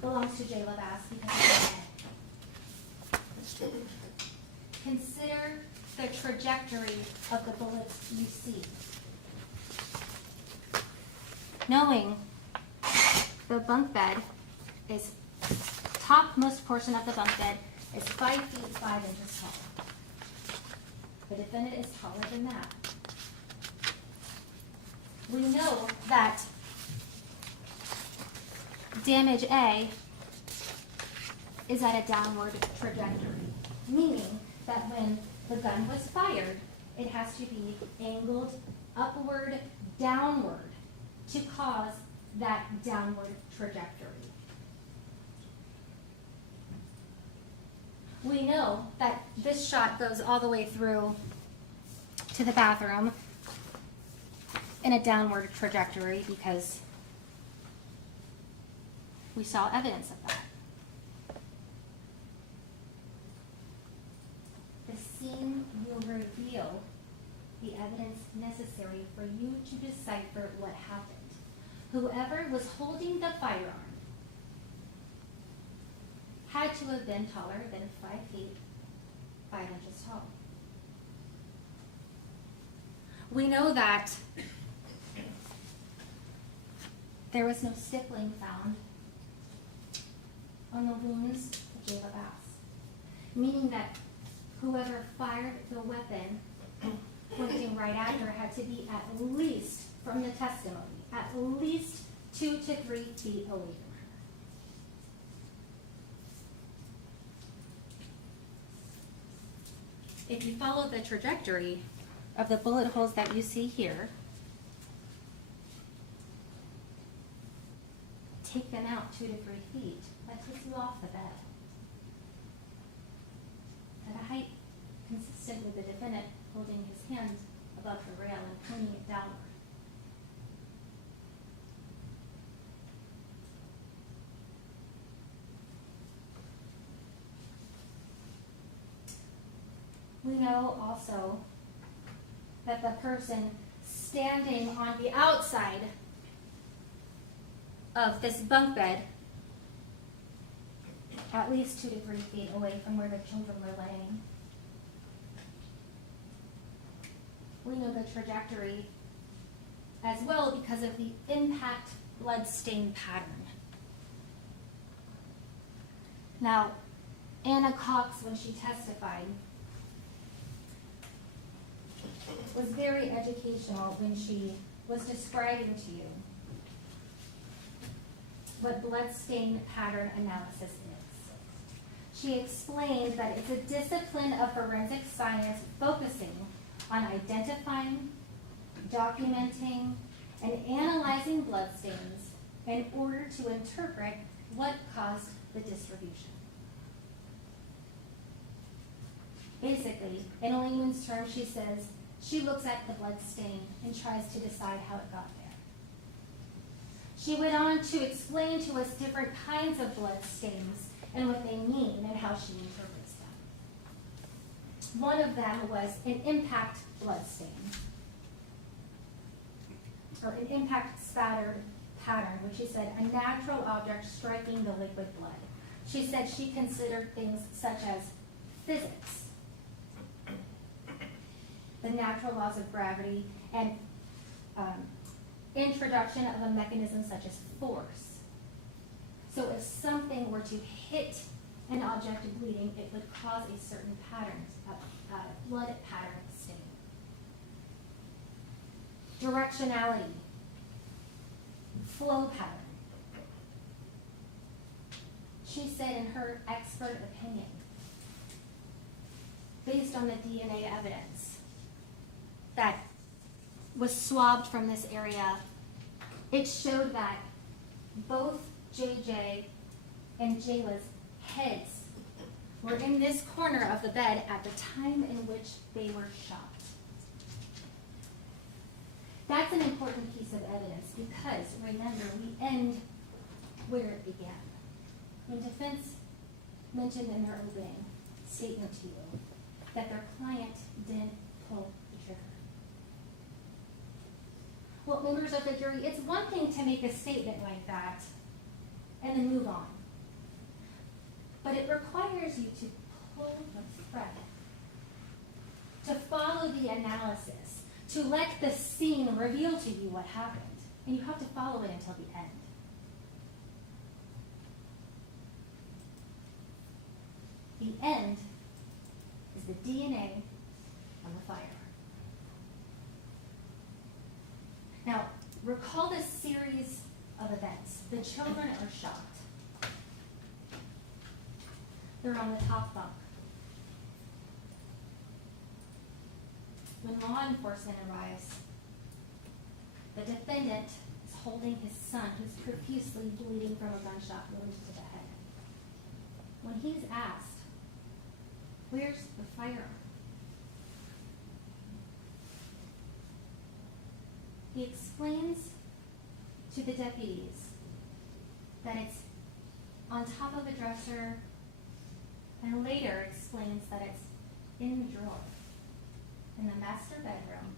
belongs to Jayla Bass because of the head. Consider the trajectory of the bullets you see. Knowing the bunk bed is, topmost portion of the bunk bed is 5 feet 5 inches tall. The defendant is taller than that. We know that damage A is at a downward trajectory, meaning that when the gun was fired, it has to be angled upward, downward to cause that downward trajectory. We know that this shot goes all the way through to the bathroom in a downward trajectory because we saw evidence of that. The scene will reveal the evidence necessary for you to decipher what happened. Whoever was holding the firearm had to have been taller than 5 feet 5 inches tall. We know that there was no stippling found on the wounds of Jayla Bass, meaning that whoever fired the weapon pointing right at her had to be at least, from the testimony, at least 2 to 3 feet away from her. If you follow the trajectory of the bullet holes that you see here, take them out 2 to 3 feet. That takes you off the bed. At a height consistent with the defendant holding his hand above the rail and pointing it downward. We know also that the person standing on the outside of this bunk bed, at least 2 to 3 feet away from where the children were laying. We know the trajectory as well because of the impact blood stain pattern. Now, Anna Cox, when she testified, was very educational when she was describing to you what blood stain pattern analysis is. She explained that it's a discipline of forensic science focusing on identifying, documenting, and analyzing bloodstains in order to interpret what caused the distribution. Basically, in a layman's term, she says she looks at the blood stain and tries to decide how it got there. She went on to explain to us different kinds of blood stains and what they mean and how she interprets them. One of them was an impact blood stain, or an impact spatter pattern, which she said a natural object striking the liquid blood. She said she considered things such as physics, the natural laws of gravity, and introduction of a mechanism such as force. So if something were to hit an object bleeding, it would cause a certain pattern, a blood pattern stain. Directionality, flow pattern. She said in her expert opinion, based on the DNA evidence that was swabbed from this area, it showed that both JJ and Jayla's heads were in this corner of the bed at the time in which they were shot. That's an important piece of evidence because, remember, we end where it began. When defense mentioned in their opening statement to you that their client didn't pull the trigger. Well, members of the jury, it's one thing to make a statement like that and then move on. But it requires you to pull the thread, to follow the analysis, to let the scene reveal to you what happened. And you have to follow it until the end. The end is the DNA on the firearm. Now, recall this series of events. The children are shocked. They're on the top bunk. When law enforcement arrives, the defendant is holding his son, who's profusely bleeding from a gunshot wound to the head. When he's asked, "Where's the firearm?" he explains to the deputies that it's on top of a dresser, and later explains that it's in the drawer in the master bedroom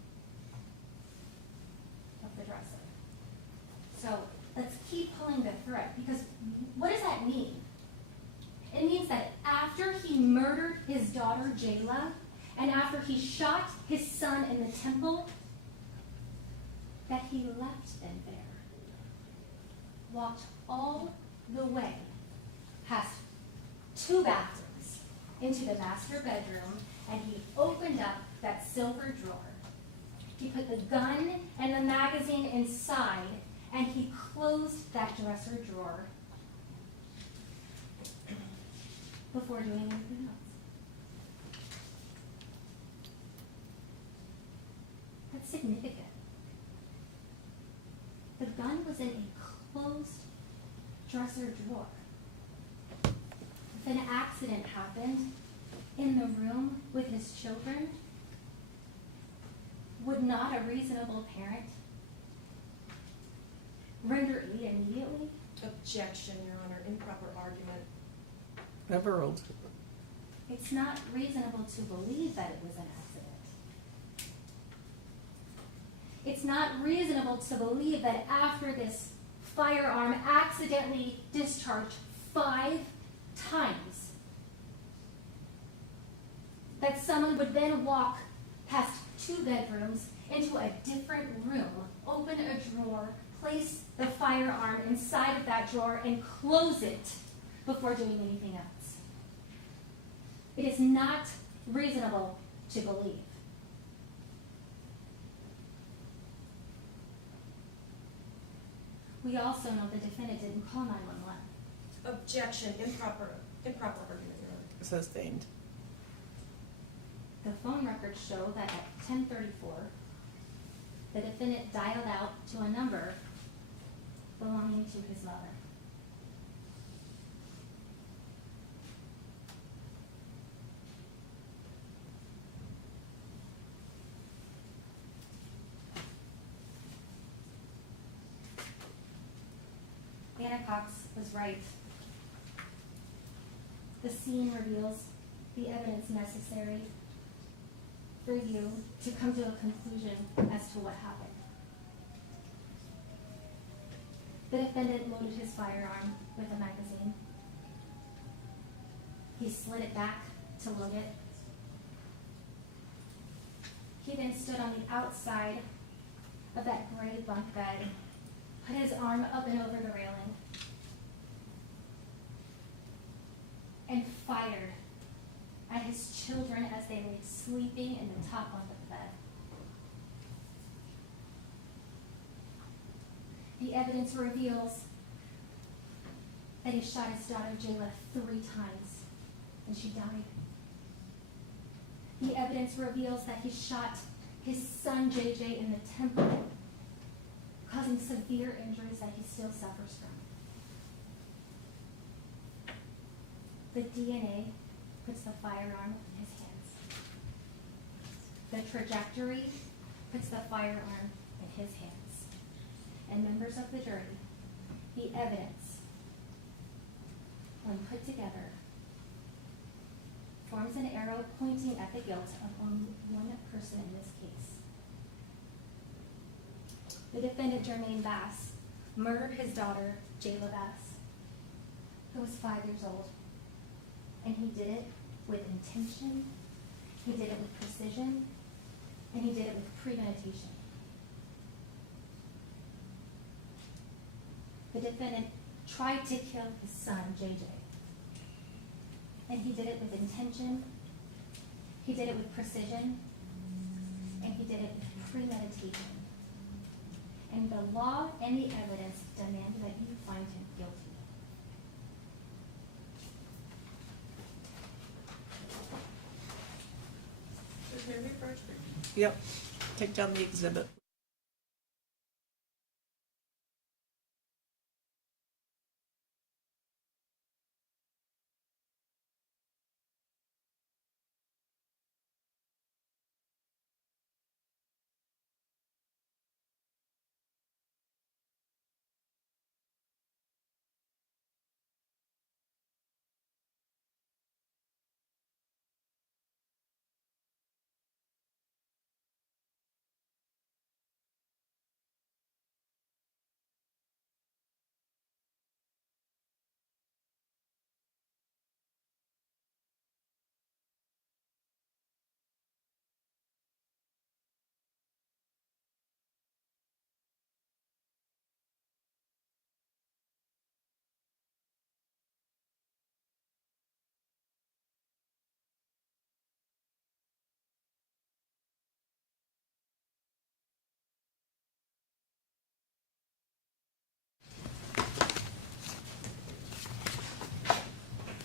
of the dresser. So let's keep pulling the thread, because what does that mean? It means that after he murdered his daughter Jayla, and after he shot his son in the temple, that he left them there, walked all the way past 2 bathrooms into the master bedroom, and he opened up that silver drawer. He put the gun and the magazine inside, and he closed that dresser drawer before doing anything else. That's significant. The gun was in a closed dresser drawer. If an accident happened in the room with his children, would not a reasonable parent render aid immediately? Objection, Your Honor, improper argument. Overruled. It's not reasonable to believe that it was an accident. It's not reasonable to believe that after this firearm accidentally discharged 5 times, that someone would then walk past 2 bedrooms into a different room, open a drawer, place the firearm inside of that drawer, and close it before doing anything else. It is not reasonable to believe. We also know the defendant didn't call 911. Objection, improper argument, Your Honor. Sustained. The phone records show that at 10:34, the defendant dialed out to a number belonging to his mother. Anna Cox was right. The scene reveals the evidence necessary for you to come to a conclusion as to what happened. The defendant loaded his firearm with a magazine. He slid it back to load it. He then stood on the outside of that gray bunk bed, put his arm up and over the railing, and fired at his children as they lay sleeping in the top bunk of the bed. The evidence reveals that he shot his daughter Jayla 3 times, and she died. The evidence reveals that he shot his son JJ in the temple, causing severe injuries that he still suffers from. The DNA puts the firearm in his hands. The trajectory puts the firearm in his hands. And members of the jury, the evidence, when put together, forms an arrow pointing at the guilt of only one person in this case. The defendant, Jermaine Bass, murdered his daughter, Jayla Bass, who was 5 years old. And he did it with intention, he did it with precision, and he did it with premeditation. The defendant tried to kill his son, JJ. And he did it with intention, he did it with precision, and he did it with premeditation. And the law and the evidence demand that you find him guilty. Yep, take down the exhibit.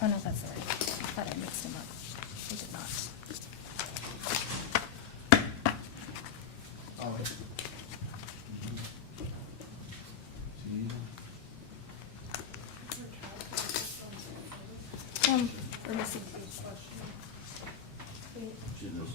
Oh, no, that's all right. I thought I mixed them up. I did not. We're missing. She knows.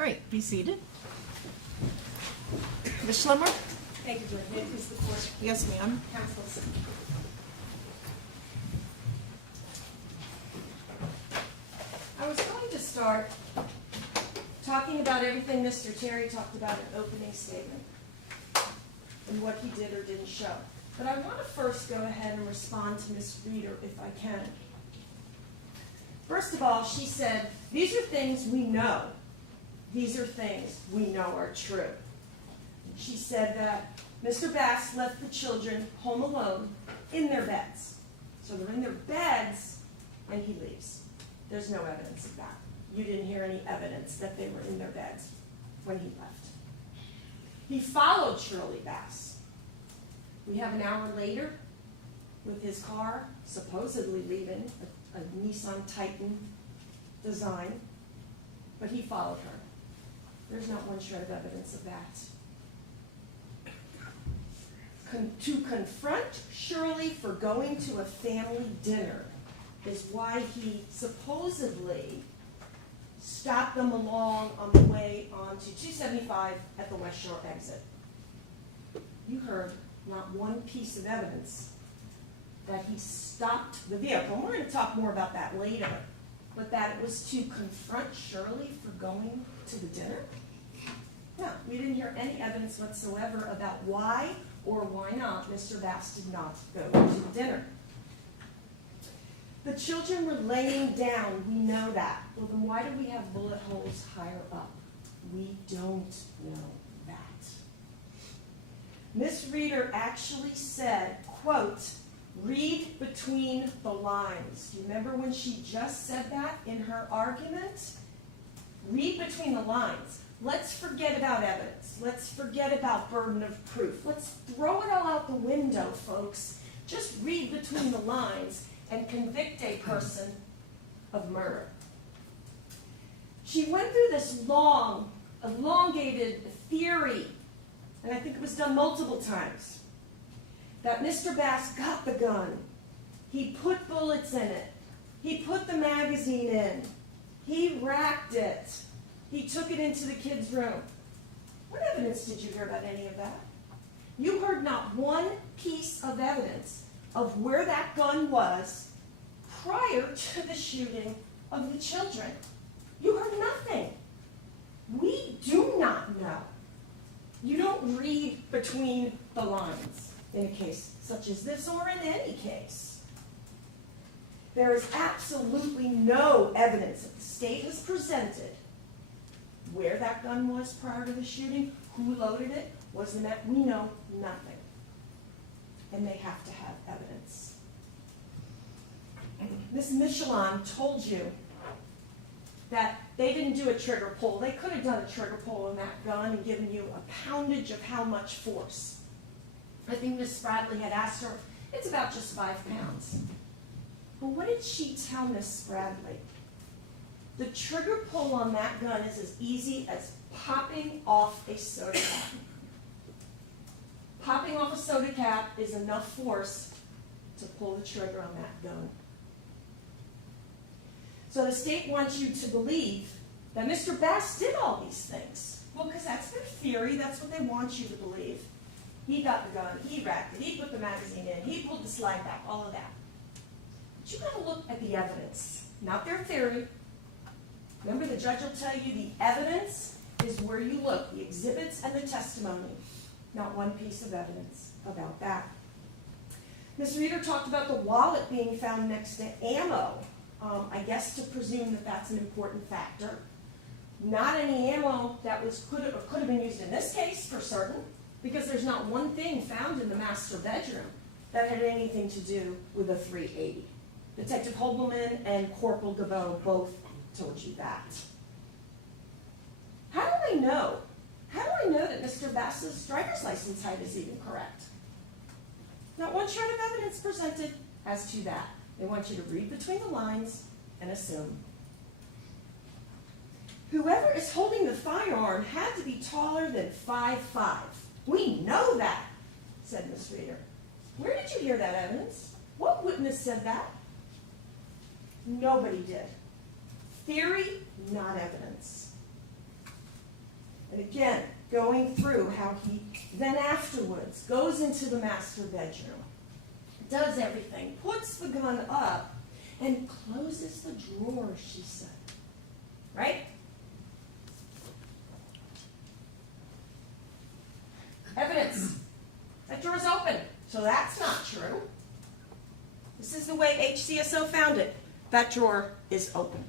All right, be seated. Ms. Schlemmer? Thank you, Judge. May it please the court, Yes, ma'am. counsels. I was going to start talking about everything Mr. Terry talked about in opening statement and what he did or didn't show. But I want to first go ahead and respond to Ms. Reeder if I can. First of all, she said, these are things we know. These are things we know are true. She said that Mr. Bass left the children home alone in their beds. So they're in their beds and he leaves. There's no evidence of that. You didn't hear any evidence that they were in their beds when he left. He followed Shirley Bass. We have an hour later with his car supposedly leaving, a Nissan Titan design, but he followed her. There's not one shred of evidence of that. To confront Shirley for going to a family dinner is why he supposedly stopped them along on the way onto 275 at the West Shore exit. You heard not one piece of evidence that he stopped the vehicle. And we're going to talk more about that later. But that it was to confront Shirley for going to the dinner? No, we didn't hear any evidence whatsoever about why or why not Mr. Bass did not go to the dinner. The children were laying down, we know that. Well, then why do we have bullet holes higher up? We don't know that. Miss Reeder actually said, quote, read between the lines. Do you remember when she just said that in her argument? Read between the lines. Let's forget about evidence. Let's forget about burden of proof. Let's throw it all out the window, folks. Just read between the lines and convict a person of murder. She went through this long, elongated theory, and I think it was done multiple times, that Mr. Bass got the gun. He put bullets in it. He put the magazine in. He racked it. He took it into the kid's room. What evidence did you hear about any of that? You heard not one piece of evidence of where that gun was prior to the shooting of the children. You heard nothing. We do not know. You don't read between the lines in a case such as this or in any case. There is absolutely no evidence that the state has presented where that gun was prior to the shooting, who loaded it, was the net. We know nothing. And they have to have evidence. Ms. Michelon told you that they didn't do a trigger pull. They could have done a trigger pull on that gun and given you a poundage of how much force. I think Ms. Spradley had asked her, it's about just 5 pounds. But what did she tell Ms. Spradley? The trigger pull on that gun is as easy as popping off a soda cap. Popping off a soda cap is enough force to pull the trigger on that gun. So the state wants you to believe that Mr. Bass did all these things. Well, because that's their theory, that's what they want you to believe. He got the gun, he racked it, he put the magazine in, he pulled the slide back, all of that. But you gotta look at the evidence, not their theory. Remember, the judge will tell you the evidence is where you look, the exhibits and the testimony. Not one piece of evidence about that. Ms. Reeder talked about the wallet being found next to ammo. I guess to presume that that's an important factor. Not any ammo that could have been used in this case for certain, because there's not one thing found in the master bedroom that had anything to do with a .380. Detective Hobelman and Corporal Gabot both told you that. How do I know? How do I know that Mr. Bass's driver's license height is even correct? Not one shred of evidence presented as to that. They want you to read between the lines and assume. Whoever is holding the firearm had to be taller than 5'5". We know that, said Ms. Reeder. Where did you hear that evidence? What witness said that? Nobody did. Theory, not evidence. And again, going through how he then afterwards goes into the master bedroom, does everything, puts the gun up, and closes the drawer, she said. Right? Evidence. That drawer's open, so that's not true. This is the way HCSO found it. That drawer is open.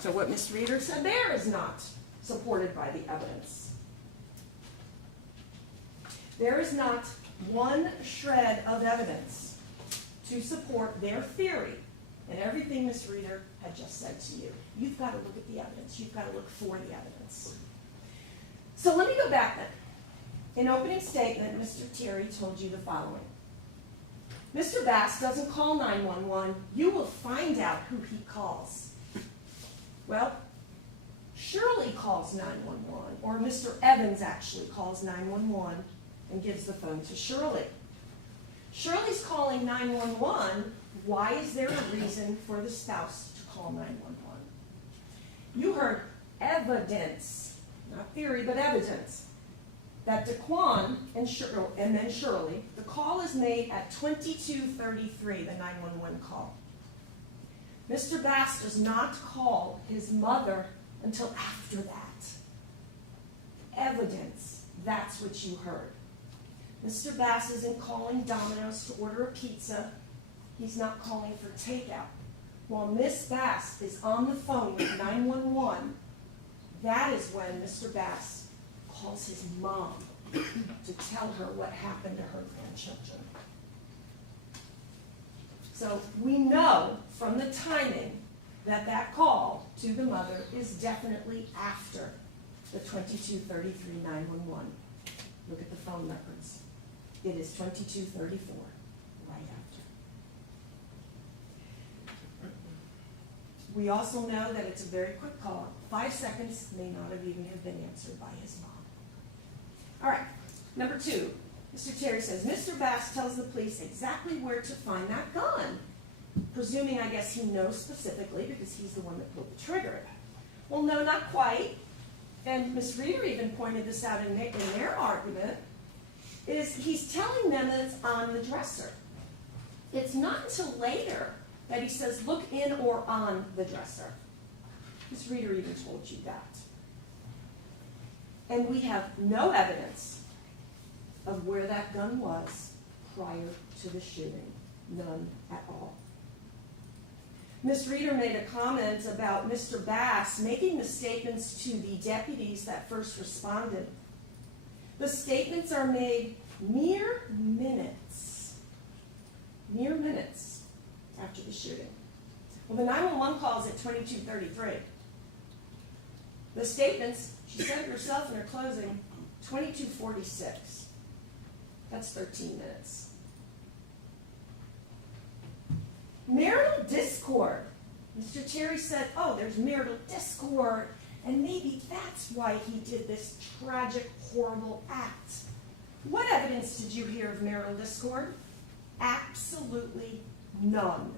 So what Ms. Reeder said there is not supported by the evidence. There is not one shred of evidence to support their theory and everything Ms. Reeder had just said to you. You've got to look at the evidence. You've got to look for the evidence. So let me go back then. In opening statement, Mr. Terry told you the following. Mr. Bass doesn't call 911. You will find out who he calls. Well, Shirley calls 911, or Mr. Evans actually calls 911 and gives the phone to Shirley. Shirley's calling 911. Why is there a reason for the spouse to call 911? You heard evidence, not theory, but evidence, that DeQuan and then Shirley, the call is made at 22:33, the 911 call. Mr. Bass does not call his mother until after that. Evidence, that's what you heard. Mr. Bass isn't calling Domino's to order a pizza. He's not calling for takeout. While Miss Bass is on the phone with 911, that is when Mr. Bass calls his mom to tell her what happened to her grandchildren. So we know from the timing that that call to the mother is definitely after the 22:33 911. Look at the phone records. It is 22:34, right after. We also know that it's a very quick call. 5 seconds may not have even have been answered by his mom. All right, number 2. Mr. Terry says, Mr. Bass tells the police exactly where to find that gun. Presuming, I guess, he knows specifically because he's the one that pulled the trigger. Well, no, not quite. And Ms. Reeder even pointed this out in their argument, is he's telling them that it's on the dresser. It's not until later that he says, look in or on the dresser. Ms. Reeder even told you that. And we have no evidence of where that gun was prior to the shooting. None at all. Ms. Reeder made a comment about Mr. Bass making the statements to the deputies that first responded. The statements are made mere minutes after the shooting. Well, the 911 call is at 22:33. The statements, she said it herself in her closing, 22:46. That's 13 minutes. Marital discord. Mr. Terry said, oh, there's marital discord, and maybe that's why he did this tragic, horrible act. What evidence did you hear of marital discord? Absolutely none.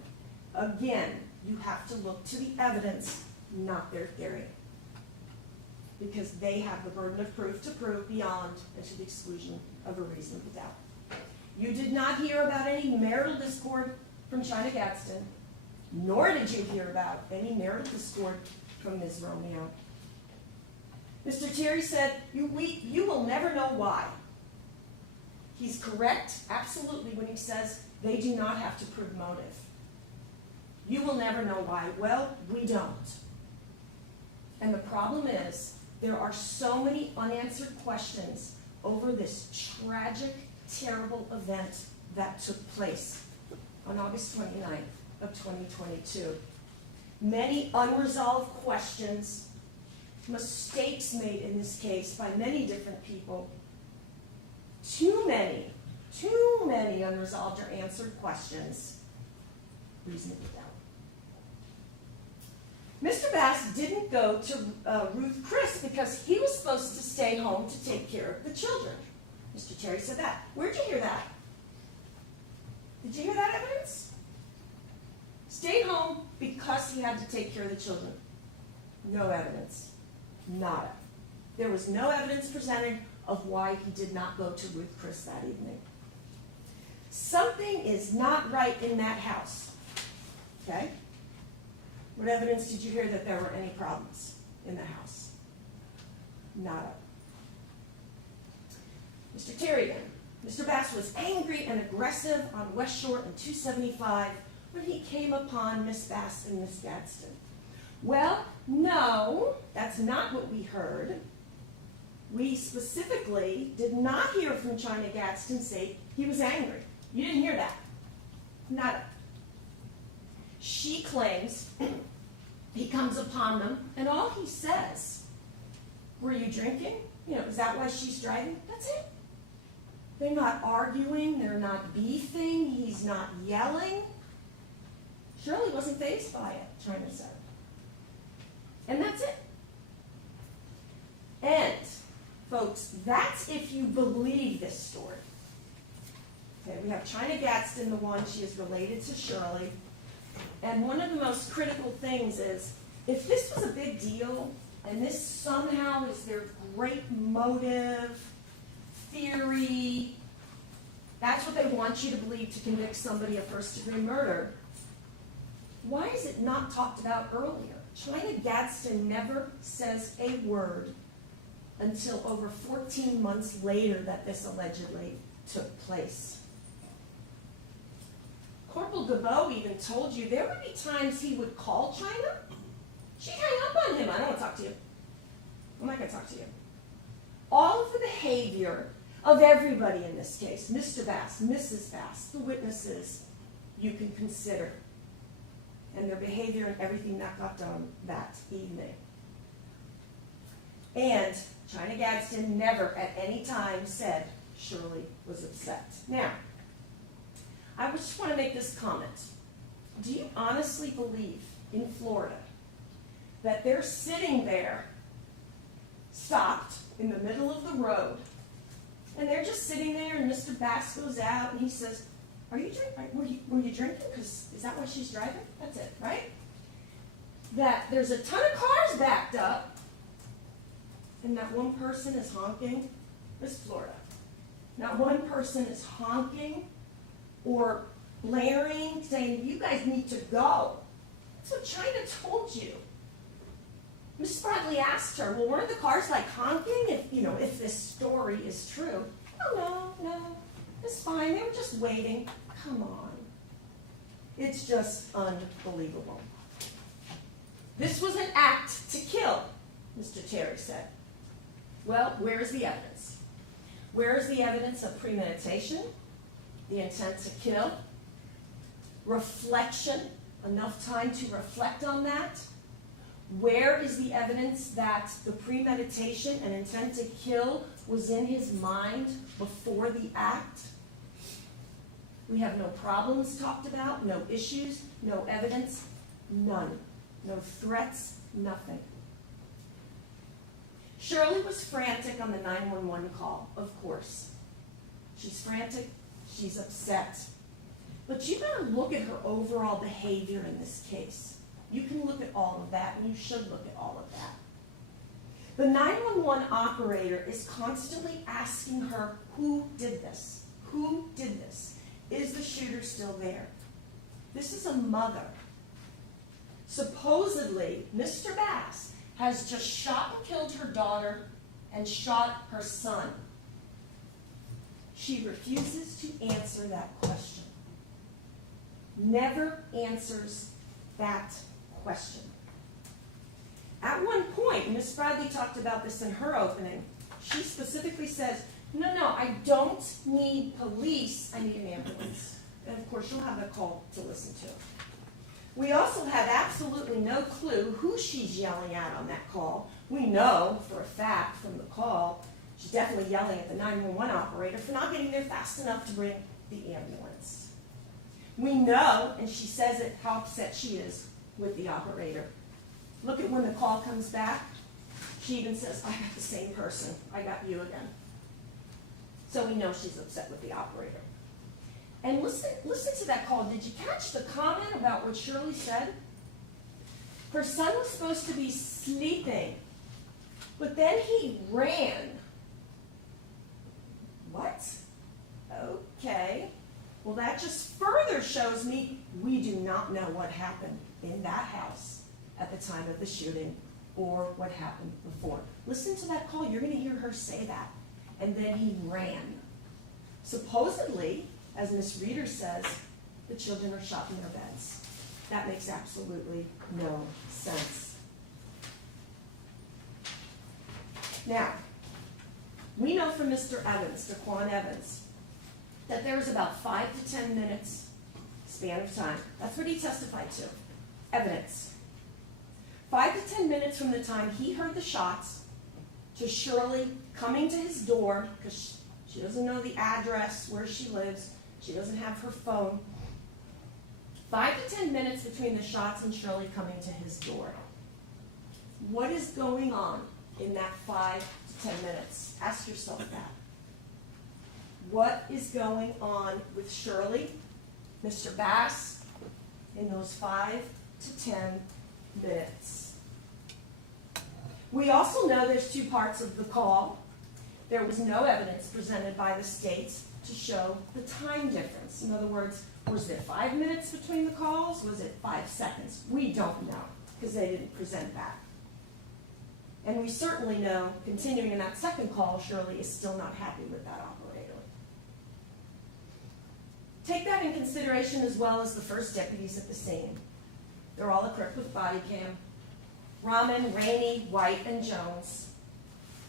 Again, you have to look to the evidence, not their theory. Because they have the burden of proof to prove beyond and to the exclusion of a reasonable doubt. You did not hear about any marital discord from China Gadsden, nor did you hear about any marital discord from Ms. Romeo. Mr. Terry said, you will never know why. He's correct, absolutely, when he says they do not have to prove motive. You will never know why. Well, we don't. And the problem is, there are so many unanswered questions over this tragic, terrible event that took place on August 29th of 2022. Many unresolved questions, mistakes made in this case by many different people. Too many unresolved or answered questions. Reasonable doubt. Mr. Bass didn't go to Ruth Chris because he was supposed to stay home to take care of the children. Mr. Terry said that. Where'd you hear that? Did you hear that evidence? Stayed home because he had to take care of the children. No evidence. Nada. There was no evidence presented of why he did not go to Ruth Chris that evening. Something is not right in that house, okay? What evidence did you hear that there were any problems in the house? Nada. Mr. Terry again. Mr. Bass was angry and aggressive on West Shore and 275 when he came upon Miss Bass and Miss Gadsden. Well, no, that's not what we heard. We specifically did not hear from China Gadsden say he was angry. You didn't hear that. Nada. She claims he comes upon them, and all he says, were you drinking? You know, is that why she's driving? That's it. They're not arguing. They're not beefing. He's not yelling. Shirley wasn't fazed by it, China said. And that's it. And, folks, that's if you believe this story. Okay, we have China Gadsden, the one, she is related to Shirley. And one of the most critical things is, if this was a big deal, and this somehow is their great motive, theory, that's what they want you to believe to convict somebody of first-degree murder, why is it not talked about earlier? China Gadsden never says a word until over 14 months later that this allegedly took place. Corporal Gabot even told you there would be times he would call China. She'd hang up on him. I don't want to talk to you. I'm not going to talk to you. All of the behavior of everybody in this case, Mr. Bass, Mrs. Bass, the witnesses, you can consider. And their behavior and everything that got done that evening. And China Gadsden never at any time said Shirley was upset. Now, I just want to make this comment. Do you honestly believe in Florida that they're sitting there, stopped in the middle of the road, and they're just sitting there, and Mr. Bass goes out, and he says, "Are you drinking? Were you drinking? Because is that why she's driving?" That's it, right? That there's a ton of cars backed up, and not one person is honking. This is Florida. Not one person is honking or blaring, saying, "You guys need to go." That's what China told you. Mrs. Bradley asked her, "Well, weren't the cars like honking if this story is true?" "Oh, no, it's fine. They were just waiting." Come on. It's just unbelievable. This was an act to kill, Mr. Terry said. Well, where's the evidence? Where is the evidence of premeditation, the intent to kill, reflection, enough time to reflect on that? Where is the evidence that the premeditation and intent to kill was in his mind before the act? We have no problems talked about, no issues, no evidence, none. No threats, nothing. Shirley was frantic on the 911 call, of course. She's frantic, she's upset. But you gotta look at her overall behavior in this case. You can look at all of that, and you should look at all of that. The 911 operator is constantly asking her, who did this? Who did this? Is the shooter still there? This is a mother. Supposedly, Mr. Bass has just shot and killed her daughter and shot her son. She refuses to answer that question. Never answers that question. At one point, Ms. Bradley talked about this in her opening. She specifically says, no, I don't need police, I need an ambulance. And of course, you'll have a call to listen to. We also have absolutely no clue who she's yelling at on that call. We know for a fact from the call, she's definitely yelling at the 911 operator for not getting there fast enough to bring the ambulance. We know, and she says it, how upset she is with the operator. Look at when the call comes back. She even says, I got the same person. I got you again. So we know she's upset with the operator. And listen to that call. Did you catch the comment about what Shirley said? Her son was supposed to be sleeping. But then he ran. What? Okay. Well, that just further shows me we do not know what happened in that house at the time of the shooting or what happened before. Listen to that call. You're going to hear her say that. And then he ran. Supposedly, as Miss Reeder says, the children are shot in their beds. That makes absolutely no sense. Now, we know from Mr. Evans, Daquan Evans, that there was about 5 to 10 minutes span of time. That's what he testified to. Evidence. 5 to 10 minutes from the time he heard the shots to Shirley coming to his door, because she doesn't know the address where she lives. She doesn't have her phone. 5 to 10 minutes between the shots and Shirley coming to his door. What is going on in that 5 to 10 minutes? Ask yourself that. What is going on with Shirley, Mr. Bass, in those 5 to 10 minutes? We also know there's 2 parts of the call. There was no evidence presented by the state to show the time difference. In other words, was it 5 minutes between the calls? Was it 5 seconds? We don't know, because they didn't present that. And we certainly know, continuing in that second call, Shirley is still not happy with that operator. Take that in consideration as well as the first deputies at the scene. They're all equipped with body cam. Rahman, Rainey, White, and Jones.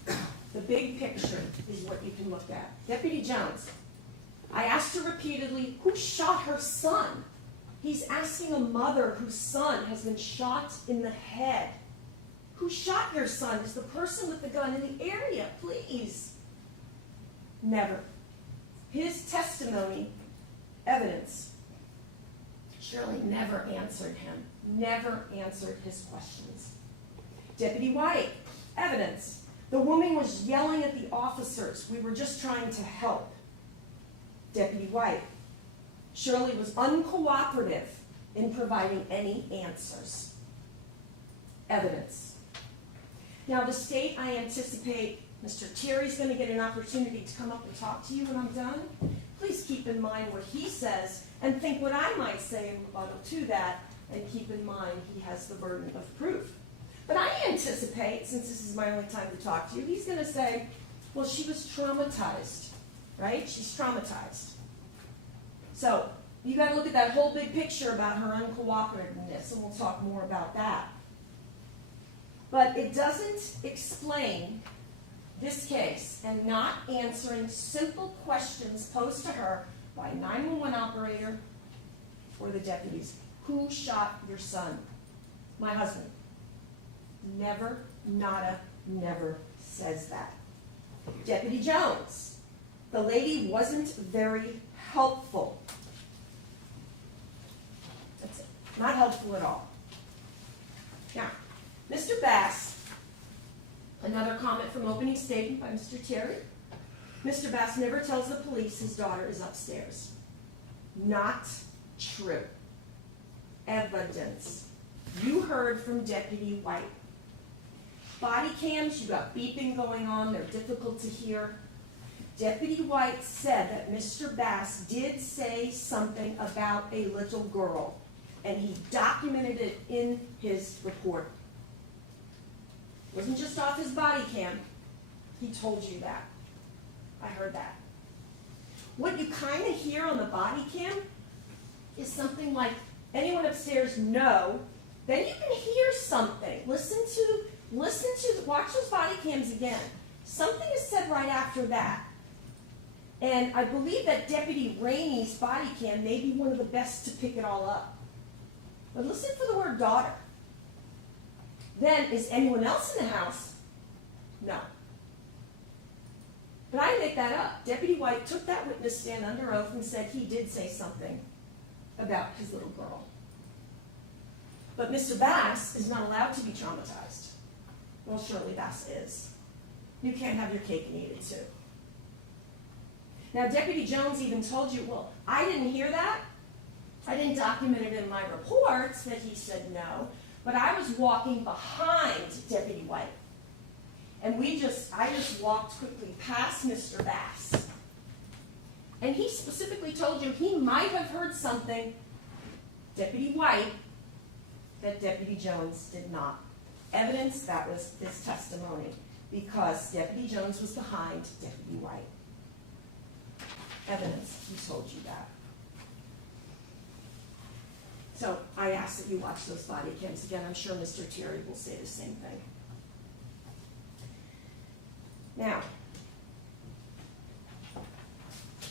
The big picture is what you can look at. Deputy Jones, I asked her repeatedly, who shot her son? He's asking a mother whose son has been shot in the head. Who shot your son? Is the person with the gun in the area? Please. Never. His testimony, evidence. Shirley never answered him. Never answered his questions. Deputy White, evidence. The woman was yelling at the officers. We were just trying to help. Deputy White, Shirley was uncooperative in providing any answers. Evidence. Now the state, I anticipate Mr. Terry's going to get an opportunity to come up and talk to you when I'm done. Please keep in mind what he says and think what I might say in rebuttal to that, and keep in mind he has the burden of proof. But I anticipate, since this is my only time to talk to you, he's going to say, well, she was traumatized, right? She's traumatized. So you got to look at that whole big picture about her uncooperativeness, and we'll talk more about that. But it doesn't explain this case and not answering simple questions posed to her by a 911 operator or the deputies. Who shot your son? My husband. Never, nada, never says that. Deputy Jones, the lady wasn't very helpful. That's it. Not helpful at all. Now, Mr. Bass, another comment from opening statement by Mr. Terry. Mr. Bass never tells the police his daughter is upstairs. Not true. Evidence. You heard from Deputy White. Body cams, you got beeping going on, they're difficult to hear. Deputy White said that Mr. Bass did say something about a little girl, and he documented it in his report. It wasn't just off his body cam. He told you that. I heard that. What you kind of hear on the body cam is something like, anyone upstairs? No. Then you can hear something. Watch those body cams again. Something is said right after that. And I believe that Deputy Rainey's body cam may be one of the best to pick it all up. But listen for the word daughter. Then, is anyone else in the house? No. But I didn't make that up. Deputy White took that witness stand under oath and said he did say something about his little girl. But Mr. Bass is not allowed to be traumatized. Well, Shirley Bass is. You can't have your cake and eat it too. Now, Deputy Jones even told you, well, I didn't hear that. I didn't document it in my reports that he said no, but I was walking behind Deputy White. And I just walked quickly past Mr. Bass. And he specifically told you he might have heard something, Deputy White, that Deputy Jones did not. Evidence, that was his testimony, because Deputy Jones was behind Deputy White. Evidence, he told you that. So I ask that you watch those body cams again. I'm sure Mr. Terry will say the same thing. Now,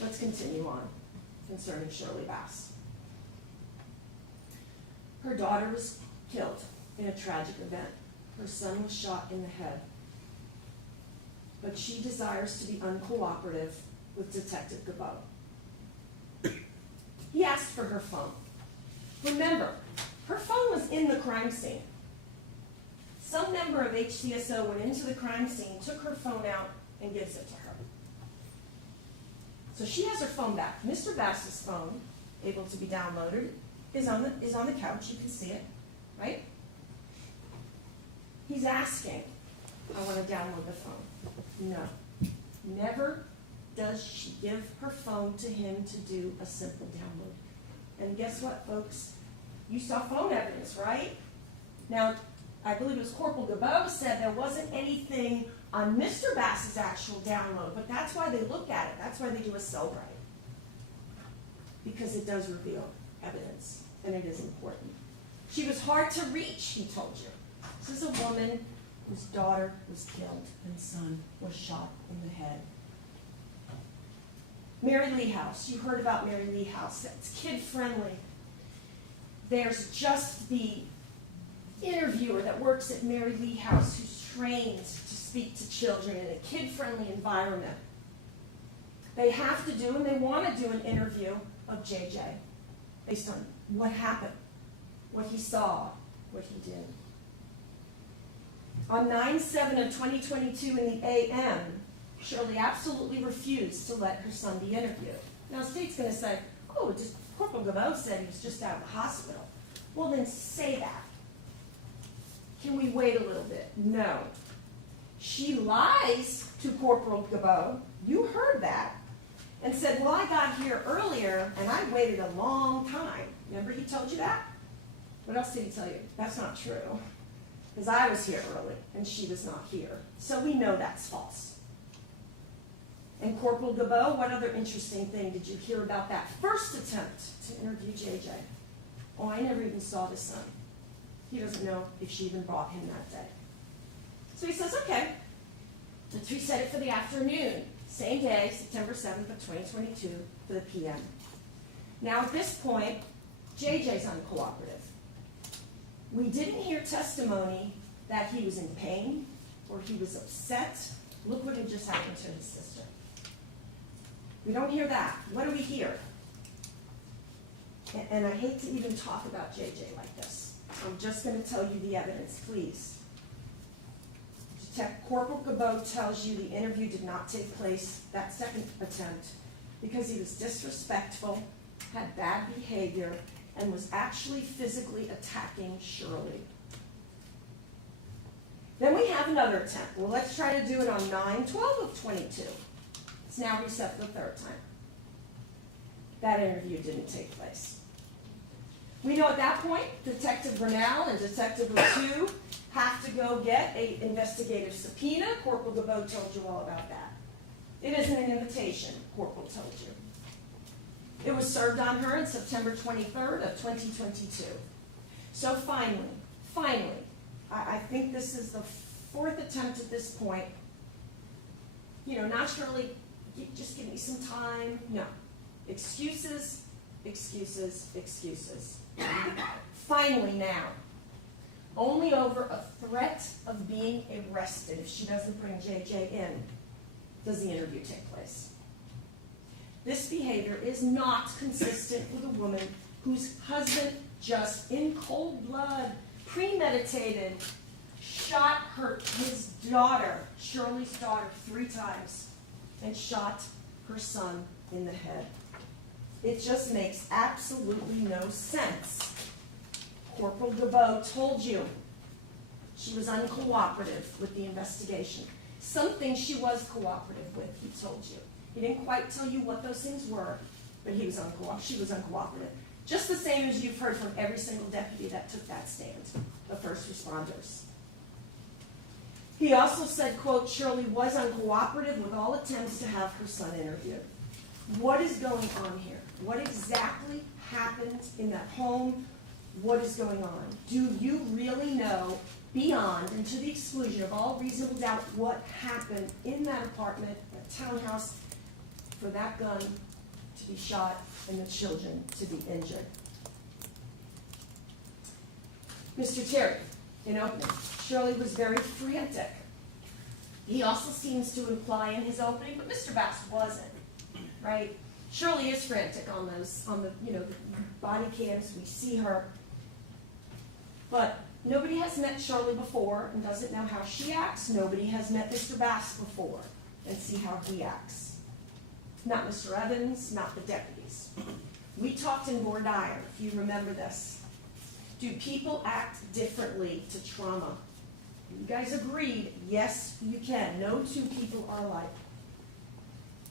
let's continue on concerning Shirley Bass. Her daughter was killed in a tragic event. Her son was shot in the head. But she desires to be uncooperative with Detective Gabot. He asked for her phone. Remember, her phone was in the crime scene. Some member of HCSO went into the crime scene, took her phone out, and gives it to her. So she has her phone back. Mr. Bass's phone, able to be downloaded, is on the couch. You can see it, right? He's asking, I want to download the phone. No. Never does she give her phone to him to do a simple download. And guess what, folks? You saw phone evidence, right? Now, I believe it was Corporal Gabot said there wasn't anything on Mr. Bass's actual download, but that's why they look at it. That's why they do a cell write. Because it does reveal evidence, and it is important. She was hard to reach, he told you. This is a woman whose daughter was killed and son was shot in the head. Mary Lee House. You heard about Mary Lee House. It's kid-friendly. There's just the interviewer that works at Mary Lee House who's trained to speak to children in a kid-friendly environment. They have to do, and they want to do, an interview of JJ based on what happened, what he saw, what he did. On 9/7 of 2022 in the AM, Shirley absolutely refused to let her son be interviewed. Now, the state's going to say, oh, just Corporal Gabot said he was just out of the hospital. Well, then say that. Can we wait a little bit? No. She lies to Corporal Gabot. You heard that. And said, well, I got here earlier, and I waited a long time. Remember he told you that? What else did he tell you? That's not true. Because I was here early, and she was not here. So we know that's false. And Corporal Gabot, what other interesting thing did you hear about that first attempt to interview JJ? Oh, I never even saw the son. He doesn't know if she even brought him that day. So he says, okay, let's reset it for the afternoon. Same day, September 7th of 2022 for the PM. Now at this point, JJ's uncooperative. We didn't hear testimony that he was in pain or he was upset. Look what had just happened to his sister. We don't hear that. What do we hear? And I hate to even talk about JJ like this. I'm just going to tell you the evidence, please. Corporal Gabot tells you the interview did not take place, that second attempt, because he was disrespectful, had bad behavior, and was actually physically attacking Shirley. Then we have another attempt. Well, let's try to do it on 9/12 of 22. It's now reset for the third time. That interview didn't take place. We know at that point, Detective Bernal and Detective Latou have to go get an investigative subpoena. Corporal Gabot told you all about that. It isn't an invitation, Corporal told you. It was served on her on September 23rd of 2022. So finally, I think this is the fourth attempt at this point. You know, not Shirley, just give me some time. No. Excuses, excuses, excuses. Finally now, only over a threat of being arrested if she doesn't bring JJ in, does the interview take place. This behavior is not consistent with a woman whose husband just in cold blood, premeditated, shot his daughter, Shirley's daughter, 3 times and shot her son in the head. It just makes absolutely no sense. Corporal Gabot told you she was uncooperative with the investigation. Some things she was cooperative with, he told you. He didn't quite tell you what those things were, but she was uncooperative. Just the same as you've heard from every single deputy that took that stand, the first responders. He also said, quote, Shirley was uncooperative with all attempts to have her son interviewed. What is going on here? What exactly happened in that home? What is going on? Do you really know, beyond and to the exclusion of all reasonable doubt, what happened in that apartment, that townhouse, for that gun to be shot and the children to be injured? Mr. Terry, in opening, Shirley was very frantic. He also seems to imply in his opening, but Mr. Bass wasn't, right? Shirley is frantic on the body cams. We see her. But nobody has met Shirley before and doesn't know how she acts. Nobody has met Mr. Bass before and see how he acts. Not Mr. Evans, not the deputies. We talked in voir dire, if you remember this. Do people act differently to trauma? You guys agreed, yes, you can. No two people are alike.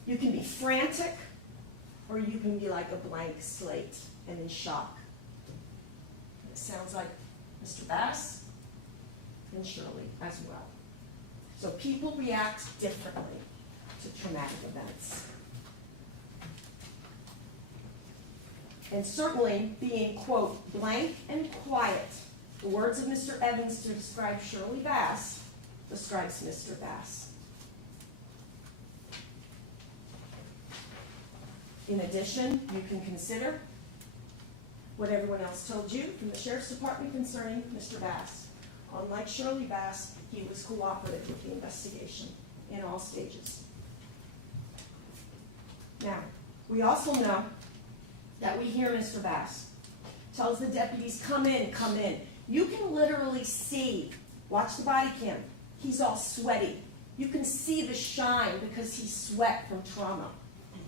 You can be frantic, or you can be like a blank slate and in shock. It sounds like Mr. Bass and Shirley as well. So people react differently to traumatic events. And certainly being, quote, blank and quiet, the words of Mr. Evans to describe Shirley Bass describes Mr. Bass. In addition, you can consider what everyone else told you from the Sheriff's Department concerning Mr. Bass. Unlike Shirley Bass, he was cooperative with the investigation in all stages. Now, we also know that we hear Mr. Bass tells the deputies, come in, come in. You can literally see, watch the body cam, he's all sweaty. You can see the shine because he's sweat from trauma.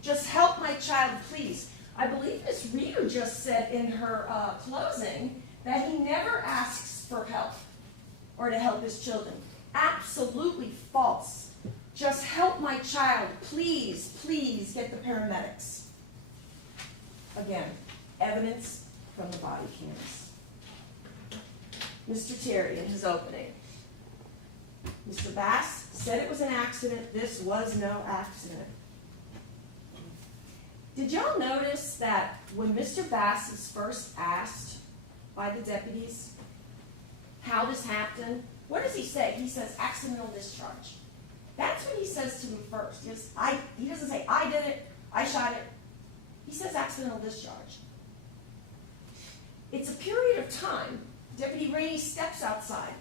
Just help my child, please. I believe Ms. Reeder just said in her closing that he never asks for help or to help his children. Absolutely false. Just help my child, please, please get the paramedics. Again, evidence from the body cams. Mr. Terry, in his opening, Mr. Bass said it was an accident. This was no accident. Did y'all notice that when Mr. Bass is first asked by the deputies how this happened, what does he say? He says accidental discharge. That's what he says to me first. He doesn't say, I did it, I shot it. He says accidental discharge. It's a period of time. Deputy Rainey steps outside.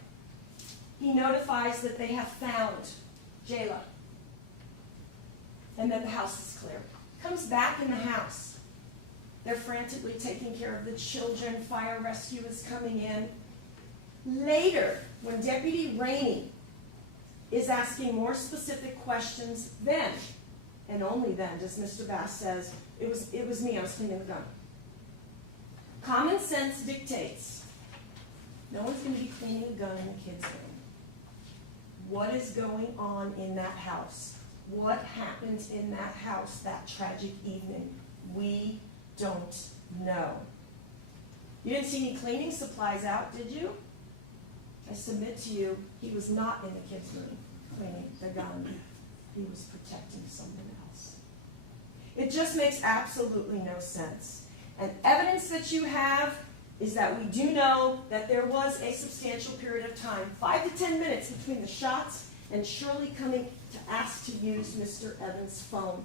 He notifies that they have found Jayla. And then the house is clear. Comes back in the house. They're frantically taking care of the children. Fire rescue is coming in. Later, when Deputy Rainey is asking more specific questions, then, and only then, does Mr. Bass says, it was me, I was cleaning the gun. Common sense dictates no one's going to be cleaning a gun in the kids' room. What is going on in that house? What happened in that house that tragic evening? We don't know. You didn't see any cleaning supplies out, did you? I submit to you, he was not in the kids' room cleaning the gun. He was protecting someone else. It just makes absolutely no sense. And evidence that you have is that we do know that there was a substantial period of time, 5 to 10 minutes between the shots and Shirley coming to ask to use Mr. Evans' phone.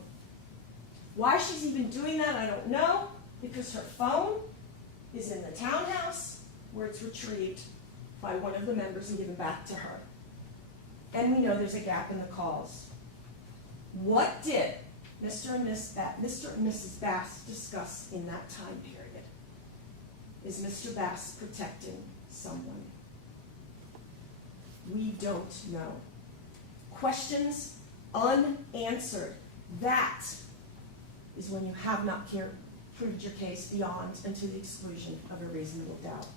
Why she's even doing that, I don't know, because her phone is in the townhouse where it's retrieved by one of the members and given back to her. And we know there's a gap in the calls. What did Mr. and Mrs. Bass discuss in that time period? Is Mr. Bass protecting someone? We don't know. Questions unanswered. That is when you have not proved your case beyond and to the exclusion of a reasonable doubt.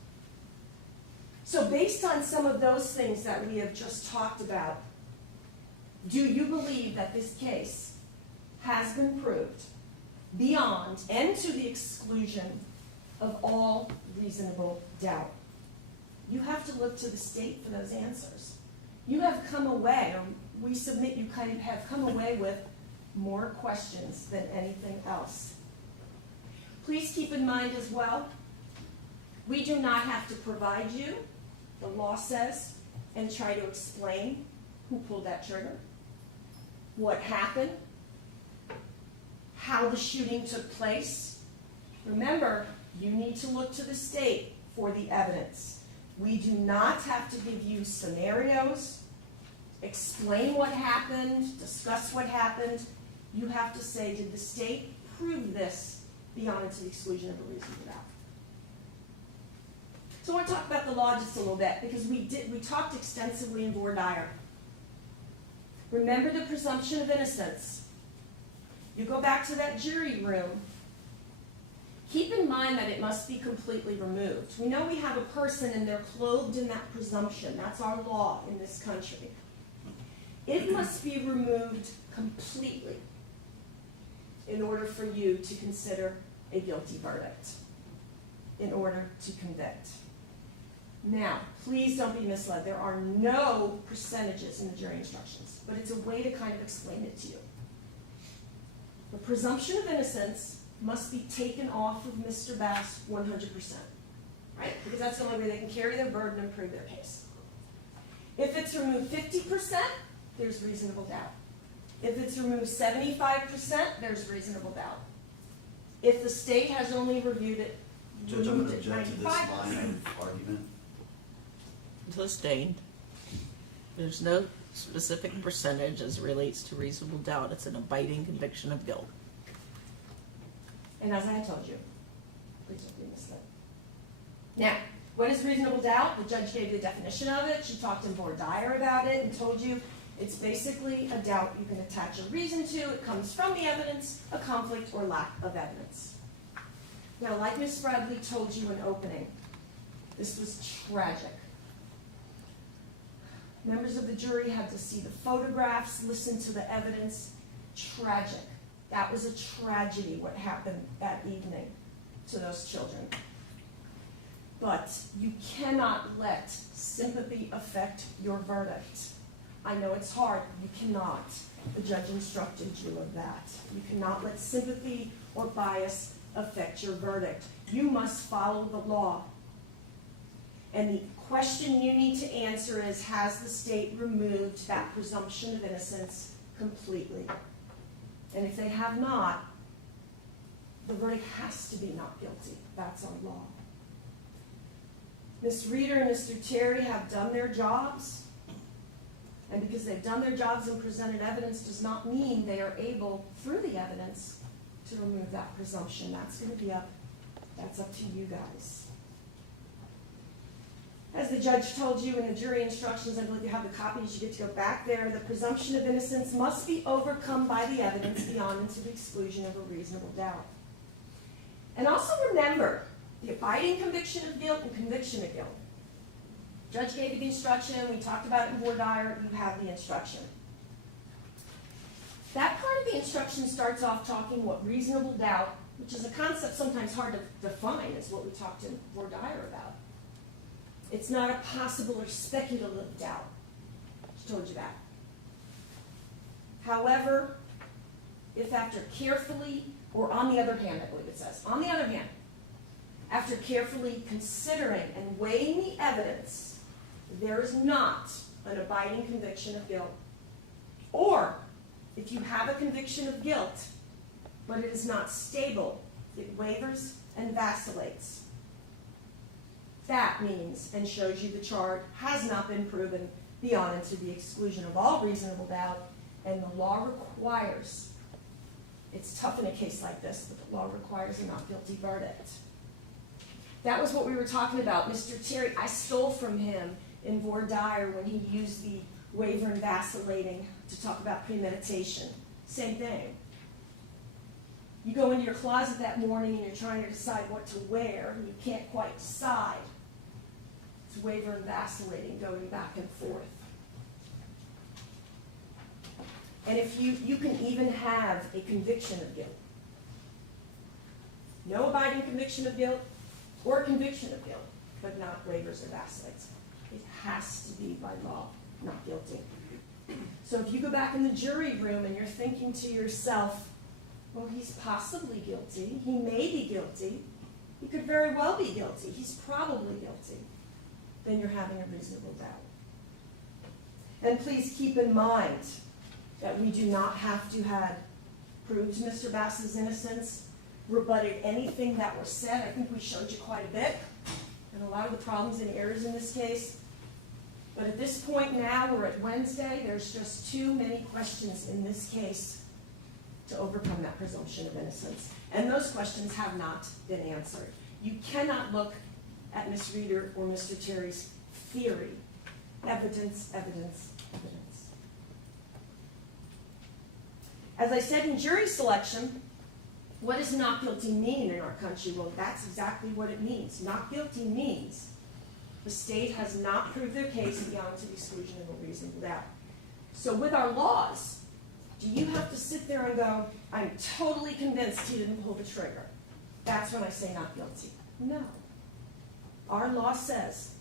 So based on some of those things that we have just talked about, Do you believe that this case has been proved beyond and to the exclusion of all reasonable doubt? You have to look to the state for those answers. You have come away, or we submit you kind of have come away with more questions than anything else. Please keep in mind as well, we do not have to provide you, the law says, and try to explain who pulled that trigger, what happened, how the shooting took place. Remember, you need to look to the state for the evidence. We do not have to give you scenarios, explain what happened, discuss what happened. You have to say, did the state prove this beyond and to the exclusion of a reasonable doubt? So I want to talk about the law just a little bit, because we talked extensively in voir dire. Remember the presumption of innocence. You go back to that jury room. Keep in mind that it must be completely removed. We know we have a person and they're clothed in that presumption. That's our law in this country. It must be removed completely in order for you to consider a guilty verdict, in order to convict. Now, please don't be misled. There are no percentages in the jury instructions, but it's a way to kind of explain it to you. The presumption of innocence must be taken off of Mr. Bass 100%, right? Because that's the only way they can carry their burden and prove their case. If it's removed 50%, there's reasonable doubt. If it's removed 75%, there's reasonable doubt. If the state has only reviewed it, Judge, I'm removed going to it object to this 95%. line of argument. Sustained. There's no specific percentage as it relates to reasonable doubt. It's an abiding conviction of guilt. And as I had told you, please don't be misled. Now, what is reasonable doubt? The judge gave you the definition of it. She talked in voir dire about it and told you it's basically a doubt you can attach a reason to. It comes from the evidence, a conflict, or lack of evidence. Now, like Ms. Bradley told you in opening, this was tragic. Members of the jury had to see the photographs, listen to the evidence. Tragic. That was a tragedy, what happened that evening to those children. But you cannot let sympathy affect your verdict. I know it's hard. You cannot. The judge instructed you of that. You cannot let sympathy or bias affect your verdict. You must follow the law. And the question you need to answer is, has the state removed that presumption of innocence completely? And if they have not, the verdict has to be not guilty. That's our law. Ms. Reeder and Mr. Terry have done their jobs. And because they've done their jobs and presented evidence does not mean they are able, through the evidence, to remove that presumption. That's going to be that's up to you guys. As the judge told you in the jury instructions, I believe you have the copies, you get to go back there, the presumption of innocence must be overcome by the evidence beyond and to the exclusion of a reasonable doubt. And also remember, the abiding conviction of guilt and conviction of guilt. Judge gave you the instruction, we talked about it in voir dire, you have the instruction. That part of the instruction starts off talking what reasonable doubt, which is a concept sometimes hard to define, is what we talked in voir dire about. It's not a possible or speculative doubt. She told you that. However, if after carefully, or on the other hand, I believe it says, on the other hand, after carefully considering and weighing the evidence, there is not an abiding conviction of guilt. Or, if you have a conviction of guilt, but it is not stable, it wavers and vacillates. That means and shows you the charge has not been proven beyond and to the exclusion of all reasonable doubt, and the law requires, it's tough in a case like this, but the law requires a not guilty verdict. That was what we were talking about. Mr. Terry, I stole from him in voir dire when he used the waver and vacillating to talk about premeditation. Same thing. You go into your closet that morning and you're trying to decide what to wear, and you can't quite decide. It's waver and vacillating, going back and forth. And if you can even have a conviction of guilt. No abiding conviction of guilt or conviction of guilt, but not waivers or vassalage. It has to be by law, not guilty. So if you go back in the jury room and you're thinking to yourself, well, he's possibly guilty, he may be guilty, he could very well be guilty, he's probably guilty, then you're having a reasonable doubt. And please keep in mind that we do not have to have proved Mr. Bass's innocence, rebutted anything that was said. I think we showed you quite a bit, and a lot of the problems and errors in this case. But at this point now, we're at Wednesday, there's just too many questions in this case to overcome that presumption of innocence. And those questions have not been answered. You cannot look at Ms. Reeder or Mr. Terry's theory. Evidence, evidence, evidence. As I said in jury selection, what does not guilty mean in our country? Well, that's exactly what it means. Not guilty means the state has not proved their case beyond to the exclusion of a reasonable doubt. So with our laws, do you have to sit there and go, I'm totally convinced he didn't pull the trigger? That's when I say not guilty. No. Our law says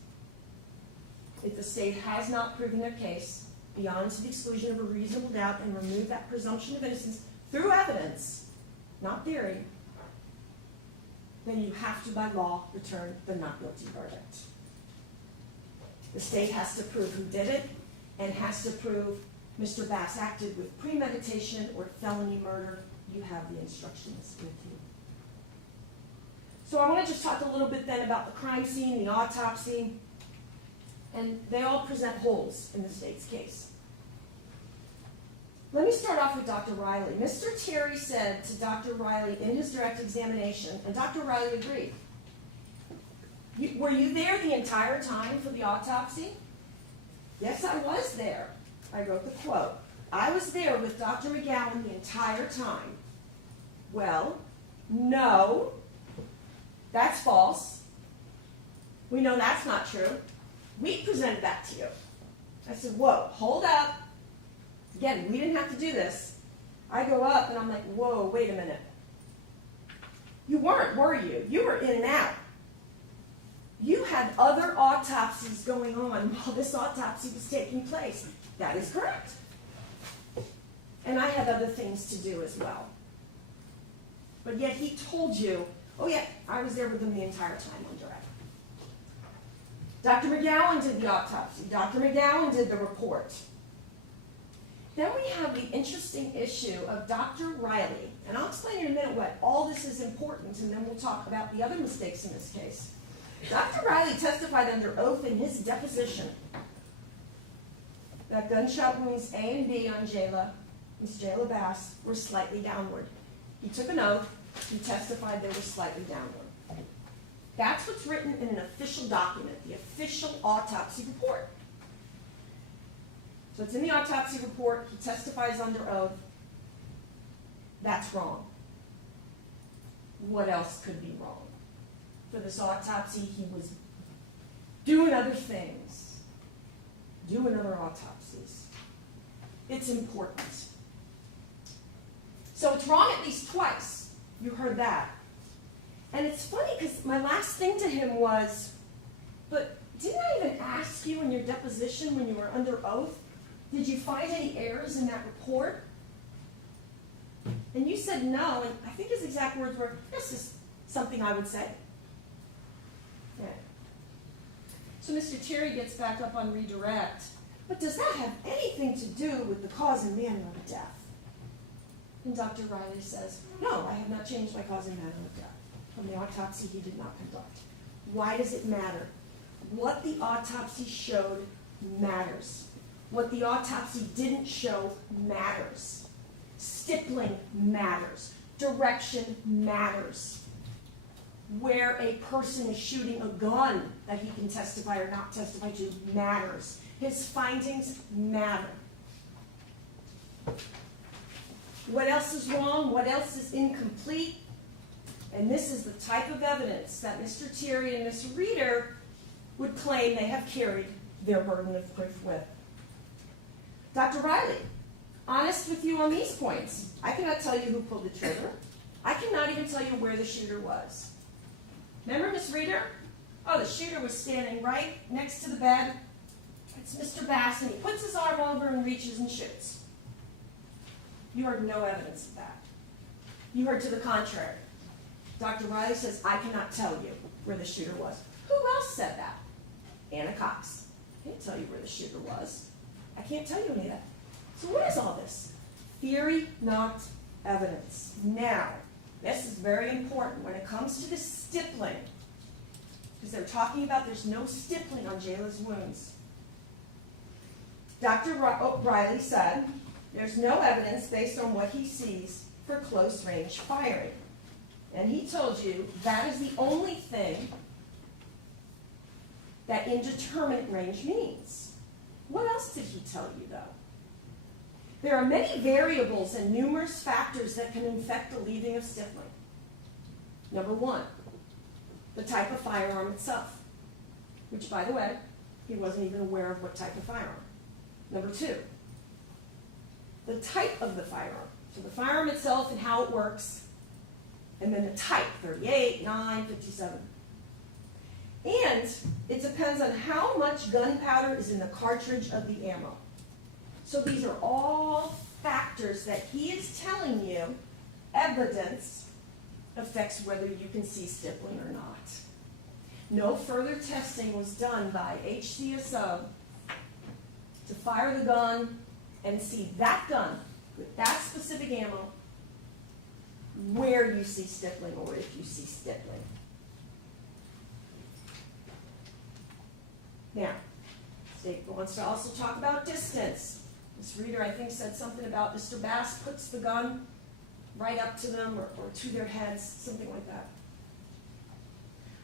if the state has not proven their case beyond to the exclusion of a reasonable doubt and remove that presumption of innocence through evidence, not theory, then you have to, by law, return the not guilty verdict. The state has to prove who did it and has to prove Mr. Bass acted with premeditation or felony murder. You have the instructions with you. So I want to just talk a little bit then about the crime scene, the autopsy, and they all present holes in the state's case. Let me start off with Dr. Riley. Mr. Terry said to Dr. Riley in his direct examination, and Dr. Riley agreed, were you there the entire time for the autopsy? Yes, I was there. I wrote the quote. I was there with Dr. McGowan the entire time. Well, no, that's false. We know that's not true. We presented that to you. I said, whoa, hold up. Again, we didn't have to do this. I go up and I'm like, whoa, wait a minute. You weren't, were you? You were in and out. You had other autopsies going on while this autopsy was taking place. That is correct. And I had other things to do as well. But yet he told you, oh yeah, I was there with him the entire time on direct. Dr. McGowan did the autopsy. Dr. McGowan did the report. Then we have the interesting issue of Dr. Riley, and I'll explain in a minute why all this is important, and then we'll talk about the other mistakes in this case. Dr. Riley testified under oath in his deposition that gunshot wounds A and B on Ms. Jayla Bass, were slightly downward. He took an oath, he testified they were slightly downward. That's what's written in an official document, the official autopsy report. So it's in the autopsy report, he testifies under oath. That's wrong. What else could be wrong? For this autopsy, he was doing other things, doing other autopsies. It's important. So it's wrong at least twice. You heard that. And it's funny because my last thing to him was, but didn't I even ask you in your deposition when you were under oath, did you find any errors in that report? And you said no, and I think his exact words were, this is something I would say. Yeah. So Mr. Terry gets back up on redirect, but does that have anything to do with the cause and manner of death? And Dr. Riley says, no, I have not changed my cause and manner of death. From the autopsy he did not conduct. Why does it matter? What the autopsy showed matters. What the autopsy didn't show matters. Stippling matters. Direction matters. Where a person is shooting a gun that he can testify or not testify to matters. His findings matter. What else is wrong? What else is incomplete? And this is the type of evidence that Mr. Terry and Ms. Reeder would claim they have carried their burden of proof with. Dr. Riley, honest with you on these points. I cannot tell you who pulled the trigger. I cannot even tell you where the shooter was. Remember, Miss Reader? Oh, the shooter was standing right next to the bed. It's Mr. Bass, and he puts his arm over and reaches and shoots. You heard no evidence of that. You heard to the contrary. Dr. Riley says, I cannot tell you where the shooter was. Who else said that? Anna Cox. I can't tell you where the shooter was. I can't tell you any of that. So what is all this? Theory, not evidence. Now, this is very important when it comes to the stippling, because they're talking about there's no stippling on Jayla's wounds. Dr. Riley said there's no evidence based on what he sees for close range firing. And he told you that is the only thing that indeterminate range means. What else did he tell you, though? There are many variables and numerous factors that can affect the leaving of stippling. Number one, the type of firearm itself, which, by the way, he wasn't even aware of what type of firearm. Number two, the type of the firearm. So the firearm itself and how it works, and then the type, 38, 9, 57. And it depends on how much gunpowder is in the cartridge of the ammo. So these are all factors that he is telling you, evidence affects whether you can see stippling or not. No further testing was done by HCSO to fire the gun and see that gun with that specific ammo where you see stippling or if you see stippling. Now, State wants to also talk about distance. Ms. Reader, I think, said something about Mr. Bass puts the gun right up to them or to their heads, something like that.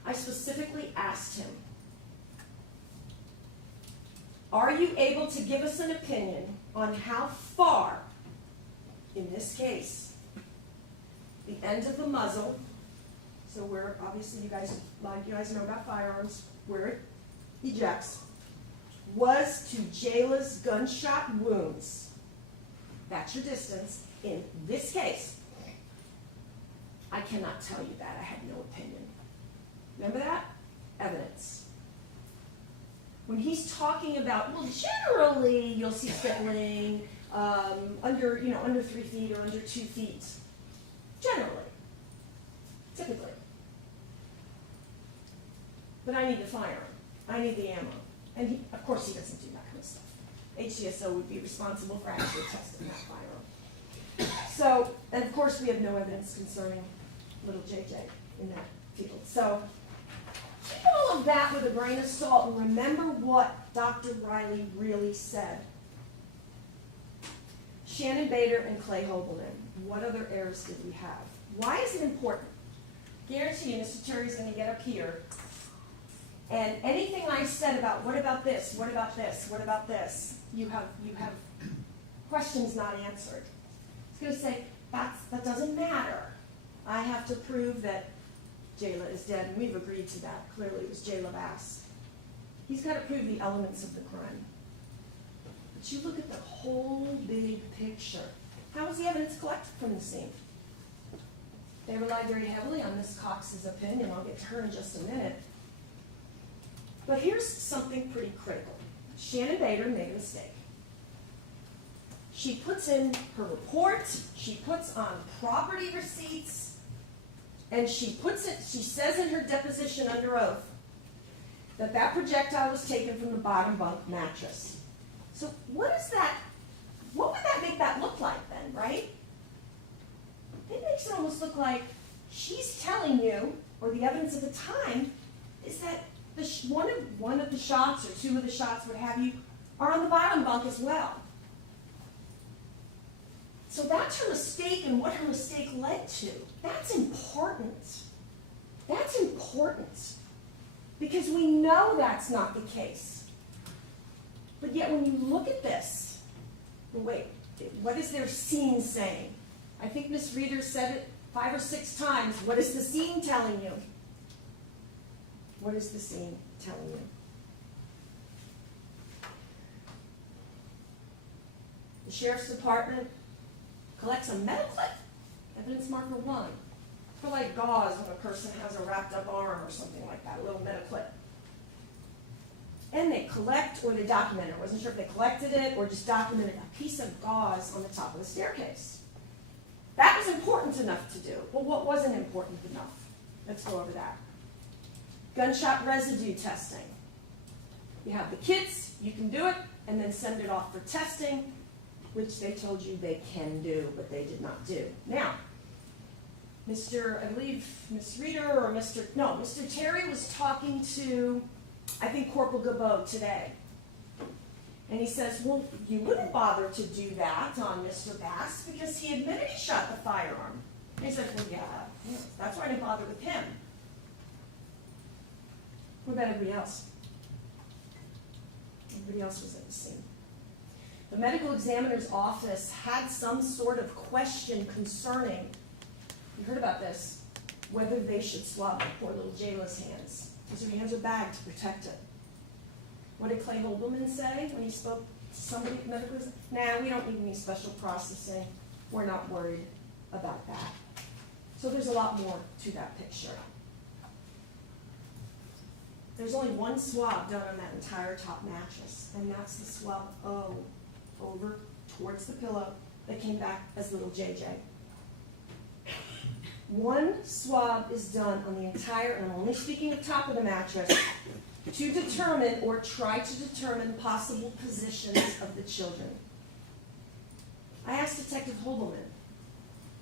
I specifically asked him, are you able to give us an opinion on how far, in this case, the end of the muzzle, so where obviously you guys know about firearms, where it ejects, was to Jayla's gunshot wounds. That's your distance. In this case, I cannot tell you that. I have no opinion. Remember that? Evidence. When he's talking about, well, generally you'll see stippling under 3 feet or under 2 feet. Generally. Typically. But I need the firearm. I need the ammo. And of course he doesn't do that kind of stuff. HCSO would be responsible for actually testing that firearm. So, and of course we have no evidence concerning little JJ in that field. So, keep all of that with a grain of salt and remember what Dr. Riley really said. Shannon Bader and Clay Hobelin, what other errors did we have? Why is it important? Guarantee you Mr. Terry's going to get up here and anything I said about what about this, what about this, what about this, you have questions not answered. It's going to say, that doesn't matter. I have to prove that Jayla is dead, and we've agreed to that. Clearly it was Jayla Bass. He's got to prove the elements of the crime. But you look at the whole big picture. How was the evidence collected from the scene? They relied very heavily on Ms. Cox's opinion. I'll get to her in just a minute. But here's something pretty critical. Shannon Bader made a mistake. She puts in her report, she puts on property receipts, and she says in her deposition under oath that projectile was taken from the bottom bunk mattress. So what would that make that look like then, right? It makes it almost look like she's telling you, or the evidence at the time, is that one of the shots, or 2 of the shots, what have you, are on the bottom bunk as well. So that's her mistake and what her mistake led to. That's important. That's important. Because we know that's not the case. But yet when you look at this, wait, what is their scene saying? I think Ms. Reader said it 5 or 6 times. What is the scene telling you? What is the scene telling you? The Sheriff's Department collects a metal clip, evidence marker 1, for like gauze when a person has a wrapped up arm or something like that, a little metal clip. And they collect, or they document it. I wasn't sure if they collected it or just documented a piece of gauze on the top of the staircase. That was important enough to do. Well, what wasn't important enough? Let's go over that. Gunshot residue testing. You have the kits, you can do it, and then send it off for testing, which they told you they can do, but they did not do. Now, I believe Miss Reader or Mr. Terry was talking to, I think, Corporal Gabot today. And he says, well, you wouldn't bother to do that on Mr. Bass because he admitted he shot the firearm. And he said, well, yeah, that's why I didn't bother with him. What about everybody else? Everybody else was at the scene. The medical examiner's office had some sort of question concerning, you heard about this, whether they should swab poor little Jayla's hands, because her hands are bagged to protect it. What did Clay Holbleman say when he spoke to somebody at medical exam? Nah, we don't need any special processing. We're not worried about that. So there's a lot more to that picture. There's only one swab done on that entire top mattress, and that's the swab over towards the pillow that came back as little JJ. One swab is done on the entire, and I'm only speaking of top of the mattress, to determine or try to determine possible positions of the children. I asked Detective Holbleman,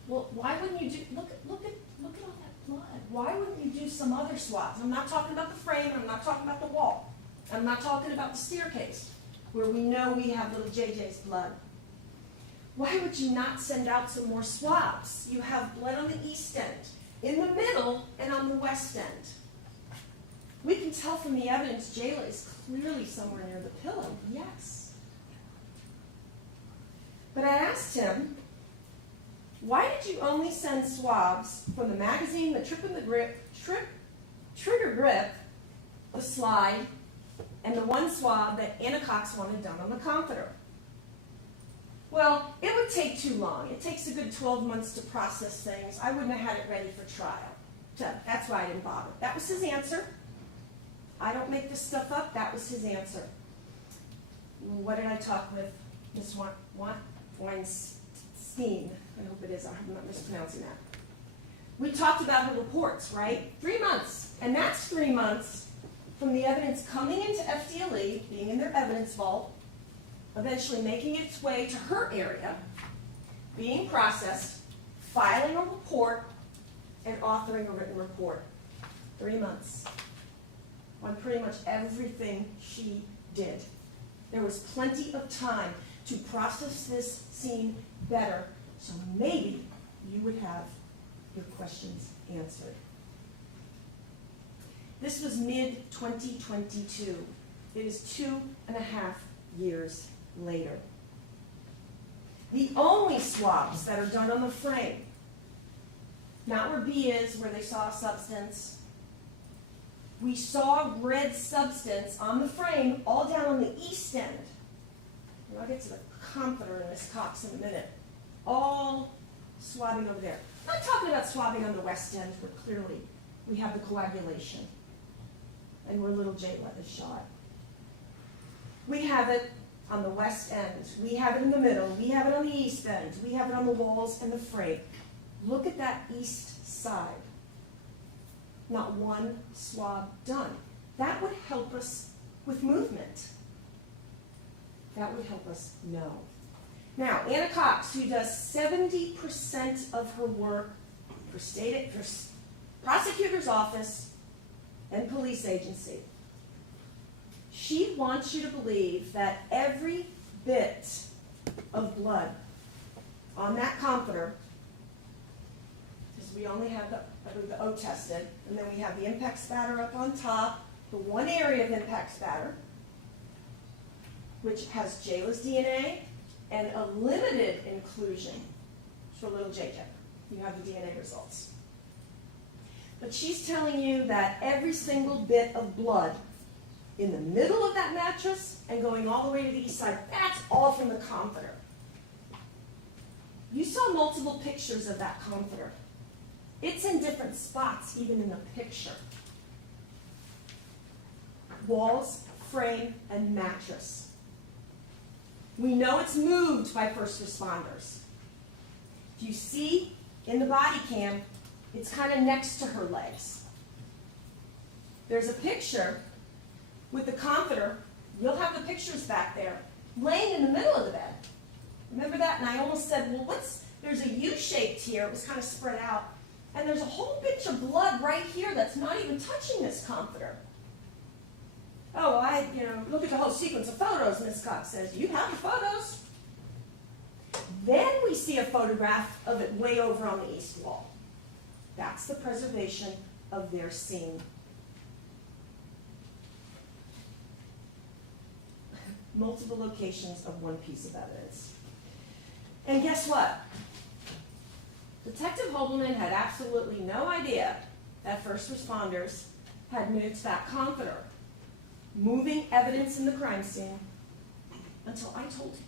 well, why wouldn't you do, look at all that blood. Why wouldn't you do some other swabs? I'm not talking about the frame, I'm not talking about the wall. I'm not talking about the staircase, where we know we have little JJ's blood. Why would you not send out some more swabs? You have blood on the east end, in the middle, and on the west end. We can tell from the evidence Jayla is clearly somewhere near the pillow, yes. But I asked him, why did you only send swabs from the magazine, the trigger grip, the slide, and the one swab that Anna Cox wanted done on the comforter? Well, it would take too long. It takes a good 12 months to process things. I wouldn't have had it ready for trial. So that's why I didn't bother. That was his answer. I don't make this stuff up. That was his answer. What did I talk with Ms. Weinstein? I hope it is. I'm not mispronouncing that. We talked about her reports, right? 3 months. And that's 3 months from the evidence coming into FDLE, being in their evidence vault, eventually making its way to her area, being processed, filing a report, and authoring a written report. 3 months on pretty much everything she did. There was plenty of time to process this scene better, so maybe you would have your questions answered. This was mid-2022. It is 2.5 years later. The only swabs that are done on the frame, not where B is, where they saw a substance. We saw red substance on the frame all down on the east end. And I'll get to the comforter in Miss Cox in a minute. All swabbing over there. I'm not talking about swabbing on the west end where clearly we have the coagulation and where little Jayla is shot. We have it on the west end. We have it in the middle. We have it on the east end. We have it on the walls and the frame. Look at that east side. Not one swab done. That would help us with movement. That would help us know. Now, Anna Cox, who does 70% of her work for prosecutor's office and police agency, she wants you to believe that every bit of blood on that comforter, because we only have the O tested, and then we have the impact spatter up on top, the one area of impact spatter, which has Jayla's DNA and a limited inclusion for little JJ. You have the DNA results. But she's telling you that every single bit of blood in the middle of that mattress and going all the way to the east side, that's all from the comforter. You saw multiple pictures of that comforter. It's in different spots, even in the picture. Walls, frame, and mattress. We know it's moved by first responders. If you see in the body cam, it's kind of next to her legs. There's a picture with the comforter. You'll have the pictures back there, laying in the middle of the bed. Remember that? And I almost said, well, there's a U-shaped here. It was kind of spread out. And there's a whole bunch of blood right here that's not even touching this comforter. Oh, look at the whole sequence of photos, Ms. Cox says. You have the photos. Then we see a photograph of it way over on the east wall. That's the preservation of their scene. Multiple locations of one piece of evidence. And guess what? Detective Hobelman had absolutely no idea that first responders had moved that comforter, moving evidence in the crime scene, until I told him.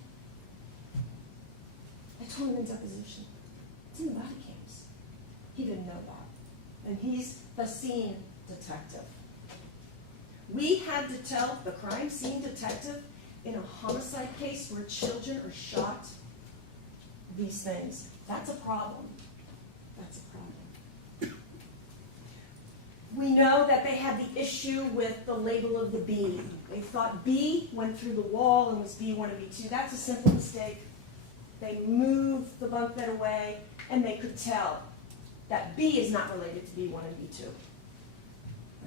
I told him in deposition. It's in the body cams. He didn't know that. And he's the scene detective. We had to tell the crime scene detective in a homicide case where children are shot these things. That's a problem. That's a problem. We know that they had the issue with the label of the B. They thought B went through the wall and was B1 and B2. That's a simple mistake. They moved the bunk bed away, and they could tell that B is not related to B1 and B2.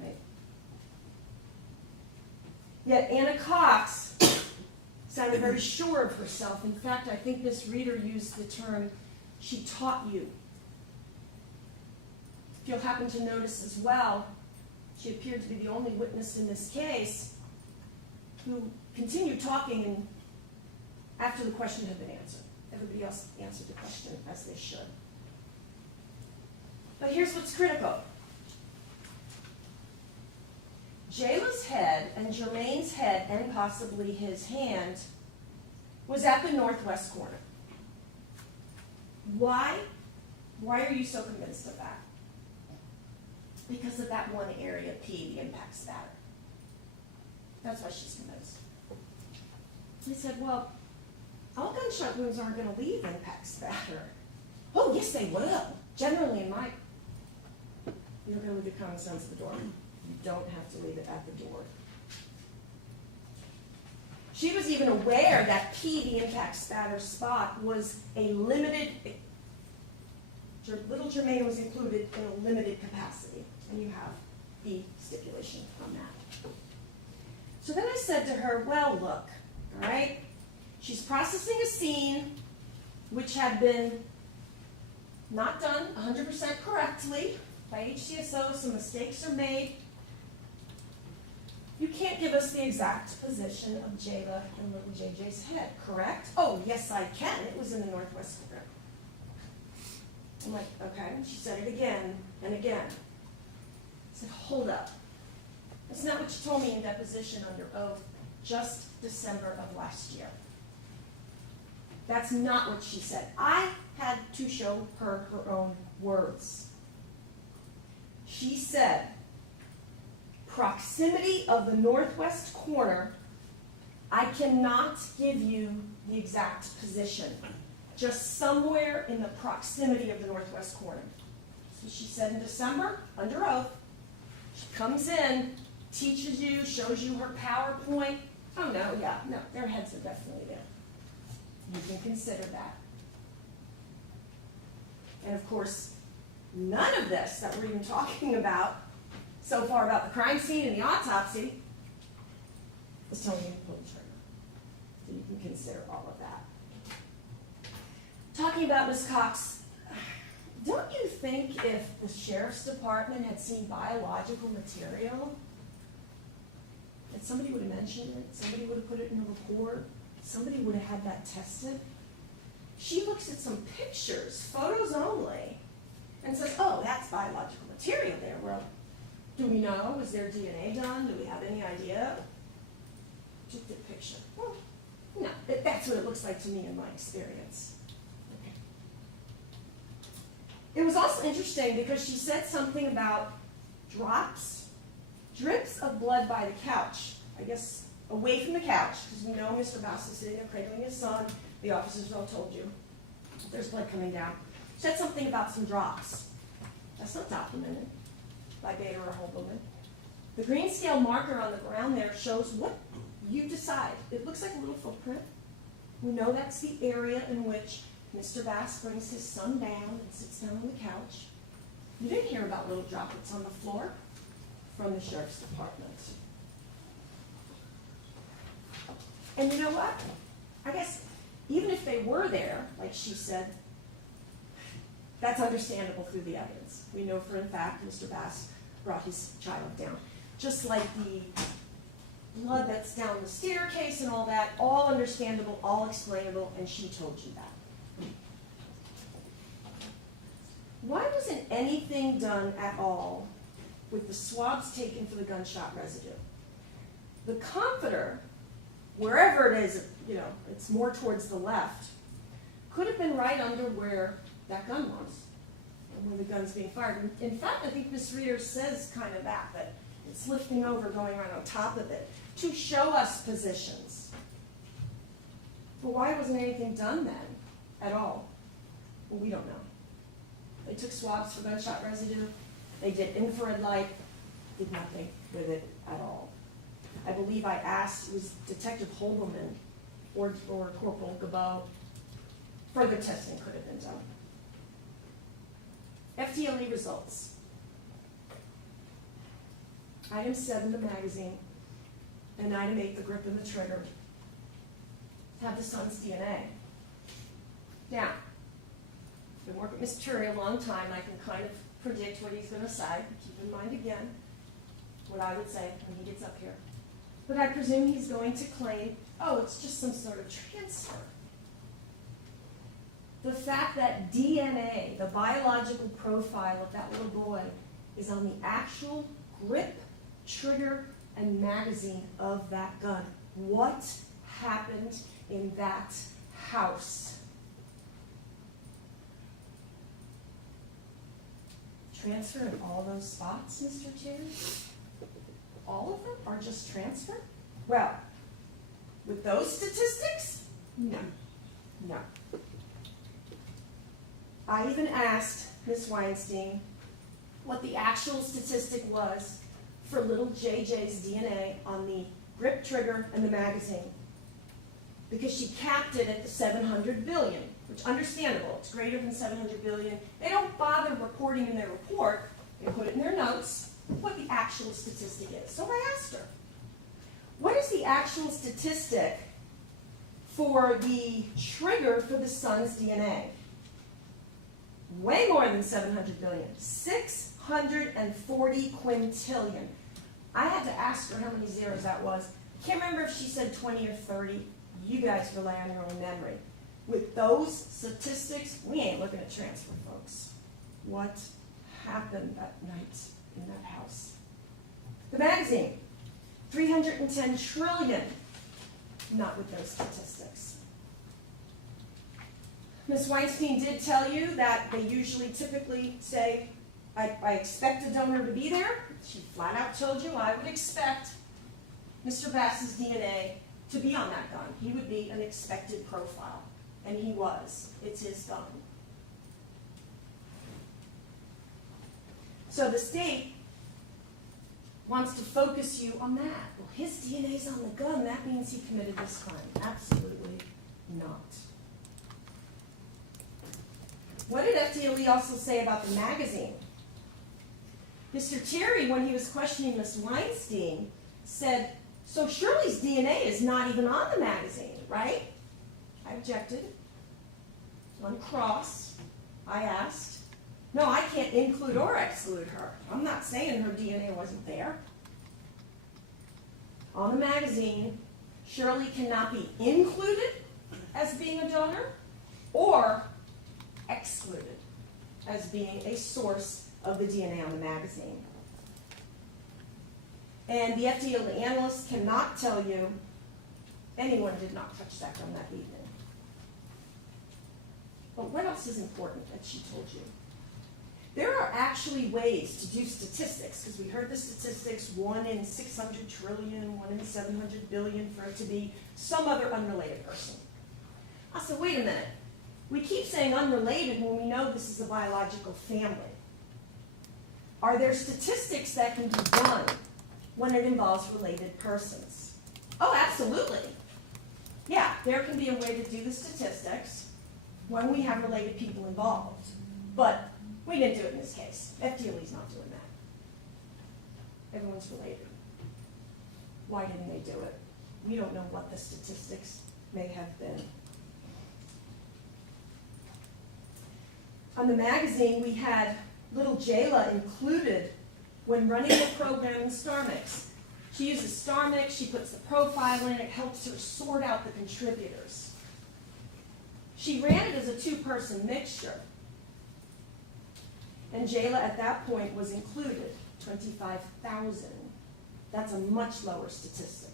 Right? Yet Anna Cox sounded very sure of herself. In fact, I think this reader used the term, she taught you. If you'll happen to notice as well, she appeared to be the only witness in this case who continued talking after the question had been answered. Everybody else answered the question as they should. But here's what's critical. Jayla's head and Jermaine's head, and possibly his hand, was at the northwest corner. Why? Why are you so convinced of that? Because of that one area P, the impact spatter. That's why she's convinced. He said, well, all gunshot wounds aren't going to leave impact spatter. Oh, yes, they will. Generally, you're going to leave your common sense at the door. You don't have to leave it at the door. She was even aware that P, the impact spatter spot, was a limited, little Jermaine was included in a limited capacity. And you have the stipulation on that. So then I said to her, well, look, all right, she's processing a scene which had been not done 100% correctly by HCSO. Some mistakes are made. You can't give us the exact position of Jayla and little JJ's head, correct? Oh, yes, I can. It was in the northwest corner. I'm like, okay. She said it again and again. I said, hold up. That's not what you told me in deposition under oath just December of last year. That's not what she said. I had to show her her own words. She said, proximity of the northwest corner, I cannot give you the exact position. Just somewhere in the proximity of the northwest corner. So she said in December, under oath, she comes in, teaches you, shows you her PowerPoint. Oh no, yeah, no, their heads are definitely there. You can consider that. And of course, none of this that we're even talking about so far about the crime scene and the autopsy is telling you to pull the trigger. So you can consider all of that. Talking about Ms. Cox, don't you think if the sheriff's department had seen biological material, that somebody would have mentioned it, somebody would have put it in a report, somebody would have had that tested? She looks at some pictures, photos only, and says, oh, that's biological material there. Well, do we know? Was there DNA done? Do we have any idea? Just a picture. Well, no, that's what it looks like to me in my experience. Okay. It was also interesting because she said something about drips of blood by the couch. I guess away from the couch, because we know Mr. Bass is sitting there cradling his son. The officers all told you there's blood coming down. She said something about some drops. That's not documented by Bader or Holberman. The green scale marker on the ground there shows what you decide. It looks like a little footprint. We know that's the area in which Mr. Bass brings his son down and sits down on the couch. You didn't hear about little droplets on the floor from the sheriff's department. And you know what? I guess even if they were there, like she said, that's understandable through the evidence. We know for a fact Mr. Bass brought his child down. Just like the blood that's down the staircase and all that, all understandable, all explainable, and she told you that. Why wasn't anything done at all with the swabs taken for the gunshot residue? The comforter, wherever it is, it's more towards the left, could have been right under where that gun was, and where the gun's being fired. In fact, I think Ms. Reeder says kind of that it's lifting over, going right on top of it, to show us positions. But why wasn't anything done then, at all? Well, we don't know. They took swabs for gunshot residue. They did infrared light, did nothing with it at all. I believe I asked, it was Detective Holberman or Corporal Gabot, further testing could have been done. FTLE results. Item 7, the magazine, and item 8, the grip and the trigger, have the son's DNA. Now, I've been working with Mr. Turi a long time. I can kind of predict what he's going to say. Keep in mind again what I would say when he gets up here. But I presume he's going to claim, oh, it's just some sort of transfer. The fact that DNA, the biological profile of that little boy, is on the actual grip, trigger, and magazine of that gun. What happened in that house? Transfer in all those spots, Mr. Chair? All of them are just transfer? Well, with those statistics, no. No. I even asked Ms. Weinstein what the actual statistic was for little JJ's DNA on the grip trigger and the magazine, because she capped it at the 700 billion, which understandable, it's greater than 700 billion. They don't bother reporting in their report, they put it in their notes, what the actual statistic is. So I asked her, what is the actual statistic for the trigger for the son's DNA? Way more than 700 billion, 640 quintillion. I had to ask her how many zeros that was. Can't remember if she said 20 or 30. You guys rely on your own memory. With those statistics, we ain't looking at transfer, folks. What happened that night in that house? The magazine, 310 trillion. Not with those statistics. Ms. Weinstein did tell you that they typically say, I expect a donor to be there. She flat out told you I would expect Mr. Bass's DNA to be on that gun. He would be an expected profile. And he was. It's his gun. So the state wants to focus you on that. Well, his DNA's on the gun. That means he committed this crime. Absolutely not. What did FTLE also say about the magazine? Mr. Terry, when he was questioning Ms. Weinstein, said, so Shirley's DNA is not even on the magazine, right? I objected. On cross, I asked, no, I can't include or exclude her. I'm not saying her DNA wasn't there. On the magazine, Shirley cannot be included as being a donor or excluded as being a source of the DNA on the magazine. And the FTLE analyst cannot tell you anyone did not touch that gun that evening. But what else is important that she told you? There are actually ways to do statistics, because we heard the statistics, 1 in 600 trillion, 1 in 700 billion, for it to be some other unrelated person. I said, wait a minute. We keep saying unrelated when we know this is a biological family. Are there statistics that can be done when it involves related persons? Oh, absolutely. Yeah, there can be a way to do the statistics when we have related people involved. But we didn't do it in this case. FDLE's not doing that. Everyone's related. Why didn't they do it? We don't know what the statistics may have been. On the magazine, we had little Jayla included when running the program in StarMix. She uses StarMix, she puts the profile in, it helps her sort out the contributors. She ran it as a 2-person mixture. And Jayla at that point was included, 25,000. That's a much lower statistic.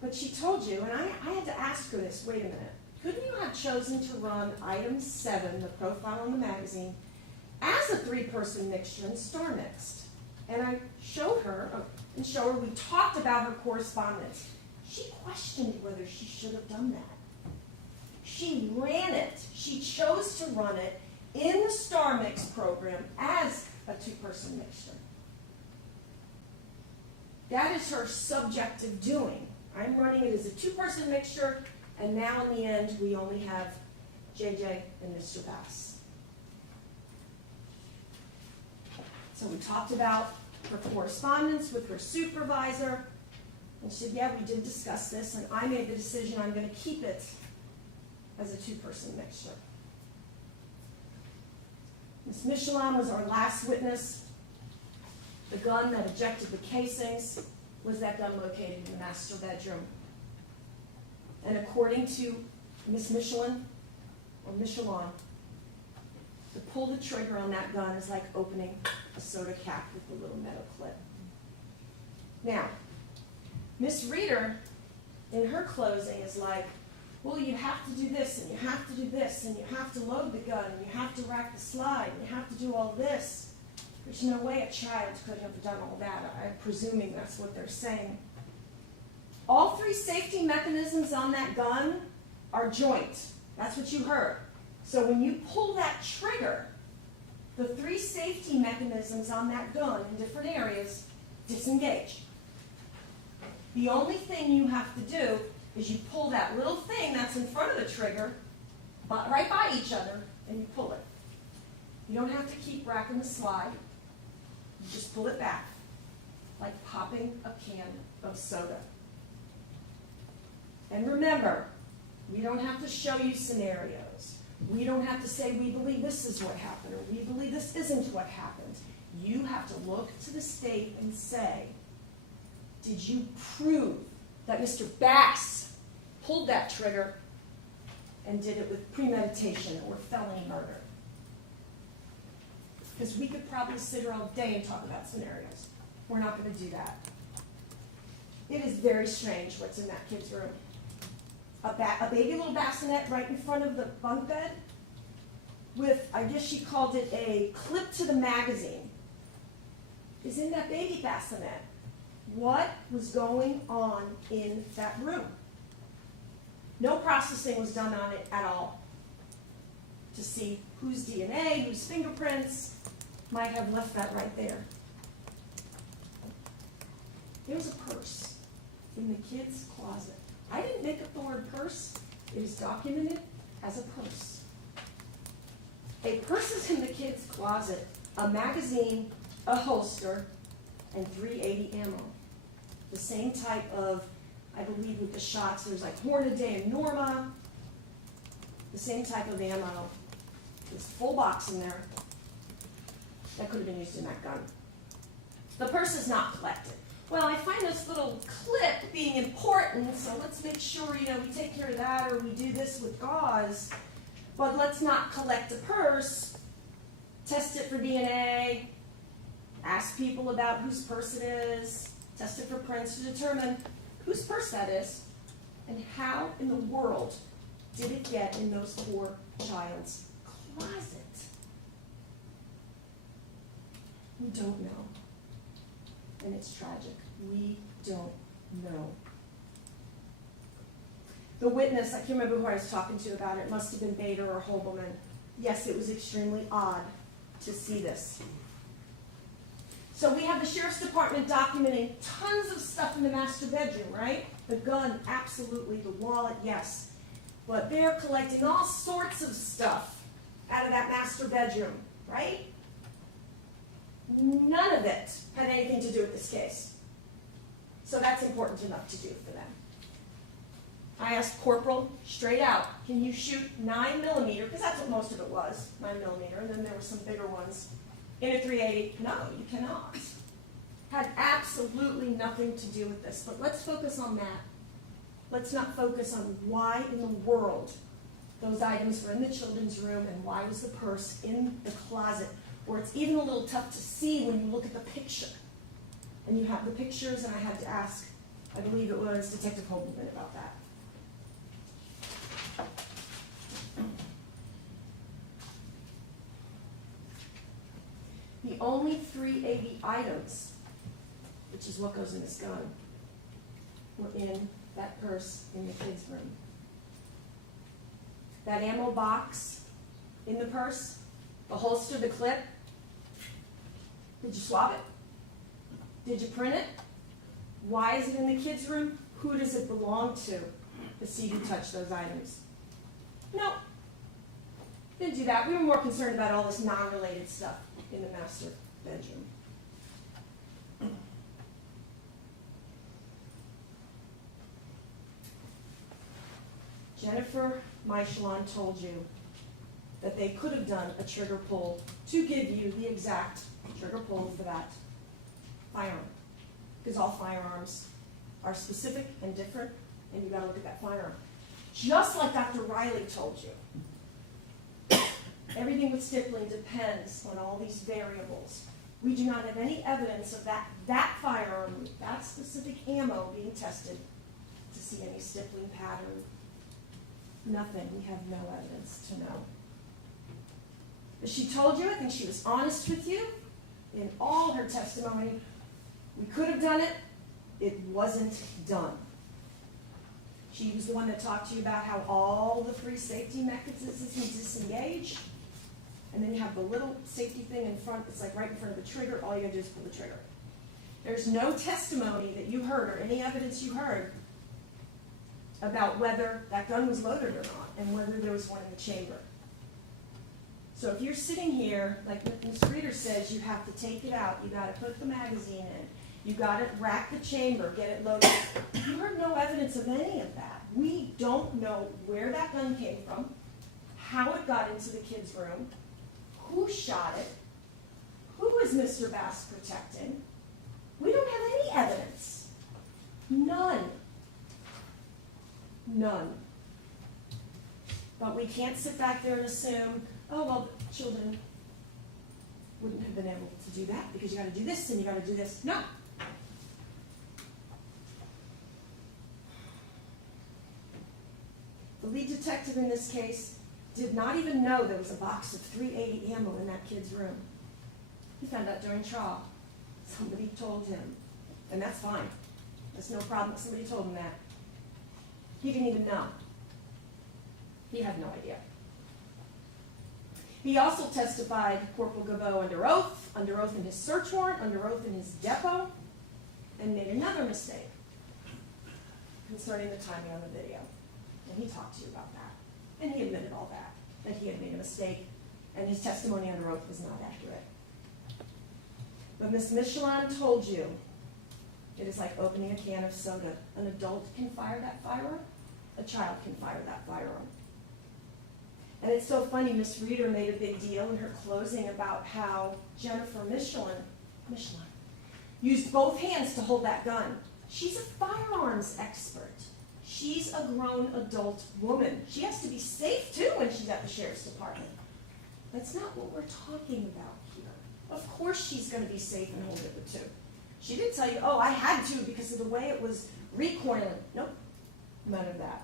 But she told you, and I had to ask her this, wait a minute, couldn't you have chosen to run item 7, the profile in the magazine, as a 3-person mixture in StarMixed? And I showed her, we talked about her correspondence. She questioned whether she should have done that. She ran it, she chose to run it in the StarMix program as a 2-person mixture. That is her subjective doing. I'm running it as a 2-person mixture, and now in the end, we only have JJ and Mr. Bass. So we talked about her correspondence with her supervisor, and she said, yeah, we did discuss this, and I made the decision I'm going to keep it as a 2-person mixture. Ms. Michelon was our last witness. The gun that ejected the casings was that gun located in the master bedroom. And according to Ms. Michelon, or Michelon, to pull the trigger on that gun is like opening a soda cap with a little metal clip. Now, Ms. Reeder, in her closing, is like, well, you have to do this, and you have to do this, and you have to load the gun, and you have to rack the slide, and you have to do all this. There's no way a child could have done all that. I'm presuming that's what they're saying. All 3 safety mechanisms on that gun are joint. That's what you heard. So when you pull that trigger, the 3 safety mechanisms on that gun in different areas disengage. The only thing you have to do is you pull that little thing that's in front of the trigger, right by each other, and you pull it. You don't have to keep racking the slide. You just pull it back, like popping a can of soda. And remember, we don't have to show you scenarios. We don't have to say we believe this is what happened, or we believe this isn't what happened. You have to look to the state and say, did you prove that Mr. Bass pulled that trigger and did it with premeditation or felony murder? Because we could probably sit here all day and talk about scenarios. We're not going to do that. It is very strange what's in that kid's room. A baby little bassinet right in front of the bunk bed with, I guess she called it a clip to the magazine, is in that baby bassinet. What was going on in that room? No processing was done on it at all to see whose DNA, whose fingerprints might have left that right there. There was a purse in the kid's closet. I didn't make up the word purse. It is documented as a purse. A purse is in the kid's closet, a magazine, a holster, and .380 ammo. The same type of, I believe with the shots, there's like Hornaday and Norma. The same type of ammo. There's a full box in there that could have been used in that gun. The purse is not collected. Well, I find this little clip being important, so let's make sure, we take care of that, or we do this with gauze, but let's not collect the purse, test it for DNA, ask people about whose purse it is, test it for prints to determine whose purse that is, and how in the world did it get in those poor child's closet? We don't know. And it's tragic. We don't know. The witness, I can't remember who I was talking to about it, must have been Bader or Holberman. Yes, it was extremely odd to see this. So we have the sheriff's department documenting tons of stuff in the master bedroom, right? The gun, absolutely. The wallet, yes. But they're collecting all sorts of stuff out of that master bedroom, right? None of it had anything to do with this case. So that's important enough to do for them. I asked Corporal straight out, can you shoot 9mm, because that's what most of it was, 9mm, and then there were some bigger ones, in a .380? No, you cannot. Had absolutely nothing to do with this, but let's focus on that. Let's not focus on why in the world those items were in the children's room and why was the purse in the closet, where it's even a little tough to see when you look at the picture. And you have the pictures, and I had to ask, I believe it was Detective Holberman about that. The only .380 items, which is what goes in this gun, were in that purse in the kids' room. That ammo box in the purse, the holster, the clip, did you swab it? Did you print it? Why is it in the kids' room? Who does it belong to? The see who touched those items. No, didn't do that. We were more concerned about all this non-related stuff in the master bedroom. Jennifer Michelon told you that they could have done a trigger pull to give you the exact trigger pull for that firearm. Because all firearms are specific and different, and you've got to look at that firearm. Just like Dr. Riley told you, everything with stippling depends on all these variables. We do not have any evidence of that firearm, with that specific ammo being tested to see any stippling pattern. Nothing. We have no evidence to know. But she told you, I think she was honest with you in all her testimony. We could have done it. It wasn't done. She was the one that talked to you about how all the three safety mechanisms disengage. And then you have the little safety thing in front that's like right in front of the trigger. All you gotta do is pull the trigger. There's no testimony that you heard or any evidence you heard about whether that gun was loaded or not and whether there was one in the chamber. So if you're sitting here, like Ms. Reeder says, you have to take it out. You gotta put the magazine in. You gotta rack the chamber, get it loaded. You heard no evidence of any of that. We don't know where that gun came from, how it got into the kids' room, who shot it, who is Mr. Bass protecting. We don't have any evidence. None. None. But we can't sit back there and assume, oh, well, children wouldn't have been able to do that because you got to do this and you got to do this. No. The lead detective in this case did not even know there was a box of .380 ammo in that kid's room. He found out during trial. Somebody told him, and that's fine. That's no problem. Somebody told him that. He didn't even know. He had no idea. He also testified, Corporal Gabot, under oath in his search warrant, under oath in his depot, and made another mistake concerning the timing on the video. And he talked to you about that. And he admitted all that he had made a mistake, and his testimony under oath was not accurate. But Ms. Michelon told you it is like opening a can of soda. An adult can fire that firearm. A child can fire that firearm. And it's so funny, Ms. Reeder made a big deal in her closing about how Jennifer Michelon used both hands to hold that gun. She's a firearms expert. She's a grown adult woman. She has to be safe too when she's at the sheriff's department. That's not what we're talking about here. Of course she's going to be safe and hold it with two. She didn't tell you, oh, I had to because of the way it was recoiling. Nope, none of that.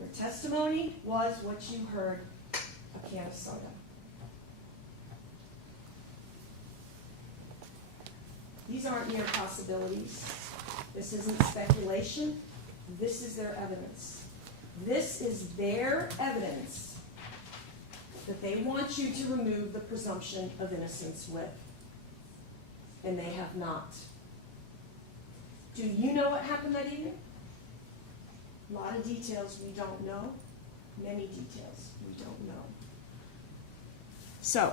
Her testimony was what you heard, a can of soda. These aren't mere possibilities. This isn't speculation. This is their evidence. This is their evidence that they want you to remove the presumption of innocence with. And they have not. Do you know what happened that evening? A lot of details we don't know. Many details we don't know. So,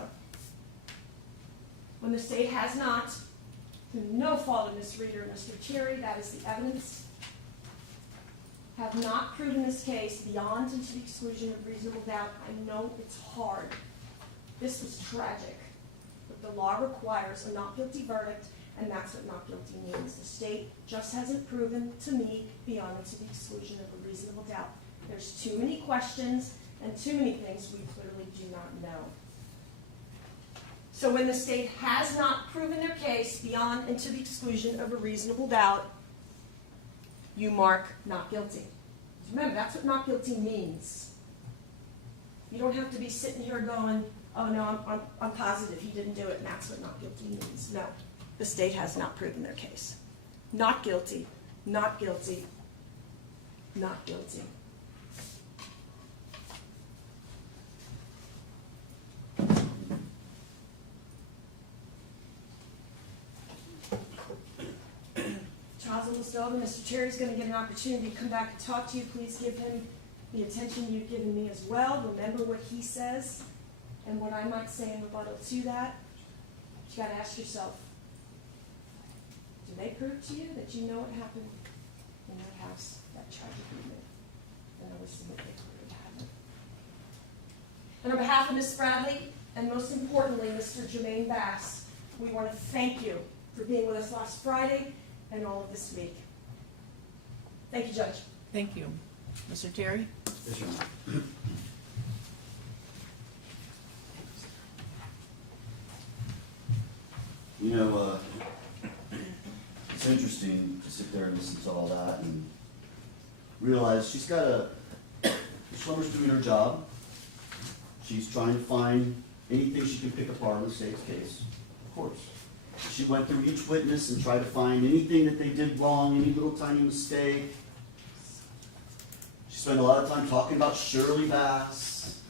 when the state has not, through no fault of Ms. Reeder and Mr. Cherry, that is the evidence, have not proven this case beyond and to the exclusion of reasonable doubt. I know it's hard. This was tragic. But the law requires a not guilty verdict, and that's what not guilty means. The state just hasn't proven to me beyond and to the exclusion of a reasonable doubt. There's too many questions and too many things we clearly do not know. So when the state has not proven their case beyond and to the exclusion of a reasonable doubt, you mark not guilty. Remember, that's what not guilty means. You don't have to be sitting here going, oh no, I'm positive he didn't do it, and that's what not guilty means. No, the state has not proven their case. Not guilty, not guilty, not guilty. Trial's almost over. Mr. Cherry's going to get an opportunity to come back and talk to you. Please give him the attention you've given me as well. Remember what he says and what I might say in rebuttal to that. But you got to ask yourself, do they prove to you that you know what happened in that house, that tragic evening? And I wish them that they clearly haven't. And on behalf of Ms. Bradley, and most importantly, Mr. Jermaine Bass, we want to thank you for being with us last Friday and all of this week. Thank you, Judge. Thank you. Mr. Terry? Yes, Your Honor. You know, it's interesting to sit there and listen to all that and realize she's got Schlemmer's doing her job. She's trying to find anything she can pick apart in the state's case, of course. She went through each witness and tried to find anything that they did wrong, any little tiny mistake. She spent a lot of time talking about Shirley Bass.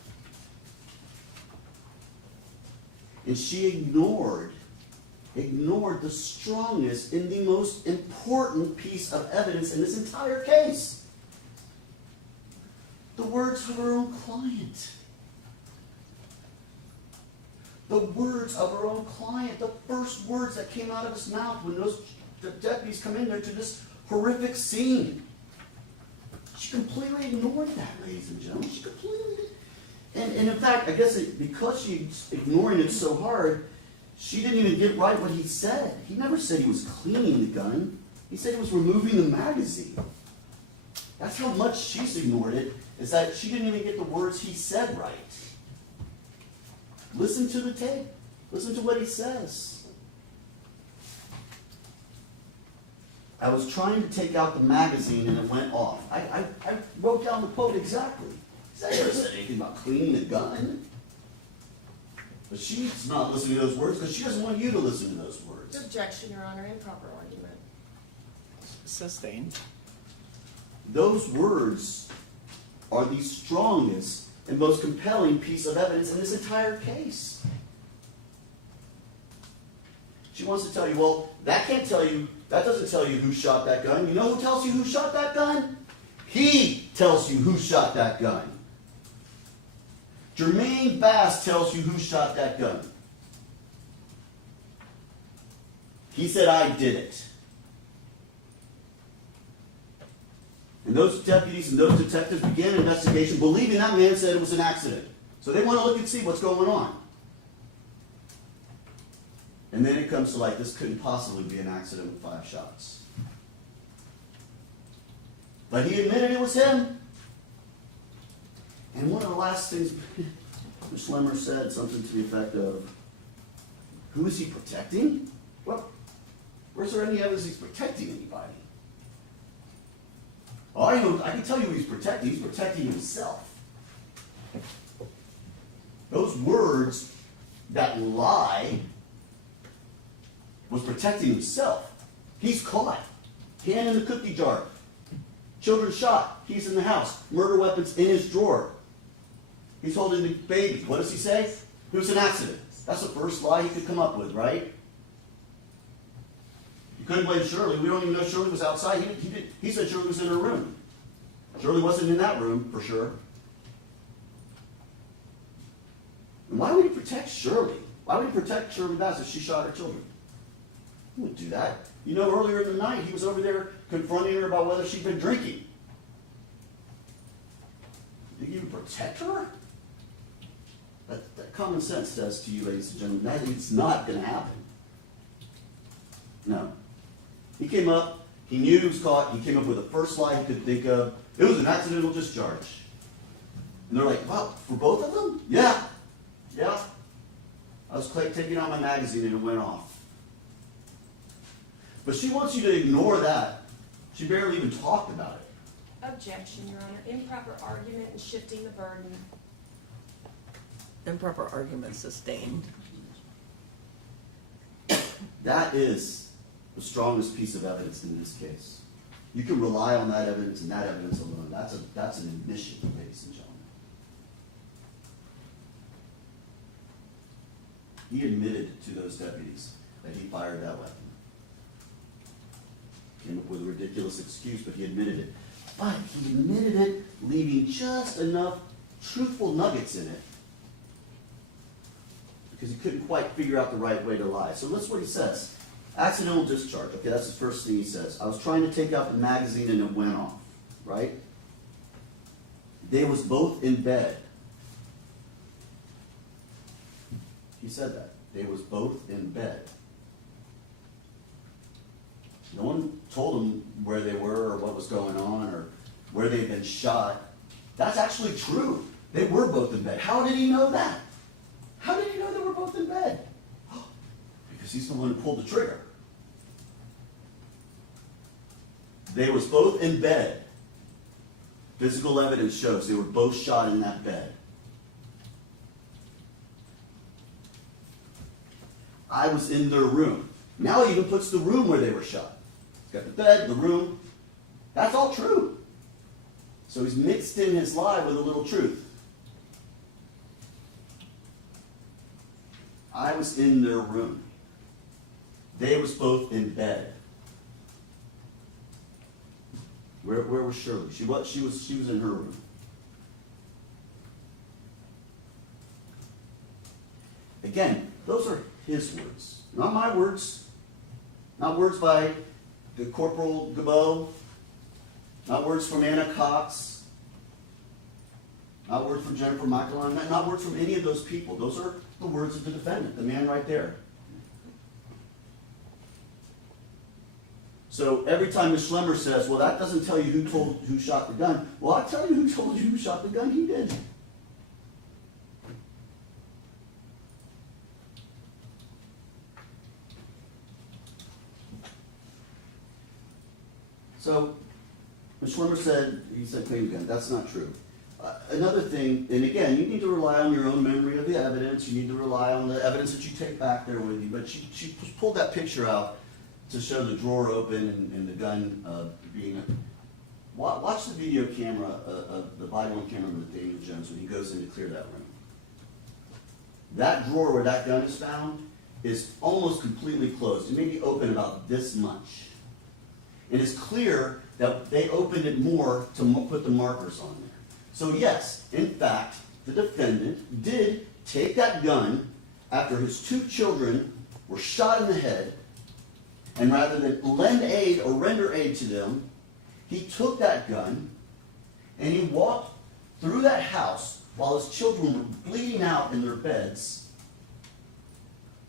And she ignored the strongest and the most important piece of evidence in this entire case. The words of her own client. The words of her own client, the first words that came out of his mouth when those deputies come in there to this horrific scene. She completely ignored that, ladies and gentlemen. She completely did. And in fact, I guess because she's ignoring it so hard, she didn't even get right what he said. He never said he was cleaning the gun. He said he was removing the magazine. That's how much she's ignored it, is that she didn't even get the words he said right. Listen to the tape. Listen to what he says. I was trying to take out the magazine and it went off. I wrote down the quote exactly. I never said anything about cleaning the gun. But she's not listening to those words because she doesn't want you to listen to those words. Objection, Your Honor. Improper argument. Sustained. Those words are the strongest and most compelling piece of evidence in this entire case. She wants to tell you, well, that doesn't tell you who shot that gun. You know who tells you who shot that gun? He tells you who shot that gun. Jermaine Bass tells you who shot that gun. He said, I did it. And those deputies and those detectives began an investigation believing that man said it was an accident. So they want to look and see what's going on. And then it comes to like, this couldn't possibly be an accident with 5 shots. But he admitted it was him. And one of the last things Schlemmer said, something to the effect of, who is he protecting? Well, where's there any evidence he's protecting anybody? Oh, I can tell you who he's protecting. He's protecting himself. Those words that lie was protecting himself. He's caught. Hand in the cookie jar. Children shot. He's in the house. Murder weapons in his drawer. He's holding the baby. What does he say? It was an accident. That's the first lie he could come up with, right? You couldn't blame Shirley. We don't even know Shirley was outside. He said Shirley was in her room. Shirley wasn't in that room, for sure. And why would he protect Shirley? Why would he protect Shirley Bass if she shot her children? He wouldn't do that. You know, earlier in the night, he was over there confronting her about whether she'd been drinking. You think he would protect her? That common sense says to you, ladies and gentlemen, that it's not going to happen. No. He came up, he knew he was caught, he came up with the first lie he could think of. It was an accidental discharge. And they're like, wow, for both of them? Yeah. Yeah. I was taking out my magazine and it went off. But she wants you to ignore that. She barely even talked about it. Objection, Your Honor. Improper argument and shifting the burden. Improper argument sustained. That is the strongest piece of evidence in this case. You can rely on that evidence and that evidence alone. That's an admission, ladies and gentlemen. He admitted to those deputies that he fired that weapon. Came up with a ridiculous excuse, but he admitted it. But he admitted it, leaving just enough truthful nuggets in it because he couldn't quite figure out the right way to lie. So that's what he says. Accidental discharge. Okay, that's the first thing he says. I was trying to take out the magazine and it went off, right? They was both in bed. He said that. They was both in bed. No one told them where they were or what was going on or where they had been shot. That's actually true. They were both in bed. How did he know that? How did he know they were both in bed? Because he's the one who pulled the trigger. They was both in bed. Physical evidence shows they were both shot in that bed. I was in their room. Now he even puts the room where they were shot. He's got the bed, the room. That's all true. So he's mixed in his lie with a little truth. I was in their room. They was both in bed. Where was Shirley? She was in her room. Again, those are his words, not my words. Not words by the Corporal Gabot. Not words from Anna Cox. Not words from Jennifer Michelon. Not words from any of those people. Those are the words of the defendant, the man right there. So every time Ms. Schlemmer says, well, that doesn't tell you who shot the gun. Well, I'll tell you who told you who shot the gun. He did. So Ms. Schlemmer said, he said clean gun. That's not true. Another thing, and again, you need to rely on your own memory of the evidence. You need to rely on the evidence that you take back there with you. But she pulled that picture out to show the drawer open and the gun being. Watch the video camera of the body-worn camera with Daniel Jones when he goes in to clear that room. That drawer where that gun is found is almost completely closed. It may be open about this much. It is clear that they opened it more to put the markers on there. So yes, in fact, the defendant did take that gun after his two children were shot in the head, and rather than lend aid or render aid to them, he took that gun and he walked through that house while his children were bleeding out in their beds,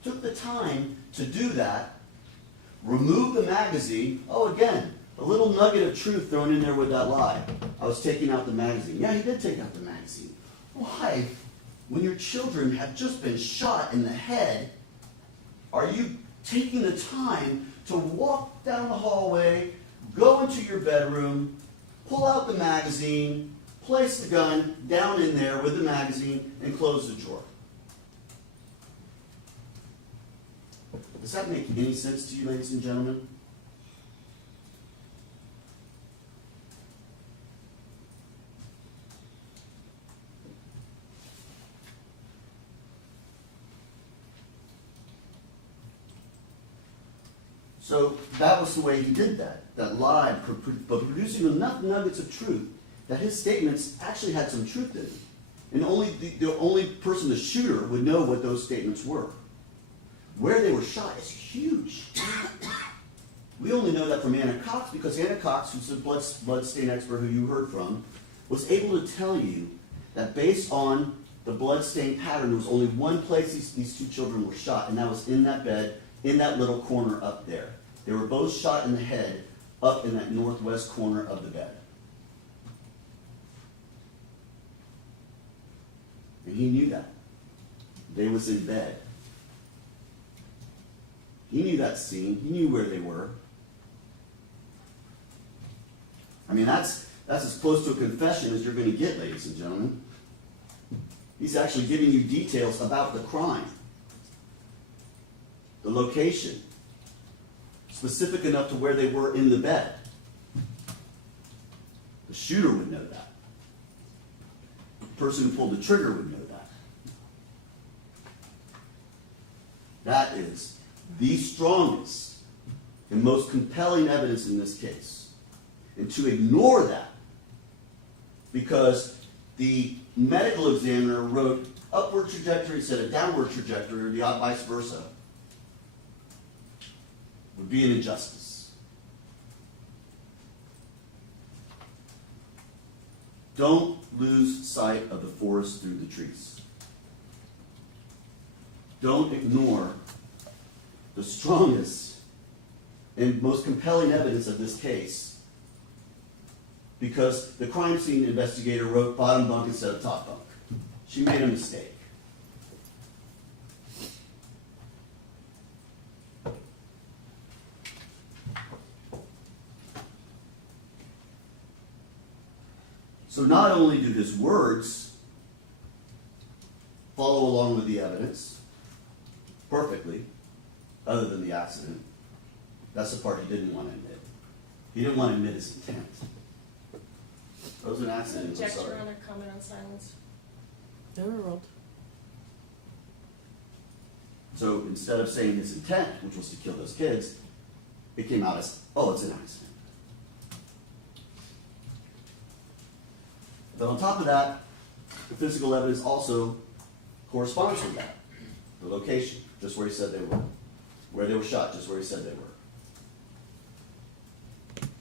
took the time to do that, remove the magazine. Oh, again, a little nugget of truth thrown in there with that lie. I was taking out the magazine. Yeah, he did take out the magazine. Why, when your children have just been shot in the head, are you taking the time to walk down the hallway, go into your bedroom, pull out the magazine, place the gun down in there with the magazine, and close the drawer? Does that make any sense to you, ladies and gentlemen? So that was the way he did that lied, but producing enough nuggets of truth that his statements actually had some truth in them. And only the only person, the shooter, would know what those statements were. Where they were shot is huge. We only know that from Anna Cox because Anna Cox, who's a bloodstain expert who you heard from, was able to tell you that based on the bloodstain pattern, there was only one place these two children were shot, and that was in that bed, in that little corner up there. They were both shot in the head up in that northwest corner of the bed. And he knew that. They was in bed. He knew that scene. He knew where they were. I mean, that's as close to a confession as you're going to get, ladies and gentlemen. He's actually giving you details about the crime, the location, specific enough to where they were in the bed. The shooter would know that. The person who pulled the trigger would know that. That is the strongest and most compelling evidence in this case. And to ignore that, because the medical examiner wrote upward trajectory instead of downward trajectory, or the vice versa, would be an injustice. Don't lose sight of the forest through the trees. Don't ignore the strongest and most compelling evidence of this case, because the crime scene investigator wrote bottom bunk instead of top bunk. She made a mistake. So not only do his words follow along with the evidence perfectly, other than the accident, that's the part he didn't want to admit. He didn't want to admit his intent. That was an accident. I'm Object, sorry. Your Honor, comment on silence. Overruled. So instead of saying his intent, which was to kill those kids, it came out as, oh, it's an accident. But on top of that, the physical evidence also corresponds with that. The location, just where he said they were. Where they were shot, just where he said they were.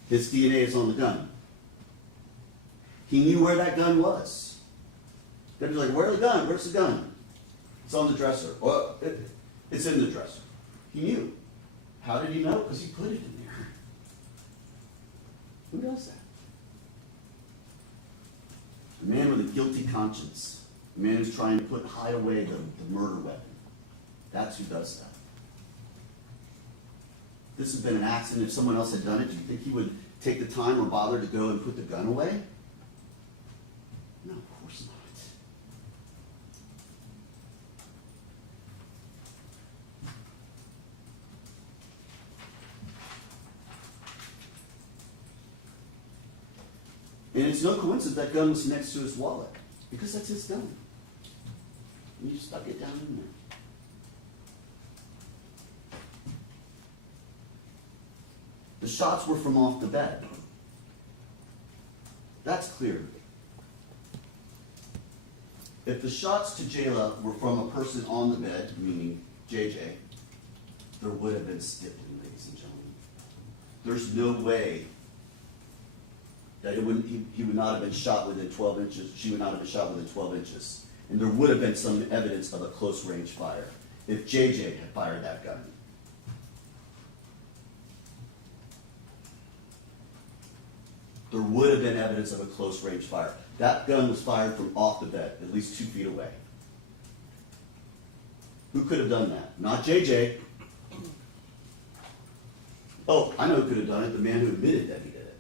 His DNA is on the gun. He knew where that gun was. They'd be like, where's the gun? Where's the gun? It's on the dresser. Well, it's in the dresser. He knew. How did he know? Because he put it in there. Who does that? A man with a guilty conscience. A man who's trying to hide away the murder weapon. That's who does that. If this had been an accident, if someone else had done it, do you think he would take the time or bother to go and put the gun away? No, of course not. And it's no coincidence that gun was next to his wallet, because that's his gun. And you stuck it down in there. The shots were from off the bed. That's clear. If the shots to Jayla were from a person on the bed, meaning JJ, there would have been stippling, ladies and gentlemen. There's no way that he would not have been shot within 12 inches, she would not have been shot within 12 inches. And there would have been some evidence of a close range fire if JJ had fired that gun. There would have been evidence of a close range fire. That gun was fired from off the bed, at least 2 feet away. Who could have done that? Not JJ. Oh, I know who could have done it, the man who admitted that he did it.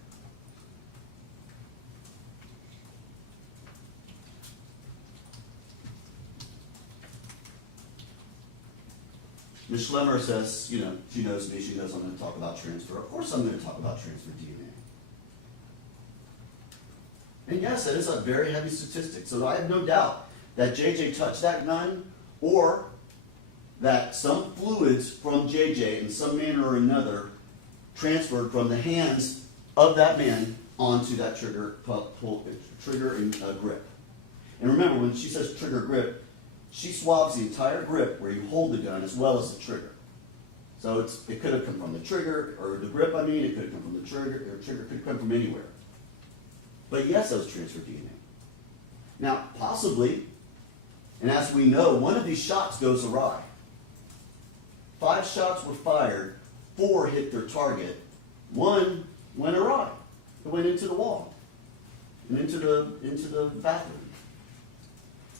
Ms. Schlemmer says, you know, she knows me, she knows I'm going to talk about transfer. Of course I'm going to talk about transfer DNA. And yes, that is a very heavy statistic. So I have no doubt that JJ touched that gun, or that some fluids from JJ in some manner or another transferred from the hands of that man onto that trigger and grip. And remember, when she says trigger grip, she swabs the entire grip where you hold the gun as well as the trigger. So it could have come from the trigger, or the grip, I mean, it could have come from the trigger, or trigger could come from anywhere. But yes, that was transfer DNA. Now, possibly, and as we know, one of these shots goes awry. 5 shots were fired, 4 hit their target, 1 went awry. It went into the wall and into the bathroom.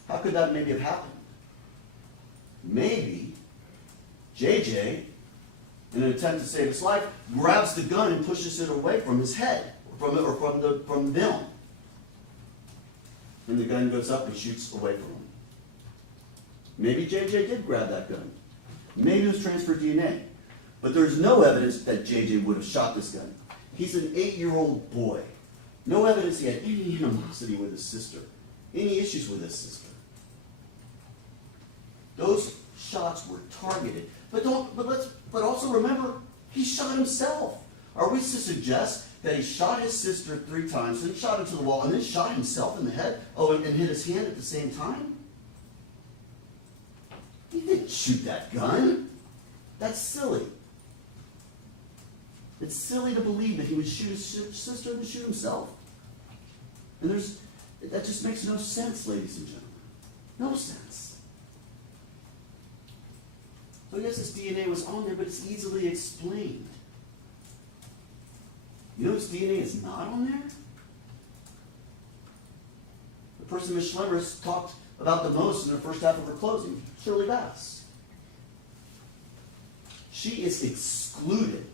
How could that maybe have happened? Maybe JJ, in an attempt to save his life, grabs the gun and pushes it away from his head, from them. And the gun goes up and shoots away from him. Maybe JJ did grab that gun. Maybe it was transferred DNA. But there's no evidence that JJ would have shot this gun. He's an 8-year-old boy. No evidence he had any animosity with his sister, any issues with his sister. Those shots were targeted. But also remember, he shot himself. Are we to suggest that he shot his sister 3 times, then shot into the wall, and then shot himself in the head? Oh, and hit his hand at the same time? He didn't shoot that gun. That's silly. It's silly to believe that he would shoot his sister and shoot himself. And that just makes no sense, ladies and gentlemen. No sense. So yes, this DNA was on there, but it's easily explained. You know whose DNA is not on there? The person Ms. Schlemmer talked about the most in the first half of her closing, Shirley Bass. She is excluded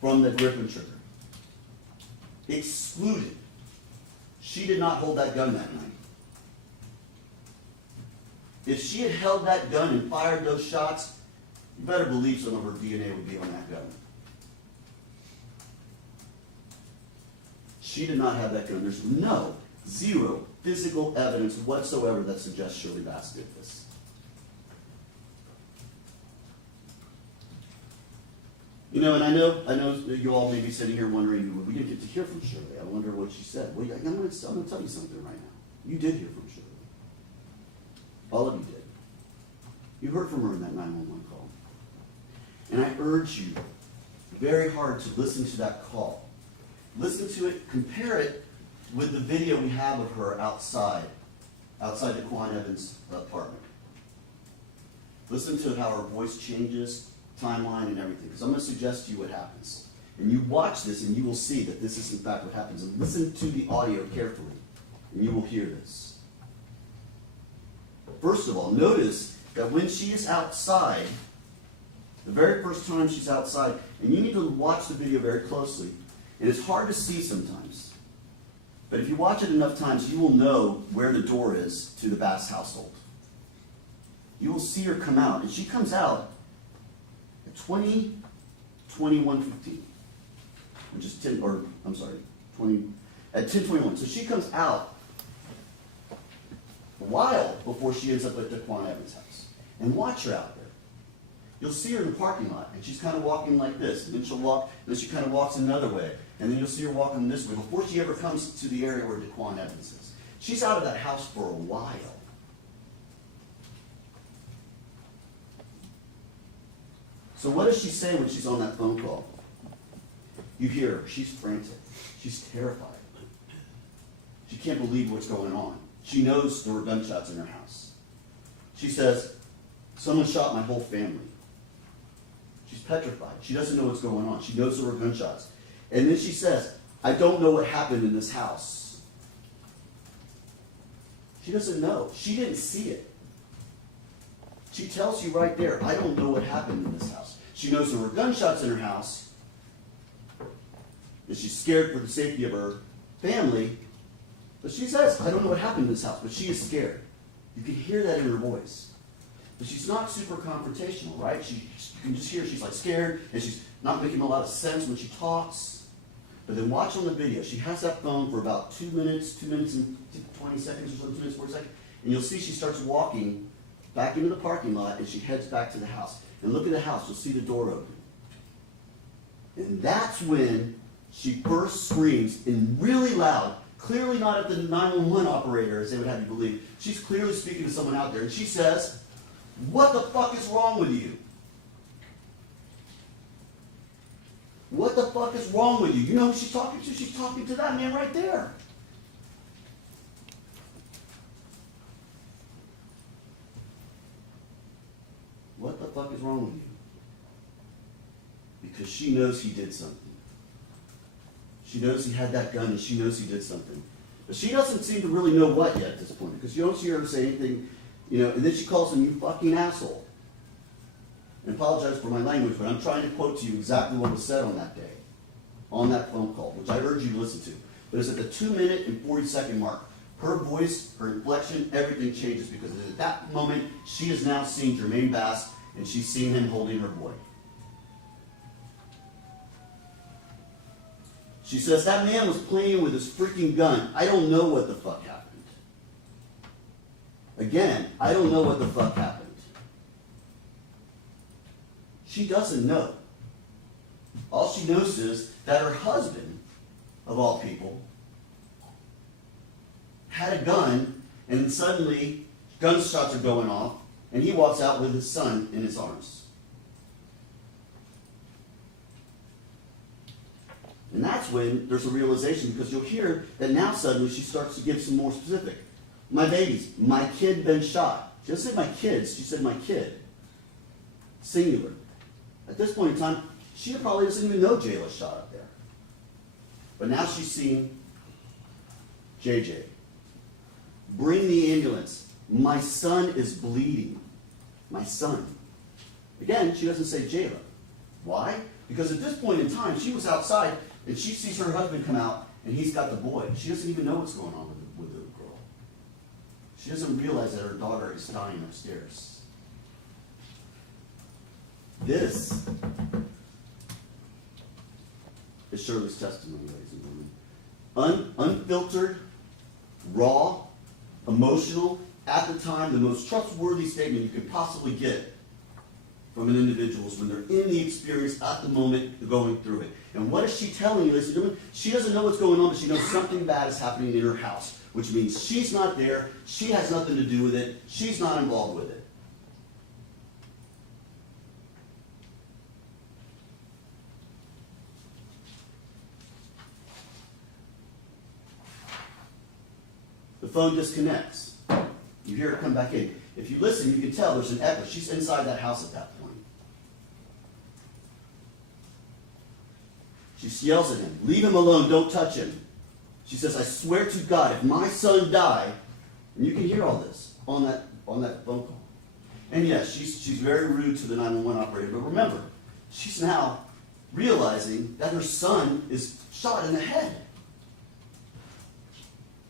from the grip and trigger. Excluded. She did not hold that gun that night. If she had held that gun and fired those shots, you better believe some of her DNA would be on that gun. She did not have that gun. There's zero physical evidence whatsoever that suggests Shirley Bass did this. You know, and I know that you all may be sitting here wondering, we didn't get to hear from Shirley. I wonder what she said. Well, I'm going to tell you something right now. You did hear from Shirley. All of you did. You heard from her in that 911 call. And I urge you very hard to listen to that call. Listen to it, compare it with the video we have of her outside the Quan Evans apartment. Listen to how her voice changes, timeline and everything, because I'm going to suggest to you what happens. And you watch this and you will see that this is in fact what happens. And listen to the audio carefully and you will hear this. First of all, notice that when she is outside, the very first time she's outside, and you need to watch the video very closely, and it's hard to see sometimes, but if you watch it enough times, you will know where the door is to the Bass household. You will see her come out, and she comes out at 20:21:15, which is 10:21. So she comes out a while before she ends up at the Quan Evans house. And watch her out there. You'll see her in the parking lot, and she's kind of walking like this, and then she'll walk, and then she kind of walks another way, and then you'll see her walking this way before she ever comes to the area where Daquan Evans is. She's out of that house for a while. So what does she say when she's on that phone call? You hear her. She's frantic. She's terrified. She can't believe what's going on. She knows there were gunshots in her house. She says, someone shot my whole family. She's petrified. She doesn't know what's going on. She knows there were gunshots. And then she says, I don't know what happened in this house. She doesn't know. She didn't see it. She tells you right there, I don't know what happened in this house. She knows there were gunshots in her house, and she's scared for the safety of her family, but she says, I don't know what happened in this house, but she is scared. You can hear that in her voice. but she's not super confrontational, right? You can just hear she's like scared, and she's not making a lot of sense when she talks. But then watch on the video. She has that phone for about 2 minutes and 20 seconds or so, 2 minutes, 40 seconds. And you'll see she starts walking back into the parking lot, and she heads back to the house. And look at the house. You'll see the door open. And that's when she first screams in really loud, clearly not at the 911 operator, as they would have you believe. She's clearly speaking to someone out there. And she says, "What the fuck is wrong with you? What the fuck is wrong with you?" You know who she's talking to? She's talking to that man right there. What the fuck is wrong with you? Because she knows he did something. She knows he had that gun, and she knows he did something. But she doesn't seem to really know what yet at this point, because you don't see her say anything, you know, and then she calls him, "You fucking asshole." And apologize for my language, but I'm trying to quote to you exactly what was said on that day, on that phone call, which I urge you to listen to. But it's at the 2-minute and 40-second mark. Her voice, her inflection, everything changes, because at that moment, she has now seen Jermaine Bass, and she's seen him holding her boy. She says, "That man was playing with his freaking gun. I don't know what the fuck happened." Again, I don't know what the fuck happened. She doesn't know. All she knows is that her husband, of all people, had a gun, and suddenly gunshots are going off, and he walks out with his son in his arms. And that's when there's a realization, because you'll hear that now suddenly she starts to give some more specific. "My babies, my kid been shot." She doesn't say my kids, she said my kid. Singular. At this point in time, she probably doesn't even know Jayla's shot up there. But now she's seen JJ. "Bring the ambulance. My son is bleeding." My son. Again, she doesn't say Jayla. Why? Because at this point in time, she was outside, and she sees her husband come out, and he's got the boy. She doesn't even know what's going on with the girl. She doesn't realize that her daughter is dying upstairs. This is Shirley's testimony, ladies and gentlemen. Unfiltered, raw, emotional, at the time, the most trustworthy statement you could possibly get from an individual when they're in the experience at the moment going through it. And what is she telling you, ladies and gentlemen? She doesn't know what's going on, but she knows something bad is happening in her house, which means she's not there, she has nothing to do with it, she's not involved with it. The phone disconnects. You hear it come back in. If you listen, you can tell there's an echo. She's inside that house at that point. She yells at him, "Leave him alone, don't touch him." She says, "I swear to God, if my son died," and you can hear all this on that phone call. And yes, she's very rude to the 911 operator, but remember, she's now realizing that her son is shot in the head.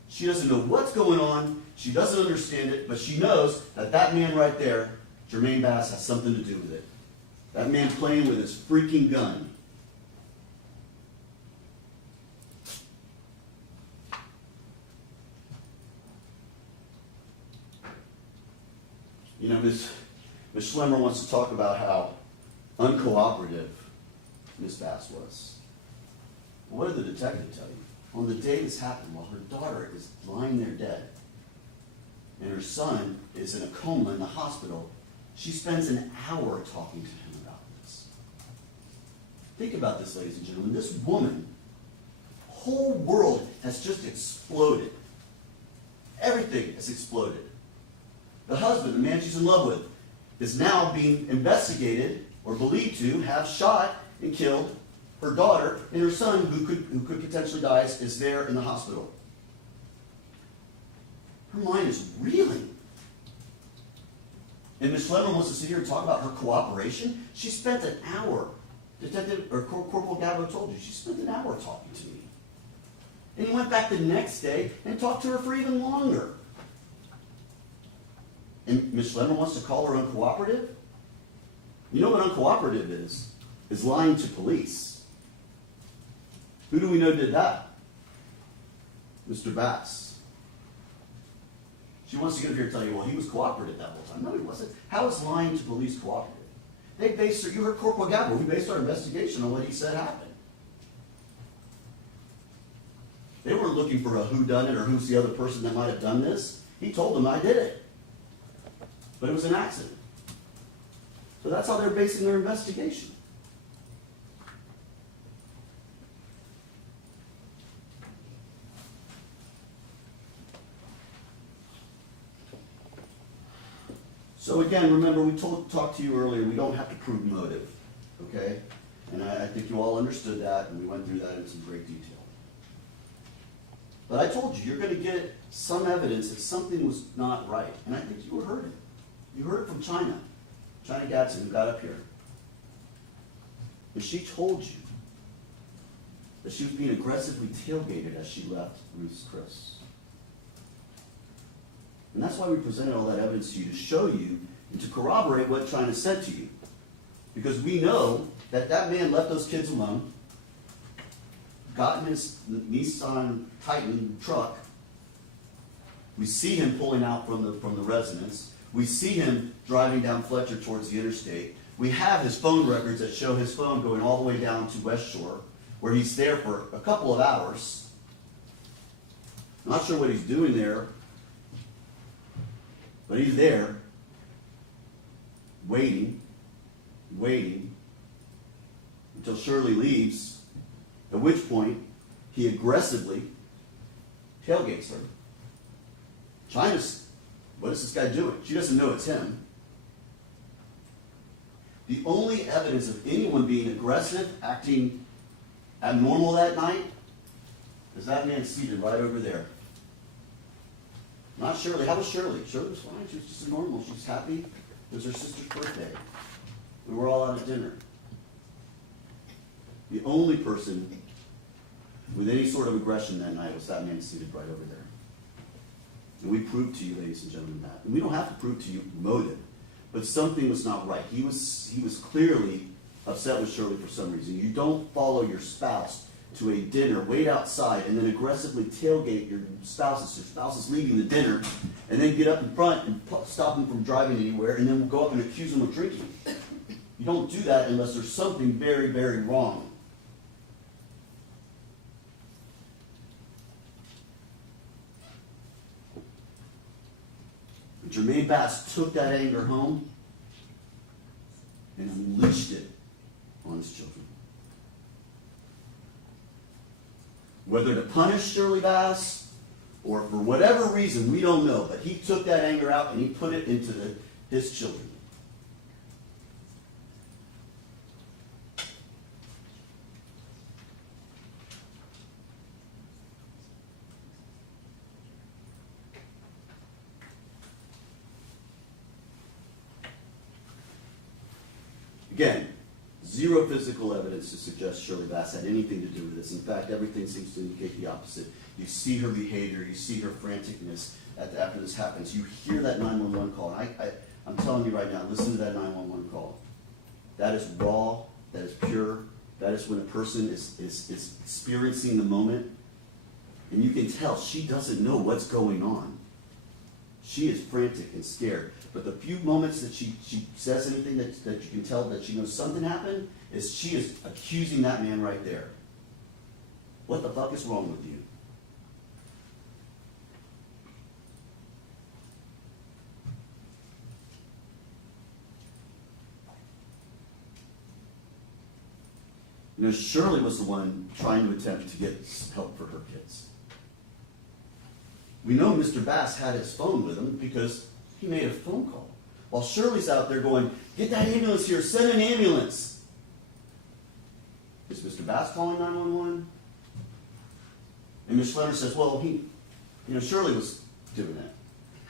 She doesn't know what's going on, she doesn't understand it, but she knows that that man right there, Jermaine Bass, has something to do with it. That man playing with his freaking gun. You know, Ms. Schlemmer wants to talk about how uncooperative Ms. Bass was. What did the detective tell you? On the day this happened, while her daughter is lying there dead, and her son is in a coma in the hospital, she spends an hour talking to him about this. Think about this, ladies and gentlemen. This woman, whole world has just exploded. Everything has exploded. The husband, the man she's in love with, is now being investigated or believed to have shot and killed her daughter, and her son, who could potentially die, is there in the hospital. Her mind is reeling. And Ms. Schlemmer wants to sit here and talk about her cooperation. She spent an hour. Corporal Gabot told you, she spent an hour talking to me. And he went back the next day and talked to her for even longer. And Ms. Schlemmer wants to call her uncooperative? You know what uncooperative is? Is lying to police. Who do we know did that? Mr. Bass. She wants to get up here and tell you, well, he was cooperative that whole time. No, he wasn't. How is lying to police cooperative? They based, you heard Corporal Gabot, we based our investigation on what he said happened. They weren't looking for a whodunit or who's the other person that might have done this. He told them I did it. But it was an accident. So that's how they're basing their investigation. So again, remember, we talked to you earlier, we don't have to prove motive, okay? And I think you all understood that, and we went through that in some great detail. But I told you, you're going to get some evidence that something was not right, and I think you heard it. You heard it from China Gadsden, who got up here. And she told you that she was being aggressively tailgated as she left Ruth's Chris. And that's why we presented all that evidence to you, to show you and to corroborate what China said to you. Because we know that that man left those kids alone, got in his Nissan Titan truck. We see him pulling out from the residence. We see him driving down Fletcher towards the interstate. We have his phone records that show his phone going all the way down to West Shore, where he's there for a couple of hours. I'm not sure what he's doing there, but he's there, waiting, until Shirley leaves, at which point he aggressively tailgates her. China's, what is this guy doing? She doesn't know it's him. The only evidence of anyone being aggressive, acting abnormal that night, is that man seated right over there. Not Shirley. How was Shirley? Shirley was fine. She was just normal. She was happy. It was her sister's birthday. We were all out at dinner. The only person with any sort of aggression that night was that man seated right over there. And we proved to you, ladies and gentlemen, that. And we don't have to prove to you motive, but something was not right. He was clearly upset with Shirley for some reason. You don't follow your spouse to a dinner, wait outside, and then aggressively tailgate your spouse is leaving the dinner, and then get up in front and stop him from driving anywhere, and then we'll go up and accuse him of drinking. You don't do that unless there's something very, very wrong. Jermaine Bass took that anger home and unleashed it on his children. Whether to punish Shirley Bass or for whatever reason, we don't know, but he took that anger out and he put it into his children. Again, zero physical evidence to suggest Shirley Bass had anything to do with this. In fact, everything seems to indicate the opposite. You see her behavior, you see her franticness after this happens. You hear that 911 call. And I'm telling you right now, listen to that 911 call. That is raw, that is pure. That is when a person is experiencing the moment. And you can tell she doesn't know what's going on. She is frantic and scared. But the few moments that she says anything that you can tell that she knows something happened, is she is accusing that man right there. What the fuck is wrong with you? You know, Shirley was the one trying to attempt to get help for her kids. We know Mr. Bass had his phone with him because he made a phone call. While Shirley's out there going, get that ambulance here, send an ambulance. Is Mr. Bass calling 911? And Ms. Schlemmer says, well, Shirley was doing that.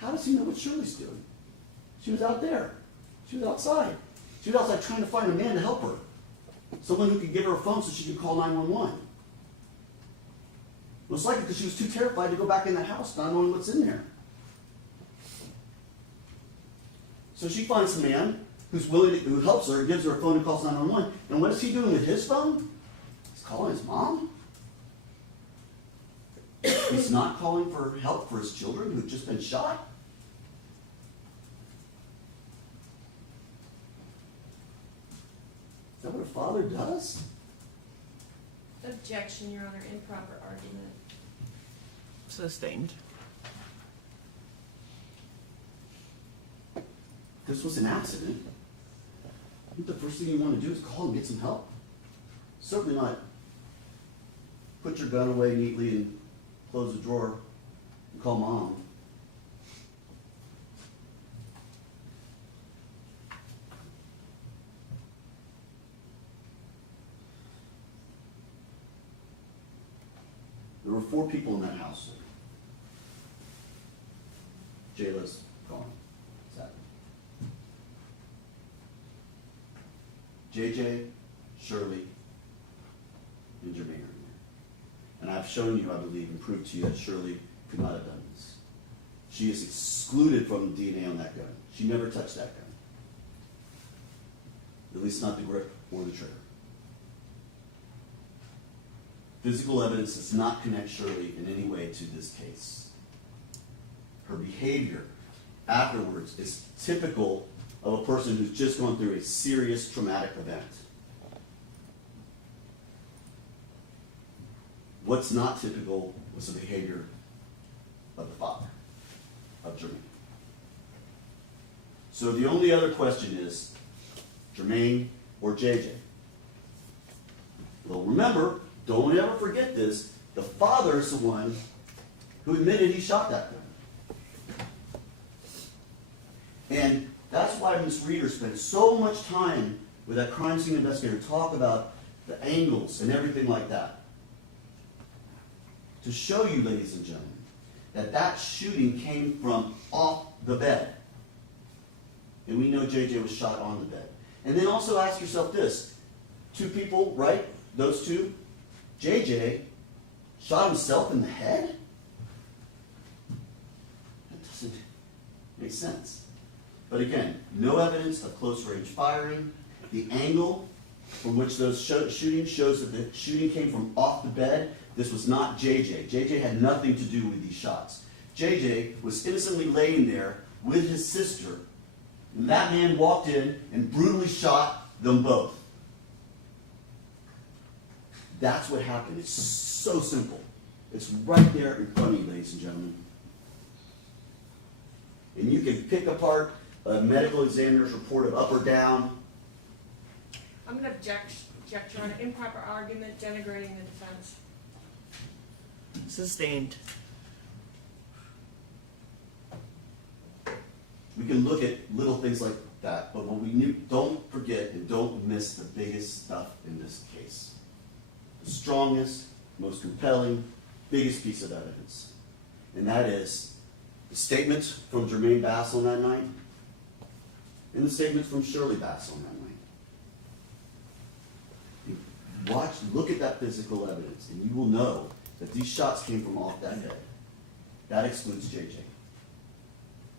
How does he know what Shirley's doing? She was out there. She was outside. She was outside trying to find a man to help her. Someone who could give her a phone so she could call 911. Most likely because she was too terrified to go back in that house, not knowing what's in there. So she finds a man who's willing to, who helps her, gives her a phone and calls 911. And what is he doing with his phone? He's calling his mom. He's not calling for help for his children who've just been shot. Is that what a father does? Objection, Your Honor, improper argument. Sustained. This was an accident. I think the first thing you want to do is call and get some help. Certainly not put your gun away neatly and close the drawer and call mom. There were 4 people in that household. Jayla's gone, sadly. JJ, Shirley, and Jermaine are in there. And I've shown you, I believe, and proved to you that Shirley could not have done this. She is excluded from the DNA on that gun. She never touched that gun. At least not the grip or the trigger. Physical evidence does not connect Shirley in any way to this case. Her behavior afterwards is typical of a person who's just gone through a serious traumatic event. What's not typical was the behavior of the father, of Jermaine. So the only other question is, Jermaine or JJ? Well, remember, don't ever forget this, the father is the one who admitted he shot that gun. And that's why Ms. Reeder spent so much time with that crime scene investigator to talk about the angles and everything like that. To show you, ladies and gentlemen, that that shooting came from off the bed. And we know JJ was shot on the bed. And then also ask yourself this, 2 people, right? Those 2, JJ shot himself in the head? That doesn't make sense. But again, no evidence of close range firing. The angle from which those shootings shows that the shooting came from off the bed. This was not JJ. JJ had nothing to do with these shots. JJ was innocently laying there with his sister, and that man walked in and brutally shot them both. That's what happened. It's so simple. It's right there in front of you, ladies and gentlemen. And you can pick apart a medical examiner's report of up or down. I'm going to object, Your Honor, improper argument denigrating the defense. Sustained. We can look at little things like that, but what we don't forget and don't miss the biggest stuff in this case. The strongest, most compelling, biggest piece of evidence. And that is the statements from Jermaine Bass on that night and the statements from Shirley Bass on that night. Look at that physical evidence, and you will know that these shots came from off that head. That excludes JJ.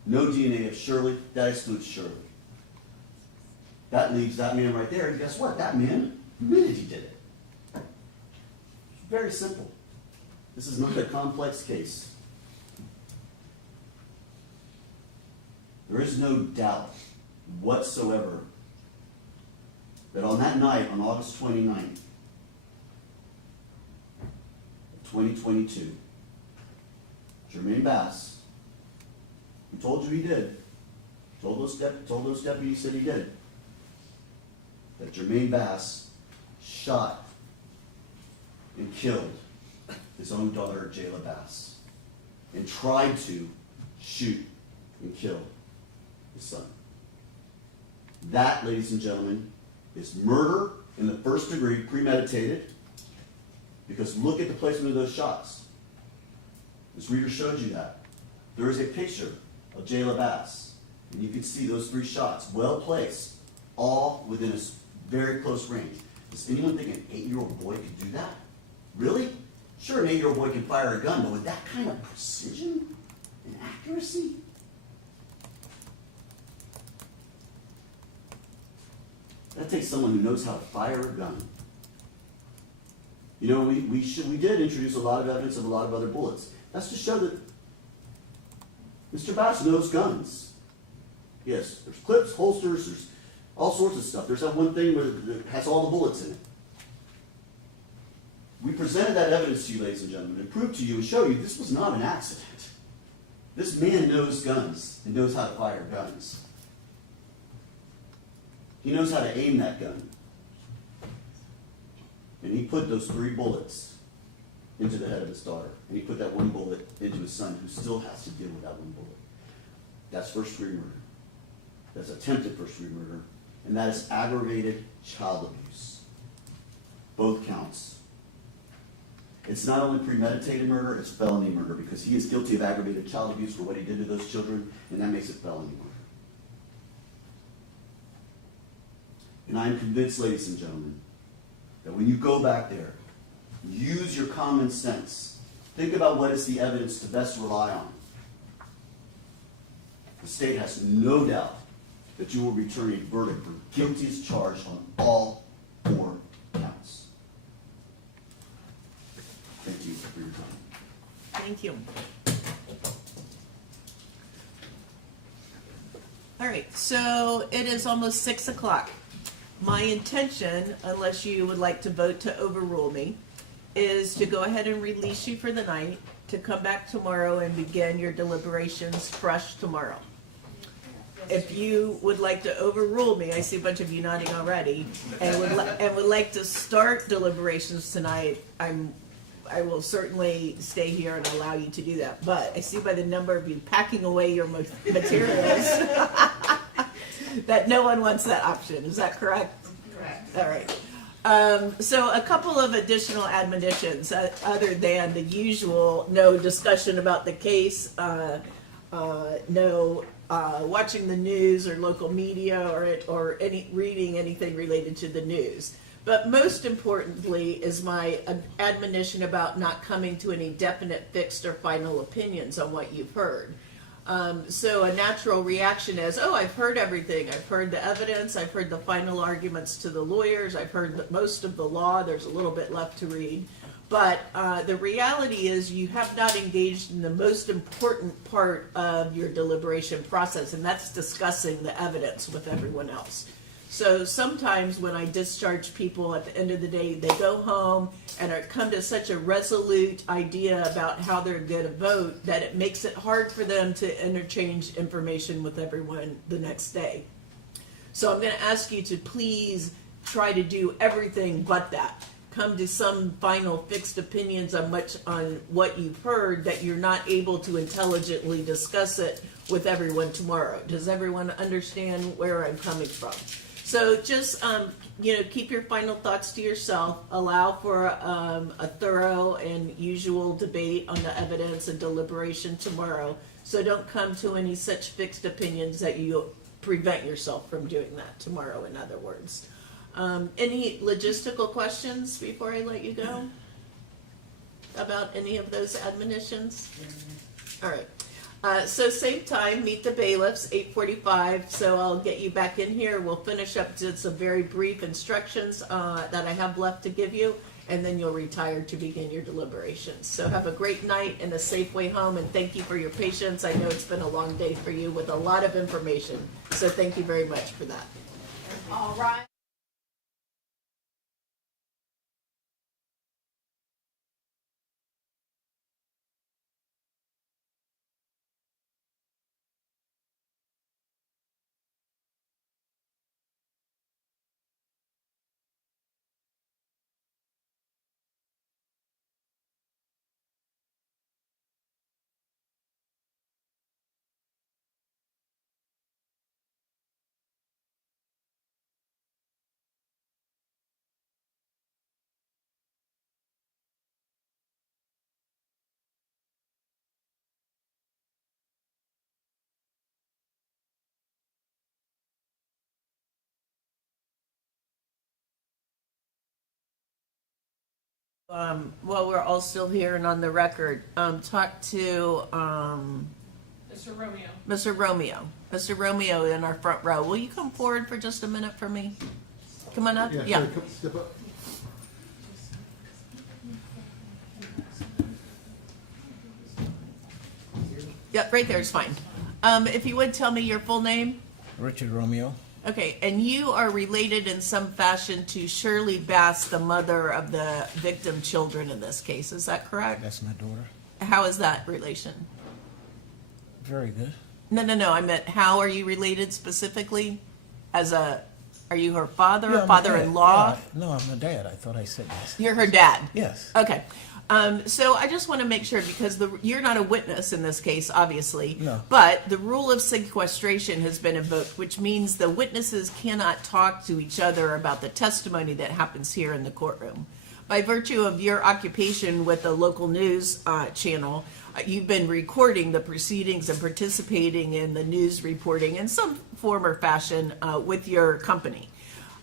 No DNA of Shirley, that excludes Shirley. That leaves that man right there, and guess what? That man admitted he did it. It's very simple. This is not a complex case. There is no doubt whatsoever that on that night, on August 29th, 2022, Jermaine Bass, who told you he did, told those deputies that he did, that Jermaine Bass shot and killed his own daughter, Jayla Bass, and tried to shoot and kill his son. That, ladies and gentlemen, is murder in the first degree, premeditated, because look at the placement of those shots. This reader showed you that. There is a picture of Jayla Bass, and you can see those 3 shots, well placed, all within a very close range. Does anyone think an 8-year-old boy could do that? Really? Sure, an 8-year-old boy can fire a gun, but with that kind of precision and accuracy? That takes someone who knows how to fire a gun. You know, we did introduce a lot of evidence of a lot of other bullets. That's to show that Mr. Bass knows guns. Yes, there's clips, holsters, there's all sorts of stuff. There's that one thing where it has all the bullets in it. We presented that evidence to you, ladies and gentlemen, and proved to you and show you this was not an accident. This man knows guns and knows how to fire guns. He knows how to aim that gun. And he put those 3 bullets into the head of his daughter. And he put that 1 bullet into his son, who still has to deal with that 1 bullet. That's first-degree murder. That's attempted first-degree murder. And that is aggravated child abuse. Both counts. It's not only premeditated murder, it's felony murder, because he is guilty of aggravated child abuse for what he did to those children, and that makes it felony murder. And I am convinced, ladies and gentlemen, that when you go back there, use your common sense. Think about what is the evidence to best rely on. The state has no doubt that you will return a verdict for guilty as charged on all 4 counts. Thank you for your time. Thank you. All right, so it is almost 6 o'clock. My intention, unless you would like to vote to overrule me, is to go ahead and release you for the night, to come back tomorrow and begin your deliberations fresh tomorrow. If you would like to overrule me, I see a bunch of you nodding already, and would like to start deliberations tonight, I will certainly stay here and allow you to do that. But I see by the number of you packing away your materials that no one wants that option. Is that correct? Correct. All right. So a couple of additional admonitions, other than the usual: no discussion about the case, no watching the news or local media or any reading anything related to the news. But most importantly is my admonition about not coming to any definite, fixed, or final opinions on what you've heard. So a natural reaction is, oh, I've heard everything. I've heard the evidence. I've heard the final arguments to the lawyers. I've heard most of the law. There's a little bit left to read. But the reality is you have not engaged in the most important part of your deliberation process, and that's discussing the evidence with everyone else. So sometimes when I discharge people at the end of the day, they go home and come to such a resolute idea about how they're going to vote that it makes it hard for them to interchange information with everyone the next day. So I'm going to ask you to please try to do everything but that. Come to some final fixed opinions on what you've heard, that you're not able to intelligently discuss it with everyone tomorrow. Does everyone understand where I'm coming from? So just, keep your final thoughts to yourself. Allow for a thorough and usual debate on the evidence and deliberation tomorrow. So don't come to any such fixed opinions that you prevent yourself from doing that tomorrow, in other words. Any logistical questions before I let you go about any of those admonitions? All right. So same time, meet the bailiffs, 8:45. So I'll get you back in here. We'll finish up just some very brief instructions that I have left to give you, and then you'll retire to begin your deliberations. So have a great night and a safe way home, and thank you for your patience. I know it's been a long day for you with a lot of information. So thank you very much for that. All right. While we're all still here and on the record, talk to Mr. Romeo. Mr. Romeo. Mr. Romeo in our front row. Will you come forward for just a minute for me? Come on up. Yeah. sorry, come step up. Yep, right there is fine. If you would tell me your full name. Richard Romeo. Okay, and you are related in some fashion to Shirley Bass, the mother of the victim children in this case. Is that correct? That's my daughter. How is that relation? Very good. No. I meant how are you related specifically? Are you her father, Yeah, I'm a father-in-law? dad. Yeah, no, I'm a dad. I thought I said yes. You're her dad? Yes. Okay. So I just want to make sure, because you're not a witness in this case, obviously. No. But the rule of sequestration has been invoked, which means the witnesses cannot talk to each other about the testimony that happens here in the courtroom. By virtue of your occupation with the local news channel, you've been recording the proceedings and participating in the news reporting in some form or fashion with your company.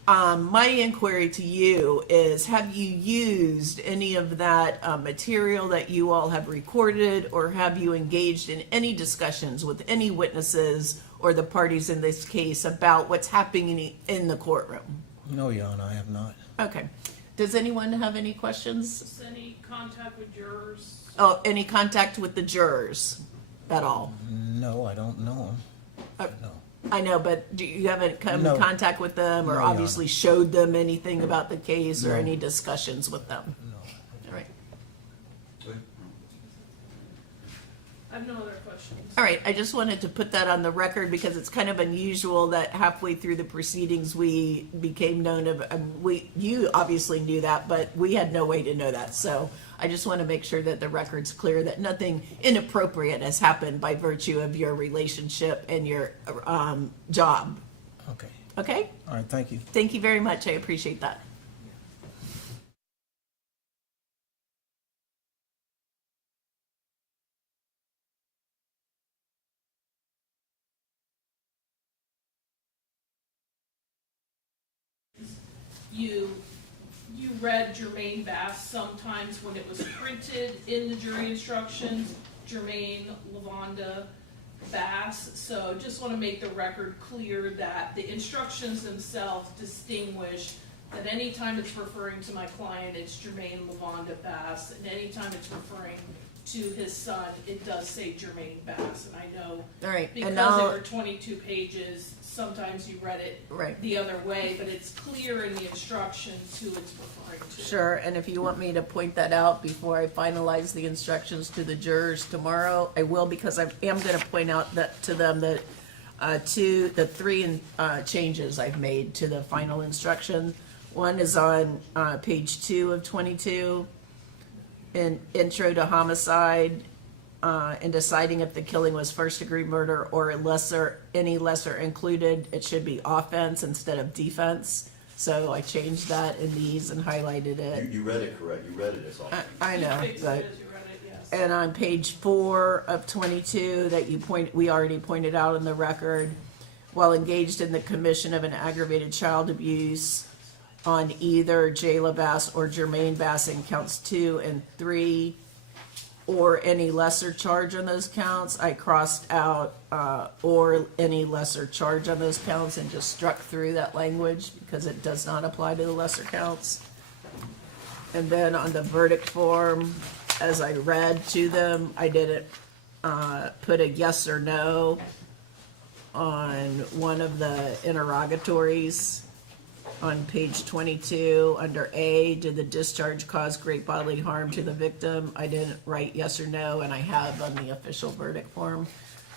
My inquiry to you is, have you used any of that material that you all have recorded, or have you engaged in any discussions with any witnesses or the parties in this case about what's happening in the courtroom? No, Your Honor, I have not. Okay. Does anyone have any questions? Is any contact with jurors? Oh, any contact with the jurors at all? No, I don't know him. No. I know, but you haven't come No. in contact with them, or No, Your obviously showed them anything about the case, or No. any discussions with them? No. All right. I have no other questions. All right, I just wanted to put that on the record because it's kind of unusual that halfway through the proceedings we became known of. You obviously knew that, but we had no way to know that. So I just want to make sure that the record's clear that nothing inappropriate has happened by virtue of your relationship and your job. Okay. Okay? All right, thank you. Thank you very much. I appreciate that. You read Jermaine Bass sometimes when it was printed in the jury instructions, Jermaine Lavonda Bass. So just want to make the record clear that the instructions themselves distinguish that anytime it's referring to my client, it's Jermaine Lavonda Bass, and anytime it's referring to his son, it does say Jermaine Bass. And I know All right. because And there now, were 22 pages, sometimes you read it right. the other way, but it's clear in the instructions who it's referring to. Sure, and if you want me to point that out before I finalize the instructions to the jurors tomorrow, I will, because I am going to point out that to them that the three changes I've made to the final instruction. One is on page 2 of 22, in intro to homicide, in deciding if the killing was first-degree murder or any lesser included, it should be offense instead of defense. So I changed that in these and highlighted it. You read it correct. You read it as all. I know, Fix it but, as you read it, yes. and on page 4 of 22 that we already pointed out in the record, while engaged in the commission of an aggravated child abuse on either Jayla Bass or Jermaine Bass in counts 2 and 3, or any lesser charge on those counts, I crossed out or any lesser charge on those counts and just struck through that language because it does not apply to the lesser counts. And then on the verdict form, as I read to them, I didn't put a yes or no on one of the interrogatories. On page 22, under A, did the discharge cause great bodily harm to the victim? I didn't write yes or no, and I have on the official verdict form.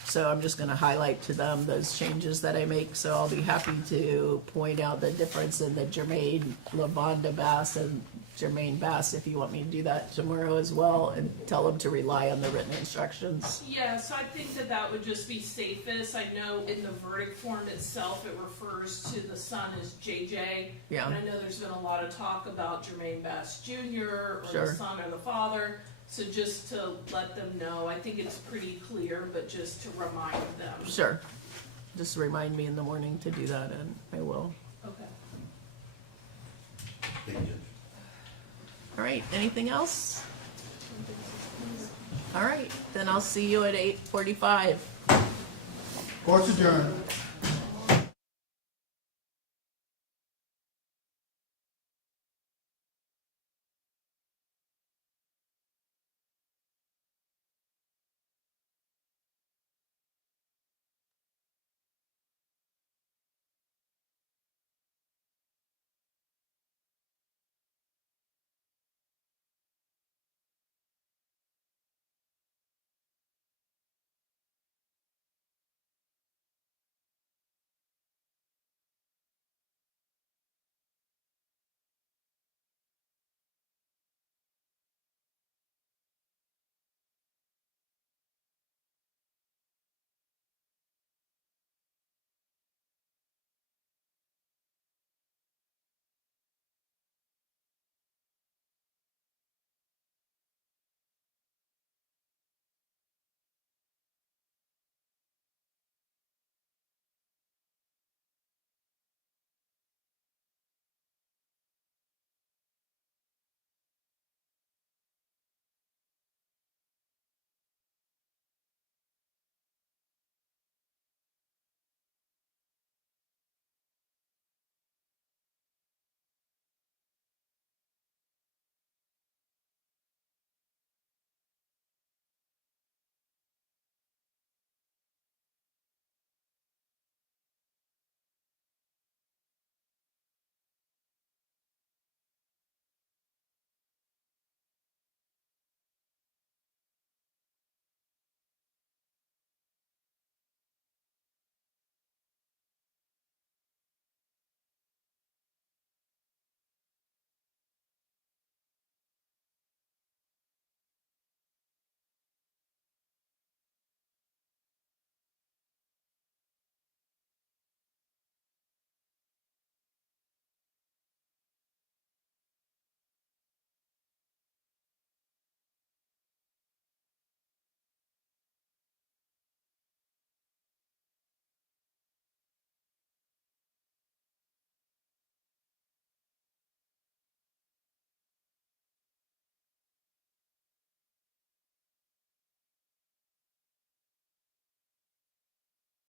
So I'm just going to highlight to them those changes that I make. So I'll be happy to point out the difference in the Jermaine Lavonda Bass and Jermaine Bass, if you want me to do that tomorrow as well, and tell them to rely on the written instructions. Yeah, so I think that would just be safest. I know in the verdict form itself, it refers to the son as JJ. Yeah. And I know there's been a lot of talk about Jermaine Bass Jr. or Sure. the son or the father. So just to let them know, I think it's pretty clear, but just to remind them. Sure. Just remind me in the morning to do that, and I will. Okay. Thank you, Judge. All right, anything else? All right, then I'll see you at 8:45. Court's adjourned.